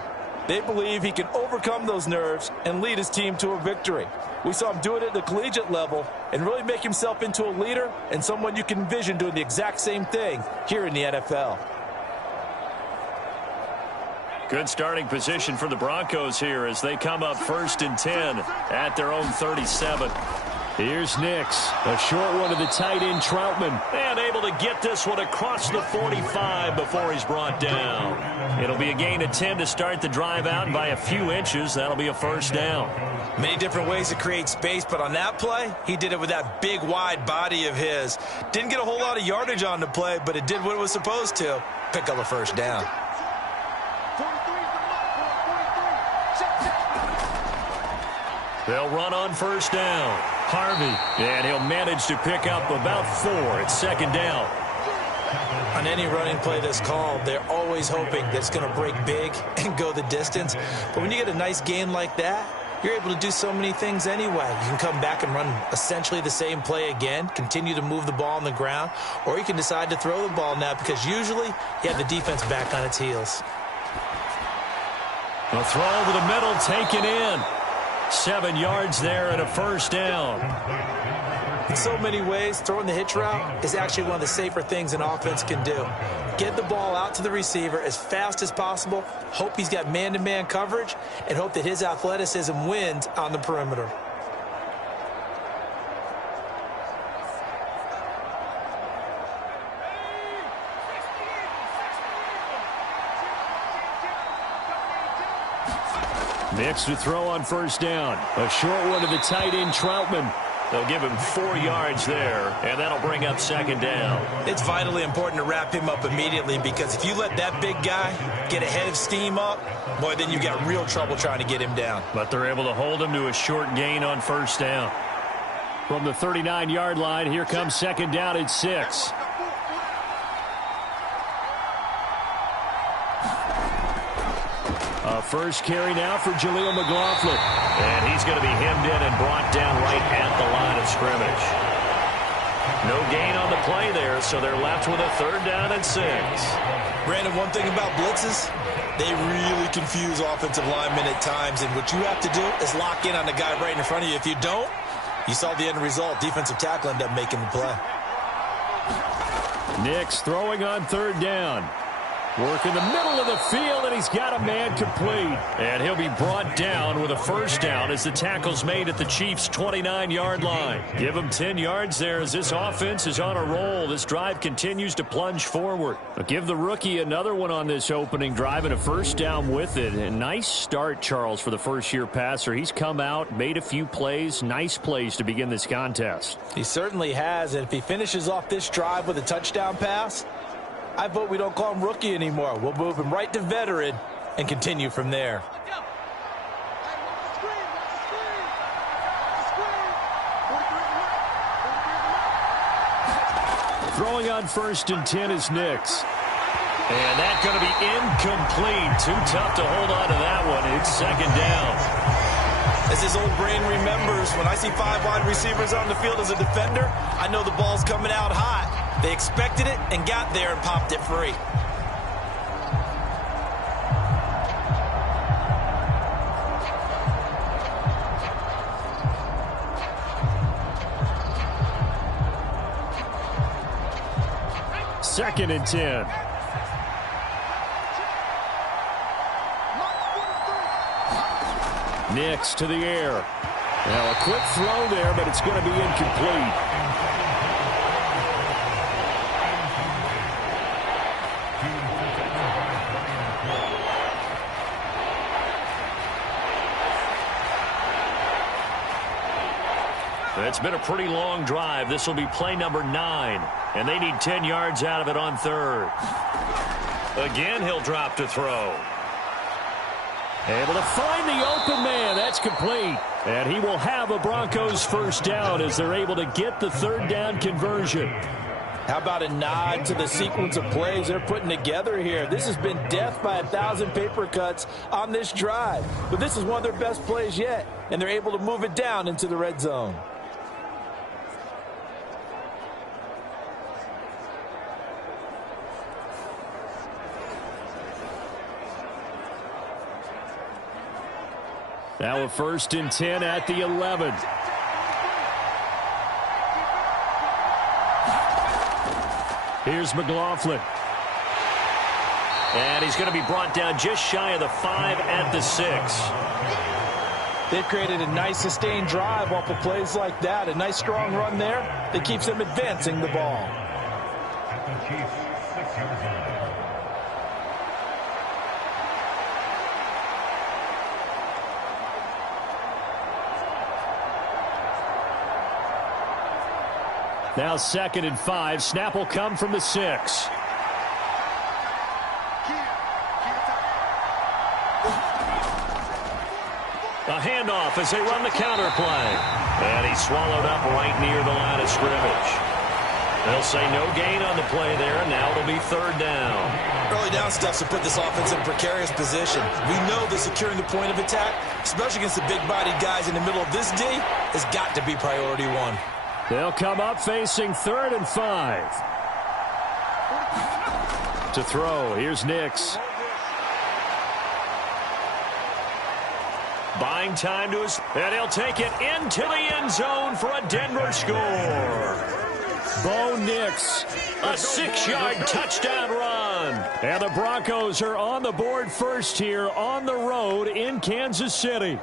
They believe he can overcome those nerves and lead his team to a victory. We saw him do it at the collegiate level and really make himself into a leader and someone you can envision doing the exact same thing here in the NFL. Good starting position for the Broncos here as they come up 1st and 10 at their own 37. Here's Nix. A short one to the tight end, Troutman. And able to get this one across the 45 before he's brought down. It'll be a gain of 10 to start the drive out, and by a few inches, that'll be a 1st down. Many different ways to create space, but on that play, he did it with that big, wide body of his. Didn't get a whole lot of yardage on the play, but it did what it was supposed to. Pick up a 1st down. They'll run on 1st down. Harvey, and he'll manage to pick up about 4 at 2nd down. On any running play that's called, they're always hoping that it's going to break big and go the distance. But when you get a nice gain like that, you're able to do so many things anyway. You can come back and run essentially the same play again, continue to move the ball on the ground, or you can decide to throw the ball now because usually you have the defense back on its heels. A throw over the middle, taken in. 7 yards there and a 1st down. In so many ways, throwing the hitch route is actually one of the safer things an offense can do. Get the ball out to the receiver as fast as possible, hope he's got man-to-man coverage, and hope that his athleticism wins on the perimeter. Nix to throw on 1st down. A short one to the tight end, Troutman. They'll give him 4 yards there, and that'll bring up 2nd down. It's vitally important to wrap him up immediately because if you let that big guy get a head of steam up, boy, then you've got real trouble trying to get him down. But they're able to hold him to a short gain on 1st down. From the 39-yard line, here comes 2nd down at 6. A first carry now for Jaleel McLaughlin. And he's going to be hemmed in and brought down right at the line of scrimmage. No gain on the play there, so they're left with a 3rd down and 6. Brandon, one thing about blitzes, they really confuse offensive linemen at times, and what you have to do is lock in on the guy right in front of you. If you don't, you saw the end result. Defensive tackle ended up making the play. Nix throwing on 3rd down. Work in the middle of the field, and he's got a man complete. And he'll be brought down with a first down as the tackle's made at the Chiefs' 29-yard line. Give him 10 yards there as this offense is on a roll. This drive continues to plunge forward. But give the rookie another one on this opening drive and a first down with it. A nice start, Charles, for the first-year passer. He's come out, made a few plays, nice plays to begin this contest. He certainly has, and if he finishes off this drive with a touchdown pass, I vote we don't call him rookie anymore. We'll move him right to veteran and continue from there. Throwing on 1st and 10 is Nix. And that's going to be incomplete. Too tough to hold on to that one. It's second down. As his old brain remembers, when I see 5 wide receivers on the field as a defender, I know the ball's coming out hot. They expected it and got there and popped it free. Second and 10. Nix to the air. Now a quick throw there, but it's going to be incomplete. It's been a pretty long drive. This will be play number 9, and they need 10 yards out of it on 3rd. Again, he'll drop to throw. Able to find the open man. That's complete. And he will have a Broncos first down as they're able to get the 3rd down conversion. How about a nod to the sequence of plays they're putting together here? This has been death by 1,000 paper cuts on this drive. But this is one of their best plays yet, and they're able to move it down into the red zone. Now a 1st and 10 at the 11. Here's McLaughlin. And he's going to be brought down just shy of the 5 at the 6. They've created a nice sustained drive off of plays like that. A nice strong run there that keeps them advancing the ball. Now 2nd and 5. Snap will come from the 6. A handoff as they run the counter play. And he's swallowed up right near the line of scrimmage. They'll say no gain on the play there, and now it'll be 3rd down. Early down stuff to put this offense in a precarious position. We know that securing the point of attack, especially against the big-bodied guys in the middle of this D, has got to be priority 1. They'll come up facing 3rd and 5. To throw, here's Nix. Buying time to his, and he'll take it into the end zone for a Denver score. Bo Nix. A 6-yard touchdown run. And the Broncos are on the board first here on the road in Kansas City.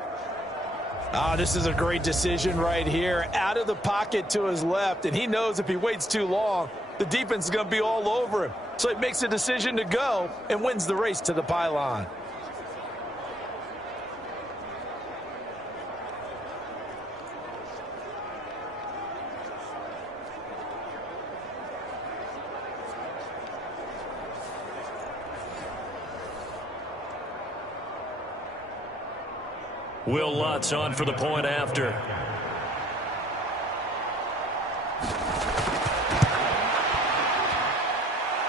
This is a great decision right here. Out of the pocket to his left, and he knows if he waits too long, the defense is going to be all over him. So he makes a decision to go and wins the race to the pylon. Will Lutz on for the point after.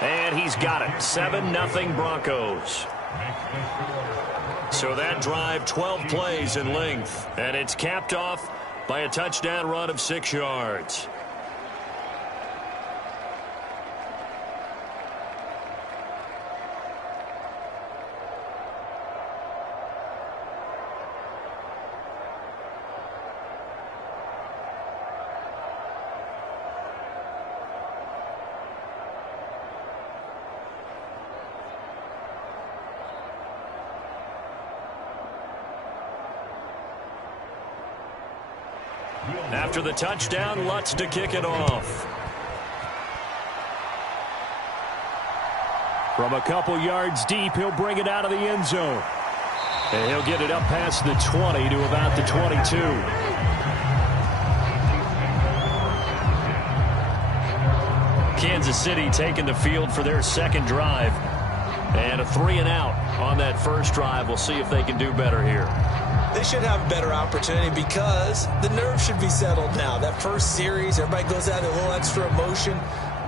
And he's got it. 7-0 Broncos. So that drive, 12 plays in length. And it's capped off by a touchdown run of 6 yards. After the touchdown, Lutz to kick it off. From a couple yards deep, he'll bring it out of the end zone. And he'll get it up past the 20 to about the 22. Kansas City taking the field for their second drive. And a 3-and-out on that first drive. We'll see if they can do better here. They should have a better opportunity because the nerves should be settled now. That first series, everybody goes out with a little extra emotion.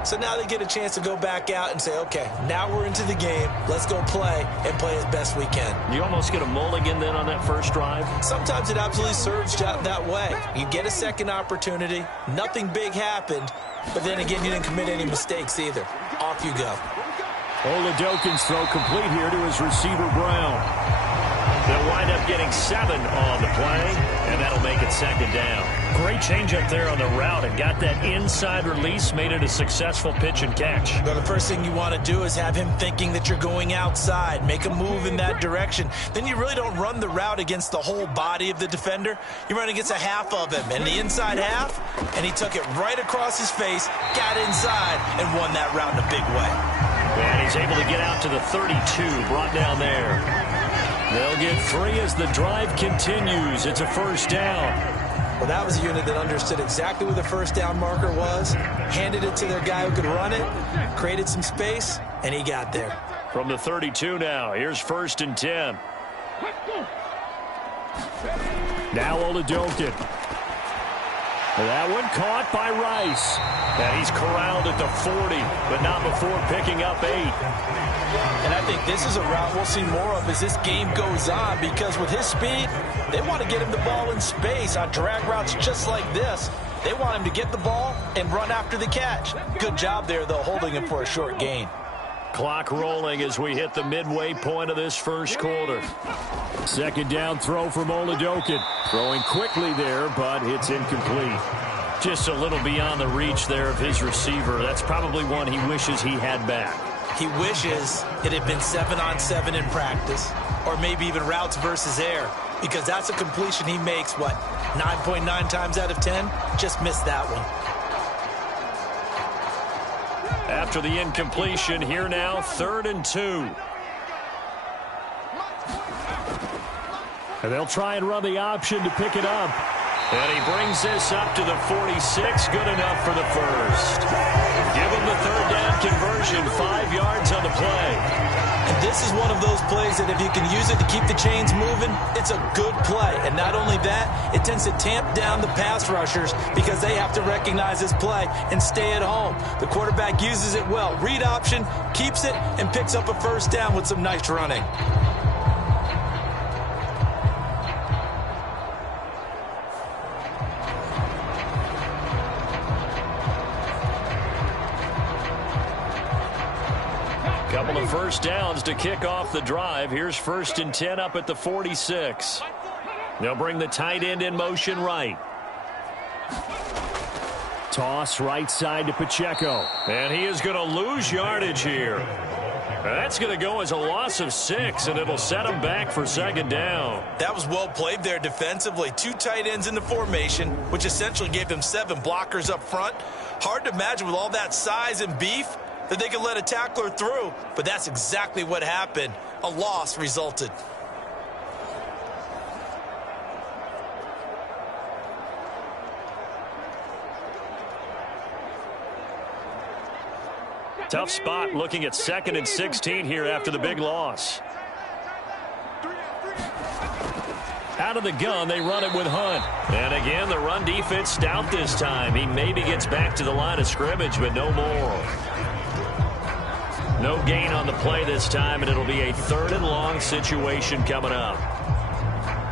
So now they get a chance to go back out and say, okay, now we're into the game. Let's go play and play as best we can. You almost get a mulligan then on that first drive? Sometimes it absolutely serves that way. You get a second opportunity. Nothing big happened. But then again, you didn't commit any mistakes either. Off you go. Oladokin's throw complete here to his receiver, Brown. They'll wind up getting 7 on the play, and that'll make it second down. Great change up there on the route and got that inside release, made it a successful pitch and catch. Well, the first thing you want to do is have him thinking that you're going outside, make a move in that direction. Then you really don't run the route against the whole body of the defender. You run against a half of him, and the inside half, and he took it right across his face, got inside, and won that route in a big way. And he's able to get out to the 32, brought down there. They'll get 3 as the drive continues. It's a first down. Well, that was a unit that understood exactly where the first down marker was, handed it to their guy who could run it, created some space, and he got there. From the 32 now, here's 1st and 10. Now Oladokin. That one caught by Rice. And he's corralled at the 40, but not before picking up 8. And I think this is a route we'll see more of as this game goes on, because with his speed, they want to get him the ball in space on drag routes just like this. They want him to get the ball and run after the catch. Good job there, though, holding him for a short gain. Clock rolling as we hit the midway point of this first quarter. Second down throw from Oladokin. Throwing quickly there, but it's incomplete. Just a little beyond the reach there of his receiver. That's probably one he wishes he had back. He wishes it had been 7-on-7 in practice, or maybe even routes versus air, because that's a completion he makes, 9.9 times out of 10? Just missed that one. After the incompletion, here now, 3rd and 2. And they'll try and run the option to pick it up. And he brings this up to the 46. Good enough for the first. Give him the 3rd down conversion. 5 yards on the play. And this is one of those plays that if you can use it to keep the chains moving, it's a good play. And not only that, it tends to tamp down the pass rushers because they have to recognize this play and stay at home. The quarterback uses it well. Read option, keeps it, and picks up a first down with some nice running. Couple of first downs to kick off the drive. Here's 1st and 10 up at the 46. They'll bring the tight end in motion right. Toss right side to Pacheco. And he is going to lose yardage here. That's going to go as a loss of 6, and it'll set him back for 2nd down. That was well played there defensively. 2 tight ends in the formation, which essentially gave them 7 blockers up front. Hard to imagine with all that size and beef that they could let a tackler through, but that's exactly what happened. A loss resulted. Tough spot looking at 2nd and 16 here after the big loss. Out of the gun, they run it with Hunt. And again, the run defense stout this time. He maybe gets back to the line of scrimmage, but no more. No gain on the play this time, and it'll be a 3rd and long situation coming up.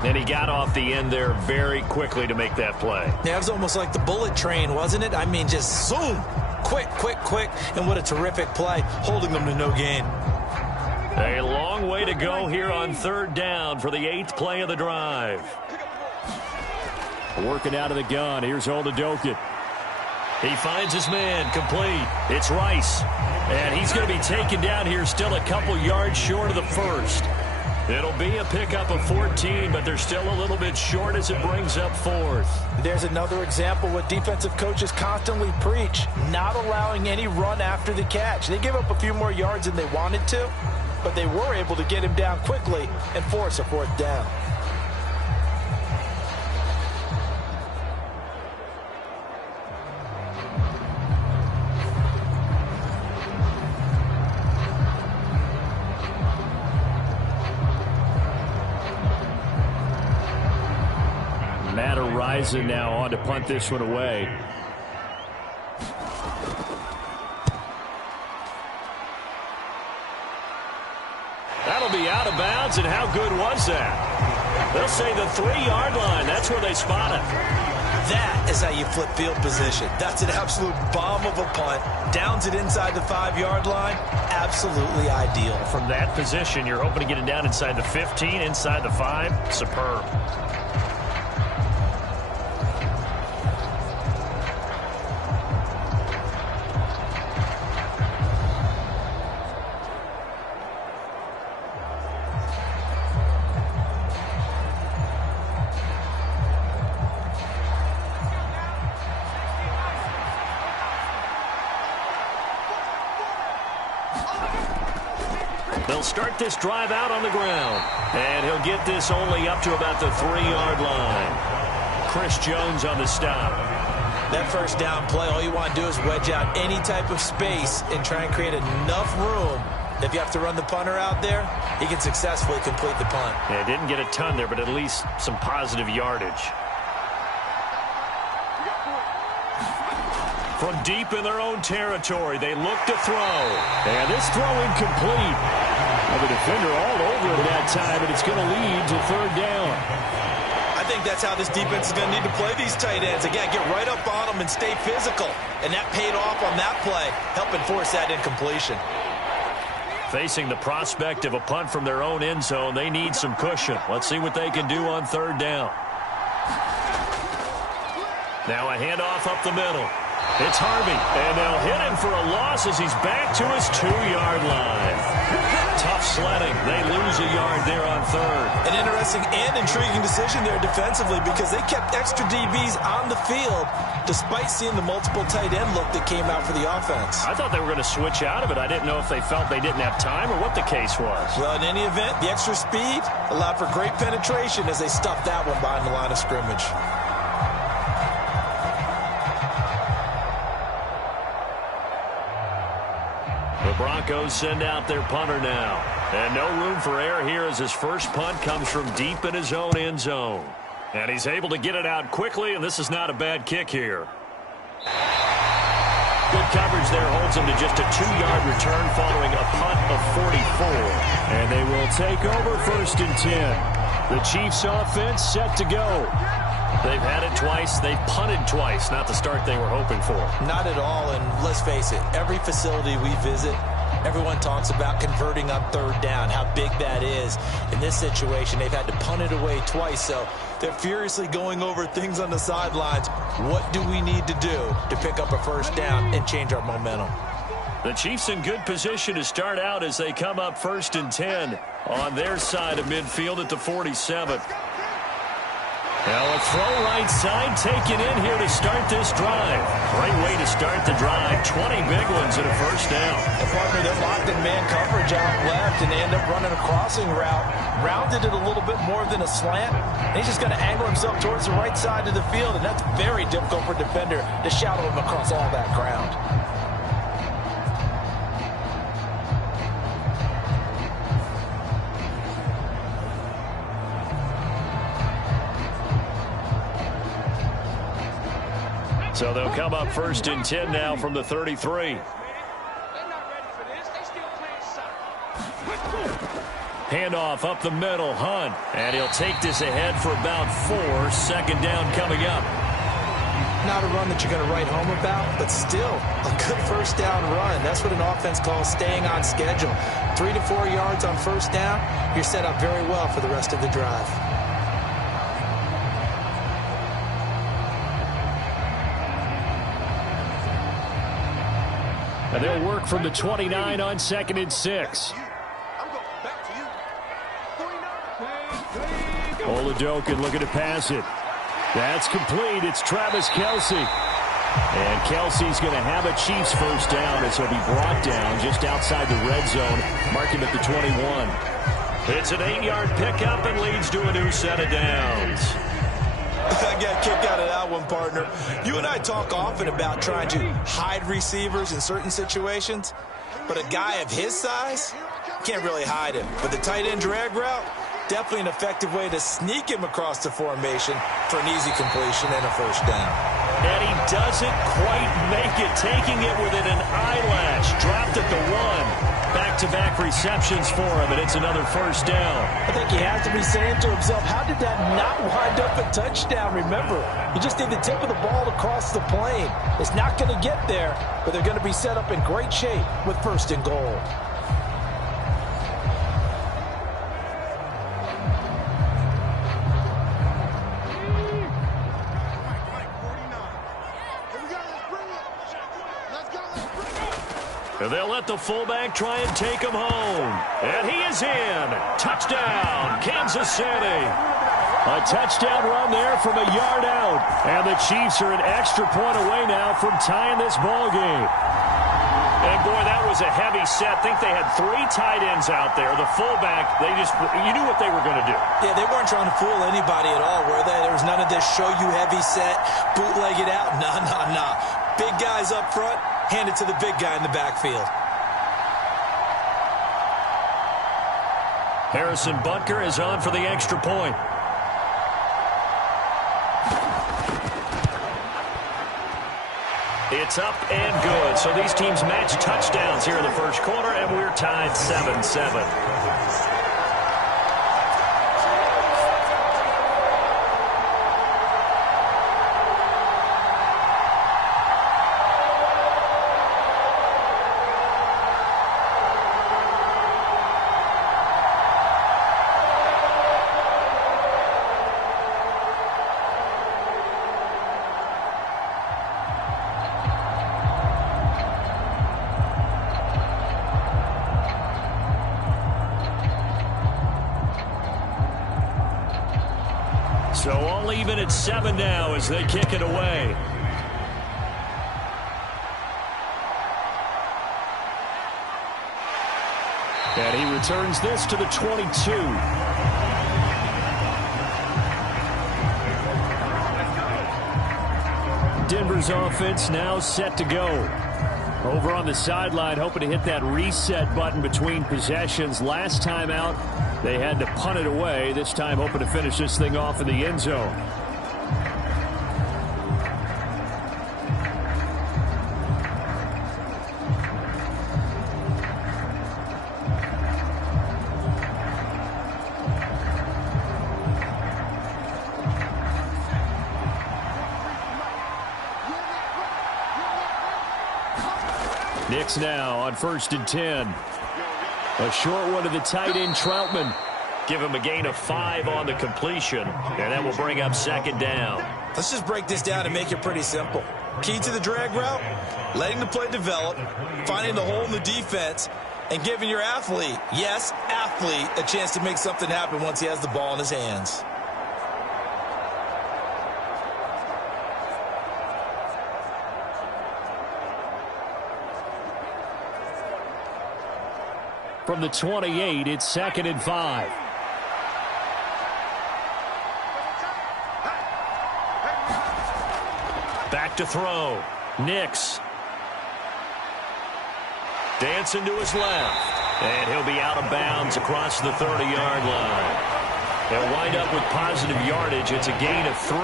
And he got off the end there very quickly to make that play. Yeah, it was almost like the bullet train, wasn't it? I mean, just zoom. Quick, quick, quick. And what a terrific play, holding them to no gain. A long way to go here on 3rd down for the 8th play of the drive. Working out of the gun. Here's Oladokin. He finds his man, complete. It's Rice. And he's going to be taken down here still a couple yards short of the first. It'll be a pickup of 14, but they're still a little bit short as it brings up 4th. There's another example what defensive coaches constantly preach, not allowing any run after the catch. They give up a few more yards than they wanted to, but they were able to get him down quickly and force a 4th down. Rising now on to punt this one away. That'll be out of bounds, and how good was that? They'll say the 3-yard line. That's where they spot it. That is how you flip field position. That's an absolute bomb of a punt. Downs it inside the 5-yard line. Absolutely ideal. From that position, you're hoping to get it down inside the 15, inside the 5. Superb. They'll start this drive out on the ground. And he'll get this only up to about the 3-yard line. Chris Jones on the stop. That first down play, all you want to do is wedge out any type of space and try and create enough room. If you have to run the punter out there, he can successfully complete the punt. Yeah, didn't get a ton there, but at least some positive yardage. From deep in their own territory, they look to throw. And this throw incomplete. The defender all over it that time, and it's going to lead to 3rd down. I think that's how this defense is going to need to play these tight ends. Again, get right up on them and stay physical. And that paid off on that play, helping force that incompletion. Facing the prospect of a punt from their own end zone, they need some cushion. Let's see what they can do on 3rd down. Now a handoff up the middle. It's Harvey, and they'll hit him for a loss as he's back to his 2-yard line. Tough sledding. They lose a yard there on 3rd. An interesting and intriguing decision there defensively because they kept extra DBs on the field despite seeing the multiple tight end look that came out for the offense. I thought they were going to switch out of it. I didn't know if they felt they didn't have time or what the case was. Well, in any event, the extra speed allowed for great penetration as they stuffed that one behind the line of scrimmage. The Broncos send out their punter now. And no room for error here as his first punt comes from deep in his own end zone. And he's able to get it out quickly, and this is not a bad kick here. Good coverage there holds him to just a 2-yard return following a punt of 44. And they will take over 1st and 10. The Chiefs offense set to go. They've had it twice. They've punted twice. Not the start they were hoping for. Not at all, and let's face it, every facility we visit, everyone talks about converting on 3rd down, how big that is. In this situation, they've had to punt it away twice, so they're furiously going over things on the sidelines. What do we need to do to pick up a 1st down and change our momentum? The Chiefs in good position to start out as they come up 1st and 10 on their side of midfield at the 47. Now a throw right side taken in here to start this drive. Great way to start the drive. 20 big ones and a 1st down. The partner that locked in man coverage out left, and they end up running a crossing route. Rounded it a little bit more than a slant. And he's just going to angle himself towards the right side of the field, and that's very difficult for a defender to shadow him across all that ground. So they'll come up 1st and 10 now from the 33. Handoff up the middle, Hunt. And he'll take this ahead for about 4. 2nd down coming up. Not a run that you're going to write home about, but still a good 1st down run. That's what an offense calls staying on schedule. 3 to 4 yards on 1st down, you're set up very well for the rest of the drive. And they'll work from the 29 on 2nd and 6. I'm going back to you. 49. Oladokun looking to pass it. That's complete. It's Travis Kelce. And Kelsey's going to have a Chiefs first down as he'll be brought down just outside the red zone. Mark him at the 21. It's an 8-yard pickup and leads to a new set of downs. I got a kick out of that one, partner. You and I talk often about trying to hide receivers in certain situations, but a guy of his size can't really hide him. But the tight end drag route, definitely an effective way to sneak him across the formation for an easy completion and a first down. And he doesn't quite make it, taking it within an eyelash. Dropped at the 1. Back-to-back receptions for him, and it's another first down. I think he has to be saying to himself, how did that not wind up a touchdown? Remember, you just need the tip of the ball to cross the plane. It's not going to get there, but they're going to be set up in great shape with first and goal. They'll let the fullback try and take him home. And he is in. Touchdown, Kansas City. A touchdown run there from a yard out. And the Chiefs are an extra point away now from tying this ball game. And, boy, that was a heavy set. I think they had 3 tight ends out there. The fullback, you knew what they were going to do. Yeah, they weren't trying to fool anybody at all, were they? There was none of this show-you-heavy set, bootleg it out. Nah. Big guys up front, hand it to the big guy in the backfield. Harrison Butker is on for the extra point. It's up and good. So these teams match touchdowns here in the first quarter, and we're tied 7-7. So all even at 7 now as they kick it away. And he returns this to the 22. Denver's offense now set to go. Over on the sideline, hoping to hit that reset button between possessions. Last time out, they had to punt it away. This time, hoping to finish this thing off in the end zone. Knicks now on 1st and 10. A short one to the tight end, Troutman. Give him a gain of 5 on the completion, and that will bring up 2nd down. Let's just break this down and make it pretty simple. Key to the drag route, letting the play develop, finding the hole in the defense, and giving your athlete, yes, athlete, a chance to make something happen once he has the ball in his hands. From the 28, it's 2nd and 5. Back to throw. Nix. Dancing to his left. And he'll be out of bounds across the 30-yard line. They'll wind up with positive yardage. It's a gain of 3,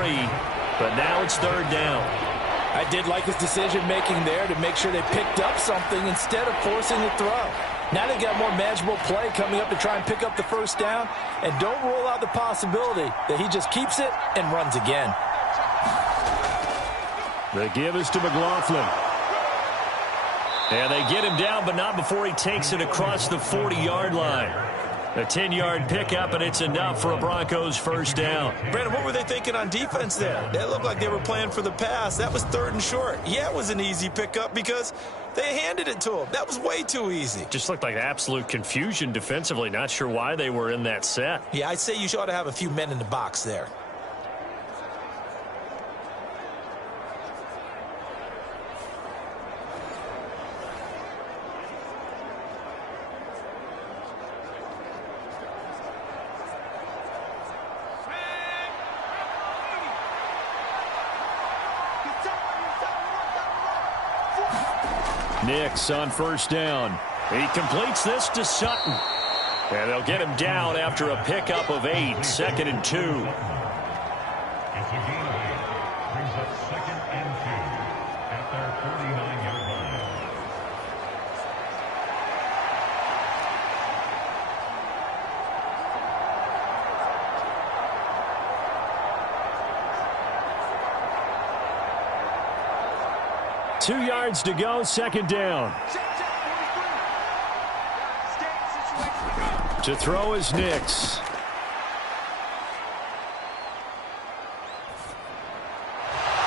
but now it's 3rd down. I did like his decision-making there to make sure they picked up something instead of forcing the throw. Now they got more manageable play coming up to try and pick up the first down, and don't rule out the possibility that he just keeps it and runs again. The give is to McLaughlin. And they get him down, but not before he takes it across the 40-yard line. A 10-yard pickup, and it's enough for a Broncos first down. Brandon, what were they thinking on defense there? They looked like they were playing for the pass. That was 3rd and short. Yeah, it was an easy pickup because they handed it to him. That was way too easy. Just looked like absolute confusion defensively. Not sure why they were in that set. Yeah, I'd say you ought to have a few men in the box there. Nix on first down. He completes this to Sutton. And they'll get him down after a pickup of 8. 2nd and 2. It's a gainaway. Brings up 2nd and 2 at their 49-yard line. Two yards to go, 2nd down. To throw is Nix.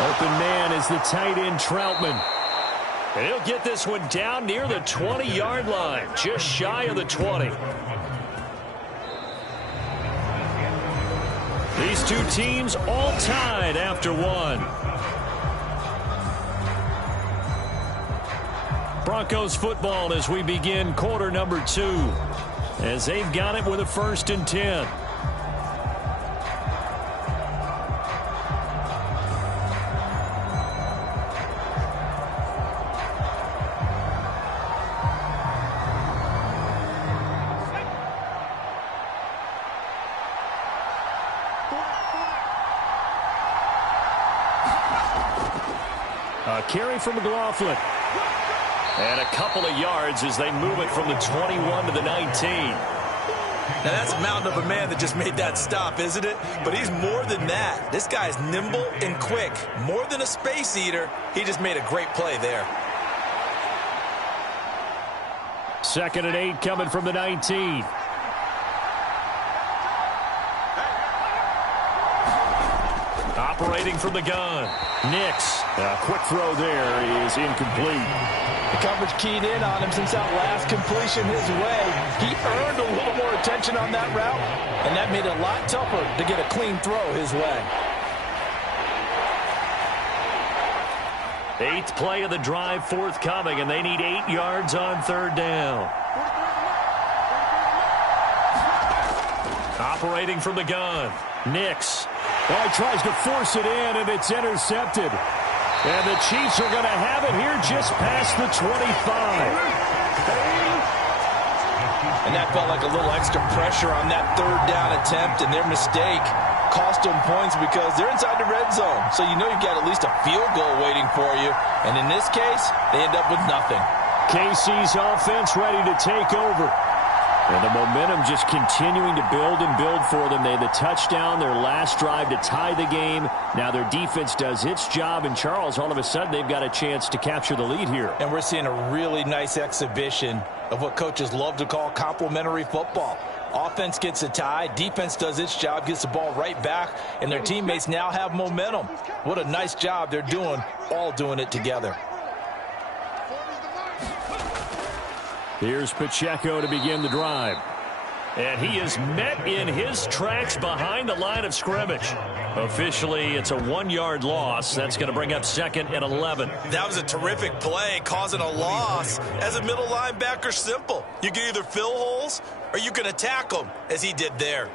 Open man is the tight end Troutman. And he'll get this one down near the 20-yard line, just shy of the 20. These two teams all tied after one. Broncos football as we begin quarter number 2. As they've got it with a 1st and 10. A carry from McLaughlin. And a couple of yards as they move it from the 21 to the 19. Now, that's a mountain of a man that just made that stop, isn't it? But he's more than that. This guy's nimble and quick. More than a space eater, he just made a great play there. 2nd and 8 coming from the 19. Operating from the gun. Nix. A quick throw there is incomplete. The coverage keyed in on him since that last completion his way. He earned a little more attention on that route, and that made it a lot tougher to get a clean throw his way. 8th play of the drive forthcoming, and they need 8 yards on 3rd down. Operating from the gun. Nix. Well, he tries to force it in, and it's intercepted. And the Chiefs are going to have it here just past the 25. And that felt like a little extra pressure on that 3rd down attempt, and their mistake cost them points because they're inside the red zone. So you know you've got at least a field goal waiting for you. And in this case, they end up with nothing. KC's offense ready to take over. And the momentum just continuing to build and build for them. They had the touchdown, their last drive to tie the game. Now their defense does its job. And Charles, all of a sudden, they've got a chance to capture the lead here. And we're seeing a really nice exhibition of what coaches love to call complementary football. Offense gets a tie, defense does its job, gets the ball right back, and their teammates now have momentum. What a nice job they're doing, all doing it together. Here's Pacheco to begin the drive. And he is met in his tracks behind the line of scrimmage. Officially, it's a 1-yard loss. That's going to bring up 2nd and 11. That was a terrific play, causing a loss. As a middle linebacker, simple. You can either fill holes or you can attack them, as he did there.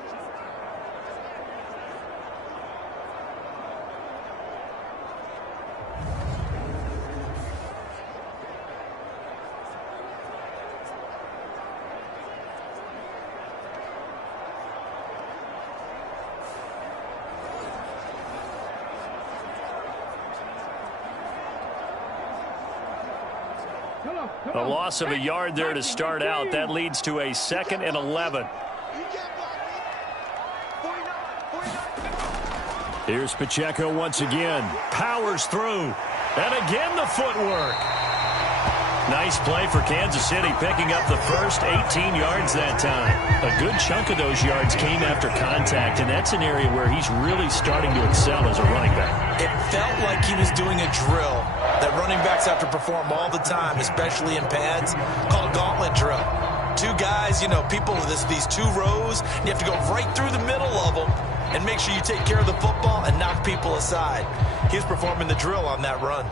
A loss of a yard there to start out. That leads to a 2nd and 11. Here's Pacheco once again. Powers through. And again the footwork. Nice play for Kansas City, picking up the first 18 yards that time. A good chunk of those yards came after contact, and that's an area where he's really starting to excel as a running back. It felt like he was doing a drill that running backs have to perform all the time, especially in pads, called a gauntlet drill. Two guys, people with these two rows, you have to go right through the middle of them and make sure you take care of the football and knock people aside. He was performing the drill on that run.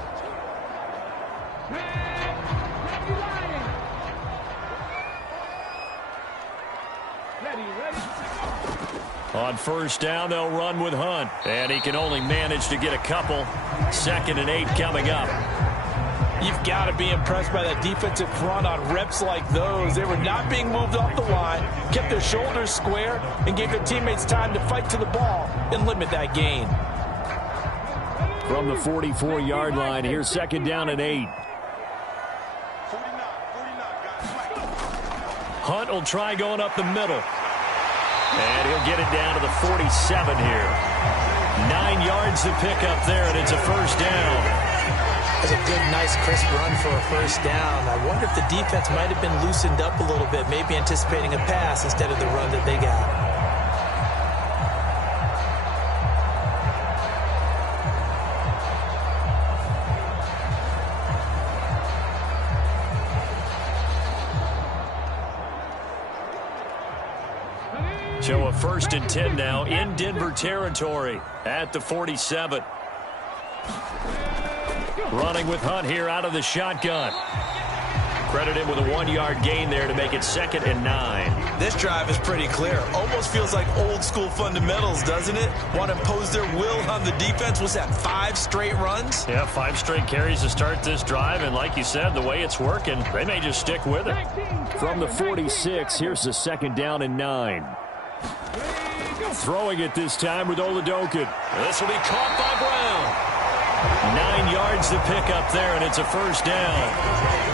On first down, they'll run with Hunt. And he can only manage to get a couple. 2nd and 8 coming up. You've got to be impressed by that defensive front on reps like those. They were not being moved off the line, kept their shoulders square, and gave their teammates time to fight to the ball and limit that gain. From the 44-yard line, here's 2nd down and 8. Hunt will try going up the middle. And he'll get it down to the 47 here. 9 yards to pick up there, and it's a first down. That's a good, nice, crisp run for a first down. I wonder if the defense might have been loosened up a little bit, maybe anticipating a pass instead of the run that they got. So a 1st and 10 now in Denver territory at the 47. Running with Hunt here out of the shotgun. Credited with a 1-yard gain there to make it 2nd and 9. This drive is pretty clear. Almost feels like old school fundamentals, doesn't it? Want to impose their will on the defense. Was that 5 straight runs? Yeah, 5 straight carries to start this drive. And like you said, the way it's working, they may just stick with it. From the 46, here's the 2nd down and 9. Throwing it this time with Oladokin. This will be caught by Brown. 9 yards to pick up there, and it's a first down.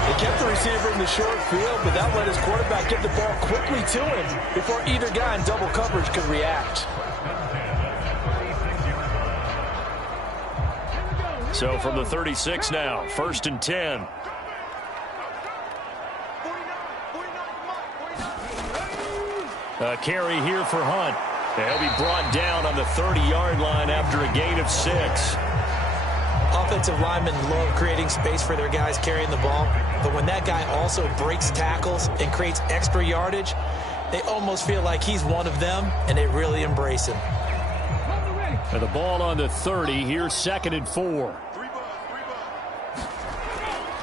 They kept the receiver in the short field, but that let his quarterback get the ball quickly to him before either guy in double coverage could react. So from the 36 now, 1st and 10. A carry here for Hunt. He'll be brought down on the 30-yard line after a gain of 6. Offensive linemen love creating space for their guys carrying the ball, but when that guy also breaks tackles and creates extra yardage, they almost feel like he's one of them, and they really embrace him. And the ball on the 30, here's 2nd and 4.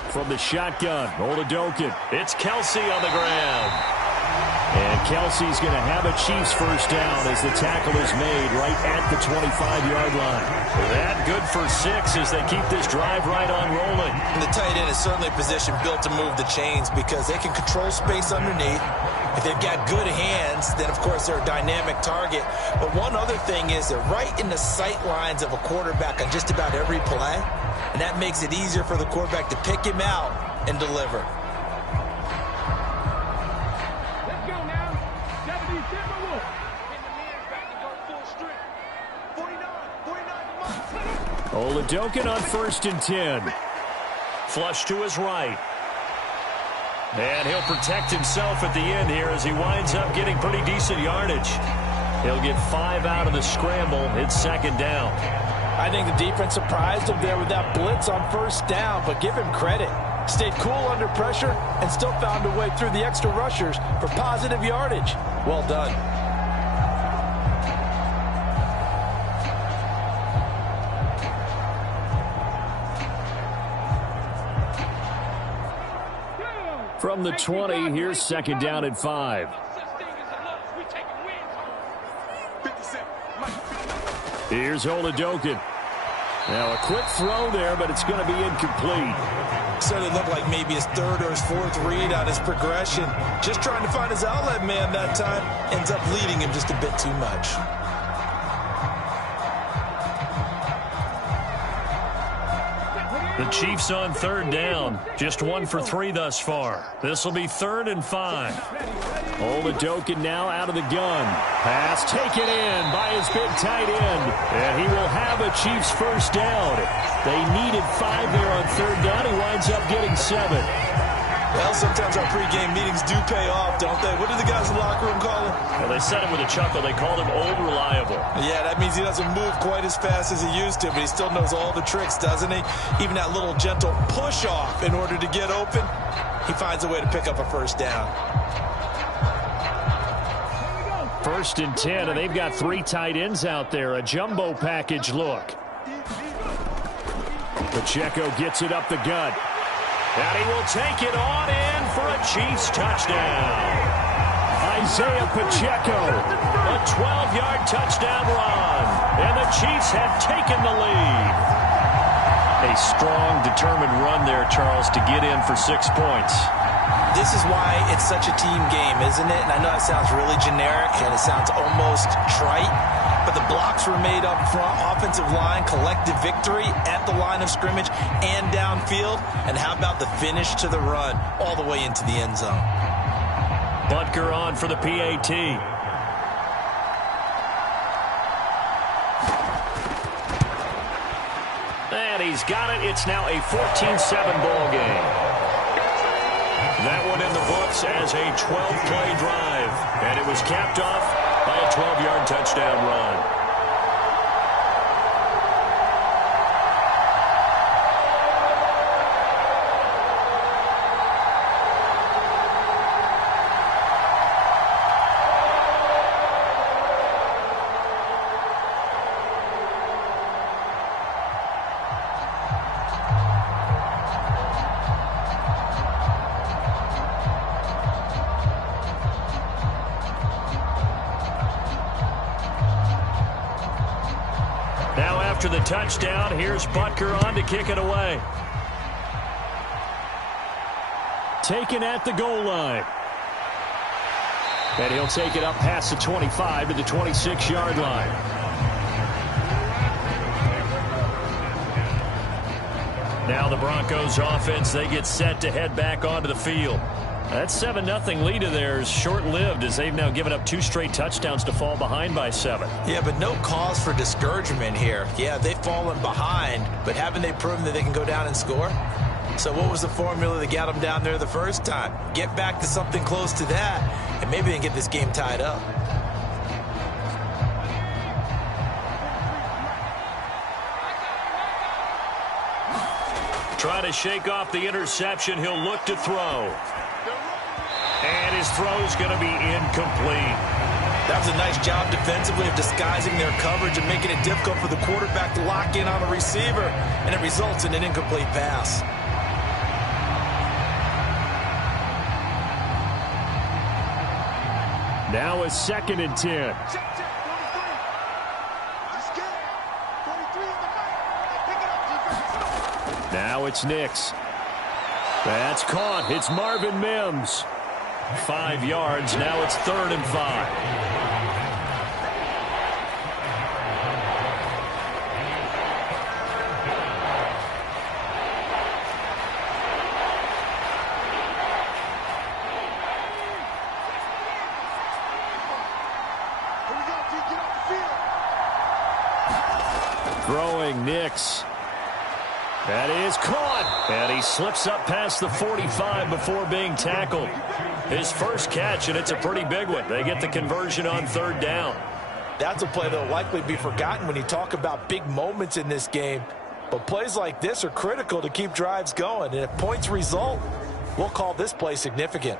From the shotgun, Oladokin. It's Kelsey on the ground. And Kelsey's going to have a Chiefs first down as the tackle is made right at the 25-yard line. That good for 6 as they keep this drive right on rolling. And the tight end is certainly a position built to move the chains because they can control space underneath. If they've got good hands, then, of course, they're a dynamic target. But one other thing is they're right in the sight lines of a quarterback on just about every play, and that makes it easier for the quarterback to pick him out and deliver. Oladokin on 1st and 10. Flush to his right. And he'll protect himself at the end here as he winds up getting pretty decent yardage. He'll get 5 out of the scramble. It's 2nd down. I think the defense surprised him there with that blitz on first down, but give him credit. Stayed cool under pressure and still found a way through the extra rushers for positive yardage. Well done. From the 20, here's 2nd down and 5. Here's Oladokin. Now a quick throw there, but it's going to be incomplete. Certainly looked like maybe his 3rd or his 4th read on his progression. Just trying to find his outlet man that time. Ends up leading him just a bit too much. The Chiefs on third down. Just 1 for 3 thus far. This will be 3rd and 5. Oladokun now out of the gun. Pass taken in by his big tight end. And he will have a Chiefs first down. They needed 5 there on third down. He winds up getting 7. Well, sometimes our pregame meetings do pay off, don't they? What do the guys in the locker room call him? Well, they said it with a chuckle. They called him Old Reliable. Yeah, that means he doesn't move quite as fast as he used to, but he still knows all the tricks, doesn't he? Even that little gentle push-off in order to get open, he finds a way to pick up a first down. 1st and 10, and they've got 3 tight ends out there. A jumbo package look. Pacheco gets it up the gut. And he will take it on in for a Chiefs touchdown. Isaiah Pacheco. A 12-yard touchdown run. And the Chiefs have taken the lead. A strong, determined run there, Charles, to get in for 6 points. This is why it's such a team game, isn't it? And I know it sounds really generic and it sounds almost trite, but the blocks were made up front, offensive line, collective victory at the line of scrimmage and downfield. And how about the finish to the run all the way into the end zone? Butker on for the PAT. And he's got it. It's now a 14-7 ball game. That one in the books as a 12-play drive. And it was capped off by a 12-yard touchdown run. After the touchdown, here's Butker on to kick it away. Taken at the goal line. And he'll take it up past the 25 to the 26-yard line. Now the Broncos offense, they get set to head back onto the field. That 7-0 lead of theirs short-lived as they've now given up 2 straight touchdowns to fall behind by 7. Yeah, but no cause for discouragement here. Yeah, they've fallen behind, but haven't they proven that they can go down and score? So what was the formula that got them down there the first time? Get back to something close to that, and maybe they can get this game tied up. Trying to shake off the interception. He'll look to throw. And his throw's going to be incomplete. That was a nice job defensively of disguising their coverage and making it difficult for the quarterback to lock in on a receiver, and it results in an incomplete pass. Now a 2nd and 10. Now it's Nix. That's caught. It's Marvin Mims. 5 yards. Now it's 3rd and 5. Throwing Nix. That is caught. And he slips up past the 45 before being tackled. His first catch, and it's a pretty big one. They get the conversion on 3rd down. That's a play that will likely be forgotten when you talk about big moments in this game. But plays like this are critical to keep drives going. And if points result, we'll call this play significant.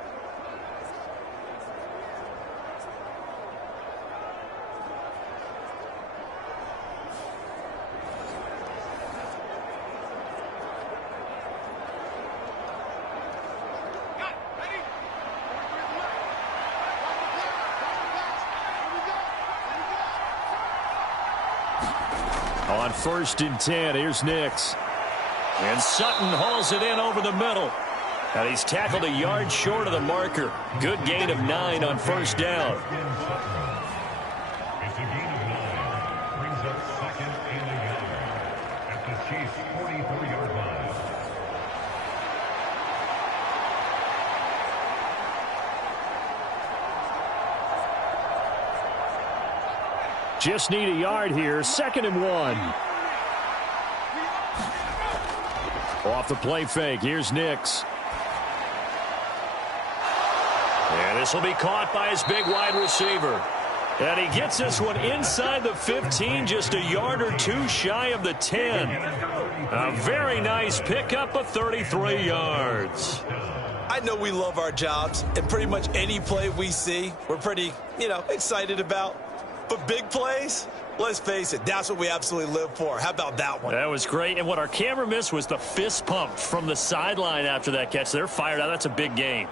On 1st and 10, here's Nix. And Sutton hauls it in over the middle. And he's tackled a yard short of the marker. Good gain of 9 on 1st down. It's a gain of 9. Brings up 2nd and 11 at the Chiefs' 44-yard line. Just need a yard here. 2nd and 1. Off the play fake. Here's Nix. And this will be caught by his big wide receiver. And he gets this one inside the 15, just a yard or two shy of the 10. A very nice pickup of 33 yards. I know we love our jobs, and pretty much any play we see, we're pretty, excited about. But big plays, let's face it, that's what we absolutely live for. How about that one? That was great. And what our camera missed was the fist pump from the sideline after that catch. They're fired out. That's a big game.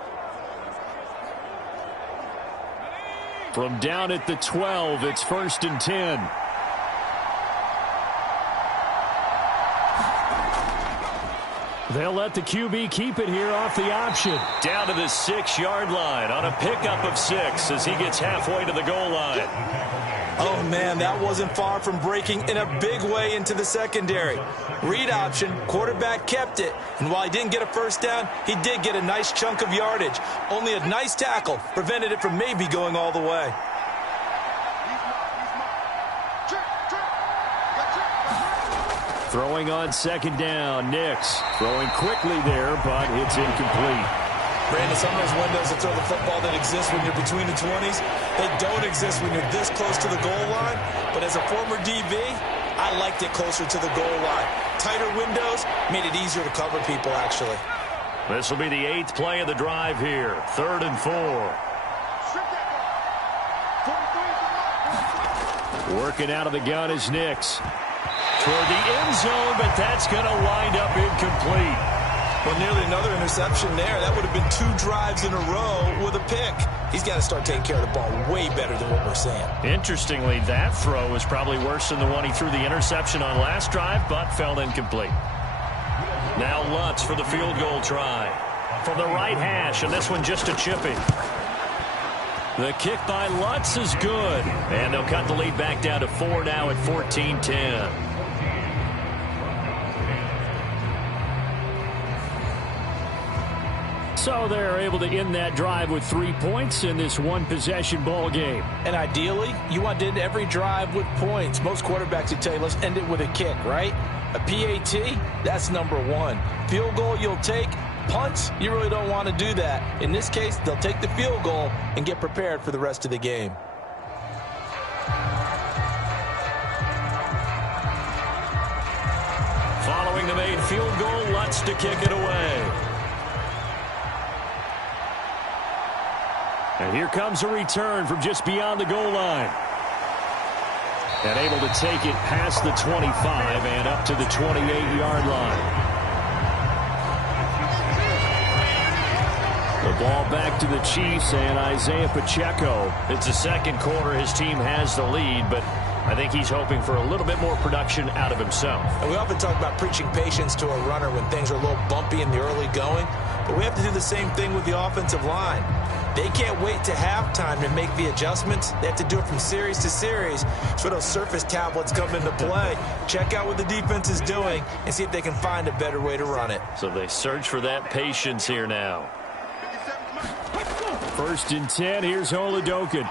From down at the 12, it's 1st and 10. They'll let the QB keep it here off the option. Down to the 6-yard line on a pickup of 6 as he gets halfway to the goal line. Oh, man, that wasn't far from breaking in a big way into the secondary. Read option, quarterback kept it, and while he didn't get a first down, he did get a nice chunk of yardage. Only a nice tackle prevented it from maybe going all the way. Throwing on 2nd down, Nix. Throwing quickly there, but it's incomplete. Brandon, some of those windows to throw the football that exist when you're between the 20s, they don't exist when you're this close to the goal line. But as a former DB, I liked it closer to the goal line. Tighter windows made it easier to cover people, actually. This will be the 8th play of the drive here. 3rd and 4. Working out of the gun is Nix. Toward the end zone, but that's going to wind up incomplete. Well, nearly another interception there. That would have been 2 drives in a row with a pick. He's got to start taking care of the ball way better than what we're seeing. Interestingly, that throw was probably worse than the one he threw the interception on last drive, but fell incomplete. Now Lutz for the field goal try. From the right hash, and this one just a chipping. The kick by Lutz is good. And they'll cut the lead back down to 4 now at 14-10. So they're able to end that drive with 3 points in this one-possession ball game. And ideally, you want to end every drive with points. Most quarterbacks would tell you, let's end it with a kick, right? A PAT, that's number 1. Field goal you'll take. Punts, you really don't want to do that. In this case, they'll take the field goal and get prepared for the rest of the game. Following the made field goal, Lutz to kick it away. And here comes a return from just beyond the goal line. And able to take it past the 25 and up to the 28-yard line. The ball back to the Chiefs and Isaiah Pacheco. It's the second quarter. His team has the lead, but I think he's hoping for a little bit more production out of himself. And we often talk about preaching patience to a runner when things are a little bumpy in the early going, but we have to do the same thing with the offensive line. They can't wait to halftime to make the adjustments. They have to do it from series to series. So those surface tablets come into play. Check out what the defense is doing and see if they can find a better way to run it. So they search for that patience here now. 1st and 10. Here's Oladokin.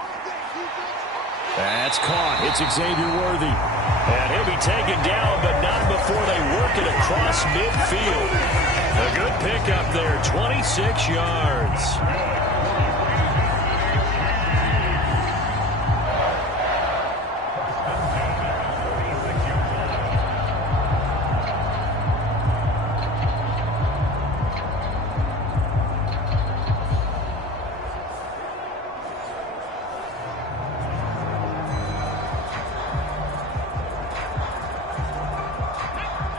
That's caught. It's Xavier Worthy. And he'll be taken down, but not before they work it across midfield. A good pickup there, 26 yards.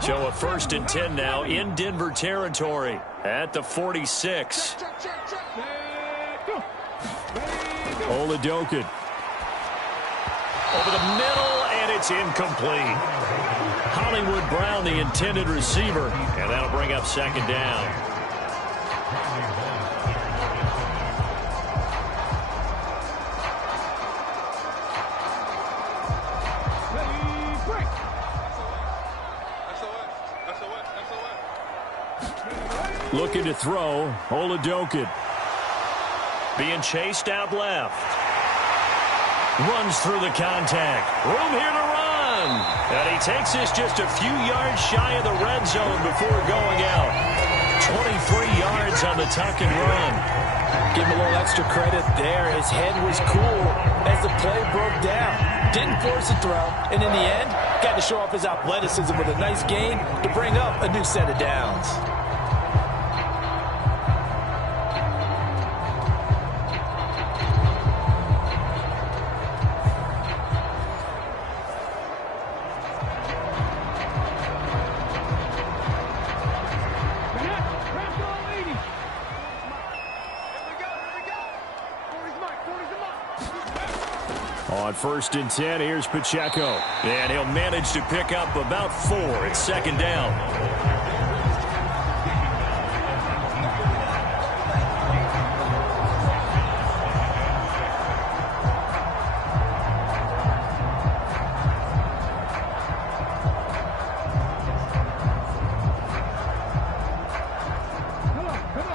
So a 1st and 10 now in Denver territory at the 46. Oladokin. Over the middle, and it's incomplete. Hollywood Brown, the intended receiver, and that'll bring up 2nd down. Looking to throw, Oladokin. Being chased out left. Runs through the contact. Room here to run. And he takes this just a few yards shy of the red zone before going out. 23 yards on the tuck and run. Give him a little extra credit there. His head was cool as the play broke down. Didn't force a throw. And in the end, got to show off his athleticism with a nice gain to bring up a new set of downs. On 1st and 10, here's Pacheco. And he'll manage to pick up about 4. It's second down.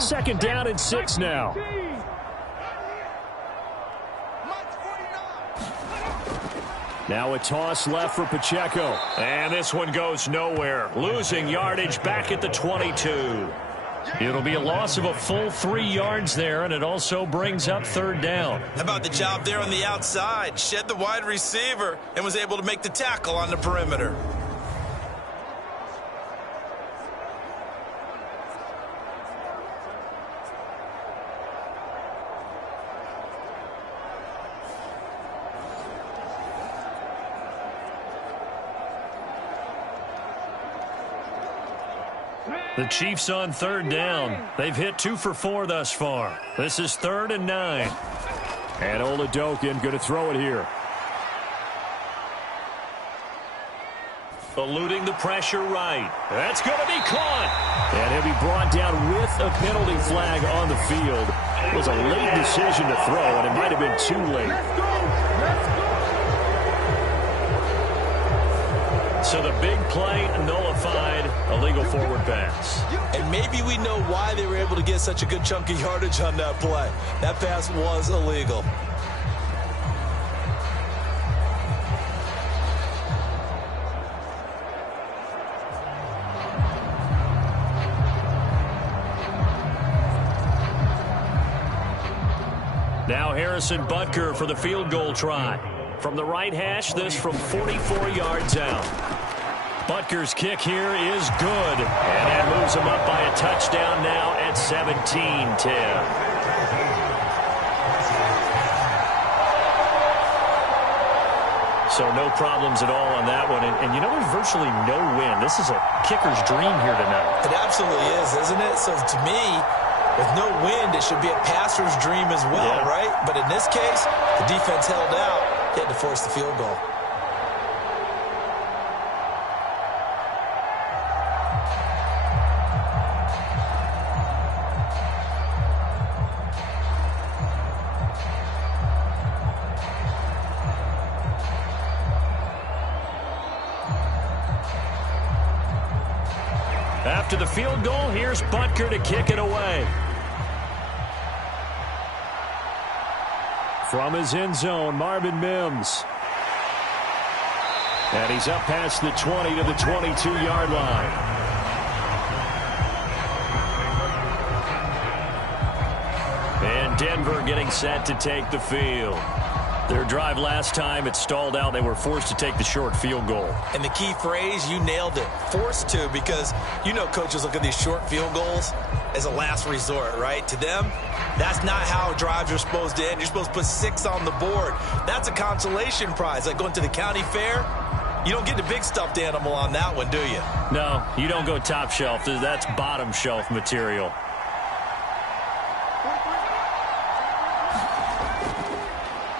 Second down and 6 now. Now a toss left for Pacheco. And this one goes nowhere. Losing yardage back at the 22. It'll be a loss of a full 3 yards there, and it also brings up third down. How about the job there on the outside? Shed the wide receiver and was able to make the tackle on the perimeter. The Chiefs on third down. They've hit 2 for 4 thus far. This is 3rd and 9. And Oladokin going to throw it here. Eluding the pressure right. That's going to be caught. And he'll be brought down with a penalty flag on the field. It was a late decision to throw, and it might have been too late. So the big play nullified, a legal forward pass. And maybe we know why they were able to get such a good chunk of yardage on that play. That pass was illegal. Now Harrison Butker for the field goal try. From the right hash, this from 44 yards out. Butker's kick here is good. And that moves him up by a touchdown now at 17-10. So no problems at all on that one. And you know, there's virtually no win. This is a kicker's dream here tonight. It absolutely is, isn't it? So to me, with no wind, it should be a passer's dream as well, right? But in this case, the defense held out. He had to force the field goal. After the field goal, here's Butker to kick it away. From his end zone, Marvin Mims. And he's up past the 20 to the 22-yard line. And Denver getting set to take the field. Their drive last time, it stalled out. They were forced to take the short field goal. And the key phrase, you nailed it, forced to, because you know coaches look at these short field goals as a last resort, right? To them, that's not how drives are supposed to end. You're supposed to put 6 on the board. That's a consolation prize. Like going to the county fair, you don't get the big stuffed animal on that one, do you? No, you don't go top shelf. That's bottom shelf material.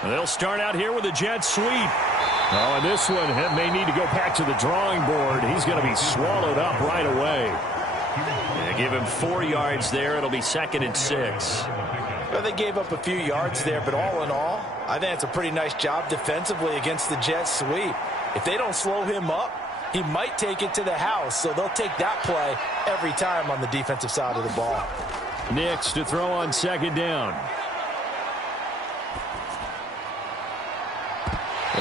They'll start out here with a jet sweep. Oh, and this one may need to go back to the drawing board. He's going to be swallowed up right away. They give him 4 yards there. It'll be 2nd and 6. Well, they gave up a few yards there, but all in all, I think it's a pretty nice job defensively against the jet sweep. If they don't slow him up, he might take it to the house, so they'll take that play every time on the defensive side of the ball. Nix to throw on 2nd down.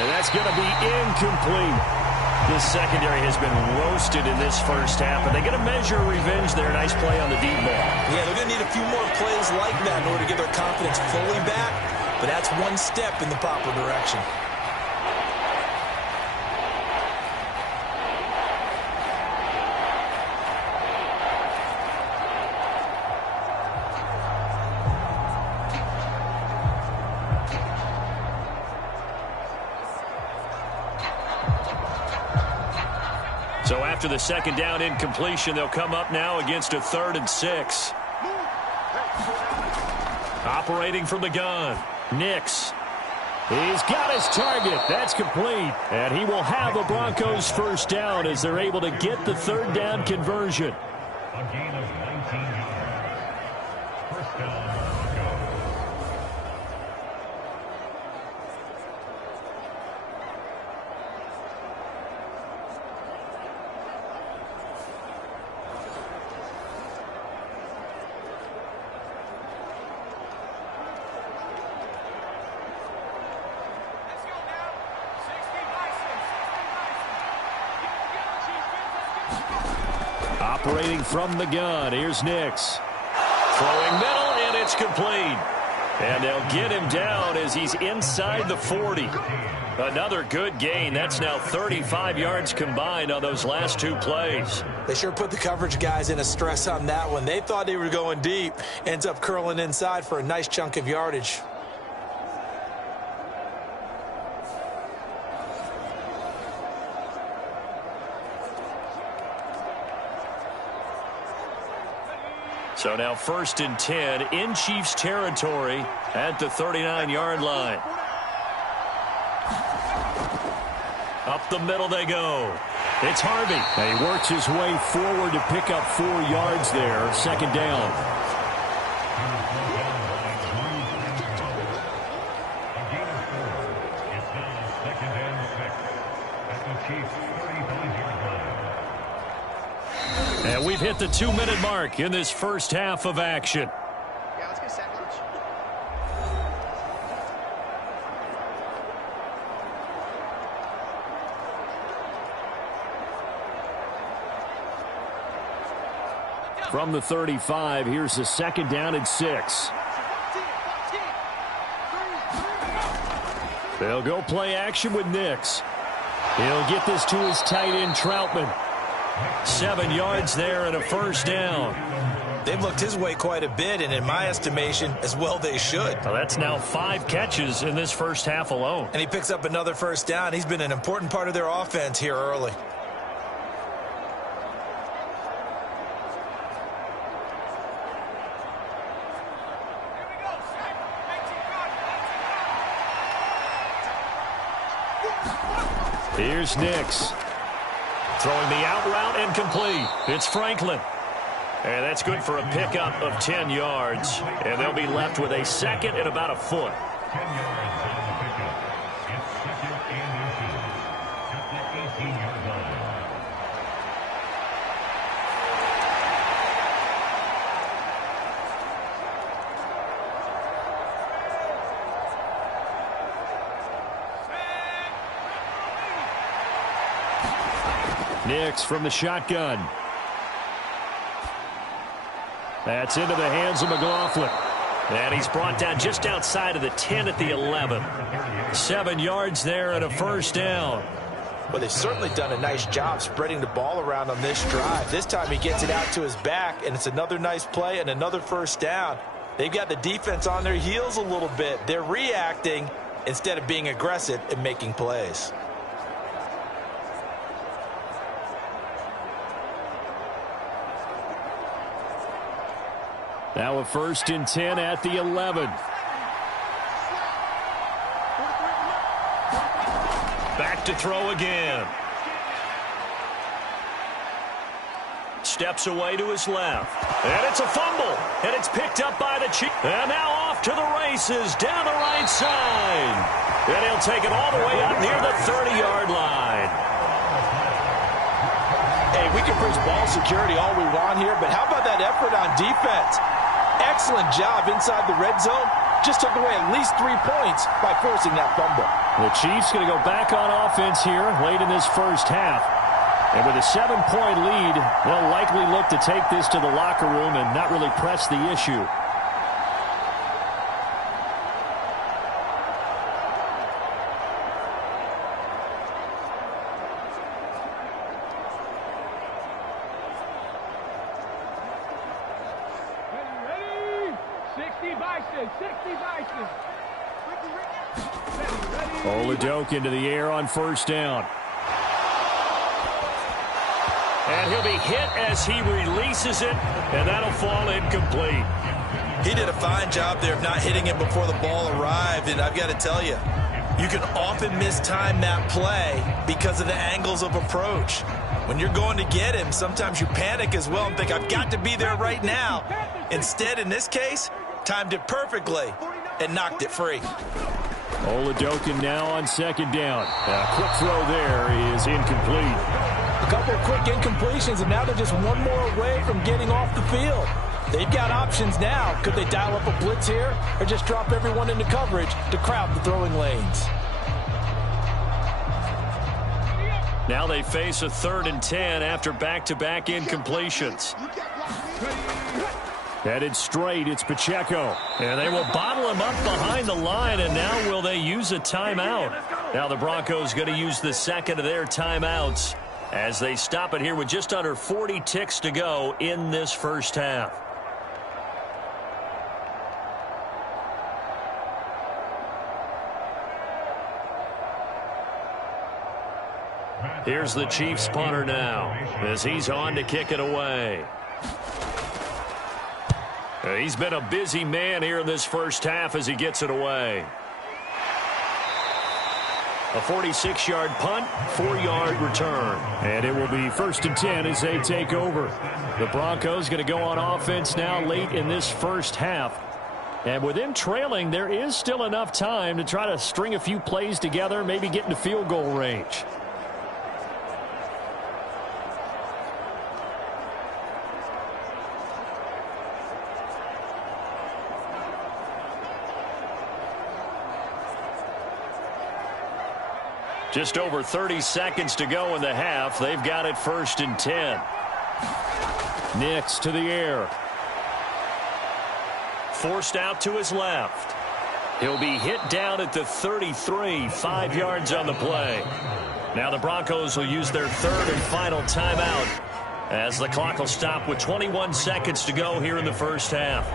And that's going to be incomplete. The secondary has been roasted in this first half, and they're going to measure revenge there. Nice play on the deep ball. Yeah, they're going to need a few more plays like that in order to get their confidence fully back, but that's one step in the proper direction. So after the second down incompletion, they'll come up now against a 3rd and 6. Operating from the gun, Nix. He's got his target. That's complete. And he will have a Broncos first down as they're able to get the 3rd down conversion. A gain of 19 yards. First down, Broncos. Operating from the gun, here's Nix. Throwing middle, and it's complete. And they'll get him down as he's inside the 40. Another good gain. That's now 35 yards combined on those last 2 plays. They sure put the coverage guys in a stress on that one. They thought they were going deep. Ends up curling inside for a nice chunk of yardage. So now 1st and 10 in Chiefs territory at the 39-yard line. Up the middle they go. It's Harvey. And he works his way forward to pick up 4 yards there. 2nd down. And we've hit the 2-minute mark in this first half of action. Yeah, let's get set lunch. From the 35, here's the 2nd down and 6. They'll go play action with Nix. He'll get this to his tight end, Troutman. 7 yards there and a first down. They've looked his way quite a bit, and in my estimation, as well they should. Well, that's now 5 catches in this first half alone. And he picks up another first down. He's been an important part of their offense here early. Here's Nix. Throwing the out route and complete. It's Franklin. And that's good for a pickup of 10 yards. And they'll be left with a 2nd and about a foot. 10 yards on the pickup. It's 2nd and 2 at the 18-yard line. Nix from the shotgun. That's into the hands of McLaughlin. And he's brought down just outside of the 10 at the 11. 7 yards there and a first down. Well, they've certainly done a nice job spreading the ball around on this drive. This time he gets it out to his back, and it's another nice play and another first down. They've got the defense on their heels a little bit. They're reacting instead of being aggressive and making plays. Now a 1st and 10 at the 11. Back to throw again. Steps away to his left. And it's a fumble. And it's picked up by the Chiefs. And now off to the races down the right side. And he'll take it all the way up near the 30-yard line. Hey, we can preach ball security all we want here, but how about that effort on defense? Excellent job inside the red zone, just took away at least 3 points by forcing that fumble. The Chiefs going to go back on offense here late in this first half. And with a 7-point lead, they'll likely look to take this to the locker room and not really press the issue. Oladoke into the air on first down. And he'll be hit as he releases it, and that'll fall incomplete. He did a fine job there of not hitting it before the ball arrived, and I've got to tell you, you can often mistime that play because of the angles of approach. When you're going to get him, sometimes you panic as well and think, I've got to be there right now. Instead, in this case, timed it perfectly and knocked it free. Oladoke now on second down. A quick throw there is incomplete. A couple of quick incompletions, and now they're just one more away from getting off the field. They've got options now. Could they dial up a blitz here or just drop everyone into coverage to crowd the throwing lanes? Now they face a 3rd and 10 after back-to-back incompletions. Headed straight, it's Pacheco. And they will bottle him up behind the line, and now will they use a timeout? Now the Broncos going to use the second of their timeouts as they stop it here with just under 40 ticks to go in this first half. Here's the Chiefs punter now as he's on to kick it away. He's been a busy man here in this first half as he gets it away. A 46-yard punt, 4-yard return. And it will be 1st and 10 as they take over. The Broncos going to go on offense now late in this first half. And with them trailing, there is still enough time to try to string a few plays together, maybe get into field goal range. Just over 30 seconds to go in the half. They've got it 1st and 10. Nix to the air. Forced out to his left. He'll be hit down at the 33, 5 yards on the play. Now the Broncos will use their 3rd and final timeout as the clock will stop with 21 seconds to go here in the first half.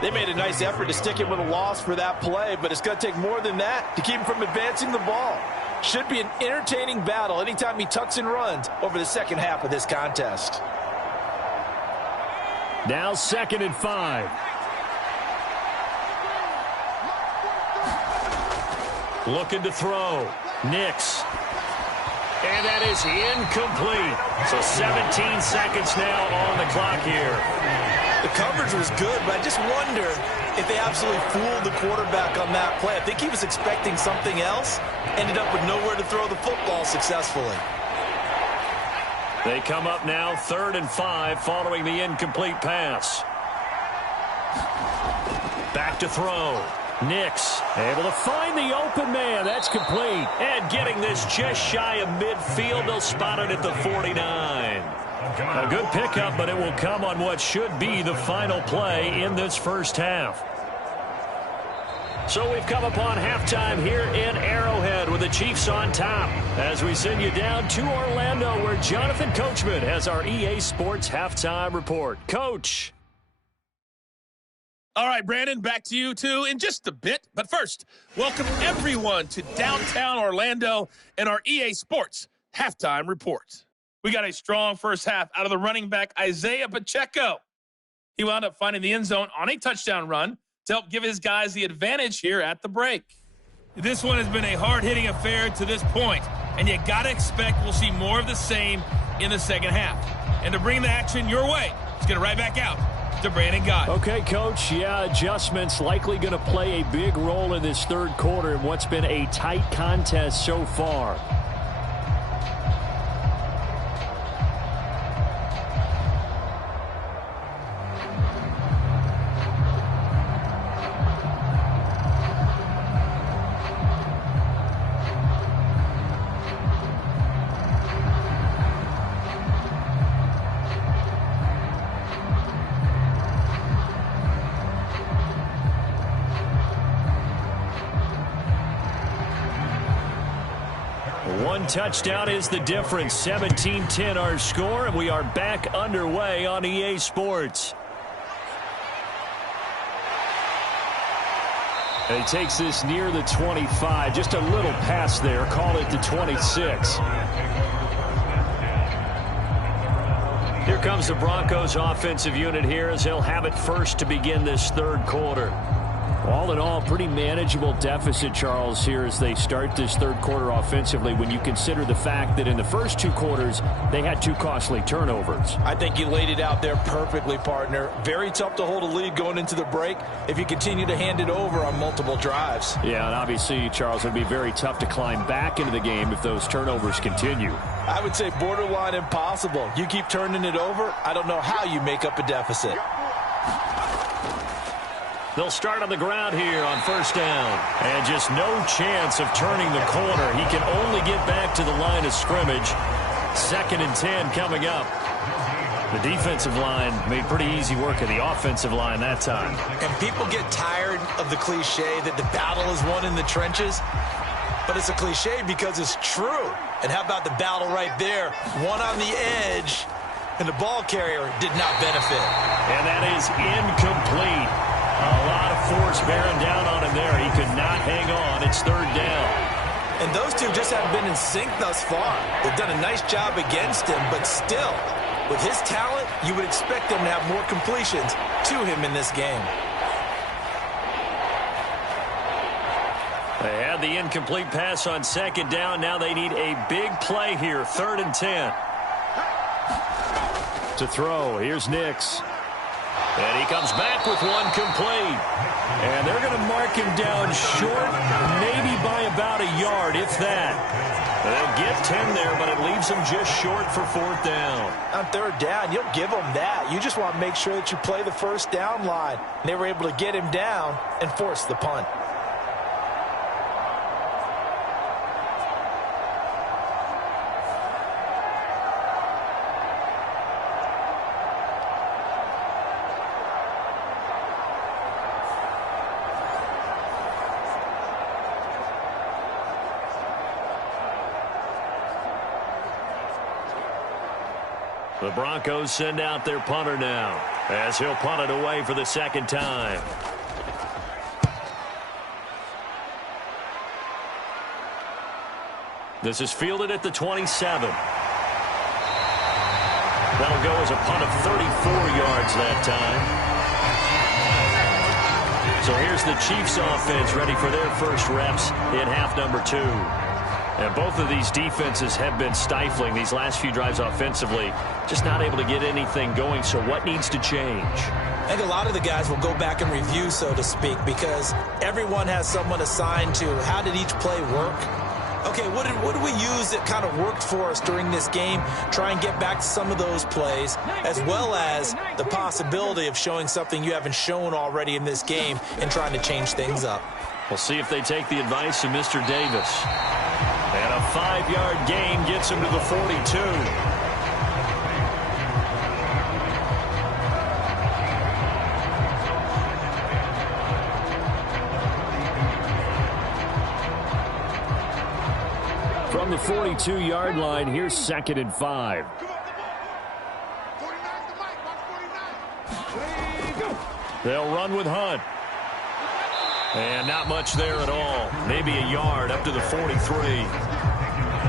They made a nice effort to stick him with a loss for that play, but it's going to take more than that to keep him from advancing the ball. Should be an entertaining battle anytime he tucks and runs over the second half of this contest. Now 2nd and 5. Looking to throw. Nix. And that is incomplete. So 17 seconds now on the clock here. The coverage was good, but I just wonder if they absolutely fooled the quarterback on that play. I think he was expecting something else. Ended up with nowhere to throw the football successfully. They come up now 3rd and 5 following the incomplete pass. Back to throw. Nix able to find the open man. That's complete. And getting this just shy of midfield. They'll spot it at the 49. A good pickup, but it will come on what should be the final play in this first half. So we've come upon halftime here in Arrowhead with the Chiefs on top as we send you down to Orlando where Jonathan Coachman has our EA Sports halftime report. Coach. All right, Brandon, back to you, too, in just a bit. But first, welcome everyone to downtown Orlando and our EA Sports halftime report. We got a strong first half out of the running back, Isaiah Pacheco. He wound up finding the end zone on a touchdown run to help give his guys the advantage here at the break. This one has been a hard-hitting affair to this point, and you got to expect we'll see more of the same in the second half. And to bring the action your way, let's get it right back out to Brandon Gott. Okay, Coach. Yeah, adjustments likely going to play a big role in this third quarter in what's been a tight contest so far. One touchdown is the difference. 17-10 our score, and we are back underway on EA Sports. And he takes this near the 25. Just a little pass there. Call it the 26. Here comes the Broncos offensive unit here as they'll have it first to begin this third quarter. All in all, pretty manageable deficit, Charles, here as they start this third quarter offensively when you consider the fact that in the first two quarters, they had two costly turnovers. I think you laid it out there perfectly, partner. Very tough to hold a lead going into the break if you continue to hand it over on multiple drives. Yeah, and obviously, Charles, it would be very tough to climb back into the game if those turnovers continue. I would say borderline impossible. You keep turning it over, I don't know how you make up a deficit. They'll start on the ground here on first down. And just no chance of turning the corner. He can only get back to the line of scrimmage. 2nd and 10 coming up. The defensive line made pretty easy work of the offensive line that time. And people get tired of the cliche that the battle is won in the trenches. But it's a cliche because it's true. And how about the battle right there? One on the edge, and the ball carrier did not benefit. And that is incomplete. A lot of force bearing down on him there. He could not hang on. It's 3rd down. And those two just haven't been in sync thus far. They've done a nice job against him, but still, with his talent, you would expect them to have more completions to him in this game. They had the incomplete pass on 2nd down. Now they need a big play here. 3rd and 10. To throw, here's Nix. And he comes back with one complete. And they're going to mark him down short, maybe by about a yard, if that. They'll get 10 there, but it leaves them just short for 4th down. On 3rd down, you'll give them that. You just want to make sure that you play the first down line. They were able to get him down and force the punt. The Broncos send out their punter now as he'll punt it away for the 2nd time. This is fielded at the 27. That'll go as a punt of 34 yards that time. So here's the Chiefs offense ready for their first reps in half number 2. And both of these defenses have been stifling these last few drives offensively. Just not able to get anything going. So what needs to change? I think a lot of the guys will go back and review, so to speak, because everyone has someone assigned to how did each play work. Okay, what did we use that kind of worked for us during this game? Try and get back to some of those plays, as well as the possibility of showing something you haven't shown already in this game and trying to change things up. We'll see if they take the advice of Mr. Davis. And a 5-yard gain gets him to the 42. From the 42-yard line, here's 2nd and 5. They'll run with Hunt. And not much there at all. Maybe a yard up to the 43.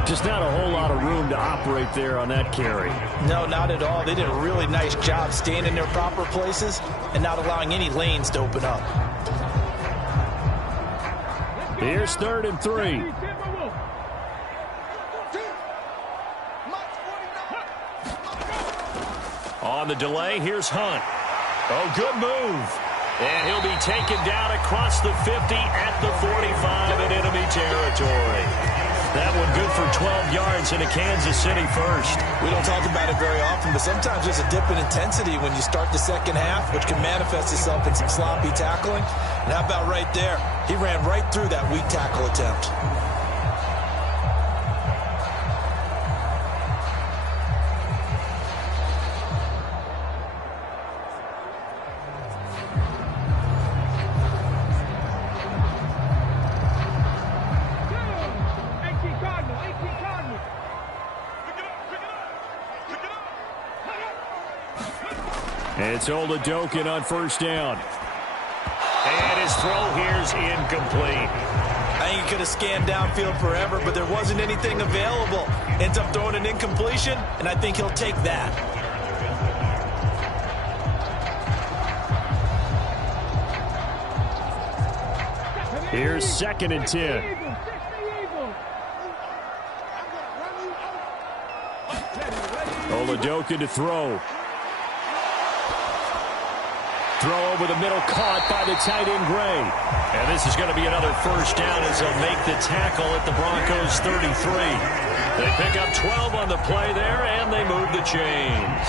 Just not a whole lot of room to operate there on that carry. No, not at all. They did a really nice job staying in their proper places and not allowing any lanes to open up. Here's 3rd and 3. On the delay, here's Hunt. Oh, good move. And he'll be taken down across the 50 at the 45 in enemy territory. That one good for 12 yards in a Kansas City first. We don't talk about it very often, but sometimes there's a dip in intensity when you start the second half, which can manifest itself in some sloppy tackling. And how about right there? He ran right through that weak tackle attempt. It's Oladokin on first down. And his throw here's incomplete. I think he could have scanned downfield forever, but there wasn't anything available. Ends up throwing an incompletion, and I think he'll take that. Here's 2nd and 10. Oladokin to throw. Throw over the middle, caught by the tight end, Gray. And this is going to be another first down as they'll make the tackle at the Broncos 33. They pick up 12 on the play there, and they move the chains.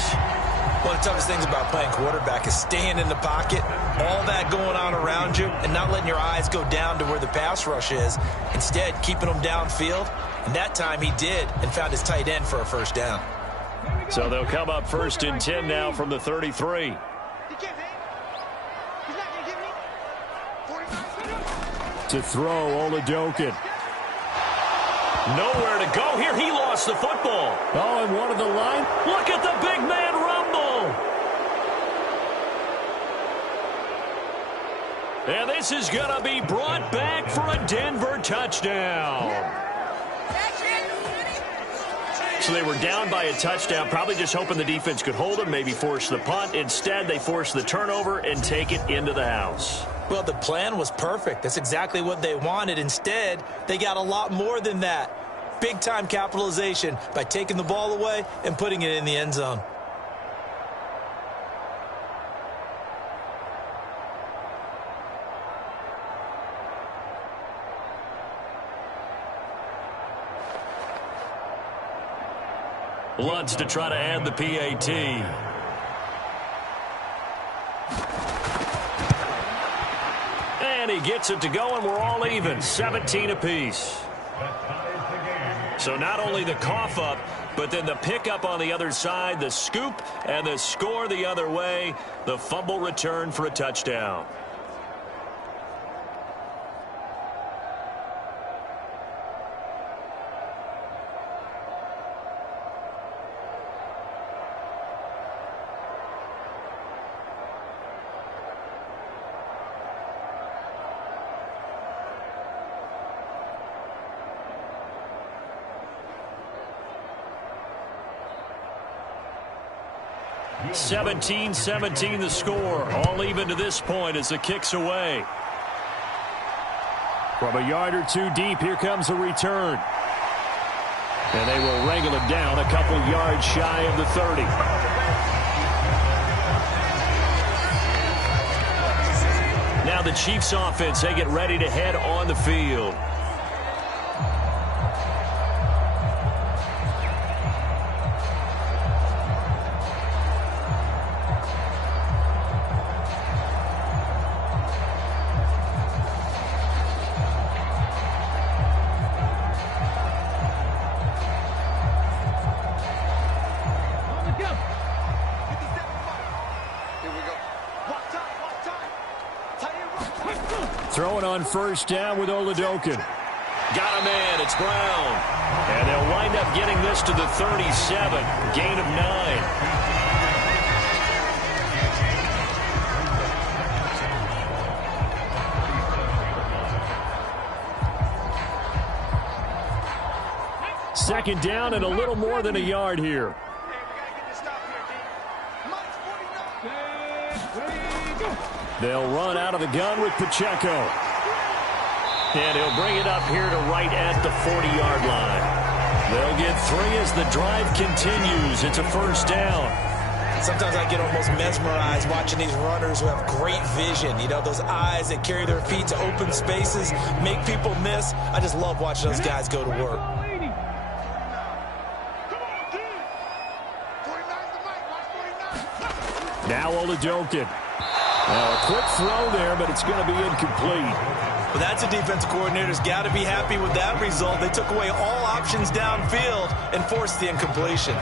One of the toughest things about playing quarterback is staying in the pocket, all that going on around you, and not letting your eyes go down to where the pass rush is. Instead, keeping them downfield, and that time he did and found his tight end for a first down. So they'll come up 1st and 10 now from the 33. To throw, Oladokin. Nowhere to go here. He lost the football. Oh, and one of the line. Look at the big man rumble. And this is going to be brought back for a Denver touchdown. So they were down by a touchdown, probably just hoping the defense could hold them, maybe force the punt. Instead, they force the turnover and take it into the house. Well, the plan was perfect. That's exactly what they wanted. Instead, they got a lot more than that. Big-time capitalization by taking the ball away and putting it in the end zone. Lutz to try to add the PAT. And he gets it to go, and we're all even, 17 apiece. So not only the cough up, but then the pickup on the other side, the scoop, and the score the other way, the fumble return for a touchdown. – 17-17 the score. All even to this point as the kick's away. From a yard or two deep, here comes a return. And they will wrangle him down a couple yards shy of the 30. Now the Chiefs offense, they get ready to head on the field. Throwing on first down with Oladokin. Got a man. It's Brown. And they'll wind up getting this to the 37. Gain of 9. Second down and a little more than a yard here. They'll run out of the gun with Pacheco. And he'll bring it up here to right at the 40-yard line. They'll get 3 as the drive continues. It's a first down. Sometimes I get almost mesmerized watching these runners who have great vision. You know, those eyes that carry their feet to open spaces, make people miss. I just love watching those guys go to work. Now Oladokin. Now a quick throw there, but it's going to be incomplete. Well, that's a defensive coordinator's got to be happy with that result. They took away all options downfield and forced the incompletion.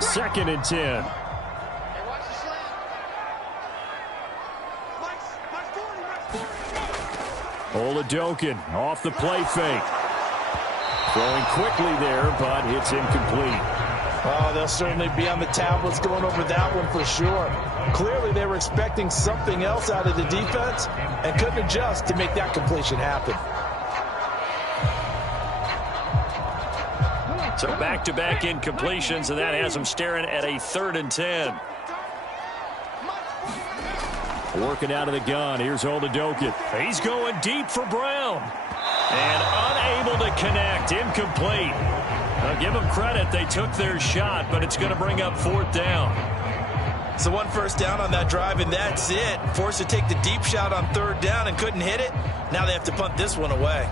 Second and 10. Oladokin off the play fake. Throwing quickly there, but it's incomplete. Oh, they'll certainly be on the tablets going over that one for sure. Clearly, they were expecting something else out of the defense and couldn't adjust to make that completion happen. So back-to-back incompletions, and that has them staring at a 3rd and 10. Working out of the gun. Here's Oladokun. He's going deep for Brown. And unable to connect. Incomplete. I'll give them credit. They took their shot, but it's going to bring up 4th down. So 1 first down on that drive, and that's it. Forced to take the deep shot on 3rd down and couldn't hit it. Now they have to punt this one away.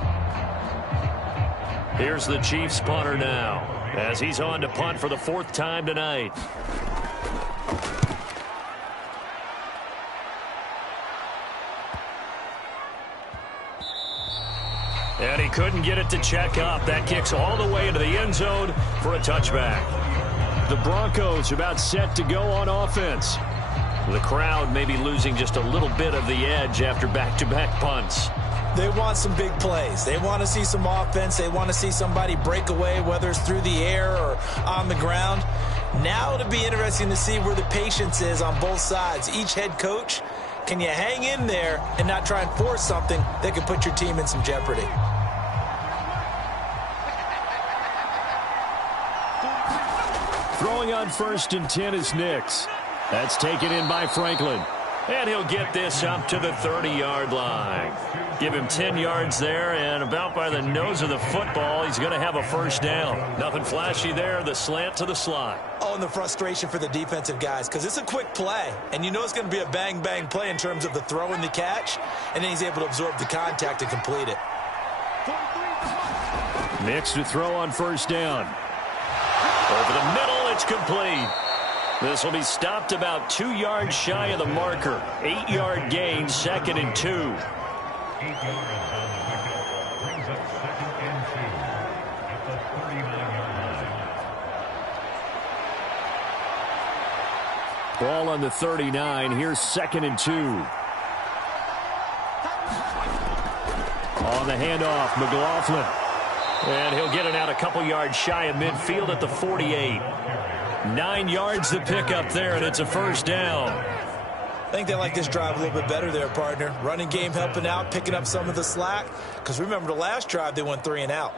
Here's the Chiefs punter now, as he's on to punt for the 4th time tonight. And he couldn't get it to check up. That kicks all the way into the end zone for a touchback. The Broncos about set to go on offense. The crowd may be losing just a little bit of the edge after back-to-back punts. They want some big plays. They want to see some offense. They want to see somebody break away, whether it's through the air or on the ground. Now it'll be interesting to see where the patience is on both sides. Each head coach, can you hang in there and not try and force something that could put your team in some jeopardy? Throwing on 1st and 10 is Nix. That's taken in by Franklin. And he'll get this up to the 30-yard line. Give him 10 yards there, and about by the nose of the football, he's going to have a 1st down. Nothing flashy there, the slant to the slot. Oh, and the frustration for the defensive guys, because it's a quick play, and you know it's going to be a bang-bang play in terms of the throw and the catch, and then he's able to absorb the contact and complete it. Nix to throw on 1st down. Over the middle, it's complete. This will be stopped about 2 yards shy of the marker. 8-yard gain, 2nd and 2. Ball on the 39. Here's 2nd and 2. On the handoff, McLaughlin. And he'll get it out a couple yards shy of midfield at the 48. 9 yards to pick up there, and it's a 1st down. I think they like this drive a little bit better there, partner. Running game helping out, picking up some of the slack. Because remember, the last drive, they went 3 and out.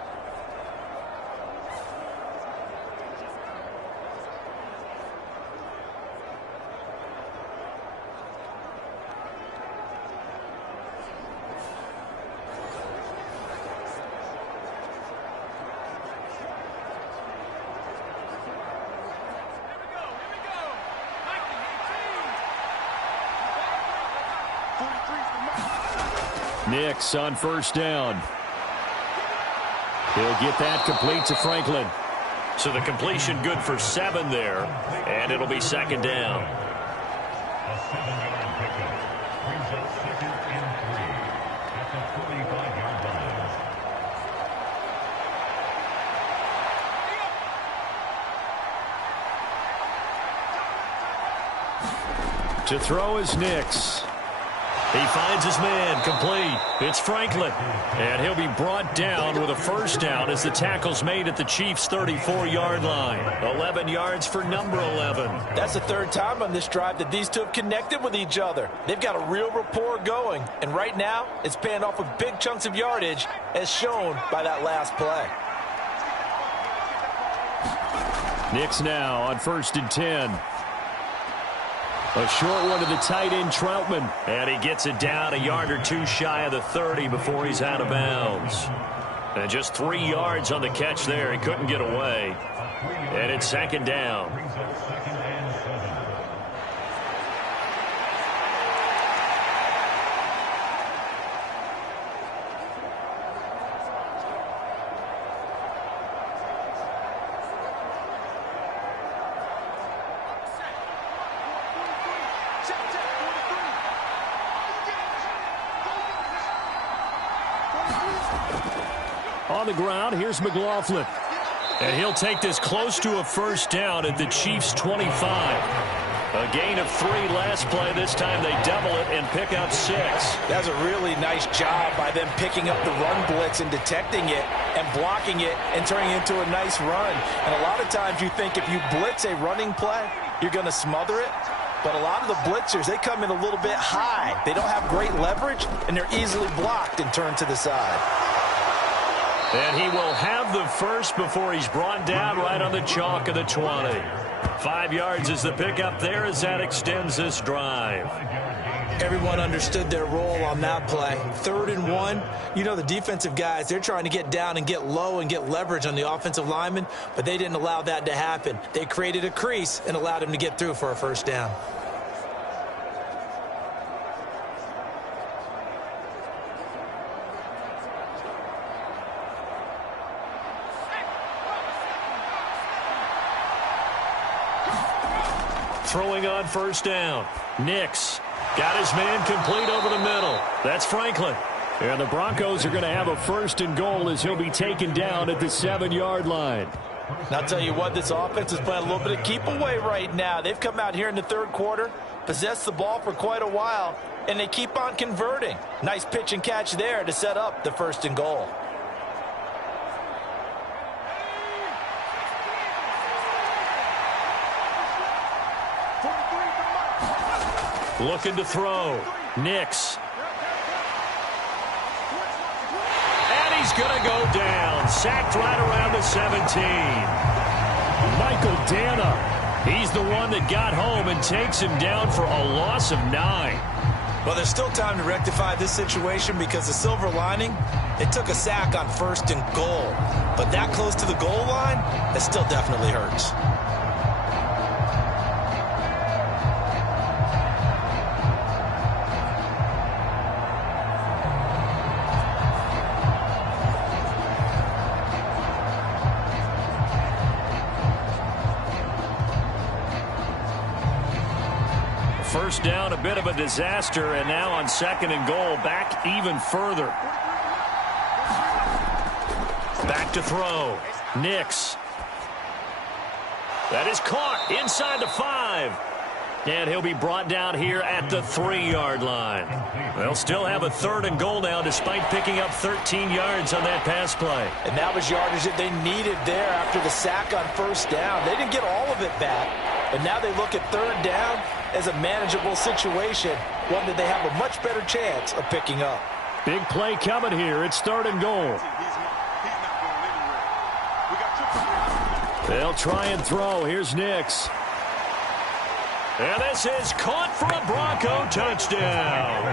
Nix on 1st down. He'll get that complete to Franklin. So the completion good for 7 there, and it'll be 2nd down. To throw is Nix. He finds his man, complete. It's Franklin. And he'll be brought down with a 1st down as the tackle's made at the Chiefs' 34-yard line. 11 yards for number 11. That's the 3rd time on this drive that these two have connected with each other. They've got a real rapport going. And right now, it's paying off with big chunks of yardage, as shown by that last play. Nix now on 1st and 10. A short one to the tight end, Troutman. And he gets it down a yard or 2 shy of the 30 before he's out of bounds. And just 3 yards on the catch there. He couldn't get away. And it's 2nd down. On the ground, here's McLaughlin. And he'll take this close to a 1st down at the Chiefs' 25. A gain of 3 last play. This time they double it and pick up 6. That's a really nice job by them picking up the run blitz and detecting it and blocking it and turning it into a nice run. And a lot of times you think if you blitz a running play, you're going to smother it. But a lot of the blitzers, they come in a little bit high. They don't have great leverage, and they're easily blocked and turned to the side. And he will have the first before he's brought down right on the chalk of the 20. 5 yards is the pickup there as that extends this drive. Everyone understood their role on that play. 3rd and 1. You know the defensive guys, they're trying to get down and get low and get leverage on the offensive lineman, but they didn't allow that to happen. They created a crease and allowed him to get through for a first down. Throwing on first down. Nix got his man complete over the middle. That's Franklin. And the Broncos are going to have a 1st and goal as he'll be taken down at the 7-yard line. And I'll tell you what, this offense is playing a little bit of keep away right now. They've come out here in the 3rd quarter, possessed the ball for quite a while, and they keep on converting. Nice pitch and catch there to set up the 1st and goal. Looking to throw. Nix. And he's going to go down. Sacked right around the 17. Michael Dana. He's the one that got home and takes him down for a loss of 9. Well, there's still time to rectify this situation because the silver lining, they took a sack on 1st and goal. But that close to the goal line, that still definitely hurts. First down, a bit of a disaster, and now on 2nd and goal, back even further. Back to throw. Nix. That is caught inside the 5. And he'll be brought down here at the 3-yard line. They'll still have a 3rd and goal now despite picking up 13 yards on that pass play. And that was yardage that they needed there after the sack on 1st down. They didn't get all of it back, but now they look at 3rd down as a manageable situation, one that they have a much better chance of picking up. Big play coming here. It's 3rd and goal. They'll try and throw. Here's Nix. And this is caught for a Bronco touchdown.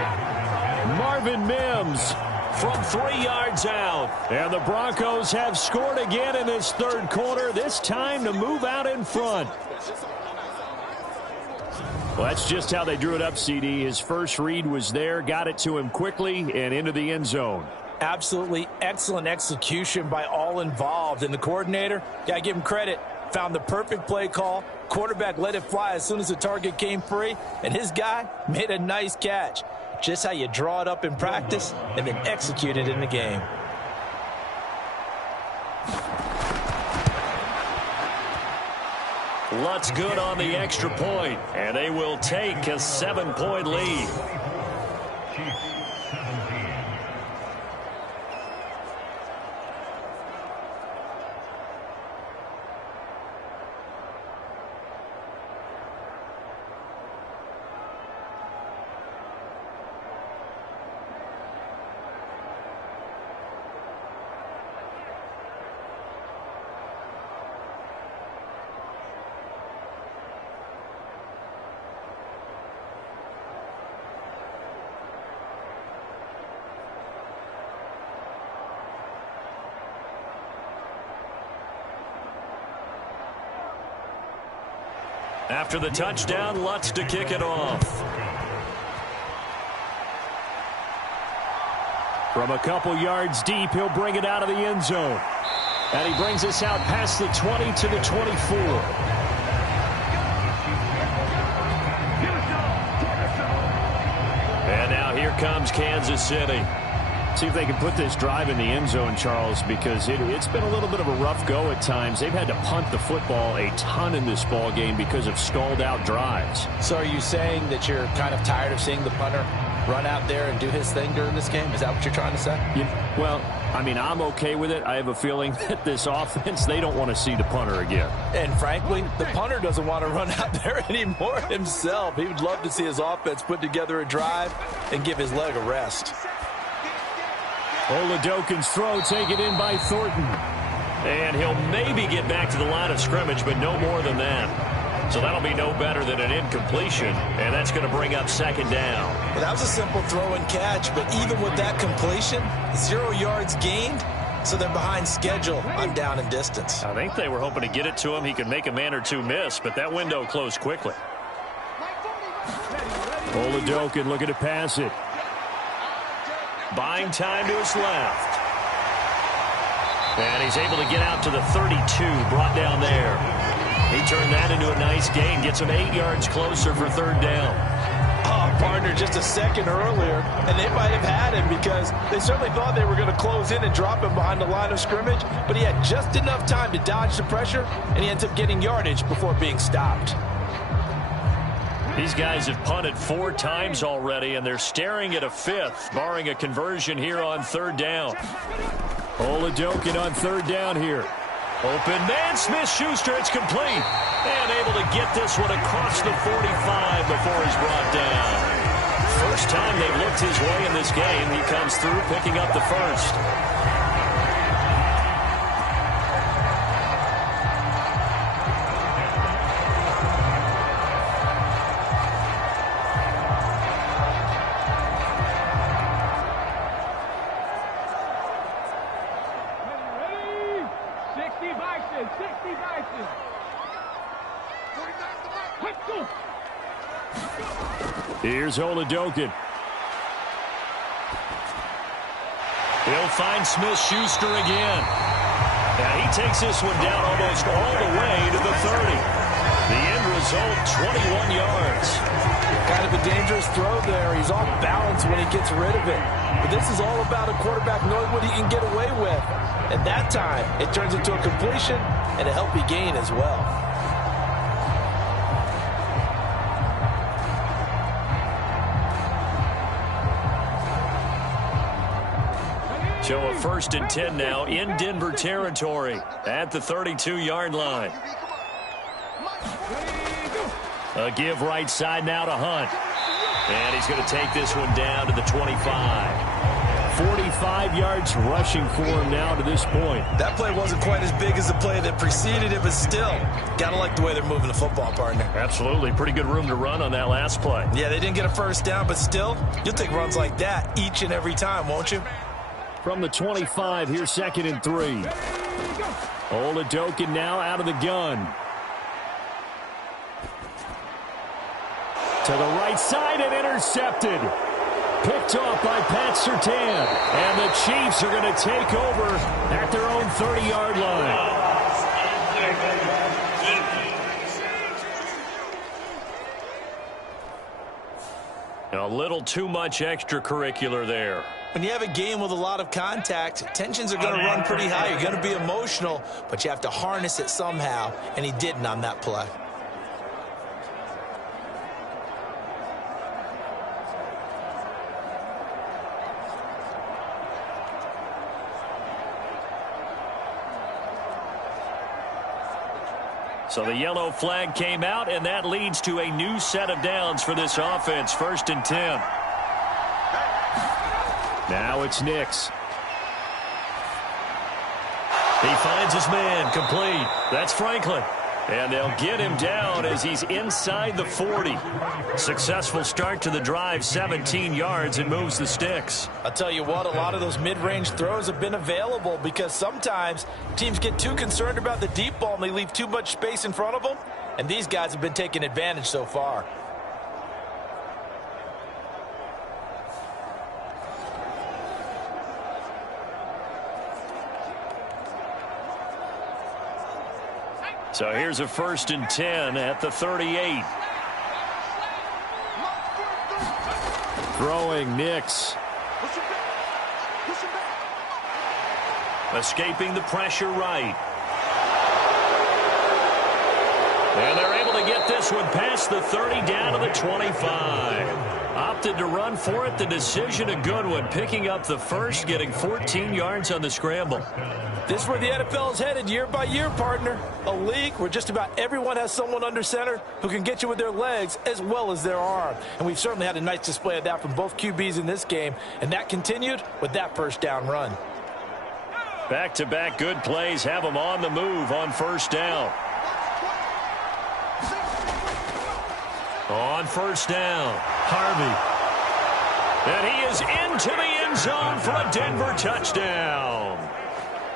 Marvin Mims from 3 yards out. And the Broncos have scored again in this 3rd quarter, this time to move out in front. Well, that's just how they drew it up, CD. His first read was there, got it to him quickly and into the end zone. Absolutely excellent execution by all involved. And the coordinator, got to give him credit, found the perfect play call. Quarterback let it fly as soon as the target came free, and his guy made a nice catch. Just how you draw it up in practice and then execute it in the game. Lutz good on the extra point, and they will take a 7-point lead. After the touchdown, Lutz to kick it off. From a couple yards deep, he'll bring it out of the end zone. And he brings us out past the 20 to the 24. And now here comes Kansas City. See if they can put this drive in the end zone, Charles, because it's been a little bit of a rough go at times. They've had to punt the football a ton in this ball game because of stalled-out drives. So are you saying that you're kind of tired of seeing the punter run out there and do his thing during this game? Is that what you're trying to say? Well, I mean, I'm okay with it. I have a feeling that this offense, they don't want to see the punter again. And frankly, the punter doesn't want to run out there anymore himself. He would love to see his offense put together a drive and give his leg a rest. Oladokin's throw taken in by Thornton. And he'll maybe get back to the line of scrimmage, but no more than that. So that'll be no better than an incompletion, and that's going to bring up second down. Well, that was a simple throw and catch, but even with that completion, 0 yards gained, so they're behind schedule on down and distance. I think they were hoping to get it to him. He could make a man or two miss, but that window closed quickly. Oladokin looking to pass it. Buying time to his left. And he's able to get out to the 32, brought down there. He turned that into a nice gain, gets him 8 yards closer for third down. Oh, partner, just a second earlier, and they might have had him because they certainly thought they were going to close in and drop him behind the line of scrimmage, but he had just enough time to dodge the pressure, and he ends up getting yardage before being stopped. These guys have punted 4 times already, and they're staring at a 5th, barring a conversion here on third down. Oladokin on third down here. Open man, Smith-Schuster, it's complete. And able to get this one across the 45 before he's brought down. First time they've looked his way in this game. He comes through picking up the first. Here's Oladokin. He'll find Smith-Schuster again. And he takes this one down almost all the way to the 30. The end result, 21 yards. Kind of a dangerous throw there. He's off balance when he gets rid of it. But this is all about a quarterback knowing what he can get away with. And that time, it turns into a completion and a healthy gain as well. So a 1st and 10 now in Denver territory at the 32-yard line. A give right side now to Hunt. And he's going to take this one down to the 25. 45 yards rushing for him now to this point. That play wasn't quite as big as the play that preceded it, but still, got to like the way they're moving the football, partner. Absolutely. Pretty good room to run on that last play. Yeah, they didn't get a first down, but still, you'll take runs like that each and every time, won't you? From the 25, here's 2nd and 3. Oladokin now out of the gun. To the right side and intercepted. Picked off by Pat Surtain. And the Chiefs are going to take over at their own 30-yard line. A little too much extracurricular there. When you have a game with a lot of contact, tensions are going to run pretty high. You're going to be emotional, but you have to harness it somehow, and he didn't on that play. So the yellow flag came out, and that leads to a new set of downs for this offense. 1st and 10. Now it's Nix. He finds his man, complete. That's Franklin. And they'll get him down as he's inside the 40. Successful start to the drive, 17 yards, and moves the sticks. I'll tell you what, a lot of those mid-range throws have been available because sometimes teams get too concerned about the deep ball and they leave too much space in front of them, and these guys have been taking advantage so far. So here's a 1st and 10 at the 38. Throwing Nix. Escaping the pressure right. And they're able to get this one past the 30 down to the 25. Opted to run for it. The decision a good one. Picking up the first, getting 14 yards on the scramble. This is where the NFL is headed year by year, partner. A league where just about everyone has someone under center who can get you with their legs as well as their arm. And we've certainly had a nice display of that from both QBs in this game. And that continued with that first down run. Back-to-back good plays have them on the move on first down. On first down, Harvey. And he is into the end zone for a Denver touchdown.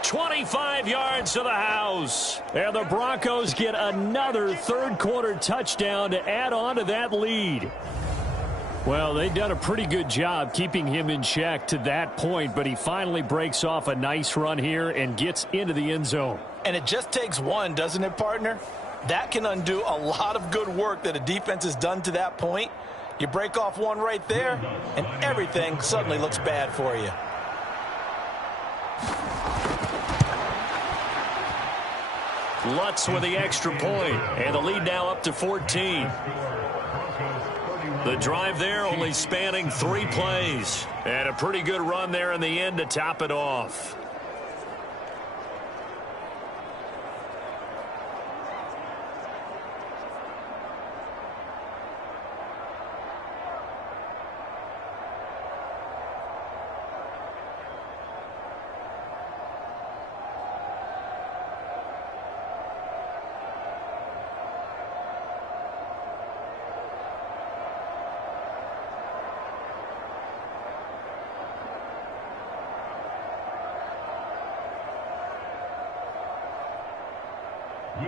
25 yards to the house. And the Broncos get another third-quarter touchdown to add on to that lead. Well, they've done a pretty good job keeping him in check to that point, but he finally breaks off a nice run here and gets into the end zone. And it just takes one, doesn't it, partner? That can undo a lot of good work that a defense has done to that point. You break off one right there, and everything suddenly looks bad for you. Lutz with the extra point, and the lead now up to 14. The drive there only spanning 3 plays, and a pretty good run there in the end to top it off.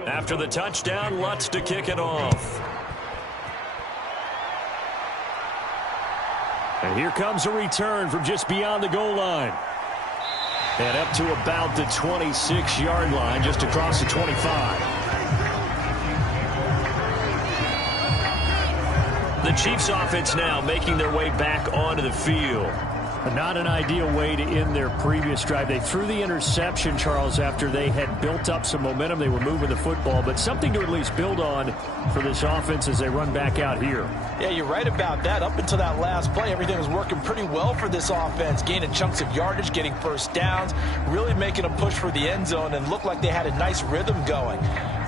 After the touchdown, Lutz to kick it off. And here comes a return from just beyond the goal line. And up to about the 26-yard line, just across the 25. The Chiefs offense now making their way back onto the field. Not an ideal way to end their previous drive. They threw the interception, Charles, after they had built up some momentum. They were moving the football, but something to at least build on for this offense as they run back out here. Yeah, you're right about that. Up until that last play, everything was working pretty well for this offense, gaining chunks of yardage, getting first downs, really making a push for the end zone, and looked like they had a nice rhythm going.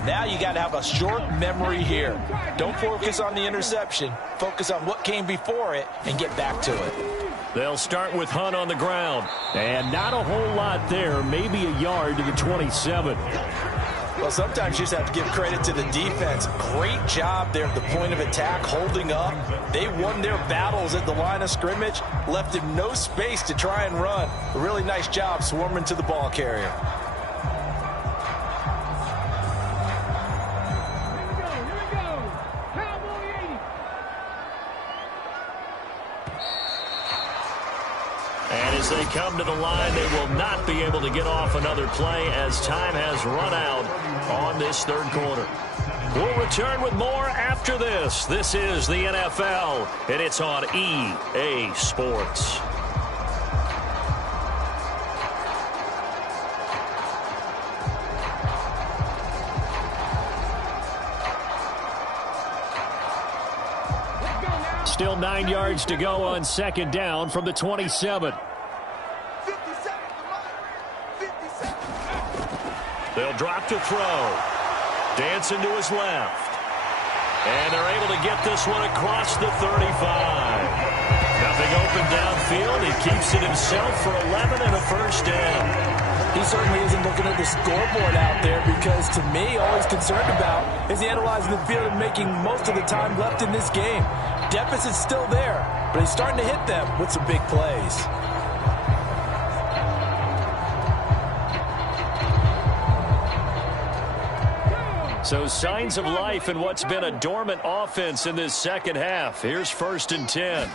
Now you got to have a short memory here. Don't focus on the interception. Focus on what came before it and get back to it. They'll start with Hunt on the ground. And not a whole lot there, maybe a yard to the 27. Well, sometimes you just have to give credit to the defense. Great job there at the point of attack, holding up. They won their battles at the line of scrimmage, left him no space to try and run. A really nice job swarming to the ball carrier. As they come to the line, they will not be able to get off another play as time has run out on this third quarter. We'll return with more after this. This is the NFL, and it's on EA Sports. Still 9 yards to go on second down from the 27. They'll drop to throw. Dancing to his left. And they're able to get this one across the 35. Nothing open downfield. He keeps it himself for 11 and a first down. He certainly isn't looking at the scoreboard out there because, to me, all he's concerned about is analyzing the field and making most of the time left in this game. Deficit's still there, but he's starting to hit them with some big plays. So signs of life in what's been a dormant offense in this second half. Here's 1st and 10.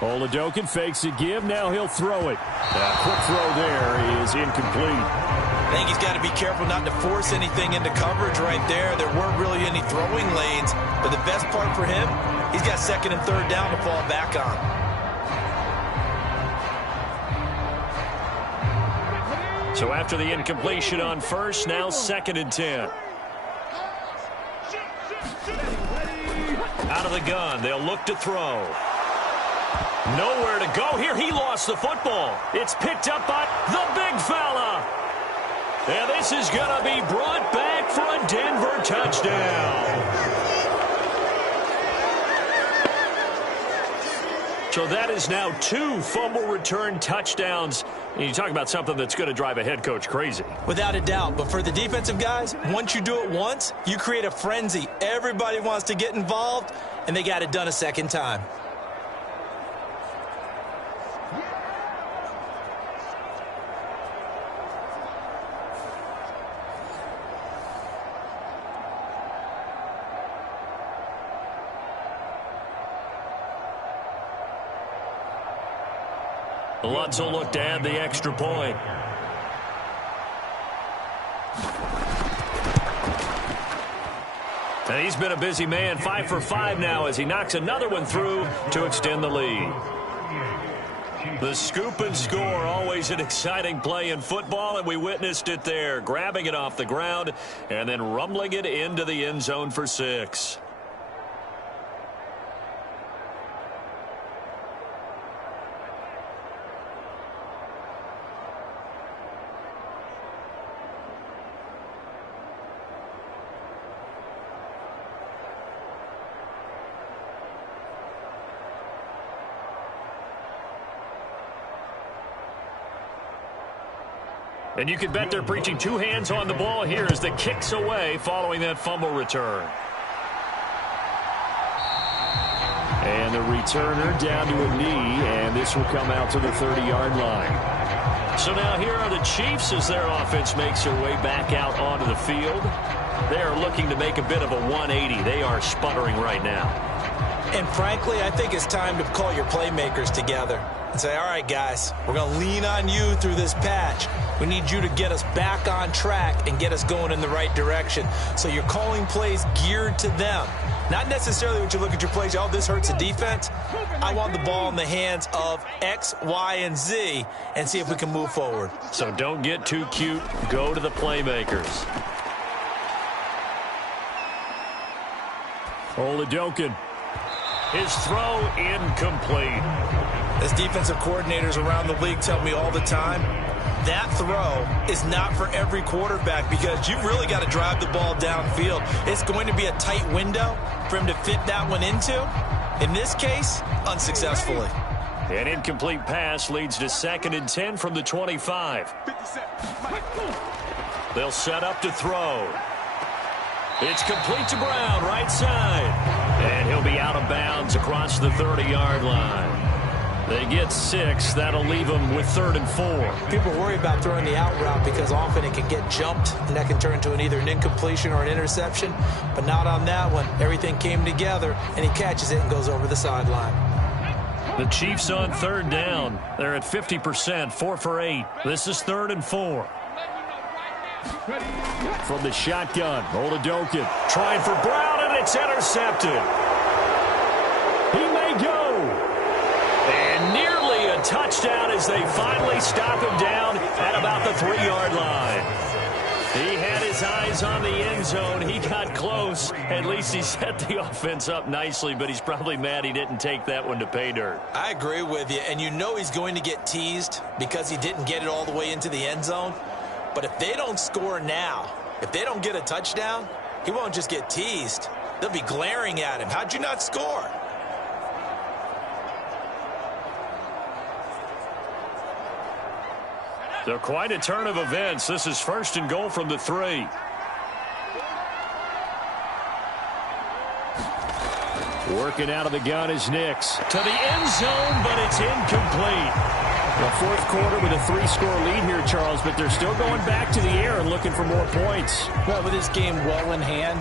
Oladokin fakes a give. Now he'll throw it. A quick throw there is incomplete. I think he's got to be careful not to force anything into coverage right there. There weren't really any throwing lanes, but the best part for him, he's got 2nd and 3rd down to fall back on. So after the incompletion on first, now 2nd and 10. Out of the gun, they'll look to throw. Nowhere to go here. He lost the football. It's picked up by the big fella. And this is going to be brought back for a Denver touchdown. So that is now 2 fumble return touchdowns. And you talk about something that's going to drive a head coach crazy. Without a doubt. But for the defensive guys, once you do it once, you create a frenzy. Everybody wants to get involved, and they got it done a second time. Lutz will look to add the extra point. And he's been a busy man, 5 for 5 now as he knocks another one through to extend the lead. The scoop and score, always an exciting play in football, and we witnessed it there, grabbing it off the ground and then rumbling it into the end zone for 6. And you can bet they're preaching 2 hands on the ball here as the kick's away following that fumble return. And the returner down to a knee, and this will come out to the 30-yard line. So now here are the Chiefs as their offense makes their way back out onto the field. They are looking to make a bit of a 180. They are sputtering right now. And frankly, I think it's time to call your playmakers together and say, all right, guys, we're going to lean on you through this patch. We need you to get us back on track and get us going in the right direction. So you're calling plays geared to them. Not necessarily when you look at your plays, oh, this hurts the defense. I want the ball in the hands of X, Y, and Z and see if we can move forward. So don't get too cute. Go to the playmakers. Oladokin. His throw incomplete. As defensive coordinators around the league tell me all the time, that throw is not for every quarterback because you've really got to drive the ball downfield. It's going to be a tight window for him to fit that one into. In this case, unsuccessfully. An incomplete pass leads to 2nd and 10 from the 25. They'll set up to throw. It's complete to Brown, right side. And he'll be out of bounds across the 30-yard line. They get 6. That'll leave them with 3rd and 4. People worry about throwing the out route because often it can get jumped, and that can turn into either an incompletion or an interception. But not on that one. Everything came together, and he catches it and goes over the sideline. The Chiefs on 3rd down. They're at 50%, 4 for 8. This is 3rd and 4. From the shotgun, Oladokin. Trying for Brown, and it's intercepted. He may go. And nearly a touchdown as they finally stop him down at about the 3-yard line. He had his eyes on the end zone. He got close. At least he set the offense up nicely, but he's probably mad he didn't take that one to pay dirt. I agree with you, and you know he's going to get teased because he didn't get it all the way into the end zone. But if they don't score now, if they don't get a touchdown, he won't just get teased. They'll be glaring at him. How'd you not score? So quite a turn of events. This is 1st and goal from the 3. Working out of the gun is Nix. To the end zone, but it's incomplete. The 4th quarter with a 3-score lead here, Charles, but they're still going back to the air and looking for more points. Well, with this game well in hand,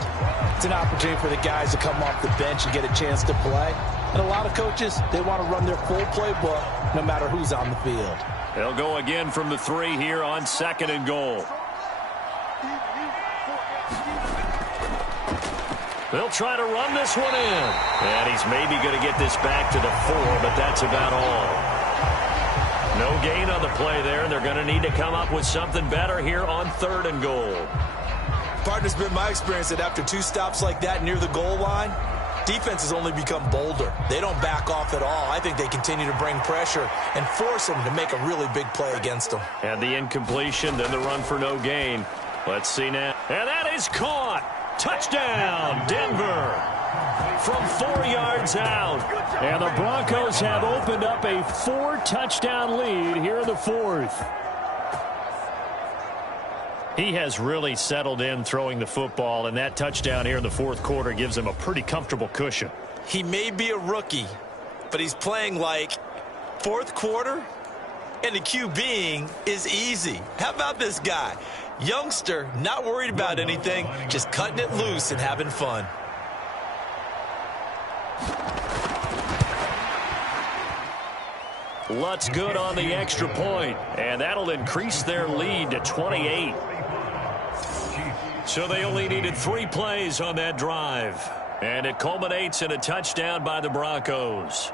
it's an opportunity for the guys to come off the bench and get a chance to play. And a lot of coaches, they want to run their full playbook no matter who's on the field. They'll go again from the 3 here on 2nd and goal. They'll try to run this one in. And he's maybe going to get this back to the 4, but that's about all. No gain on the play there, and they're going to need to come up with something better here on 3rd and goal. Partner, it's been my experience that after 2 stops like that near the goal line, defenses only become bolder. They don't back off at all. I think they continue to bring pressure and force them to make a really big play against them. And the incompletion, then the run for no gain. Let's see now. And that is caught. Touchdown, Denver. From 4 yards out. And the Broncos have opened up a 4-touchdown lead here in the 4th. He has really settled in throwing the football, and that touchdown here in the 4th quarter gives him a pretty comfortable cushion. He may be a rookie, but he's playing like 4th quarter, and the QBing is easy. How about this guy? Youngster, not worried about anything, just cutting it loose and having fun. Lutt's good on the extra point, and that'll increase their lead to 28. So they only needed 3 plays on that drive, and it culminates in a touchdown by the Broncos.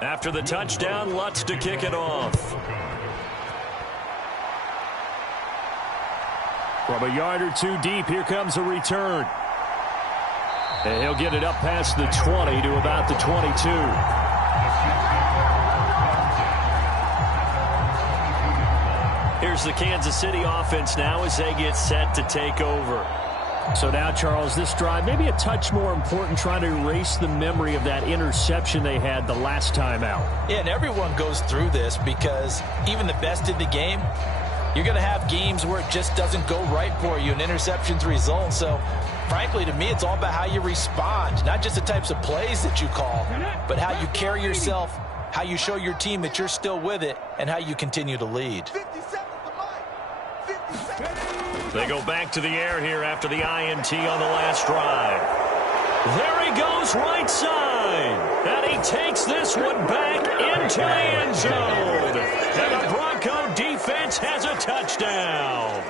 After the touchdown, Lutz to kick it off. From a yard or 2 deep, here comes a return. And he'll get it up past the 20 to about the 22. Here's the Kansas City offense now as they get set to take over. So now, Charles, this drive maybe a touch more important, trying to erase the memory of that interception they had the last time out. Yeah, and everyone goes through this because even the best in the game, you're going to have games where it just doesn't go right for you and interceptions result. So, frankly, to me, it's all about how you respond, not just the types of plays that you call, but how you carry yourself, how you show your team that you're still with it, and how you continue to lead. They go back to the air here after the INT on the last drive. There he goes right side. And he takes this one back into the end zone. And the Bronco defense has a touchdown.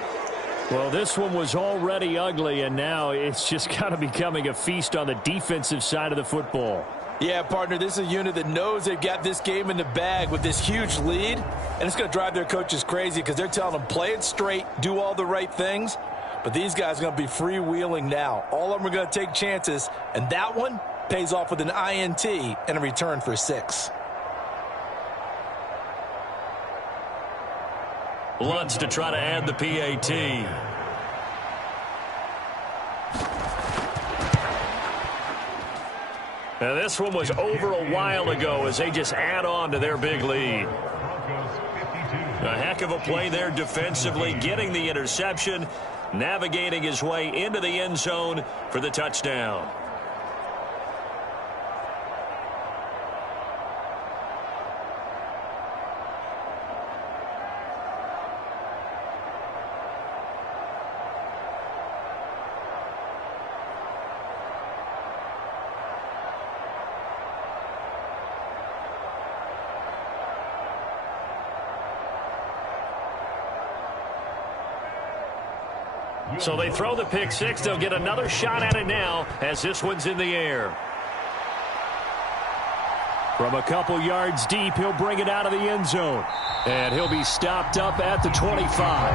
Well, this one was already ugly, and now it's just kind of becoming a feast on the defensive side of the football. Yeah, partner, this is a unit that knows they've got this game in the bag with this huge lead, and it's going to drive their coaches crazy because they're telling them play it straight, do all the right things, but these guys are going to be freewheeling now. All of them are going to take chances, and that one pays off with an INT and a return for 6. Lutz to try to add the PAT. Now this one was over a while ago as they just add on to their big lead. A heck of a play there defensively, getting the interception, navigating his way into the end zone for the touchdown. So they throw the pick six. They'll get another shot at it now as this one's in the air. From a couple yards deep, he'll bring it out of the end zone. And he'll be stopped up at the 25.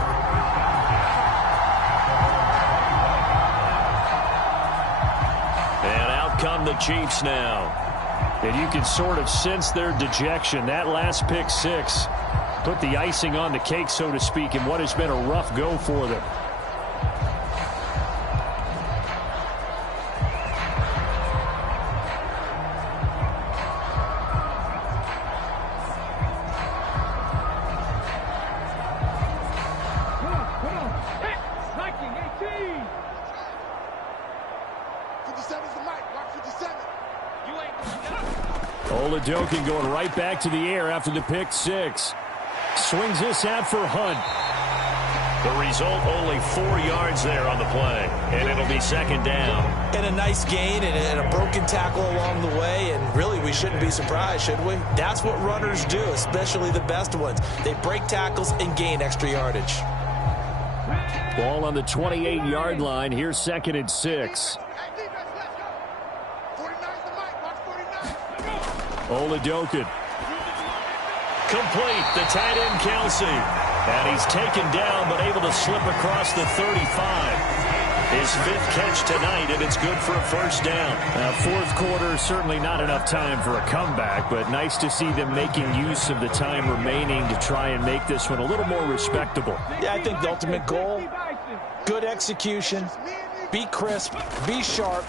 And out come the Chiefs now. And you can sort of sense their dejection. That last pick six put the icing on the cake, so to speak, in what has been a rough go for them. Oladokin going right back to the air after the pick six. Swings this out for Hunt. The result, only 4 yards there on the play, and it'll be second down. And a nice gain and a broken tackle along the way, and really we shouldn't be surprised, should we? That's what runners do, especially the best ones. They break tackles and gain extra yardage. Ball on the 28-yard line. Here's 2nd and 6. Oladokin. Complete, the tight end Kelsey. And he's taken down, but able to slip across the 35. His 5th catch tonight, and it's good for a first down. Fourth quarter, certainly not enough time for a comeback, but nice to see them making use of the time remaining to try and make this one a little more respectable. Yeah, I think the ultimate goal, good execution, be crisp, be sharp,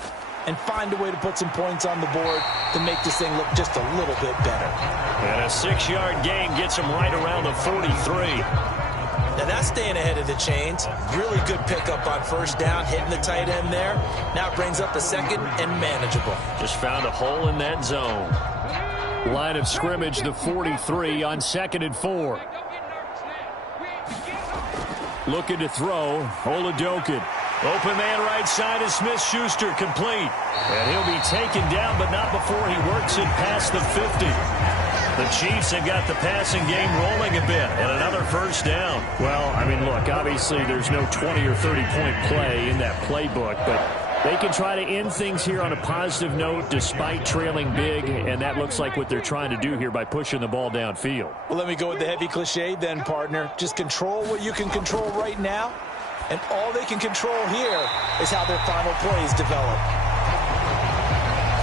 and find a way to put some points on the board to make this thing look just a little bit better. And a 6-yard gain gets him right around the 43. Now that's staying ahead of the chains. Really good pickup on first down, hitting the tight end there. Now it brings up a 2nd and manageable. Just found a hole in that zone. Line of scrimmage, the 43 on 2nd and 4. Looking to throw, Oladokin. Open man right side is Smith-Schuster, complete. And he'll be taken down, but not before he works it past the 50. The Chiefs have got the passing game rolling a bit, and another first down. Well, I mean, look, obviously there's no 20 or 30-point play in that playbook, but they can try to end things here on a positive note despite trailing big, and that looks like what they're trying to do here by pushing the ball downfield. Well, let me go with the heavy cliche then, partner. Just control what you can control right now, and all they can control here is how their final plays develop.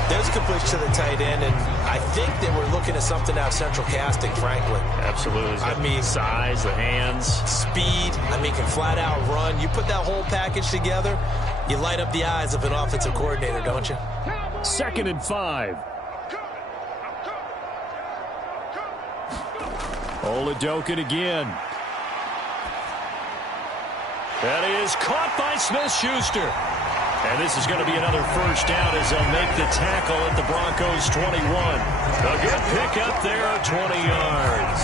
There's a completion to the tight end, and I think they were looking at something out of central casting, frankly. Absolutely. I mean, size, the hands. Speed, I mean, can flat out run. You put that whole package together, you light up the eyes of an offensive coordinator, don't you? 2nd and 5. Oladokin again. That is caught by Smith-Schuster. And this is going to be another first down as they'll make the tackle at the Broncos 21. A good pickup there, 20 yards.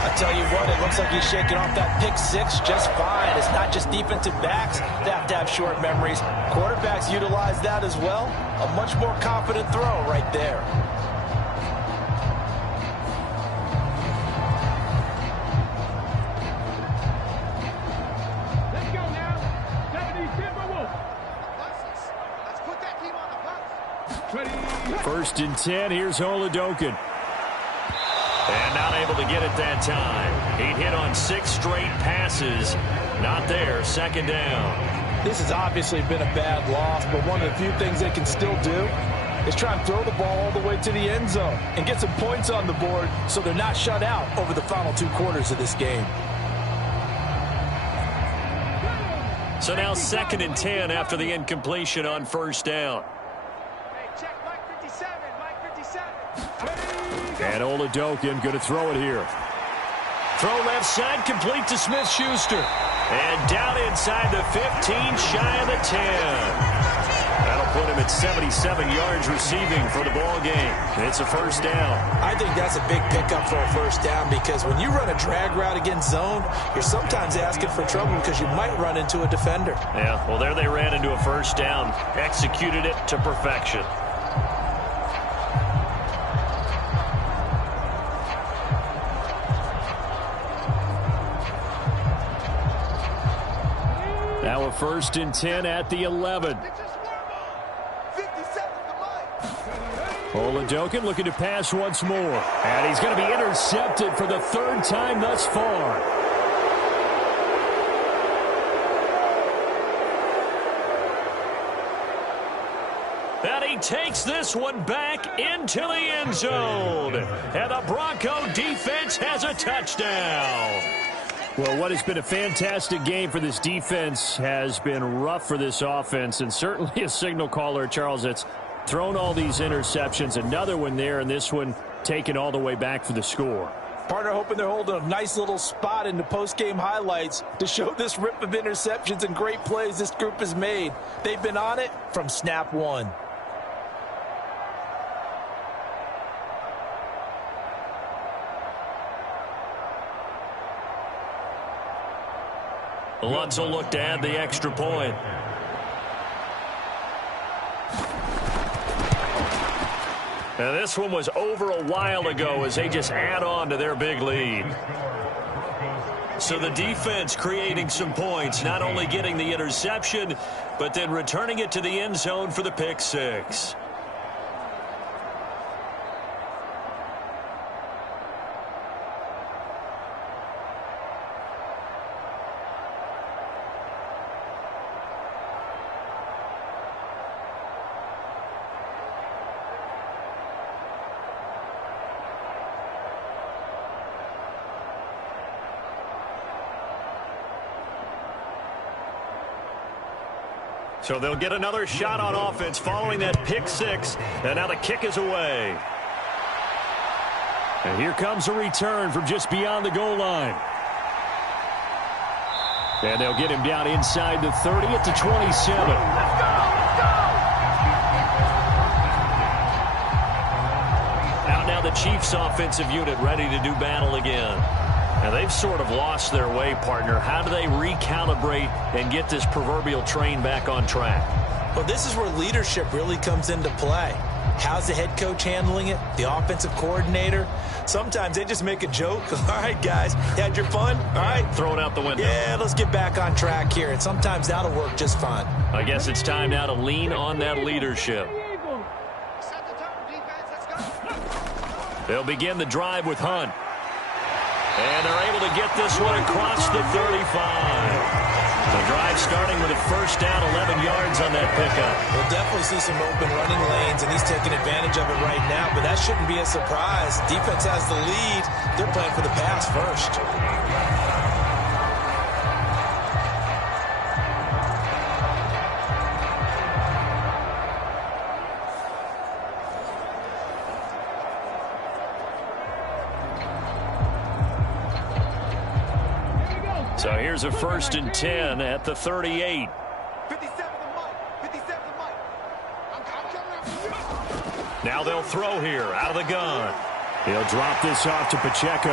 I tell you what, it looks like he's shaking off that pick 6 just fine. It's not just defensive backs that have to have short memories. Quarterbacks utilize that as well. A much more confident throw right there. First and 10, here's Oladokin. And not able to get it that time. He hit on 6 straight passes. Not there, second down. This has obviously been a bad loss, but one of the few things they can still do is try and throw the ball all the way to the end zone and get some points on the board so they're not shut out over the final 2 quarters of this game. So now 2nd and 10 after the incompletion on first down. And Oladokin going to throw it here. Throw left side, complete to Smith-Schuster. And down inside the 15, shy of the 10. That'll put him at 77 yards receiving for the ball game. It's a first down. I think that's a big pickup for a first down because when you run a drag route against zone, you're sometimes asking for trouble because you might run into a defender. Yeah, well, there they ran into a first down. Executed it to perfection. Now a first and 10 at the 11. Oladokin looking to pass once more. And he's going to be intercepted for the 3rd time thus far. And he takes this one back into the end zone. And the Bronco defense has a touchdown. Well, what has been a fantastic game for this defense has been rough for this offense, and certainly a signal caller, Charles, that's thrown all these interceptions. Another one there, and this one taken all the way back for the score. Partner hoping they're holding a nice little spot in the post-game highlights to show this rip of interceptions and great plays this group has made. They've been on it from snap 1. Lutz will look to add the extra point. Now this one was over a while ago as they just add on to their big lead. So the defense creating some points, not only getting the interception, but then returning it to the end zone for the pick six. So they'll get another shot on offense following that pick six. And now the kick is away. And here comes a return from just beyond the goal line. And they'll get him down inside the 30 at the 27. Let's go! Out now the Chiefs offensive unit ready to do battle again. Now they've sort of lost their way, partner. How do they recalibrate and get this proverbial train back on track? Well, this is where leadership really comes into play. How's the head coach handling it? The offensive coordinator? Sometimes they just make a joke. All right, guys, you had your fun? All right. Throw it out the window. Yeah, let's get back on track here. And sometimes that'll work just fine. I guess it's time now to lean on that leadership. Set the tone, defense. Let's go. They'll begin the drive with Hunt. And they're able to get this one across the 35. The drive starting with a first down, 11 yards on that pickup. We'll definitely see some open running lanes, and he's taking advantage of it right now, but that shouldn't be a surprise. Defense has the lead. They're playing for the pass first. So here's a 1st and 10 at the 38. 57 to Mike. 57 to Mike. I'm coming up. Now they'll throw here out of the gun. He'll drop this off to Pacheco.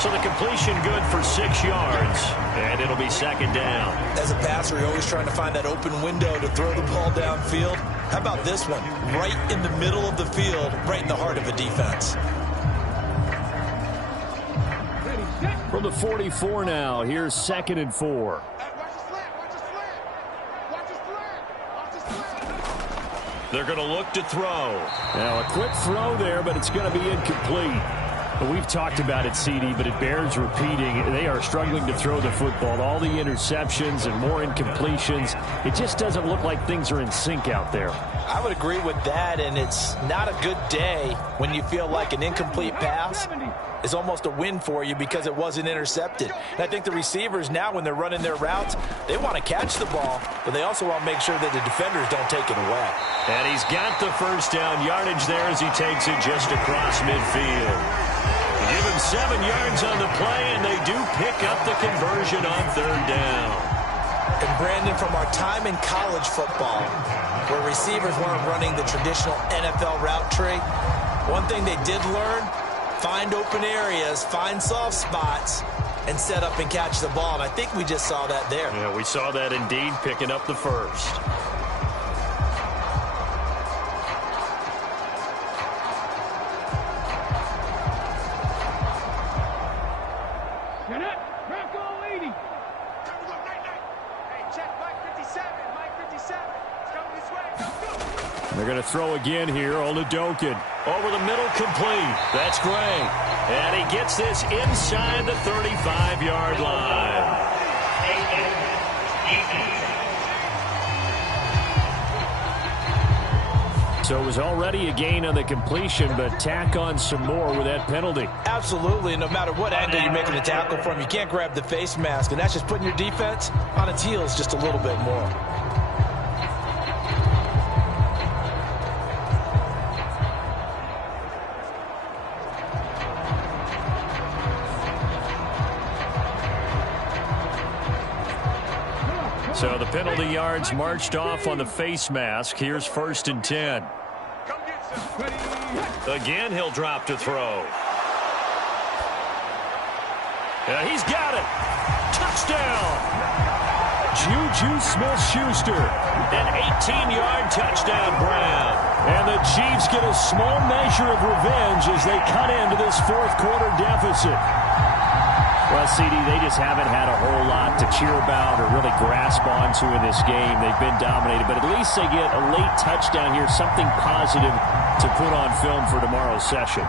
So the completion good for 6 yards, and it'll be 2nd down. As a passer, you're always trying to find that open window to throw the ball downfield. How about this one? Right in the middle of the field, right in the heart of a defense. From the 44 now, here's 2nd and 4. Watch the slant. Watch the slant. Watch the slant. Watch the slant. They're going to look to throw. Now, a quick throw there, but it's going to be incomplete. We've talked about it, CD, but it bears repeating. They are struggling to throw the football. All the interceptions and more incompletions. It just doesn't look like things are in sync out there. I would agree with that, and it's not a good day when you feel like an incomplete pass is almost a win for you because it wasn't intercepted. And I think the receivers now, when they're running their routes, they want to catch the ball, but they also want to make sure that the defenders don't take it away. And he's got the first down yardage there as he takes it just across midfield. Give him 7 yards on the play, and they do pick up the conversion on 3rd down. And Brandon, from our time in college football, where receivers weren't running the traditional NFL route tree, one thing they did learn, find open areas, find soft spots, and set up and catch the ball. And I think we just saw that there. Yeah, we saw that indeed, picking up the first. They're going to throw again here. Oladokin. Over the middle, complete. That's great. And he gets this inside the 35-yard line. So it was already a gain on the completion, but tack on some more with that penalty. Absolutely. No matter what angle you're making a tackle from, you can't grab the face mask, and that's just putting your defense on its heels just a little bit more. So the penalty yards marched off on the face mask. Here's 1st and 10. Again, he'll drop to throw. He's got it. Touchdown. Juju Smith-Schuster. An 18-yard touchdown, Brown. And the Chiefs get a small measure of revenge as they cut into this fourth quarter deficit. Well, CD, they just haven't had a whole lot to cheer about or really grasp onto in this game. They've been dominated, but at least they get a late touchdown here, something positive to put on film for tomorrow's session.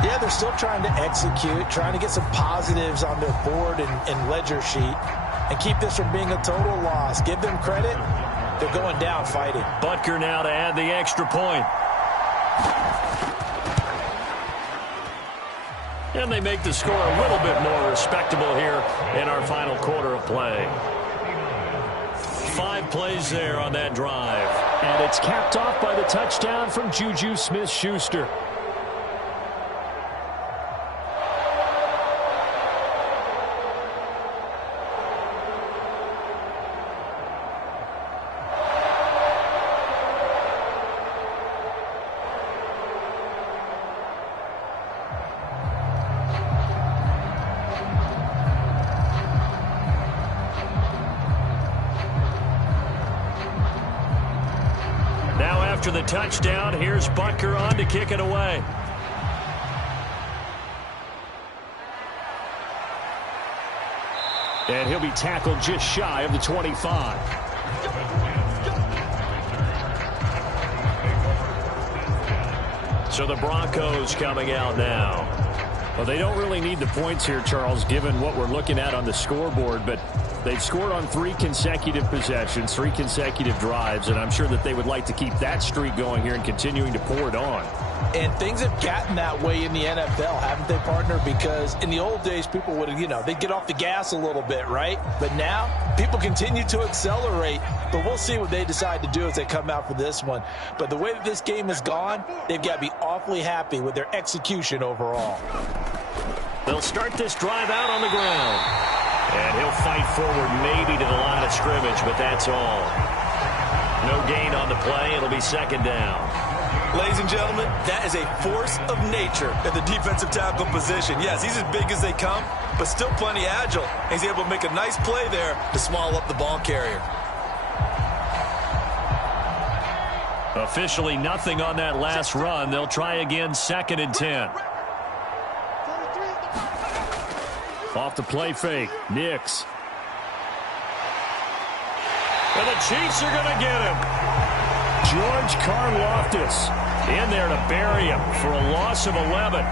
Yeah, they're still trying to execute, trying to get some positives on their board and ledger sheet and keep this from being a total loss. Give them credit. They're going down fighting. Butker now to add the extra point. And they make the score a little bit more respectable here in our final quarter of play. 5 plays there on that drive. And it's capped off by the touchdown from Juju Smith-Schuster. After the touchdown, here's Butker on to kick it away. And he'll be tackled just shy of the 25. So the Broncos coming out now. Well, they don't really need the points here, Charles, given what we're looking at on the scoreboard, but they've scored on 3 consecutive possessions, 3 consecutive drives, and I'm sure that they would like to keep that streak going here and continuing to pour it on. And things have gotten that way in the NFL, haven't they, partner? Because in the old days, people would, they'd get off the gas a little bit, right? But now, people continue to accelerate. But we'll see what they decide to do as they come out for this one. But the way that this game has gone, they've got to be awfully happy with their execution overall. They'll start this drive out on the ground. And he'll fight forward maybe to the line of scrimmage, but that's all. No gain on the play. It'll be second down. Ladies and gentlemen, that is a force of nature at the defensive tackle position. Yes, he's as big as they come, but still plenty agile. He's able to make a nice play there to swallow up the ball carrier. Officially nothing on that last run. They'll try again, 2nd and 10. Off the play fake, Nix. And the Chiefs are going to get him. George Karlaftis in there to bury him for a loss of 11.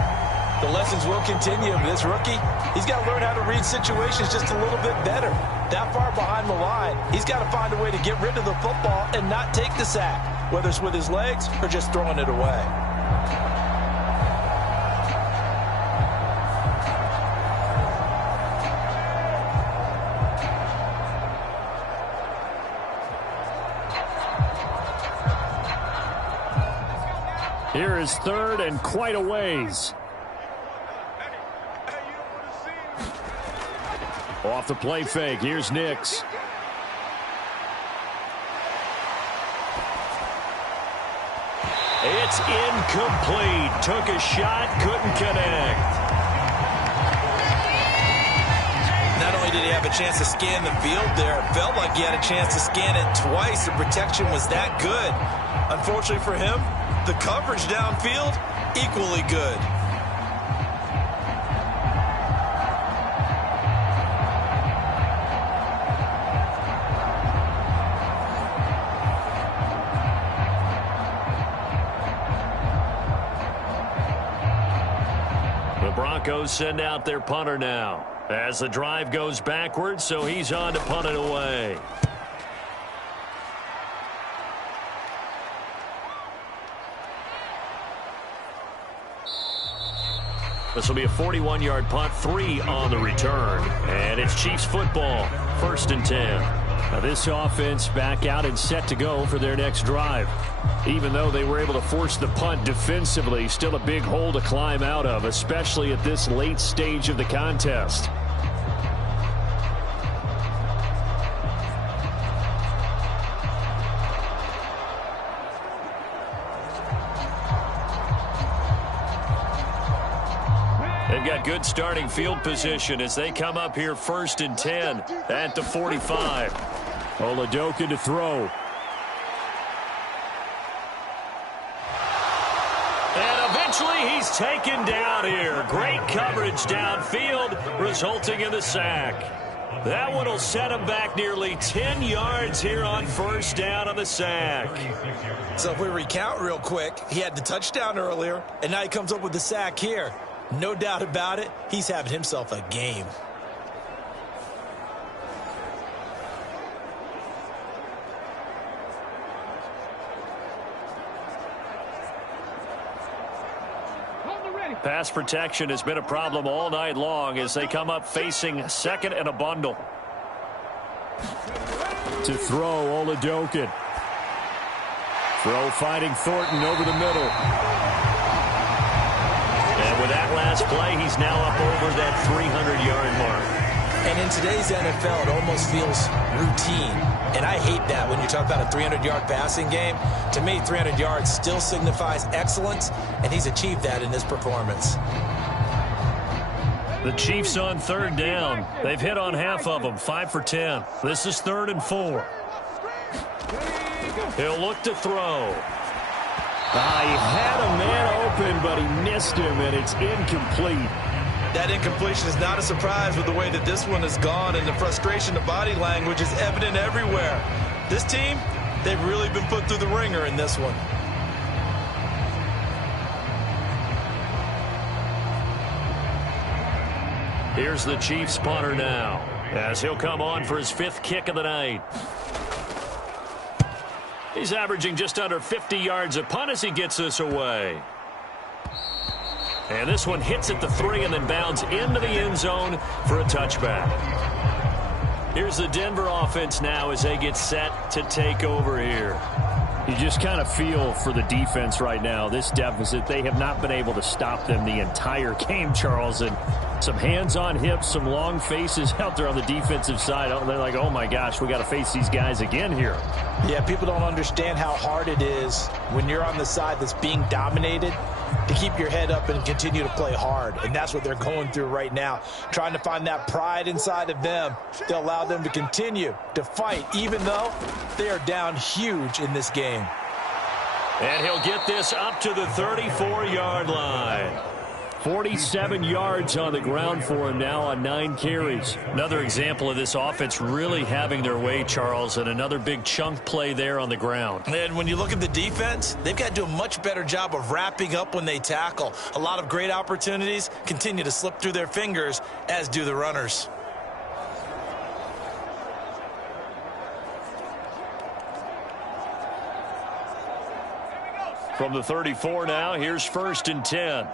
The lessons will continue. This rookie, he's got to learn how to read situations just a little bit better. That far behind the line, he's got to find a way to get rid of the football and not take the sack, whether it's with his legs or just throwing it away. Here is 3rd and quite a ways. Off the play fake, here's Nix. It's incomplete. Took a shot, couldn't connect. Not only did he have a chance to scan the field there, it felt like he had a chance to scan it twice. The protection was that good. Unfortunately for him, the coverage downfield, equally good. The Broncos send out their punter now as the drive goes backwards, so he's on to punt it away. This will be a 41-yard punt, 3 on the return. And it's Chiefs football, 1st and 10. Now this offense back out and set to go for their next drive. Even though they were able to force the punt defensively, still a big hole to climb out of, especially at this late stage of the contest. They've got good starting field position as they come up here 1st and 10 at the 45. Oladokun to throw. And eventually he's taken down here. Great coverage downfield, resulting in the sack. That one will set him back nearly 10 yards here on 1st down on the sack. So if we recount real quick, he had the touchdown earlier, and now he comes up with the sack here. No doubt about it, he's having himself a game. Pass protection has been a problem all night long as they come up facing 2nd and a bundle. To throw, Oladokun. Throw fighting Thornton over the middle. And with that last play, he's now up over that 300-yard mark. And in today's NFL, it almost feels routine. And I hate that when you talk about a 300-yard passing game. To me, 300 yards still signifies excellence, and he's achieved that in this performance. The Chiefs on 3rd down. They've hit on half of them, 5 for 10. This is 3rd and 4. He'll look to throw. He had a man open, but he missed him, and it's incomplete. That incompletion is not a surprise with the way that this one has gone, and the frustration of body language is evident everywhere. This team, they've really been put through the ringer in this one. Here's the Chiefs punter now as he'll come on for his 5th kick of the night. He's averaging just under 50 yards a punt as he gets this away. And this one hits at the 3 and then bounds into the end zone for a touchback. Here's the Denver offense now as they get set to take over here. You just kind of feel for the defense right now, this deficit. They have not been able to stop them the entire game, Charles. And some hands on hips, some long faces out there on the defensive side. They're like, oh, my gosh, we got to face these guys again here. Yeah, people don't understand how hard it is when you're on the side that's being dominated to keep your head up and continue to play hard. And that's what they're going through right now, trying to find that pride inside of them to allow them to continue to fight, even though they are down huge in this game. And he'll get this up to the 34-yard line. 47 yards on the ground for him now on 9 carries. Another example of this offense really having their way, Charles, and another big chunk play there on the ground. And when you look at the defense, they've got to do a much better job of wrapping up when they tackle. A lot of great opportunities continue to slip through their fingers, as do the runners. From the 34 now, here's 1st and 10.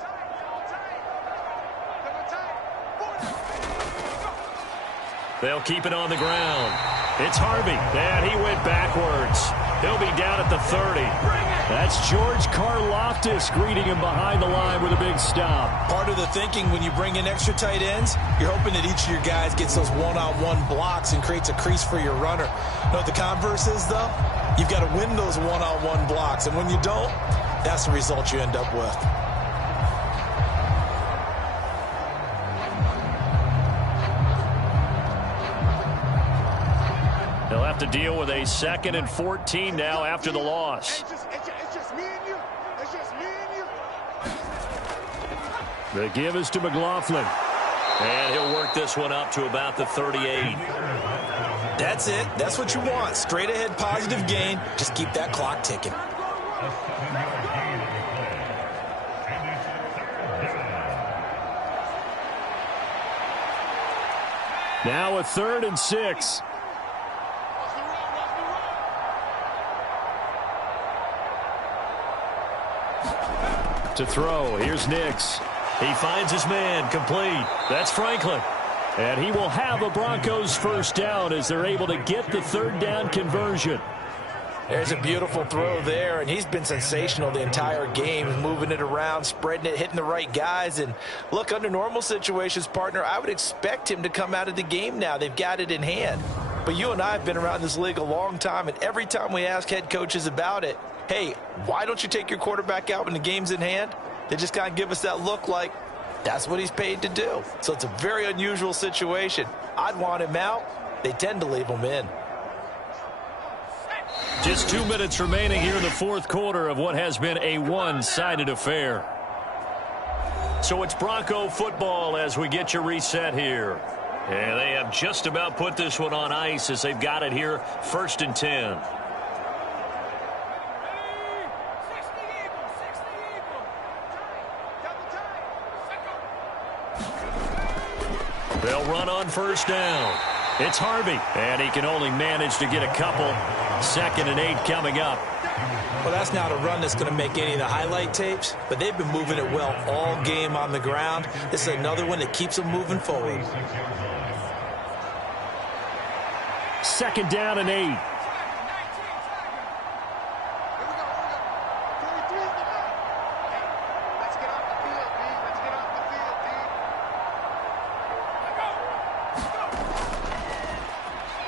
They'll keep it on the ground. It's Harvey, and he went backwards. He'll be down at the 30. That's George Karlaftis greeting him behind the line with a big stop. Part of the thinking when you bring in extra tight ends, you're hoping that each of your guys gets those one-on-one blocks and creates a crease for your runner. You know what the converse is, though? You've got to win those one-on-one blocks, and when you don't, that's the result you end up with. They'll have to deal with a 2nd and 14 now after the loss. It's just me and you. It's just me and you. The give is to McLaughlin. And he'll work this one up to about the 38. That's it. That's what you want. Straight ahead positive gain. Just keep that clock ticking. Now a 3rd and 6. To throw, here's Nix. He finds his man, complete. That's Franklin. And he will have a Broncos 1st down as they're able to get the 3rd down conversion. There's a beautiful throw there, and he's been sensational the entire game, moving it around, spreading it, hitting the right guys. And look, under normal situations, partner, I would expect him to come out of the game now. They've got it in hand. But you and I have been around this league a long time, and every time we ask head coaches about it, hey, why don't you take your quarterback out when the game's in hand? They just kind of give us that look like, That's what he's paid to do. So it's a very unusual situation. I'd want him out. They tend to leave him in. Just 2 minutes remaining here in the fourth quarter of what has been a one-sided affair. So it's Bronco football as we get you reset here. And they have just about put this one on ice as they've got it here, 1st and 10. They'll run on 1st down. It's Harvey, and he can only manage to get a couple. 2nd and 8 coming up. Well, that's not a run that's going to make any of the highlight tapes, but they've been moving it well all game on the ground. This is another one that keeps them moving forward. 2nd down and 8.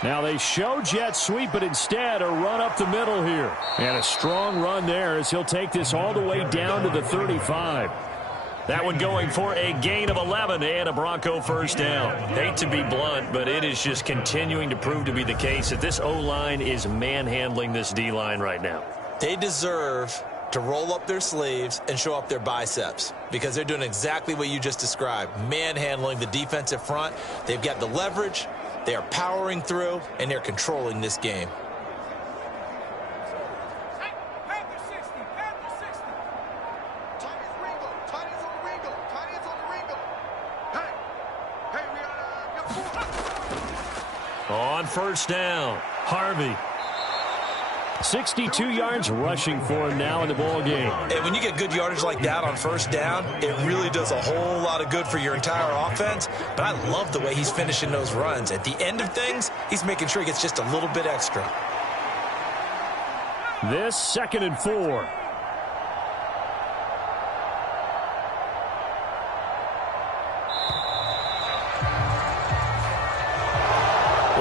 Now they show jet sweep, but instead a run up the middle here. And a strong run there as he'll take this all the way down to the 35. That one going for a gain of 11 and a Bronco 1st down. Hate to be blunt, but it is just continuing to prove to be the case that this O-line is manhandling this D-line right now. They deserve to roll up their sleeves and show up their biceps because they're doing exactly what you just described, manhandling the defensive front. They've got the leverage. They are powering through, and they're controlling this game. On 1st down, Harvey. 62 yards rushing for him now in the ball game. And when you get good yardage like that on 1st down, it really does a whole lot of good for your entire offense. But I love the way he's finishing those runs. At the end of things, he's making sure he gets just a little bit extra. This 2nd and 4.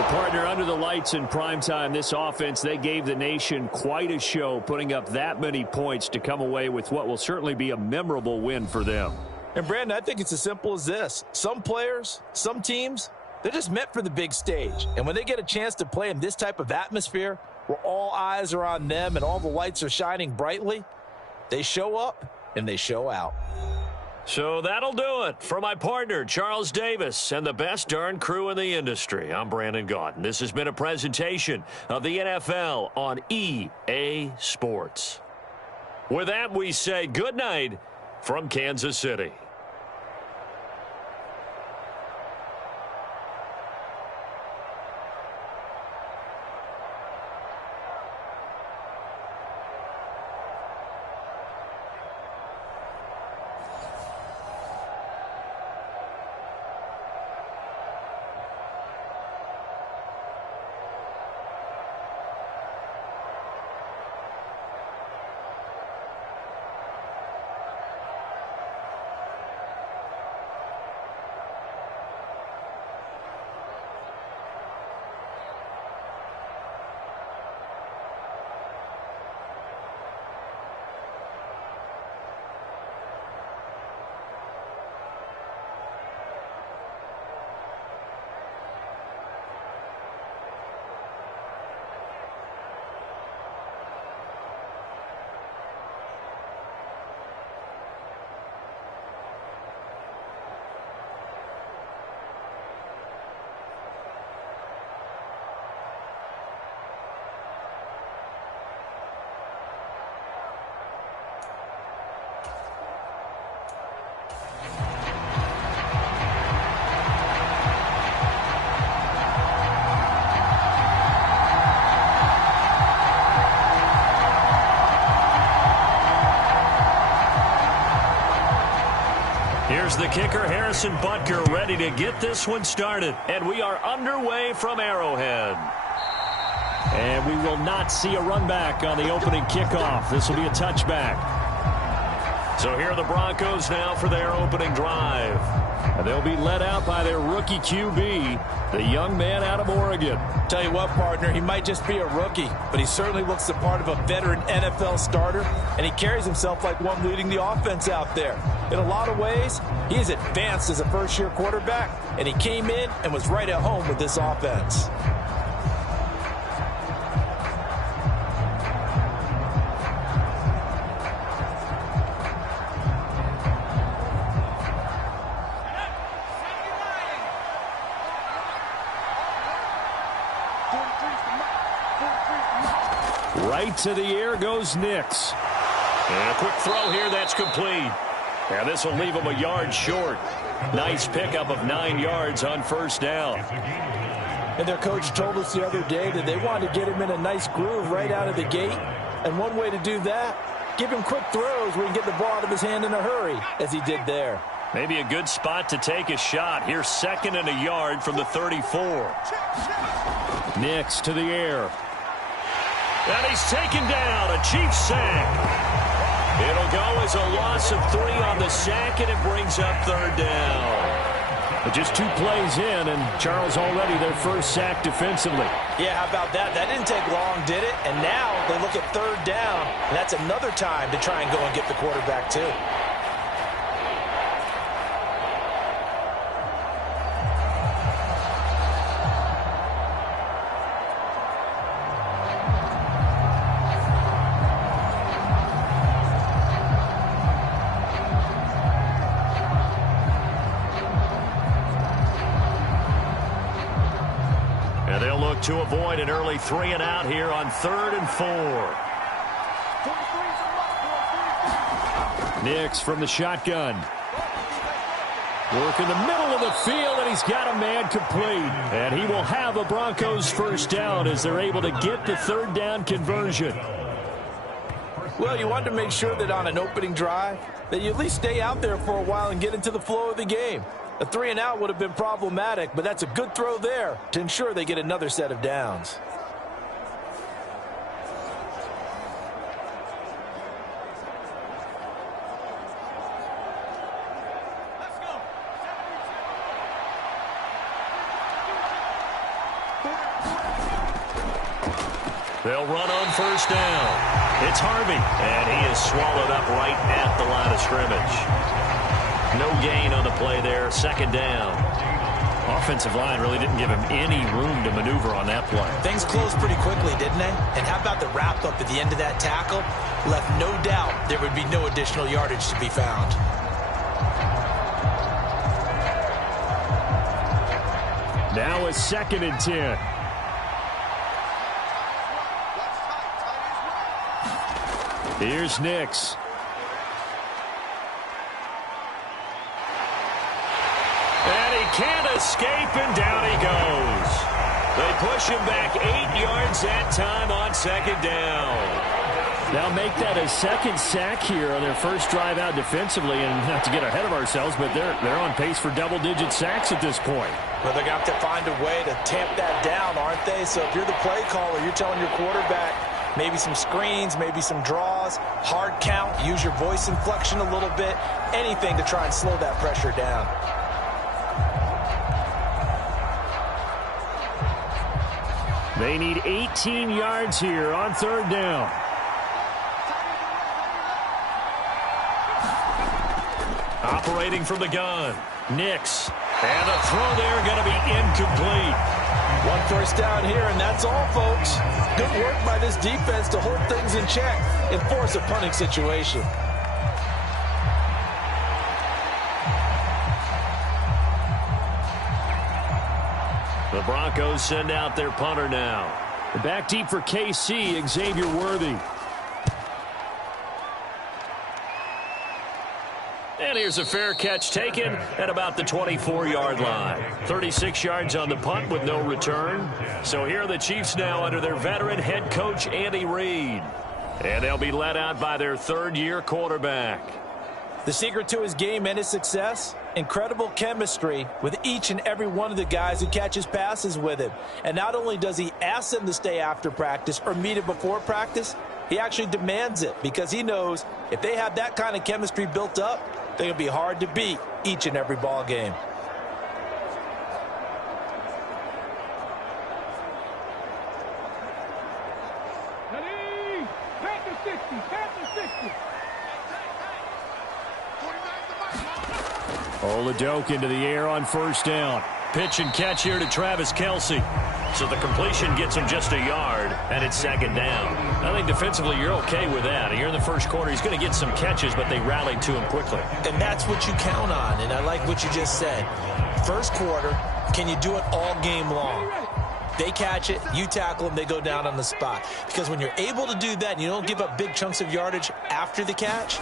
Partner, under the lights in primetime, this offense, they gave the nation quite a show, putting up that many points to come away with what will certainly be a memorable win for them. And, Brandon, I think it's as simple as this. Some players, some teams, they're just meant for the big stage. And when they get a chance to play in this type of atmosphere where all eyes are on them and all the lights are shining brightly, they show up and they show out. So that'll do it for my partner, Charles Davis, and the best darn crew in the industry. I'm Brandon Gaudin. This has been a presentation of the NFL on EA Sports. With that, we say good night from Kansas City. Here's the kicker, Harrison Butker, ready to get this one started. And we are underway from Arrowhead. And we will not see a run back on the opening kickoff. This will be a touchback. So here are the Broncos now for their opening drive. And they'll be led out by their rookie QB, the young man out of Oregon. Tell you what, partner, he might just be a rookie, but he certainly looks the part of a veteran NFL starter, and he carries himself like one leading the offense out there. In a lot of ways, he is advanced as a first-year quarterback, and he came in and was right at home with this offense. Right to the air goes Nix. And a quick throw here that's complete. And this will leave him a yard short. Nice pickup of 9 yards on first down. And their coach told us the other day that they wanted to get him in a nice groove right out of the gate. And one way to do that, give him quick throws where he can get the ball out of his hand in a hurry, as he did there. Maybe a good spot to take a shot. Here's 2nd and a yard from the 34. Nix to the air. And he's taken down, a Chiefs sack. It'll go as a loss of 3 on the sack, and it brings up 3rd down. But just 2 plays in, and Charles already their first sack defensively. Yeah, how about that? That didn't take long, did it? And now they look at 3rd down, and that's another time to try and go and get the quarterback too. To avoid an early 3 and out here on 3rd and 4. Nix from the shotgun. Work in the middle of the field, and he's got a man complete. And he will have a Broncos first down as they're able to get the 3rd down conversion. Well, you want to make sure that on an opening drive that you at least stay out there for a while and get into the flow of the game. A 3 and out would have been problematic, but that's a good throw there to ensure they get another set of downs. They'll run on first down. It's Harvey, and he is swallowed up right at the line of scrimmage. No gain on the play there, 2nd down. Offensive line really didn't give him any room to maneuver on that play. Things closed pretty quickly, didn't they? And how about the wrap-up at the end of that tackle? Left no doubt there would be no additional yardage to be found. Now a 2nd and 10. Here's Nix. And he can't escape, and down he goes. They push him back 8 yards that time on 2nd down. Now make that a 2nd sack here on their first drive out defensively, and not to get ahead of ourselves, but they're on pace for double-digit sacks at this point. Well, they're going to have to find a way to tamp that down, aren't they? So if you're the play caller, you're telling your quarterback maybe some screens, maybe some draws, hard count, use your voice inflection a little bit, anything to try and slow that pressure down. They need 18 yards here on 3rd down. Operating from the gun, Nix. And a throw there going to be incomplete. 1 first down here, and that's all, folks. Good work by this defense to hold things in check and force a punting situation. The Broncos send out their punter now. Back deep for KC, Xavier Worthy. And here's a fair catch taken at about the 24-yard line. 36 yards on the punt with no return. So here are the Chiefs now under their veteran head coach, Andy Reid. And they'll be led out by their 3rd-year quarterback. The secret to his game and his success, incredible chemistry with each and every one of the guys who catches passes with him. And not only does he ask them to stay after practice or meet him before practice, he actually demands it because he knows if they have that kind of chemistry built up, they're going to be hard to beat each and every ball game. Oladoke into the air on first down. Pitch and catch here to Travis Kelce. So the completion gets him just a yard, and it's second down. I think defensively you're okay with that. Here in the first quarter, he's going to get some catches, but they rallied to him quickly. And that's what you count on, and I like what you just said. First quarter, can you do it all game long? They catch it, you tackle them, they go down on the spot. Because when you're able to do that and you don't give up big chunks of yardage after the catch,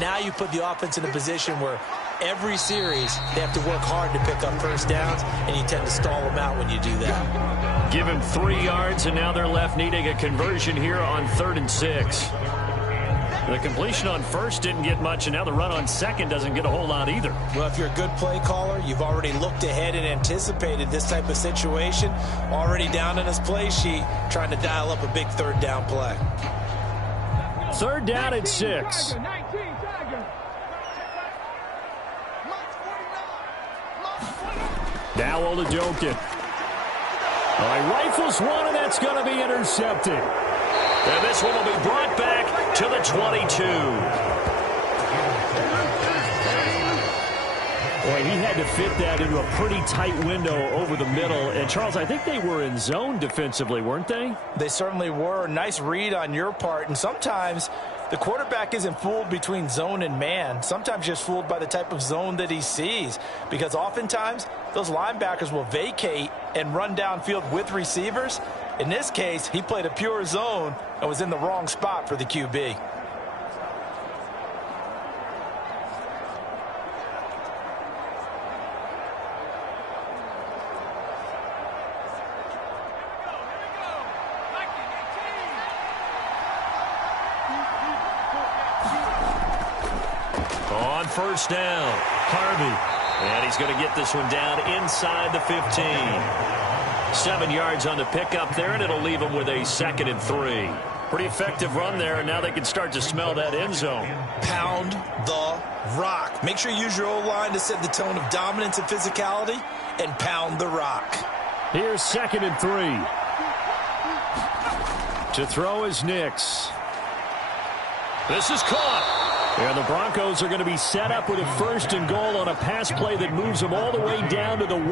now you put the offense in a position where every series they have to work hard to pick up first downs, and you tend to stall them out when you do that. Give him 3 yards, and now they're left needing a conversion here on 3rd and 6. The completion on first didn't get much, and now the run on second doesn't get a whole lot either. Well, if you're a good play caller, you've already looked ahead and anticipated this type of situation, already down in his play sheet, trying to dial up a big 3rd down play. 3rd down and 6. Now Oladoke. Rifles one, and that's going to be intercepted. And this one will be brought back to the 22. Boy, he had to fit that into a pretty tight window over the middle. And, Charles, I think they were in zone defensively, weren't they? They certainly were. Nice read on your part. And sometimes the quarterback isn't fooled between zone and man. Sometimes just fooled by the type of zone that he sees. Because oftentimes, those linebackers will vacate and run downfield with receivers. In this case, he played a pure zone and was in the wrong spot for the QB. On first down, Harvey. And he's going to get this one down inside the 15. 7 yards on the pickup there, and it'll leave him with a 2nd and 3. Pretty effective run there, and now they can start to smell that end zone. Pound the rock. Make sure you use your O-line to set the tone of dominance and physicality, and pound the rock. Here's 2nd and 3. To throw is Nix. This is caught. Yeah, the Broncos are going to be set up with a 1st and goal on a pass play that moves them all the way down to the 1.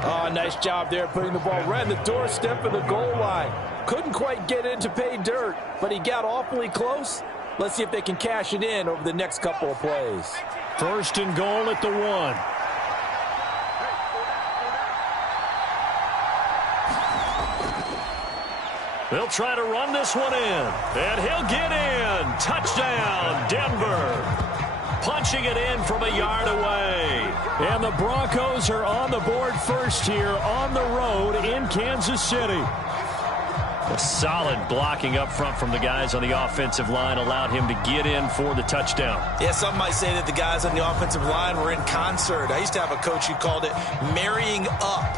Oh, nice job there putting the ball right in the doorstep of the goal line. Couldn't quite get in to pay dirt, but he got awfully close. Let's see if they can cash it in over the next couple of plays. 1st and goal at the 1. They'll try to run this one in, and he'll get in. Touchdown, Denver. Punching it in from a yard away. And the Broncos are on the board first here on the road in Kansas City. A solid blocking up front from the guys on the offensive line allowed him to get in for the touchdown. Yeah, some might say that the guys on the offensive line were in concert. I used to have a coach who called it marrying up.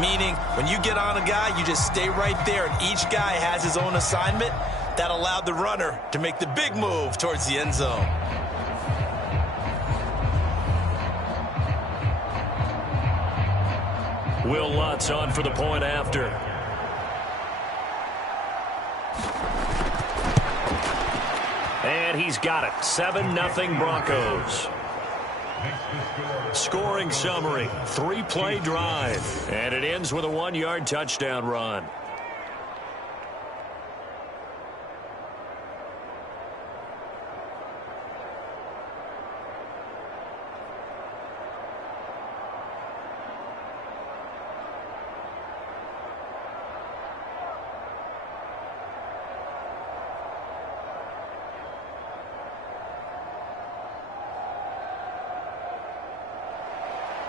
Meaning, when you get on a guy, you just stay right there, and each guy has his own assignment. That allowed the runner to make the big move towards the end zone. Will Lutz on for the point after. And he's got it. 7-0 Broncos. Scoring summary, 3-play drive. And it ends with a 1-yard touchdown run.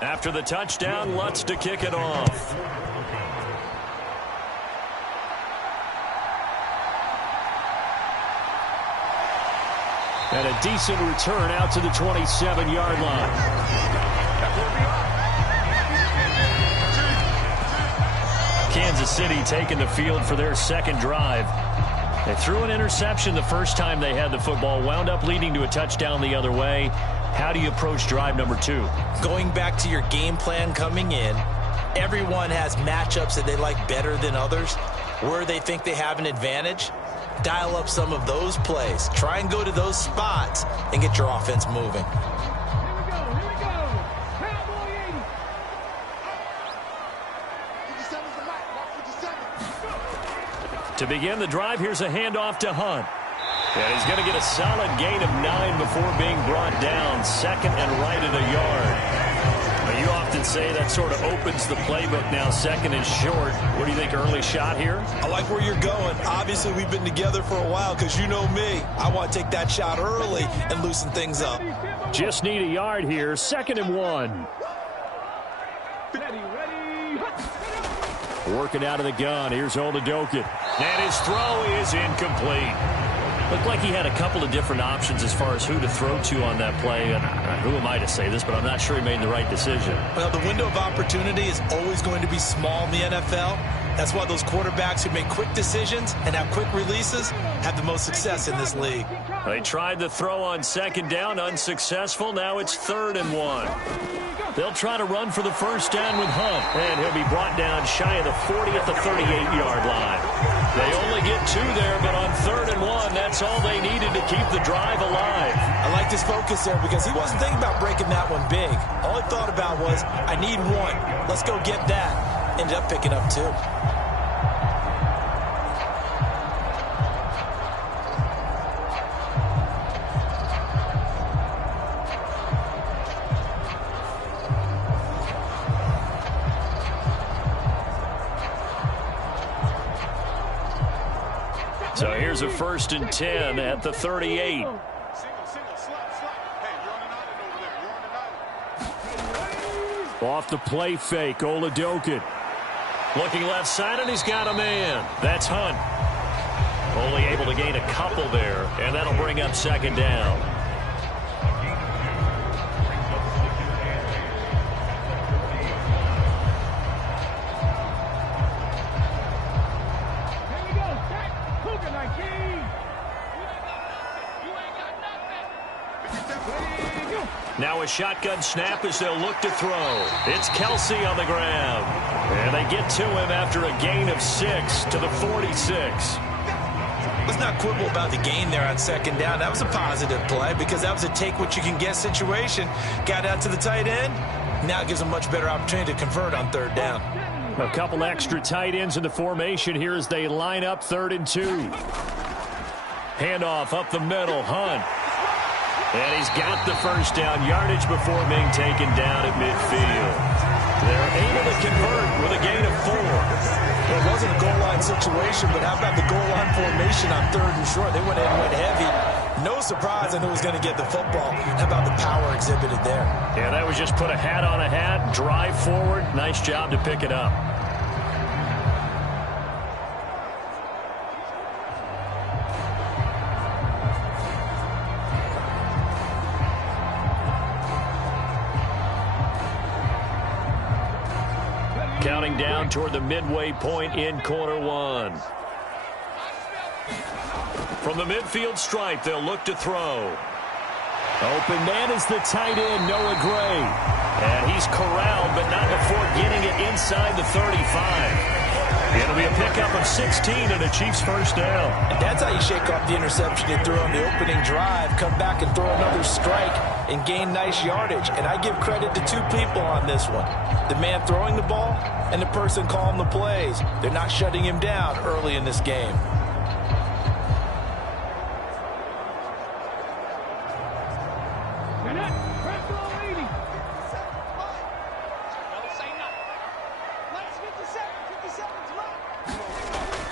After the touchdown, Lutz to kick it off. And a decent return out to the 27-yard line. Kansas City taking the field for their second drive. They threw an interception the first time they had the football, wound up leading to a touchdown the other way. How do you approach drive number 2? Going back to your game plan coming in, everyone has matchups that they like better than others, where they think they have an advantage. Dial up some of those plays. Try and go to those spots and get your offense moving. To begin the drive, here's a handoff to Hunt. And he's going to get a solid gain of 9 before being brought down. Second and right at a yard. Now, you often say that sort of opens the playbook now, second and short. What do you think, early shot here? I like where you're going. Obviously, we've been together for a while because you know me. I want to take that shot early and loosen things up. Just need a yard here. Second and 1. Working out of the gun. Here's Oladokin. And his throw is incomplete. Looked like he had a couple of different options as far as who to throw to on that play. And who am I to say this, but I'm not sure he made the right decision. Well, the window of opportunity is always going to be small in the NFL. That's why those quarterbacks who make quick decisions and have quick releases have the most success in this league. They tried the throw on second down, unsuccessful. Now it's 3rd and 1. They'll try to run for the first down with Hunt, and he'll be brought down shy of the 40 at the 38-yard line. They only get 2 there, but on 3rd and 1, that's all they needed to keep the drive alive. I like his focus there because he wasn't thinking about breaking that one big. All he thought about was, I need 1. Let's go get that. Ended up picking up 2. So here's a 1st and 10 at the 38. Off the play fake, Oladokin. Looking left side, and he's got a man. That's Hunt. Only able to gain a couple there, and that'll bring up 2nd down. Now a shotgun snap as they'll look to throw. It's Kelsey on the ground. And they get to him after a gain of 6 to the 46. Let's not quibble about the gain there on 2nd down. That was a positive play because that was a take-what-you-can-get situation. Got out to the tight end. Now it gives them much better opportunity to convert on 3rd down. A couple extra tight ends in the formation here as they line up 3rd and 2. Handoff up the middle, Hunt. And he's got the first down yardage before being taken down at midfield. They're able to convert with a gain of 4. It wasn't a goal line situation, but how about the goal line formation on 3rd and short? They went in and went heavy. No surprise on who was going to get the football. How about the power exhibited there? Yeah, that was just put a hat on a hat, drive forward. Nice job to pick it up. Counting down toward the midway point in quarter 1. From the midfield stripe, they'll look to throw. Open man is the tight end, Noah Gray. And he's corralled, but not before getting it inside the 35. It'll be a pickup of 16 and a Chiefs first down. And that's how you shake off the interception he threw on the opening drive, come back and throw another strike and gain nice yardage. And I give credit to 2 people on this one. The man throwing the ball and the person calling the plays. They're not shutting him down early in this game.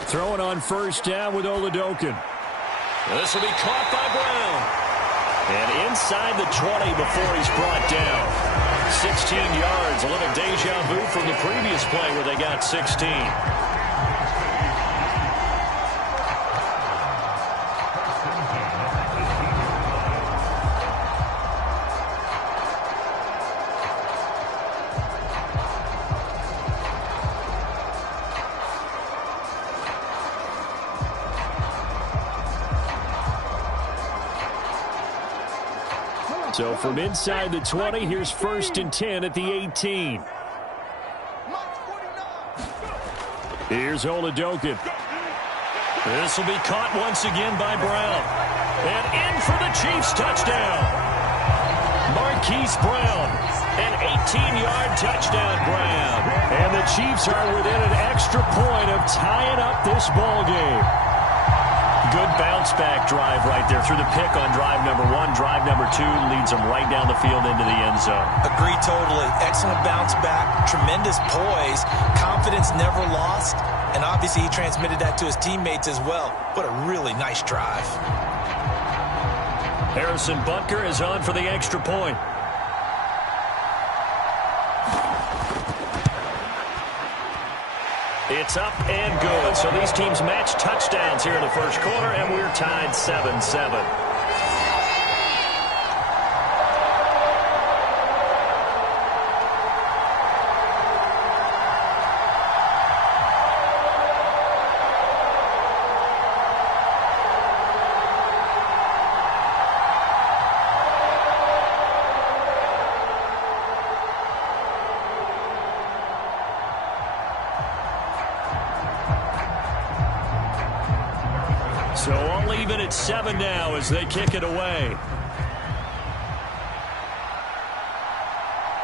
Throwing on first down with Oladokin. This will be caught by Brown. And inside the 20 before he's brought down. 16 yards, a little deja vu from the previous play where they got 16. So from inside the 20, here's 1st and 10 at the 18. Here's Oladokin. This will be caught once again by Brown. And in for the Chiefs touchdown. Marquise Brown, an 18-yard touchdown grab. And the Chiefs are within an extra point of tying up this ball game. Good bounce-back drive right there through the pick on drive number 1. Drive number 2 leads them right down the field into the end zone. Agree totally. Excellent bounce back, tremendous poise, confidence never lost, and obviously he transmitted that to his teammates as well. What a really nice drive. Harrison Butker is on for the extra point. It's up and good. So these teams match touchdowns here in the first quarter, and we're tied 7-7. So all even at 7 now as they kick it away.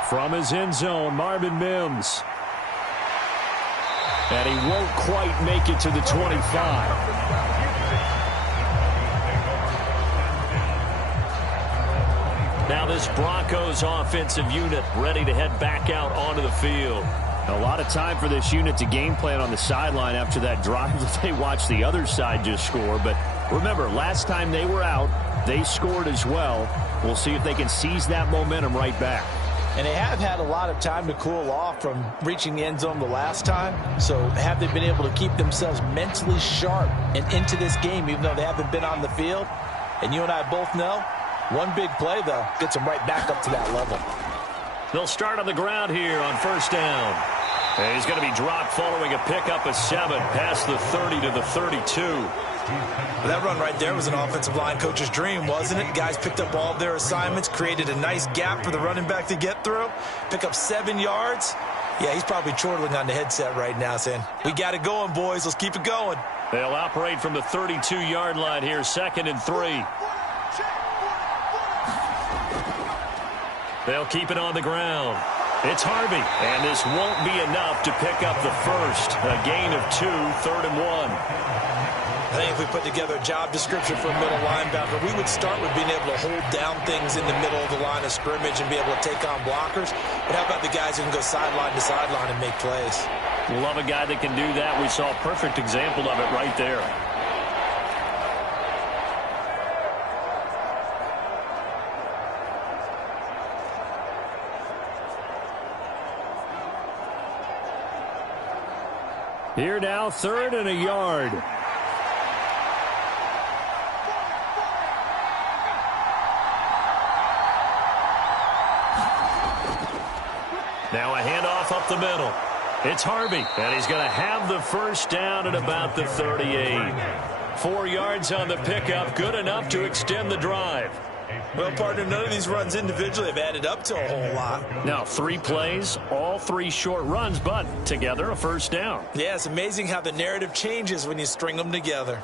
From his end zone, Marvin Mims. And he won't quite make it to the 25. Now this Broncos offensive unit ready to head back out onto the field. A lot of time for this unit to game plan on the sideline after that drive that they watched the other side just score. But remember, last time they were out, they scored as well. We'll see if they can seize that momentum right back. And they have had a lot of time to cool off from reaching the end zone the last time. So have they been able to keep themselves mentally sharp and into this game, even though they haven't been on the field? And you and I both know, one big play, though, gets them right back up to that level. They'll start on the ground here on first down. And he's going to be dropped following a pickup of 7 past the 30 to the 32. Well, that run right there was an offensive line coach's dream, wasn't it? Guys picked up all of their assignments, created a nice gap for the running back to get through, pick up 7 yards. Yeah, he's probably chortling on the headset right now saying, we got it going, boys. Let's keep it going. They'll operate from the 32-yard line here, 2nd and 3. They'll keep it on the ground. It's Harvey, and this won't be enough to pick up the first. A gain of 2, 3rd and 1. I think if we put together a job description for a middle linebacker, we would start with being able to hold down things in the middle of the line of scrimmage and be able to take on blockers. But how about the guys who can go sideline to sideline and make plays? Love a guy that can do that. We saw a perfect example of it right there. Here now, 3rd and a yard. Now a handoff up the middle. It's Harvey, and he's going to have the first down at about the 38. 4 yards on the pickup, good enough to extend the drive. Well, partner, none of these runs individually have added up to a whole lot. Now 3 plays, all 3 short runs, but together a first down. Yeah, it's amazing how the narrative changes when you string them together.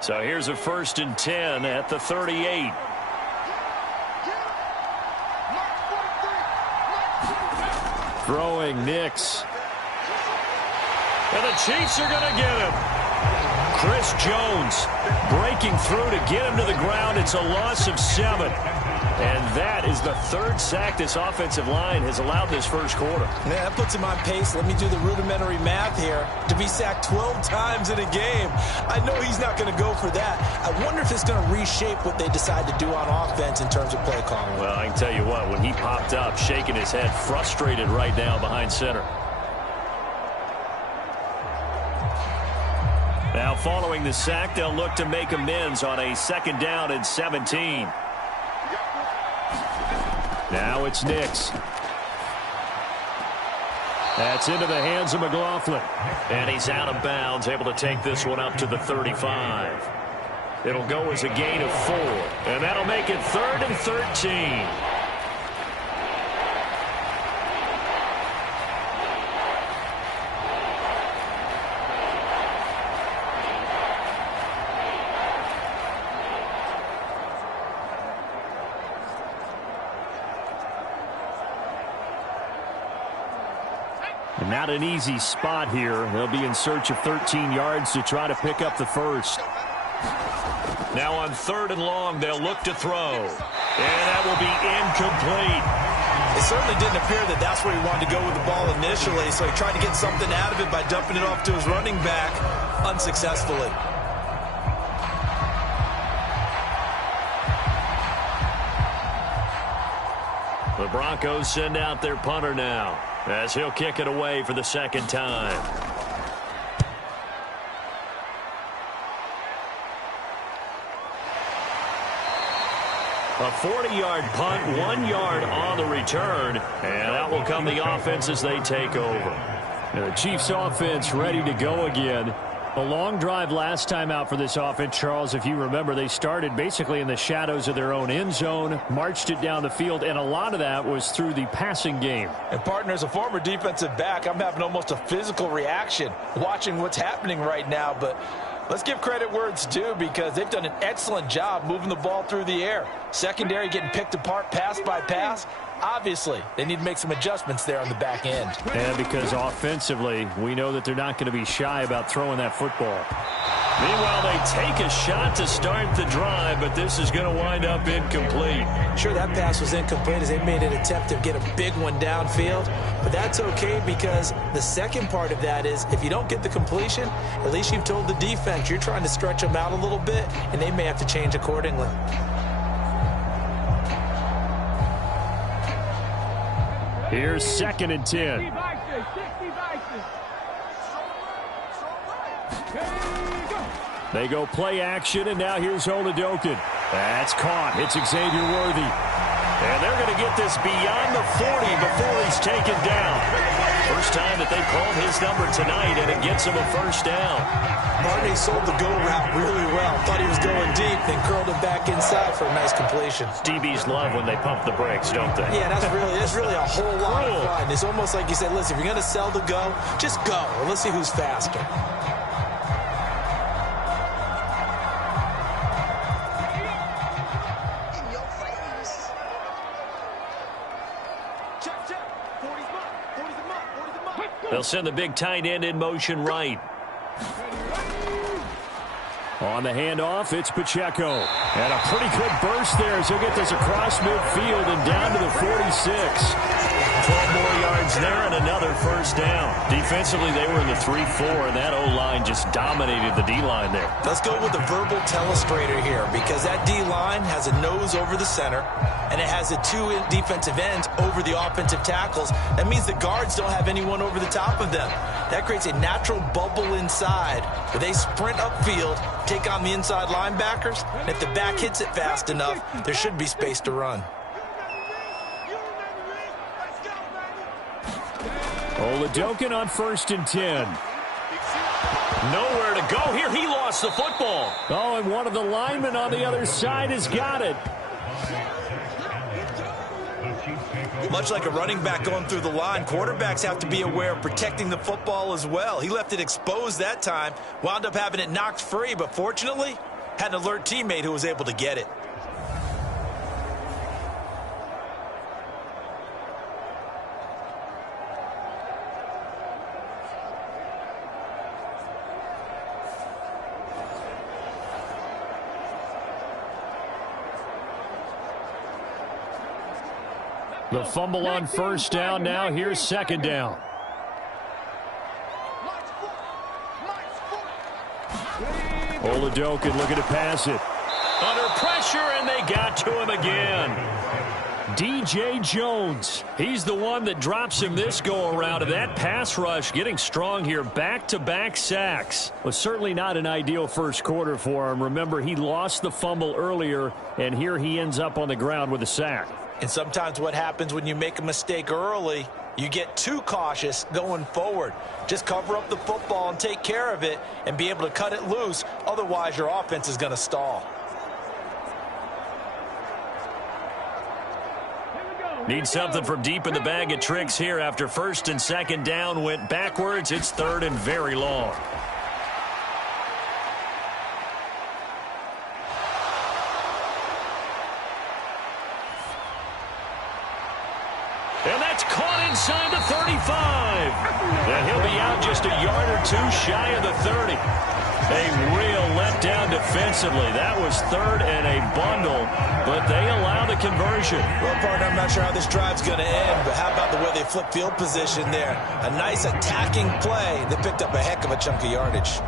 So here's a 1st and 10 at the 38. Throwing Nix. And the Chiefs are going to get him. Chris Jones breaking through to get him to the ground. It's a loss of 7. And that is the 3rd sack this offensive line has allowed this first quarter. Yeah, that puts him on pace. Let me do the rudimentary math here. To be sacked 12 times in a game. I know he's not going to go for that. I wonder if it's going to reshape what they decide to do on offense in terms of play calling. Well, I can tell you what, when he popped up, shaking his head, frustrated right now behind center. Now following the sack, they'll look to make amends on a 2nd down and 17. Now it's Nix. That's into the hands of McLaughlin. And he's out of bounds, able to take this one up to the 35. It'll go as a gain of 4. And that'll make it 3rd and 13. And not an easy spot here. They'll be in search of 13 yards to try to pick up the first. Now on 3rd and long, they'll look to throw. And that will be incomplete. It certainly didn't appear that that's where he wanted to go with the ball initially, so he tried to get something out of it by dumping it off to his running back unsuccessfully. The Broncos send out their punter now, as he'll kick it away for the 2nd time. A 40-yard punt, 1 yard on the return, and that will come the offense as they take over. The Chiefs offense ready to go again. A long drive last time out for this offense, Charles. If you remember, they started basically in the shadows of their own end zone, marched it down the field, and a lot of that was through the passing game. And partner, as a former defensive back, I'm having almost a physical reaction watching what's happening right now. But let's give credit where it's due, because they've done an excellent job moving the ball through the air. Secondary getting picked apart pass by pass. Obviously, they need to make some adjustments there on the back end. And because offensively, we know that they're not going to be shy about throwing that football. Meanwhile, they take a shot to start the drive, but this is going to wind up incomplete. Sure, that pass was incomplete as they made an attempt to get a big one downfield. But that's okay, because the second part of that is if you don't get the completion, at least you've told the defense you're trying to stretch them out a little bit, and they may have to change accordingly. Here's 2nd and 10. They go play action, and now here's Oladokin. That's caught. It's Xavier Worthy. And they're going to get this beyond the 40 before he's taken down. First time that they've called his number tonight, and it gets him a first down. Martin sold the go route really well. Thought he was going deep, then curled it back inside for a nice completion. DBs love when they pump the brakes, don't they? Yeah, that's really a whole lot of fun. It's almost like you said, listen, if you're going to sell the go, just go. And let's see who's faster. They'll send the big tight end in motion right. On the handoff, it's Pacheco. And a pretty good burst there as he'll get this across midfield and down to the 46. 12 more yards there and another first down. Defensively, they were in the 3-4, and that O-line just dominated the D-line there. Let's go with a verbal telestrator here, because that D-line has a nose over the center, and it has the 2 defensive ends over the offensive tackles. That means the guards don't have anyone over the top of them. That creates a natural bubble inside where they sprint upfield, take on the inside linebackers, and if the back hits it fast enough, there should be space to run. Oladokin on 1st and 10. Nowhere to go here. He lost the football. Oh, and one of the linemen on the other side has got it. Much like a running back going through the line, quarterbacks have to be aware of protecting the football as well. He left it exposed that time, wound up having it knocked free, but fortunately, had an alert teammate who was able to get it. The fumble on 1st down. Now here's 2nd down. Oladokin looking to pass it. Under pressure, and they got to him again. DJ Jones. He's the one that drops him this go-around, and that pass rush getting strong here. Back-to-back sacks. Was certainly not an ideal first quarter for him. Remember, he lost the fumble earlier, and here he ends up on the ground with a sack. And sometimes what happens when you make a mistake early, you get too cautious going forward. Just cover up the football and take care of it and be able to cut it loose. Otherwise, your offense is going to stall. Need something from deep in the bag of tricks here after first and second down went backwards. It's third and very long. And that's caught inside the 35. And he'll be out just a yard or two shy of the 30. A real letdown defensively. That was third and a bundle, but they allow the conversion. Well, partner, I'm not sure how this drive's going to end, but how about the way they flip field position there? A nice attacking play. They picked up a heck of a chunk of yardage.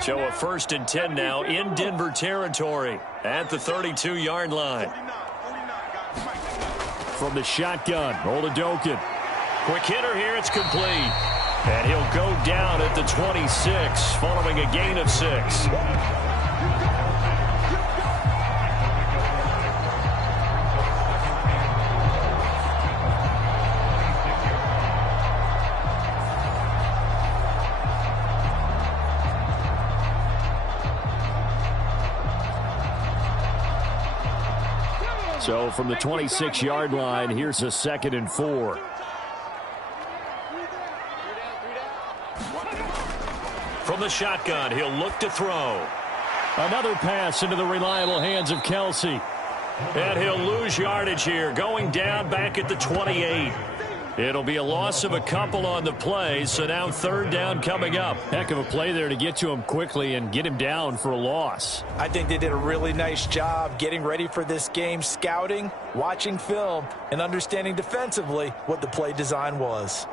So a first and 10 now in Denver territory at the 32-yard line. From the shotgun, Oladokin. Quick hitter here, it's complete. And he'll go down at the 26 following a gain of 6. So from the 26-yard line, here's a 2nd and 4. From the shotgun, he'll look to throw. Another pass into the reliable hands of Kelsey. And he'll lose yardage here, going down back at the 28. It'll be a loss of a couple on the play, so now third down coming up. Heck of a play there to get to him quickly and get him down for a loss. I think they did a really nice job getting ready for this game, scouting, watching film, and understanding defensively what the play design was.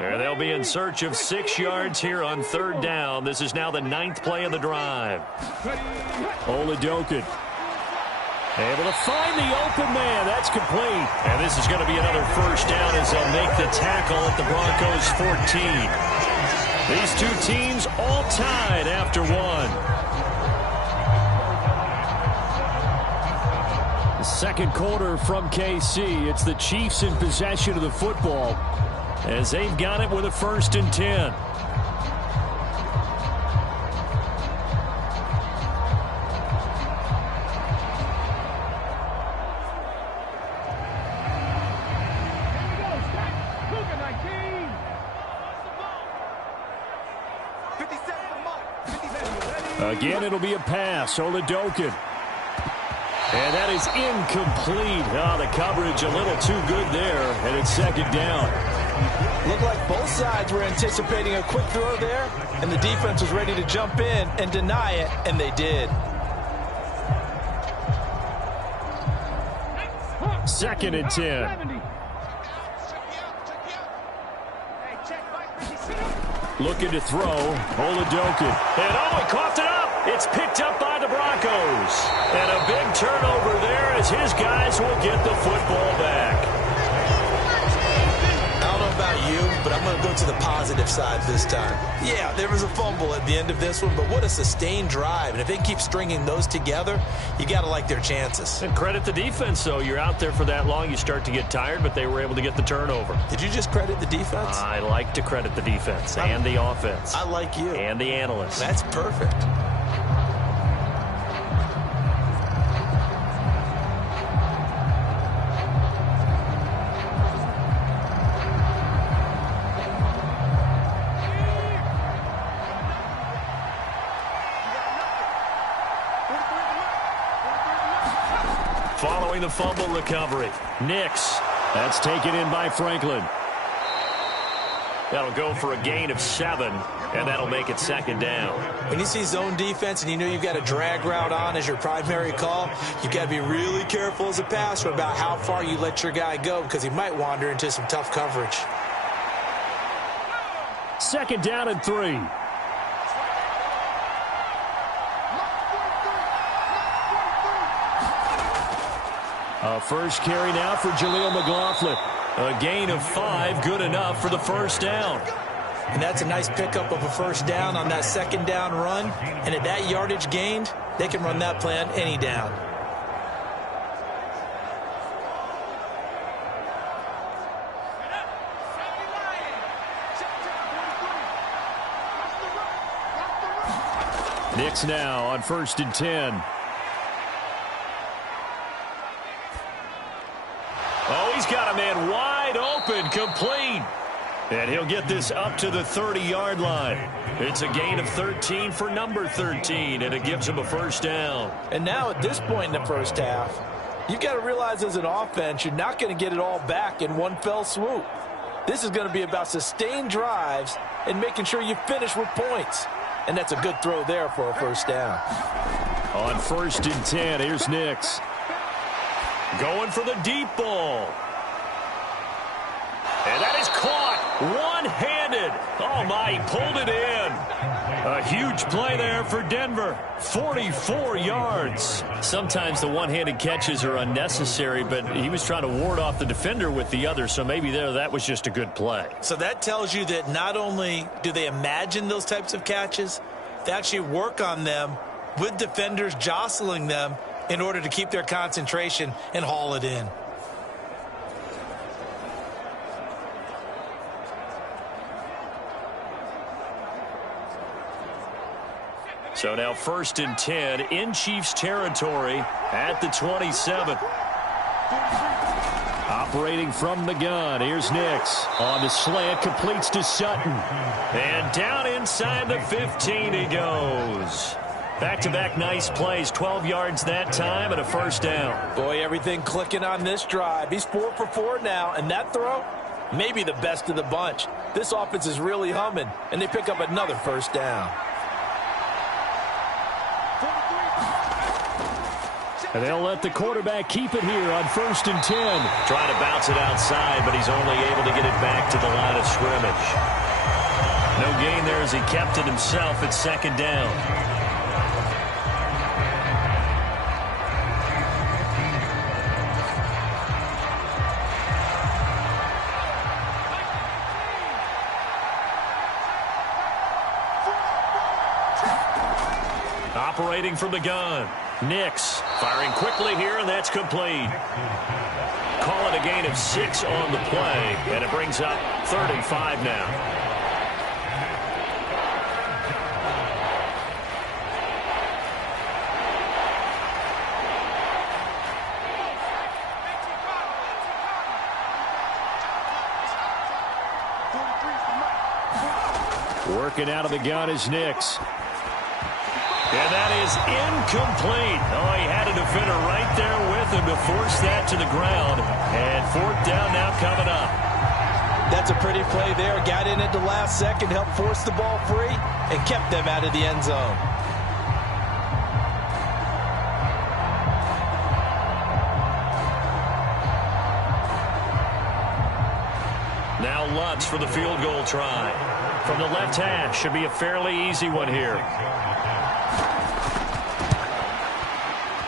And they'll be in search of 6 yards here on third down. This is now the 9th play of the drive. Oladokin able to find the open man. That's complete. And this is going to be another first down as they'll make the tackle at the Broncos 14. These two teams all tied after one. The second quarter from KC. It's the Chiefs in possession of the football, as they've got it with a 1st and 10. Again, it'll be a pass. Oladokin. And that is incomplete. The coverage a little too good there, and it's 2nd down. Looked like both sides were anticipating a quick throw there, and the defense was ready to jump in and deny it, and they did. 2nd and 10. Looking to throw, Oladokin. And he coughed it up. It's picked up by the Broncos. And a big turnover there as his guys will get the football back. I don't know about you, but I'm going to go to the positive side this time. Yeah, there was a fumble at the end of this one, but what a sustained drive. And if they keep stringing those together, you got to like their chances. And credit the defense, though. You're out there for that long, you start to get tired, but they were able to get the turnover. Did you just credit the defense? I like to credit the defense and the offense. I like you. And the analysts. That's perfect. Following the fumble recovery, Nix. That's taken in by Franklin. That'll go for a gain of 7, and that'll make it 2nd down. When you see zone defense and you know you've got a drag route on as your primary call, you've got to be really careful as a passer about how far you let your guy go because he might wander into some tough coverage. 2nd down and 3. A first carry now for Jaleel McLaughlin. A gain of 5, good enough for the first down. And that's a nice pickup of a first down on that 2nd down run. And at that yardage gained, they can run that play on any down. Knicks now on 1st and 10. Oh, he's got a man wide open, complete. And he'll get this up to the 30-yard line. It's a gain of 13 for number 13, and it gives him a first down. And now at this point in the first half, you've got to realize as an offense, you're not going to get it all back in one fell swoop. This is going to be about sustained drives and making sure you finish with points. And that's a good throw there for a first down. On 1st and 10, here's Nix. Going for the deep ball. And that is caught one-handed. Oh, my, he pulled it in. A huge play there for Denver. 44 yards. Sometimes the one-handed catches are unnecessary, but he was trying to ward off the defender with the other, so maybe that was just a good play. So that tells you that not only do they imagine those types of catches, they actually work on them with defenders jostling them in order to keep their concentration and haul it in. So now 1st and 10 in Chiefs territory at the 27. Operating from the gun, here's Nix. On the slant, completes to Sutton. And down inside the 15 he goes. Back-to-back nice plays, 12 yards that time and a first down. Boy, everything clicking on this drive. He's 4 for 4 now, and that throw, maybe the best of the bunch. This offense is really humming, and they pick up another first down. And they'll let the quarterback keep it here on 1st and 10. Trying to bounce it outside, but he's only able to get it back to the line of scrimmage. No gain there as he kept it himself at 2nd down. Operating from the gun. Nix firing quickly here, and that's complete. Call it a gain of 6 on the play, and it brings up 35 now. Working out of the gun is Nix. And that is incomplete. Oh, he had a defender right there with him to force that to the ground. And 4th down now coming up. That's a pretty play there. Got in at the last second, helped force the ball free, and kept them out of the end zone. Now Lutz for the field goal try. From the left hash, should be a fairly easy one here.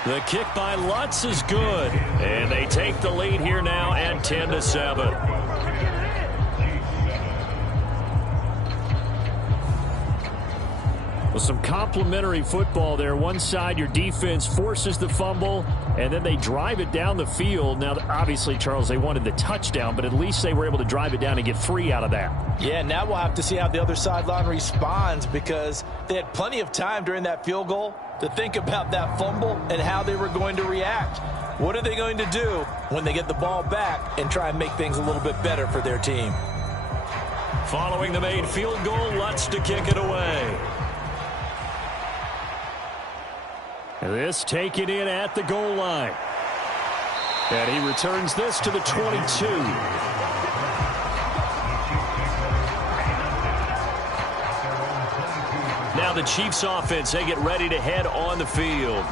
The kick by Lutz is good. And they take the lead here now at 10-7. Well, some complimentary football there. One side, your defense forces the fumble, and then they drive it down the field. Now, obviously, Charles, they wanted the touchdown, but at least they were able to drive it down and get free out of that. Yeah, now we'll have to see how the other sideline responds, because they had plenty of time during that field goal to think about that fumble and how they were going to react. What are they going to do when they get the ball back and try and make things a little bit better for their team? Following the made field goal, Lutz to kick it away. This taken in at the goal line. And he returns this to the 22. Now the Chiefs offense, they get ready to head on the field.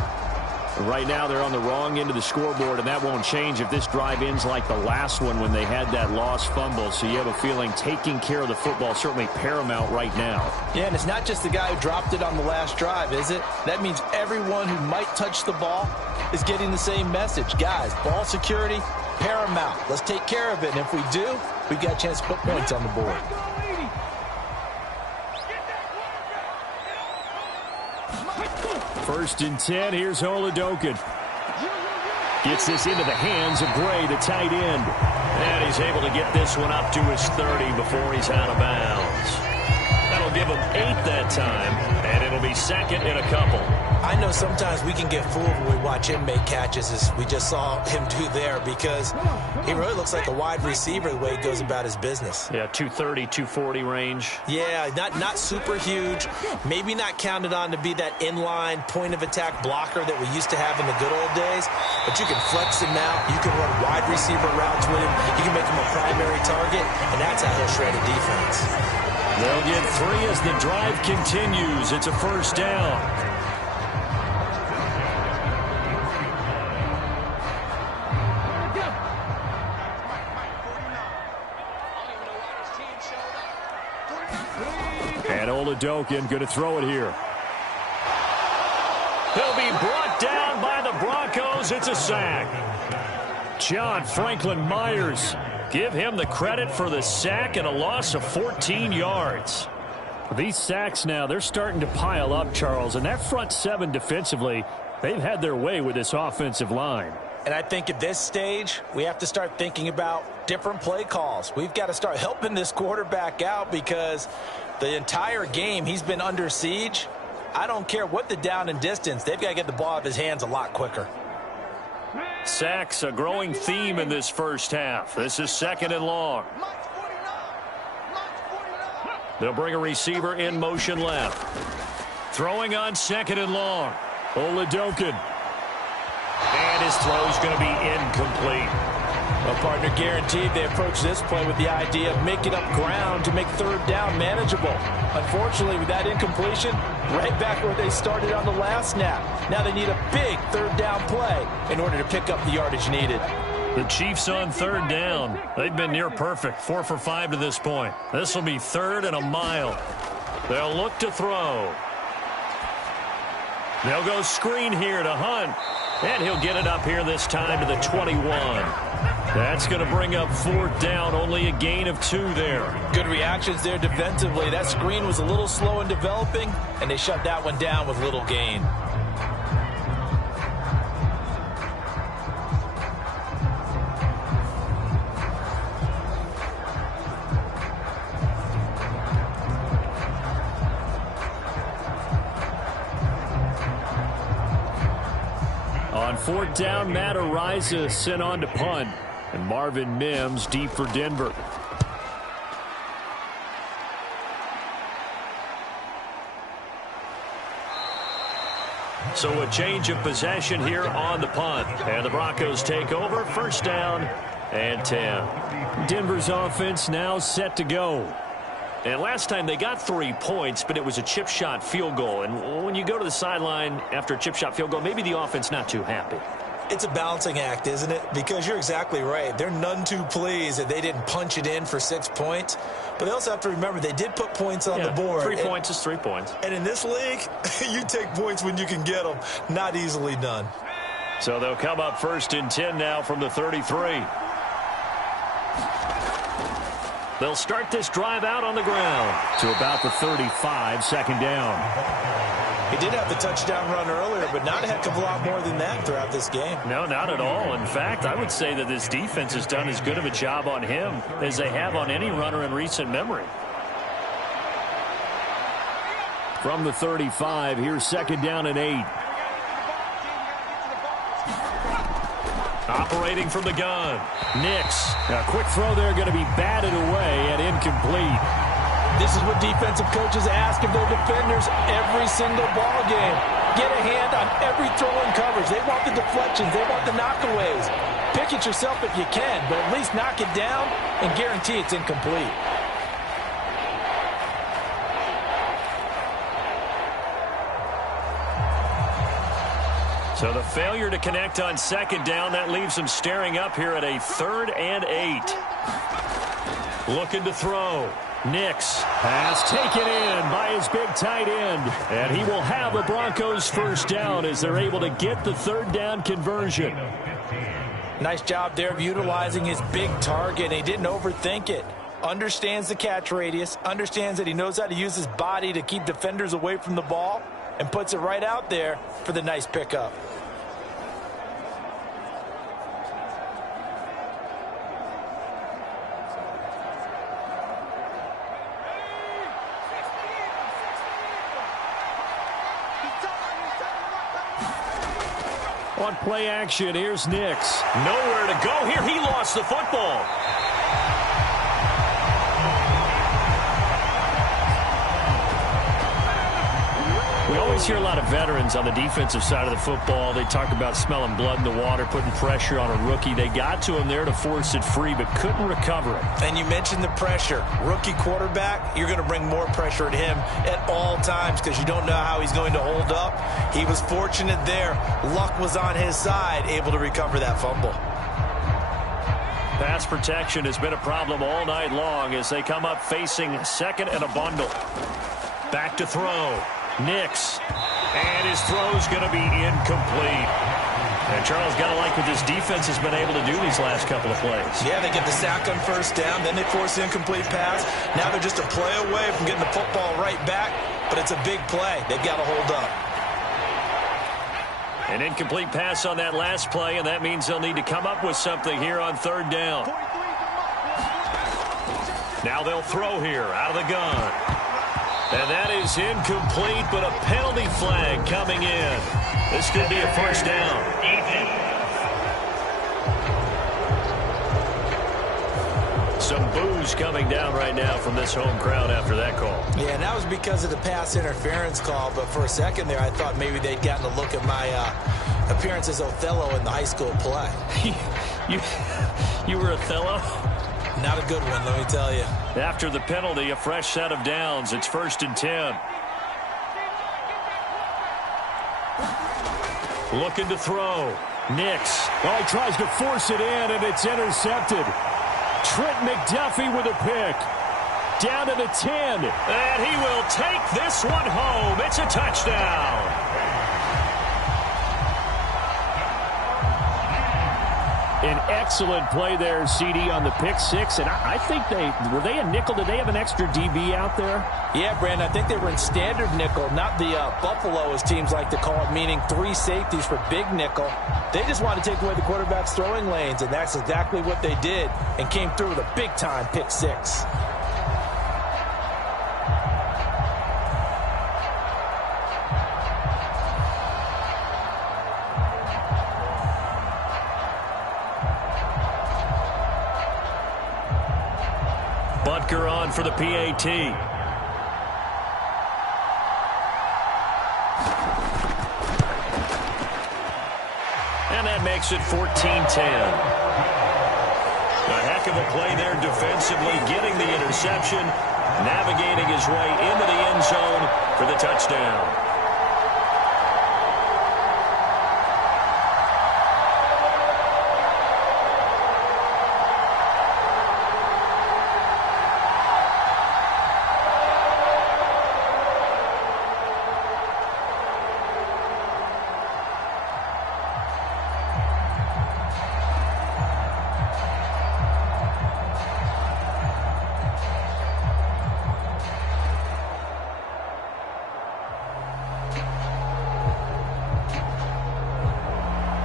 Right now they're on the wrong end of the scoreboard, and that won't change if this drive ends like the last one when they had that lost fumble. So you have a feeling taking care of the football is certainly paramount right now. Yeah, and it's not just the guy who dropped it on the last drive, is it? That means everyone who might touch the ball is getting the same message. Guys, ball security, paramount. Let's take care of it, and if we do, we've got a chance to put points on the board. First and 10, here's Oladokin. Gets this into the hands of Gray, the tight end. And he's able to get this one up to his 30 before he's out of bounds. That'll give him 8 that time, and it'll be second in a couple. I know sometimes we can get fooled when we watch him make catches, as we just saw him do there, because he really looks like a wide receiver the way he goes about his business. Yeah, 230, 240 range. Yeah, not super huge. Maybe not counted on to be that inline point-of-attack blocker that we used to have in the good old days, but you can flex him out. You can run wide receiver routes with him. You can make him a primary target, and that's how he'll shred a defense. They'll get 3 as the drive continues. It's a first down. And Oladokin going to throw it here. He'll be brought down by the Broncos. It's a sack. John Franklin Myers. Give him the credit for the sack and a loss of 14 yards. These sacks now, they're starting to pile up, Charles. And that front 7 defensively, they've had their way with this offensive line. And I think at this stage, we have to start thinking about different play calls. We've got to start helping this quarterback out because the entire game he's been under siege. I don't care what the down and distance. They've got to get the ball out of his hands a lot quicker. Sacks, a growing theme in this first half. This is second and long. They'll bring a receiver in motion left. Throwing on second and long. Oladokin. And his throw's going to be incomplete. Well, partner, guaranteed they approach this play with the idea of making up ground to make third down manageable. Unfortunately, with that incompletion, right back where they started on the last snap. Now they need a big third down play in order to pick up the yardage needed. The Chiefs on third down. They've been near perfect, 4 for 5 to this point. This will be third and a mile. They'll look to throw. They'll go screen here to Hunt. And he'll get it up here this time to the 21. That's going to bring up fourth down, only a gain of 2 there. Good reactions there defensively. That screen was a little slow in developing, and they shut that one down with little gain. On fourth down, Matt Ariza sent on to punt. And Marvin Mims deep for Denver. So a change of possession here on the punt. And the Broncos take over, first down and 10. Denver's offense now set to go. And last time they got 3 points, but it was a chip shot field goal. And when you go to the sideline after a chip shot field goal, maybe the offense not too happy. It's a balancing act, isn't it? Because you're exactly right. They're none too pleased that they didn't punch it in for 6 points. But they also have to remember they did put points on the board. 3 points is 3 points. And in this league, you take points when you can get them. Not easily done. So they'll come up first and 10 now from the 33. They'll start this drive out on the ground to about the 35, second down. He did have the touchdown run earlier, but not a heck of a lot more than that throughout this game. No, not at all. In fact, I would say that this defense has done as good of a job on him as they have on any runner in recent memory. From the 35, here's second down and 8. Operating from the gun. Nix. A quick throw there going to be batted away and incomplete. This is what defensive coaches ask of their defenders every single ball game. Get a hand on every throw in coverage. They want the deflections. They want the knockaways. Pick it yourself if you can, but at least knock it down and guarantee it's incomplete. So the failure to connect on second down, that leaves him staring up here at a 3rd and 8. Looking to throw. Nix. Pass taken in by his big tight end. And he will have a Broncos first down as they're able to get the 3rd down conversion. Nice job there of utilizing his big target. He didn't overthink it. Understands the catch radius. Understands that he knows how to use his body to keep defenders away from the ball. And puts it right out there for the nice pickup. On play action, here's Nix. Nowhere to go here. He lost the football. We always hear a lot of veterans on the defensive side of the football. They talk about smelling blood in the water, putting pressure on a rookie. They got to him there to force it free, but couldn't recover it. And you mentioned the pressure. Rookie quarterback, you're going to bring more pressure at him at all times because you don't know how he's going to hold up. He was fortunate there. Luck was on his side, able to recover that fumble. Pass protection has been a problem all night long as they come up facing 2nd and a bundle. Back to throw. Nix. And his throw's going to be incomplete. And Charles, got to like what this defense has been able to do these last couple of plays. Yeah, they get the sack on first down, then they force the incomplete pass. Now they're just a play away from getting the football right back, but it's a big play. They've got to hold up. An incomplete pass on that last play, and that means they'll need to come up with something here on 3rd down. Now they'll throw here out of the gun. And that is incomplete, but a penalty flag coming in. This could be a first down. Some boos coming down right now from this home crowd after that call. Yeah, and that was because of the pass interference call, but for a second there I thought maybe they'd gotten a look at my appearance as Othello in the high school play. You were Othello? Not a good one, let me tell you. After the penalty, a fresh set of downs. It's 1st and 10. Looking to throw. Nix. Oh, he tries to force it in, and it's intercepted. Trent McDuffie with a pick. Down to the 10. And he will take this one home. It's a touchdown. An excellent play there, CD, on the pick 6. And I think were they a nickel? Did they have an extra DB out there? Yeah, Brandon, I think they were in standard nickel, not the Buffalo, as teams like to call it, meaning 3 safeties for big nickel. They just wanted to take away the quarterback's throwing lanes, and that's exactly what they did, and came through with a big-time pick 6. Butker on for the PAT. And that makes it 14-10. A heck of a play there defensively, getting the interception, navigating his way into the end zone for the touchdown.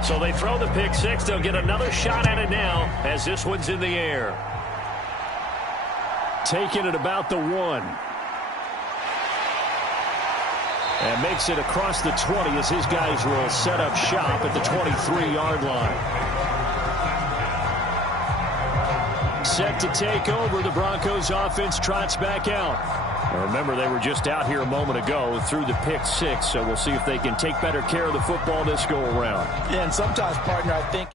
So they throw the pick 6. They'll get another shot at it now as this one's in the air. Taking it about the 1. And makes it across the 20 as his guys will set up shop at the 23-yard line. Set to take over. The Broncos offense trots back out. Now remember, they were just out here a moment ago through the pick 6, so we'll see if they can take better care of the football this go around. Yeah, and sometimes, partner, I think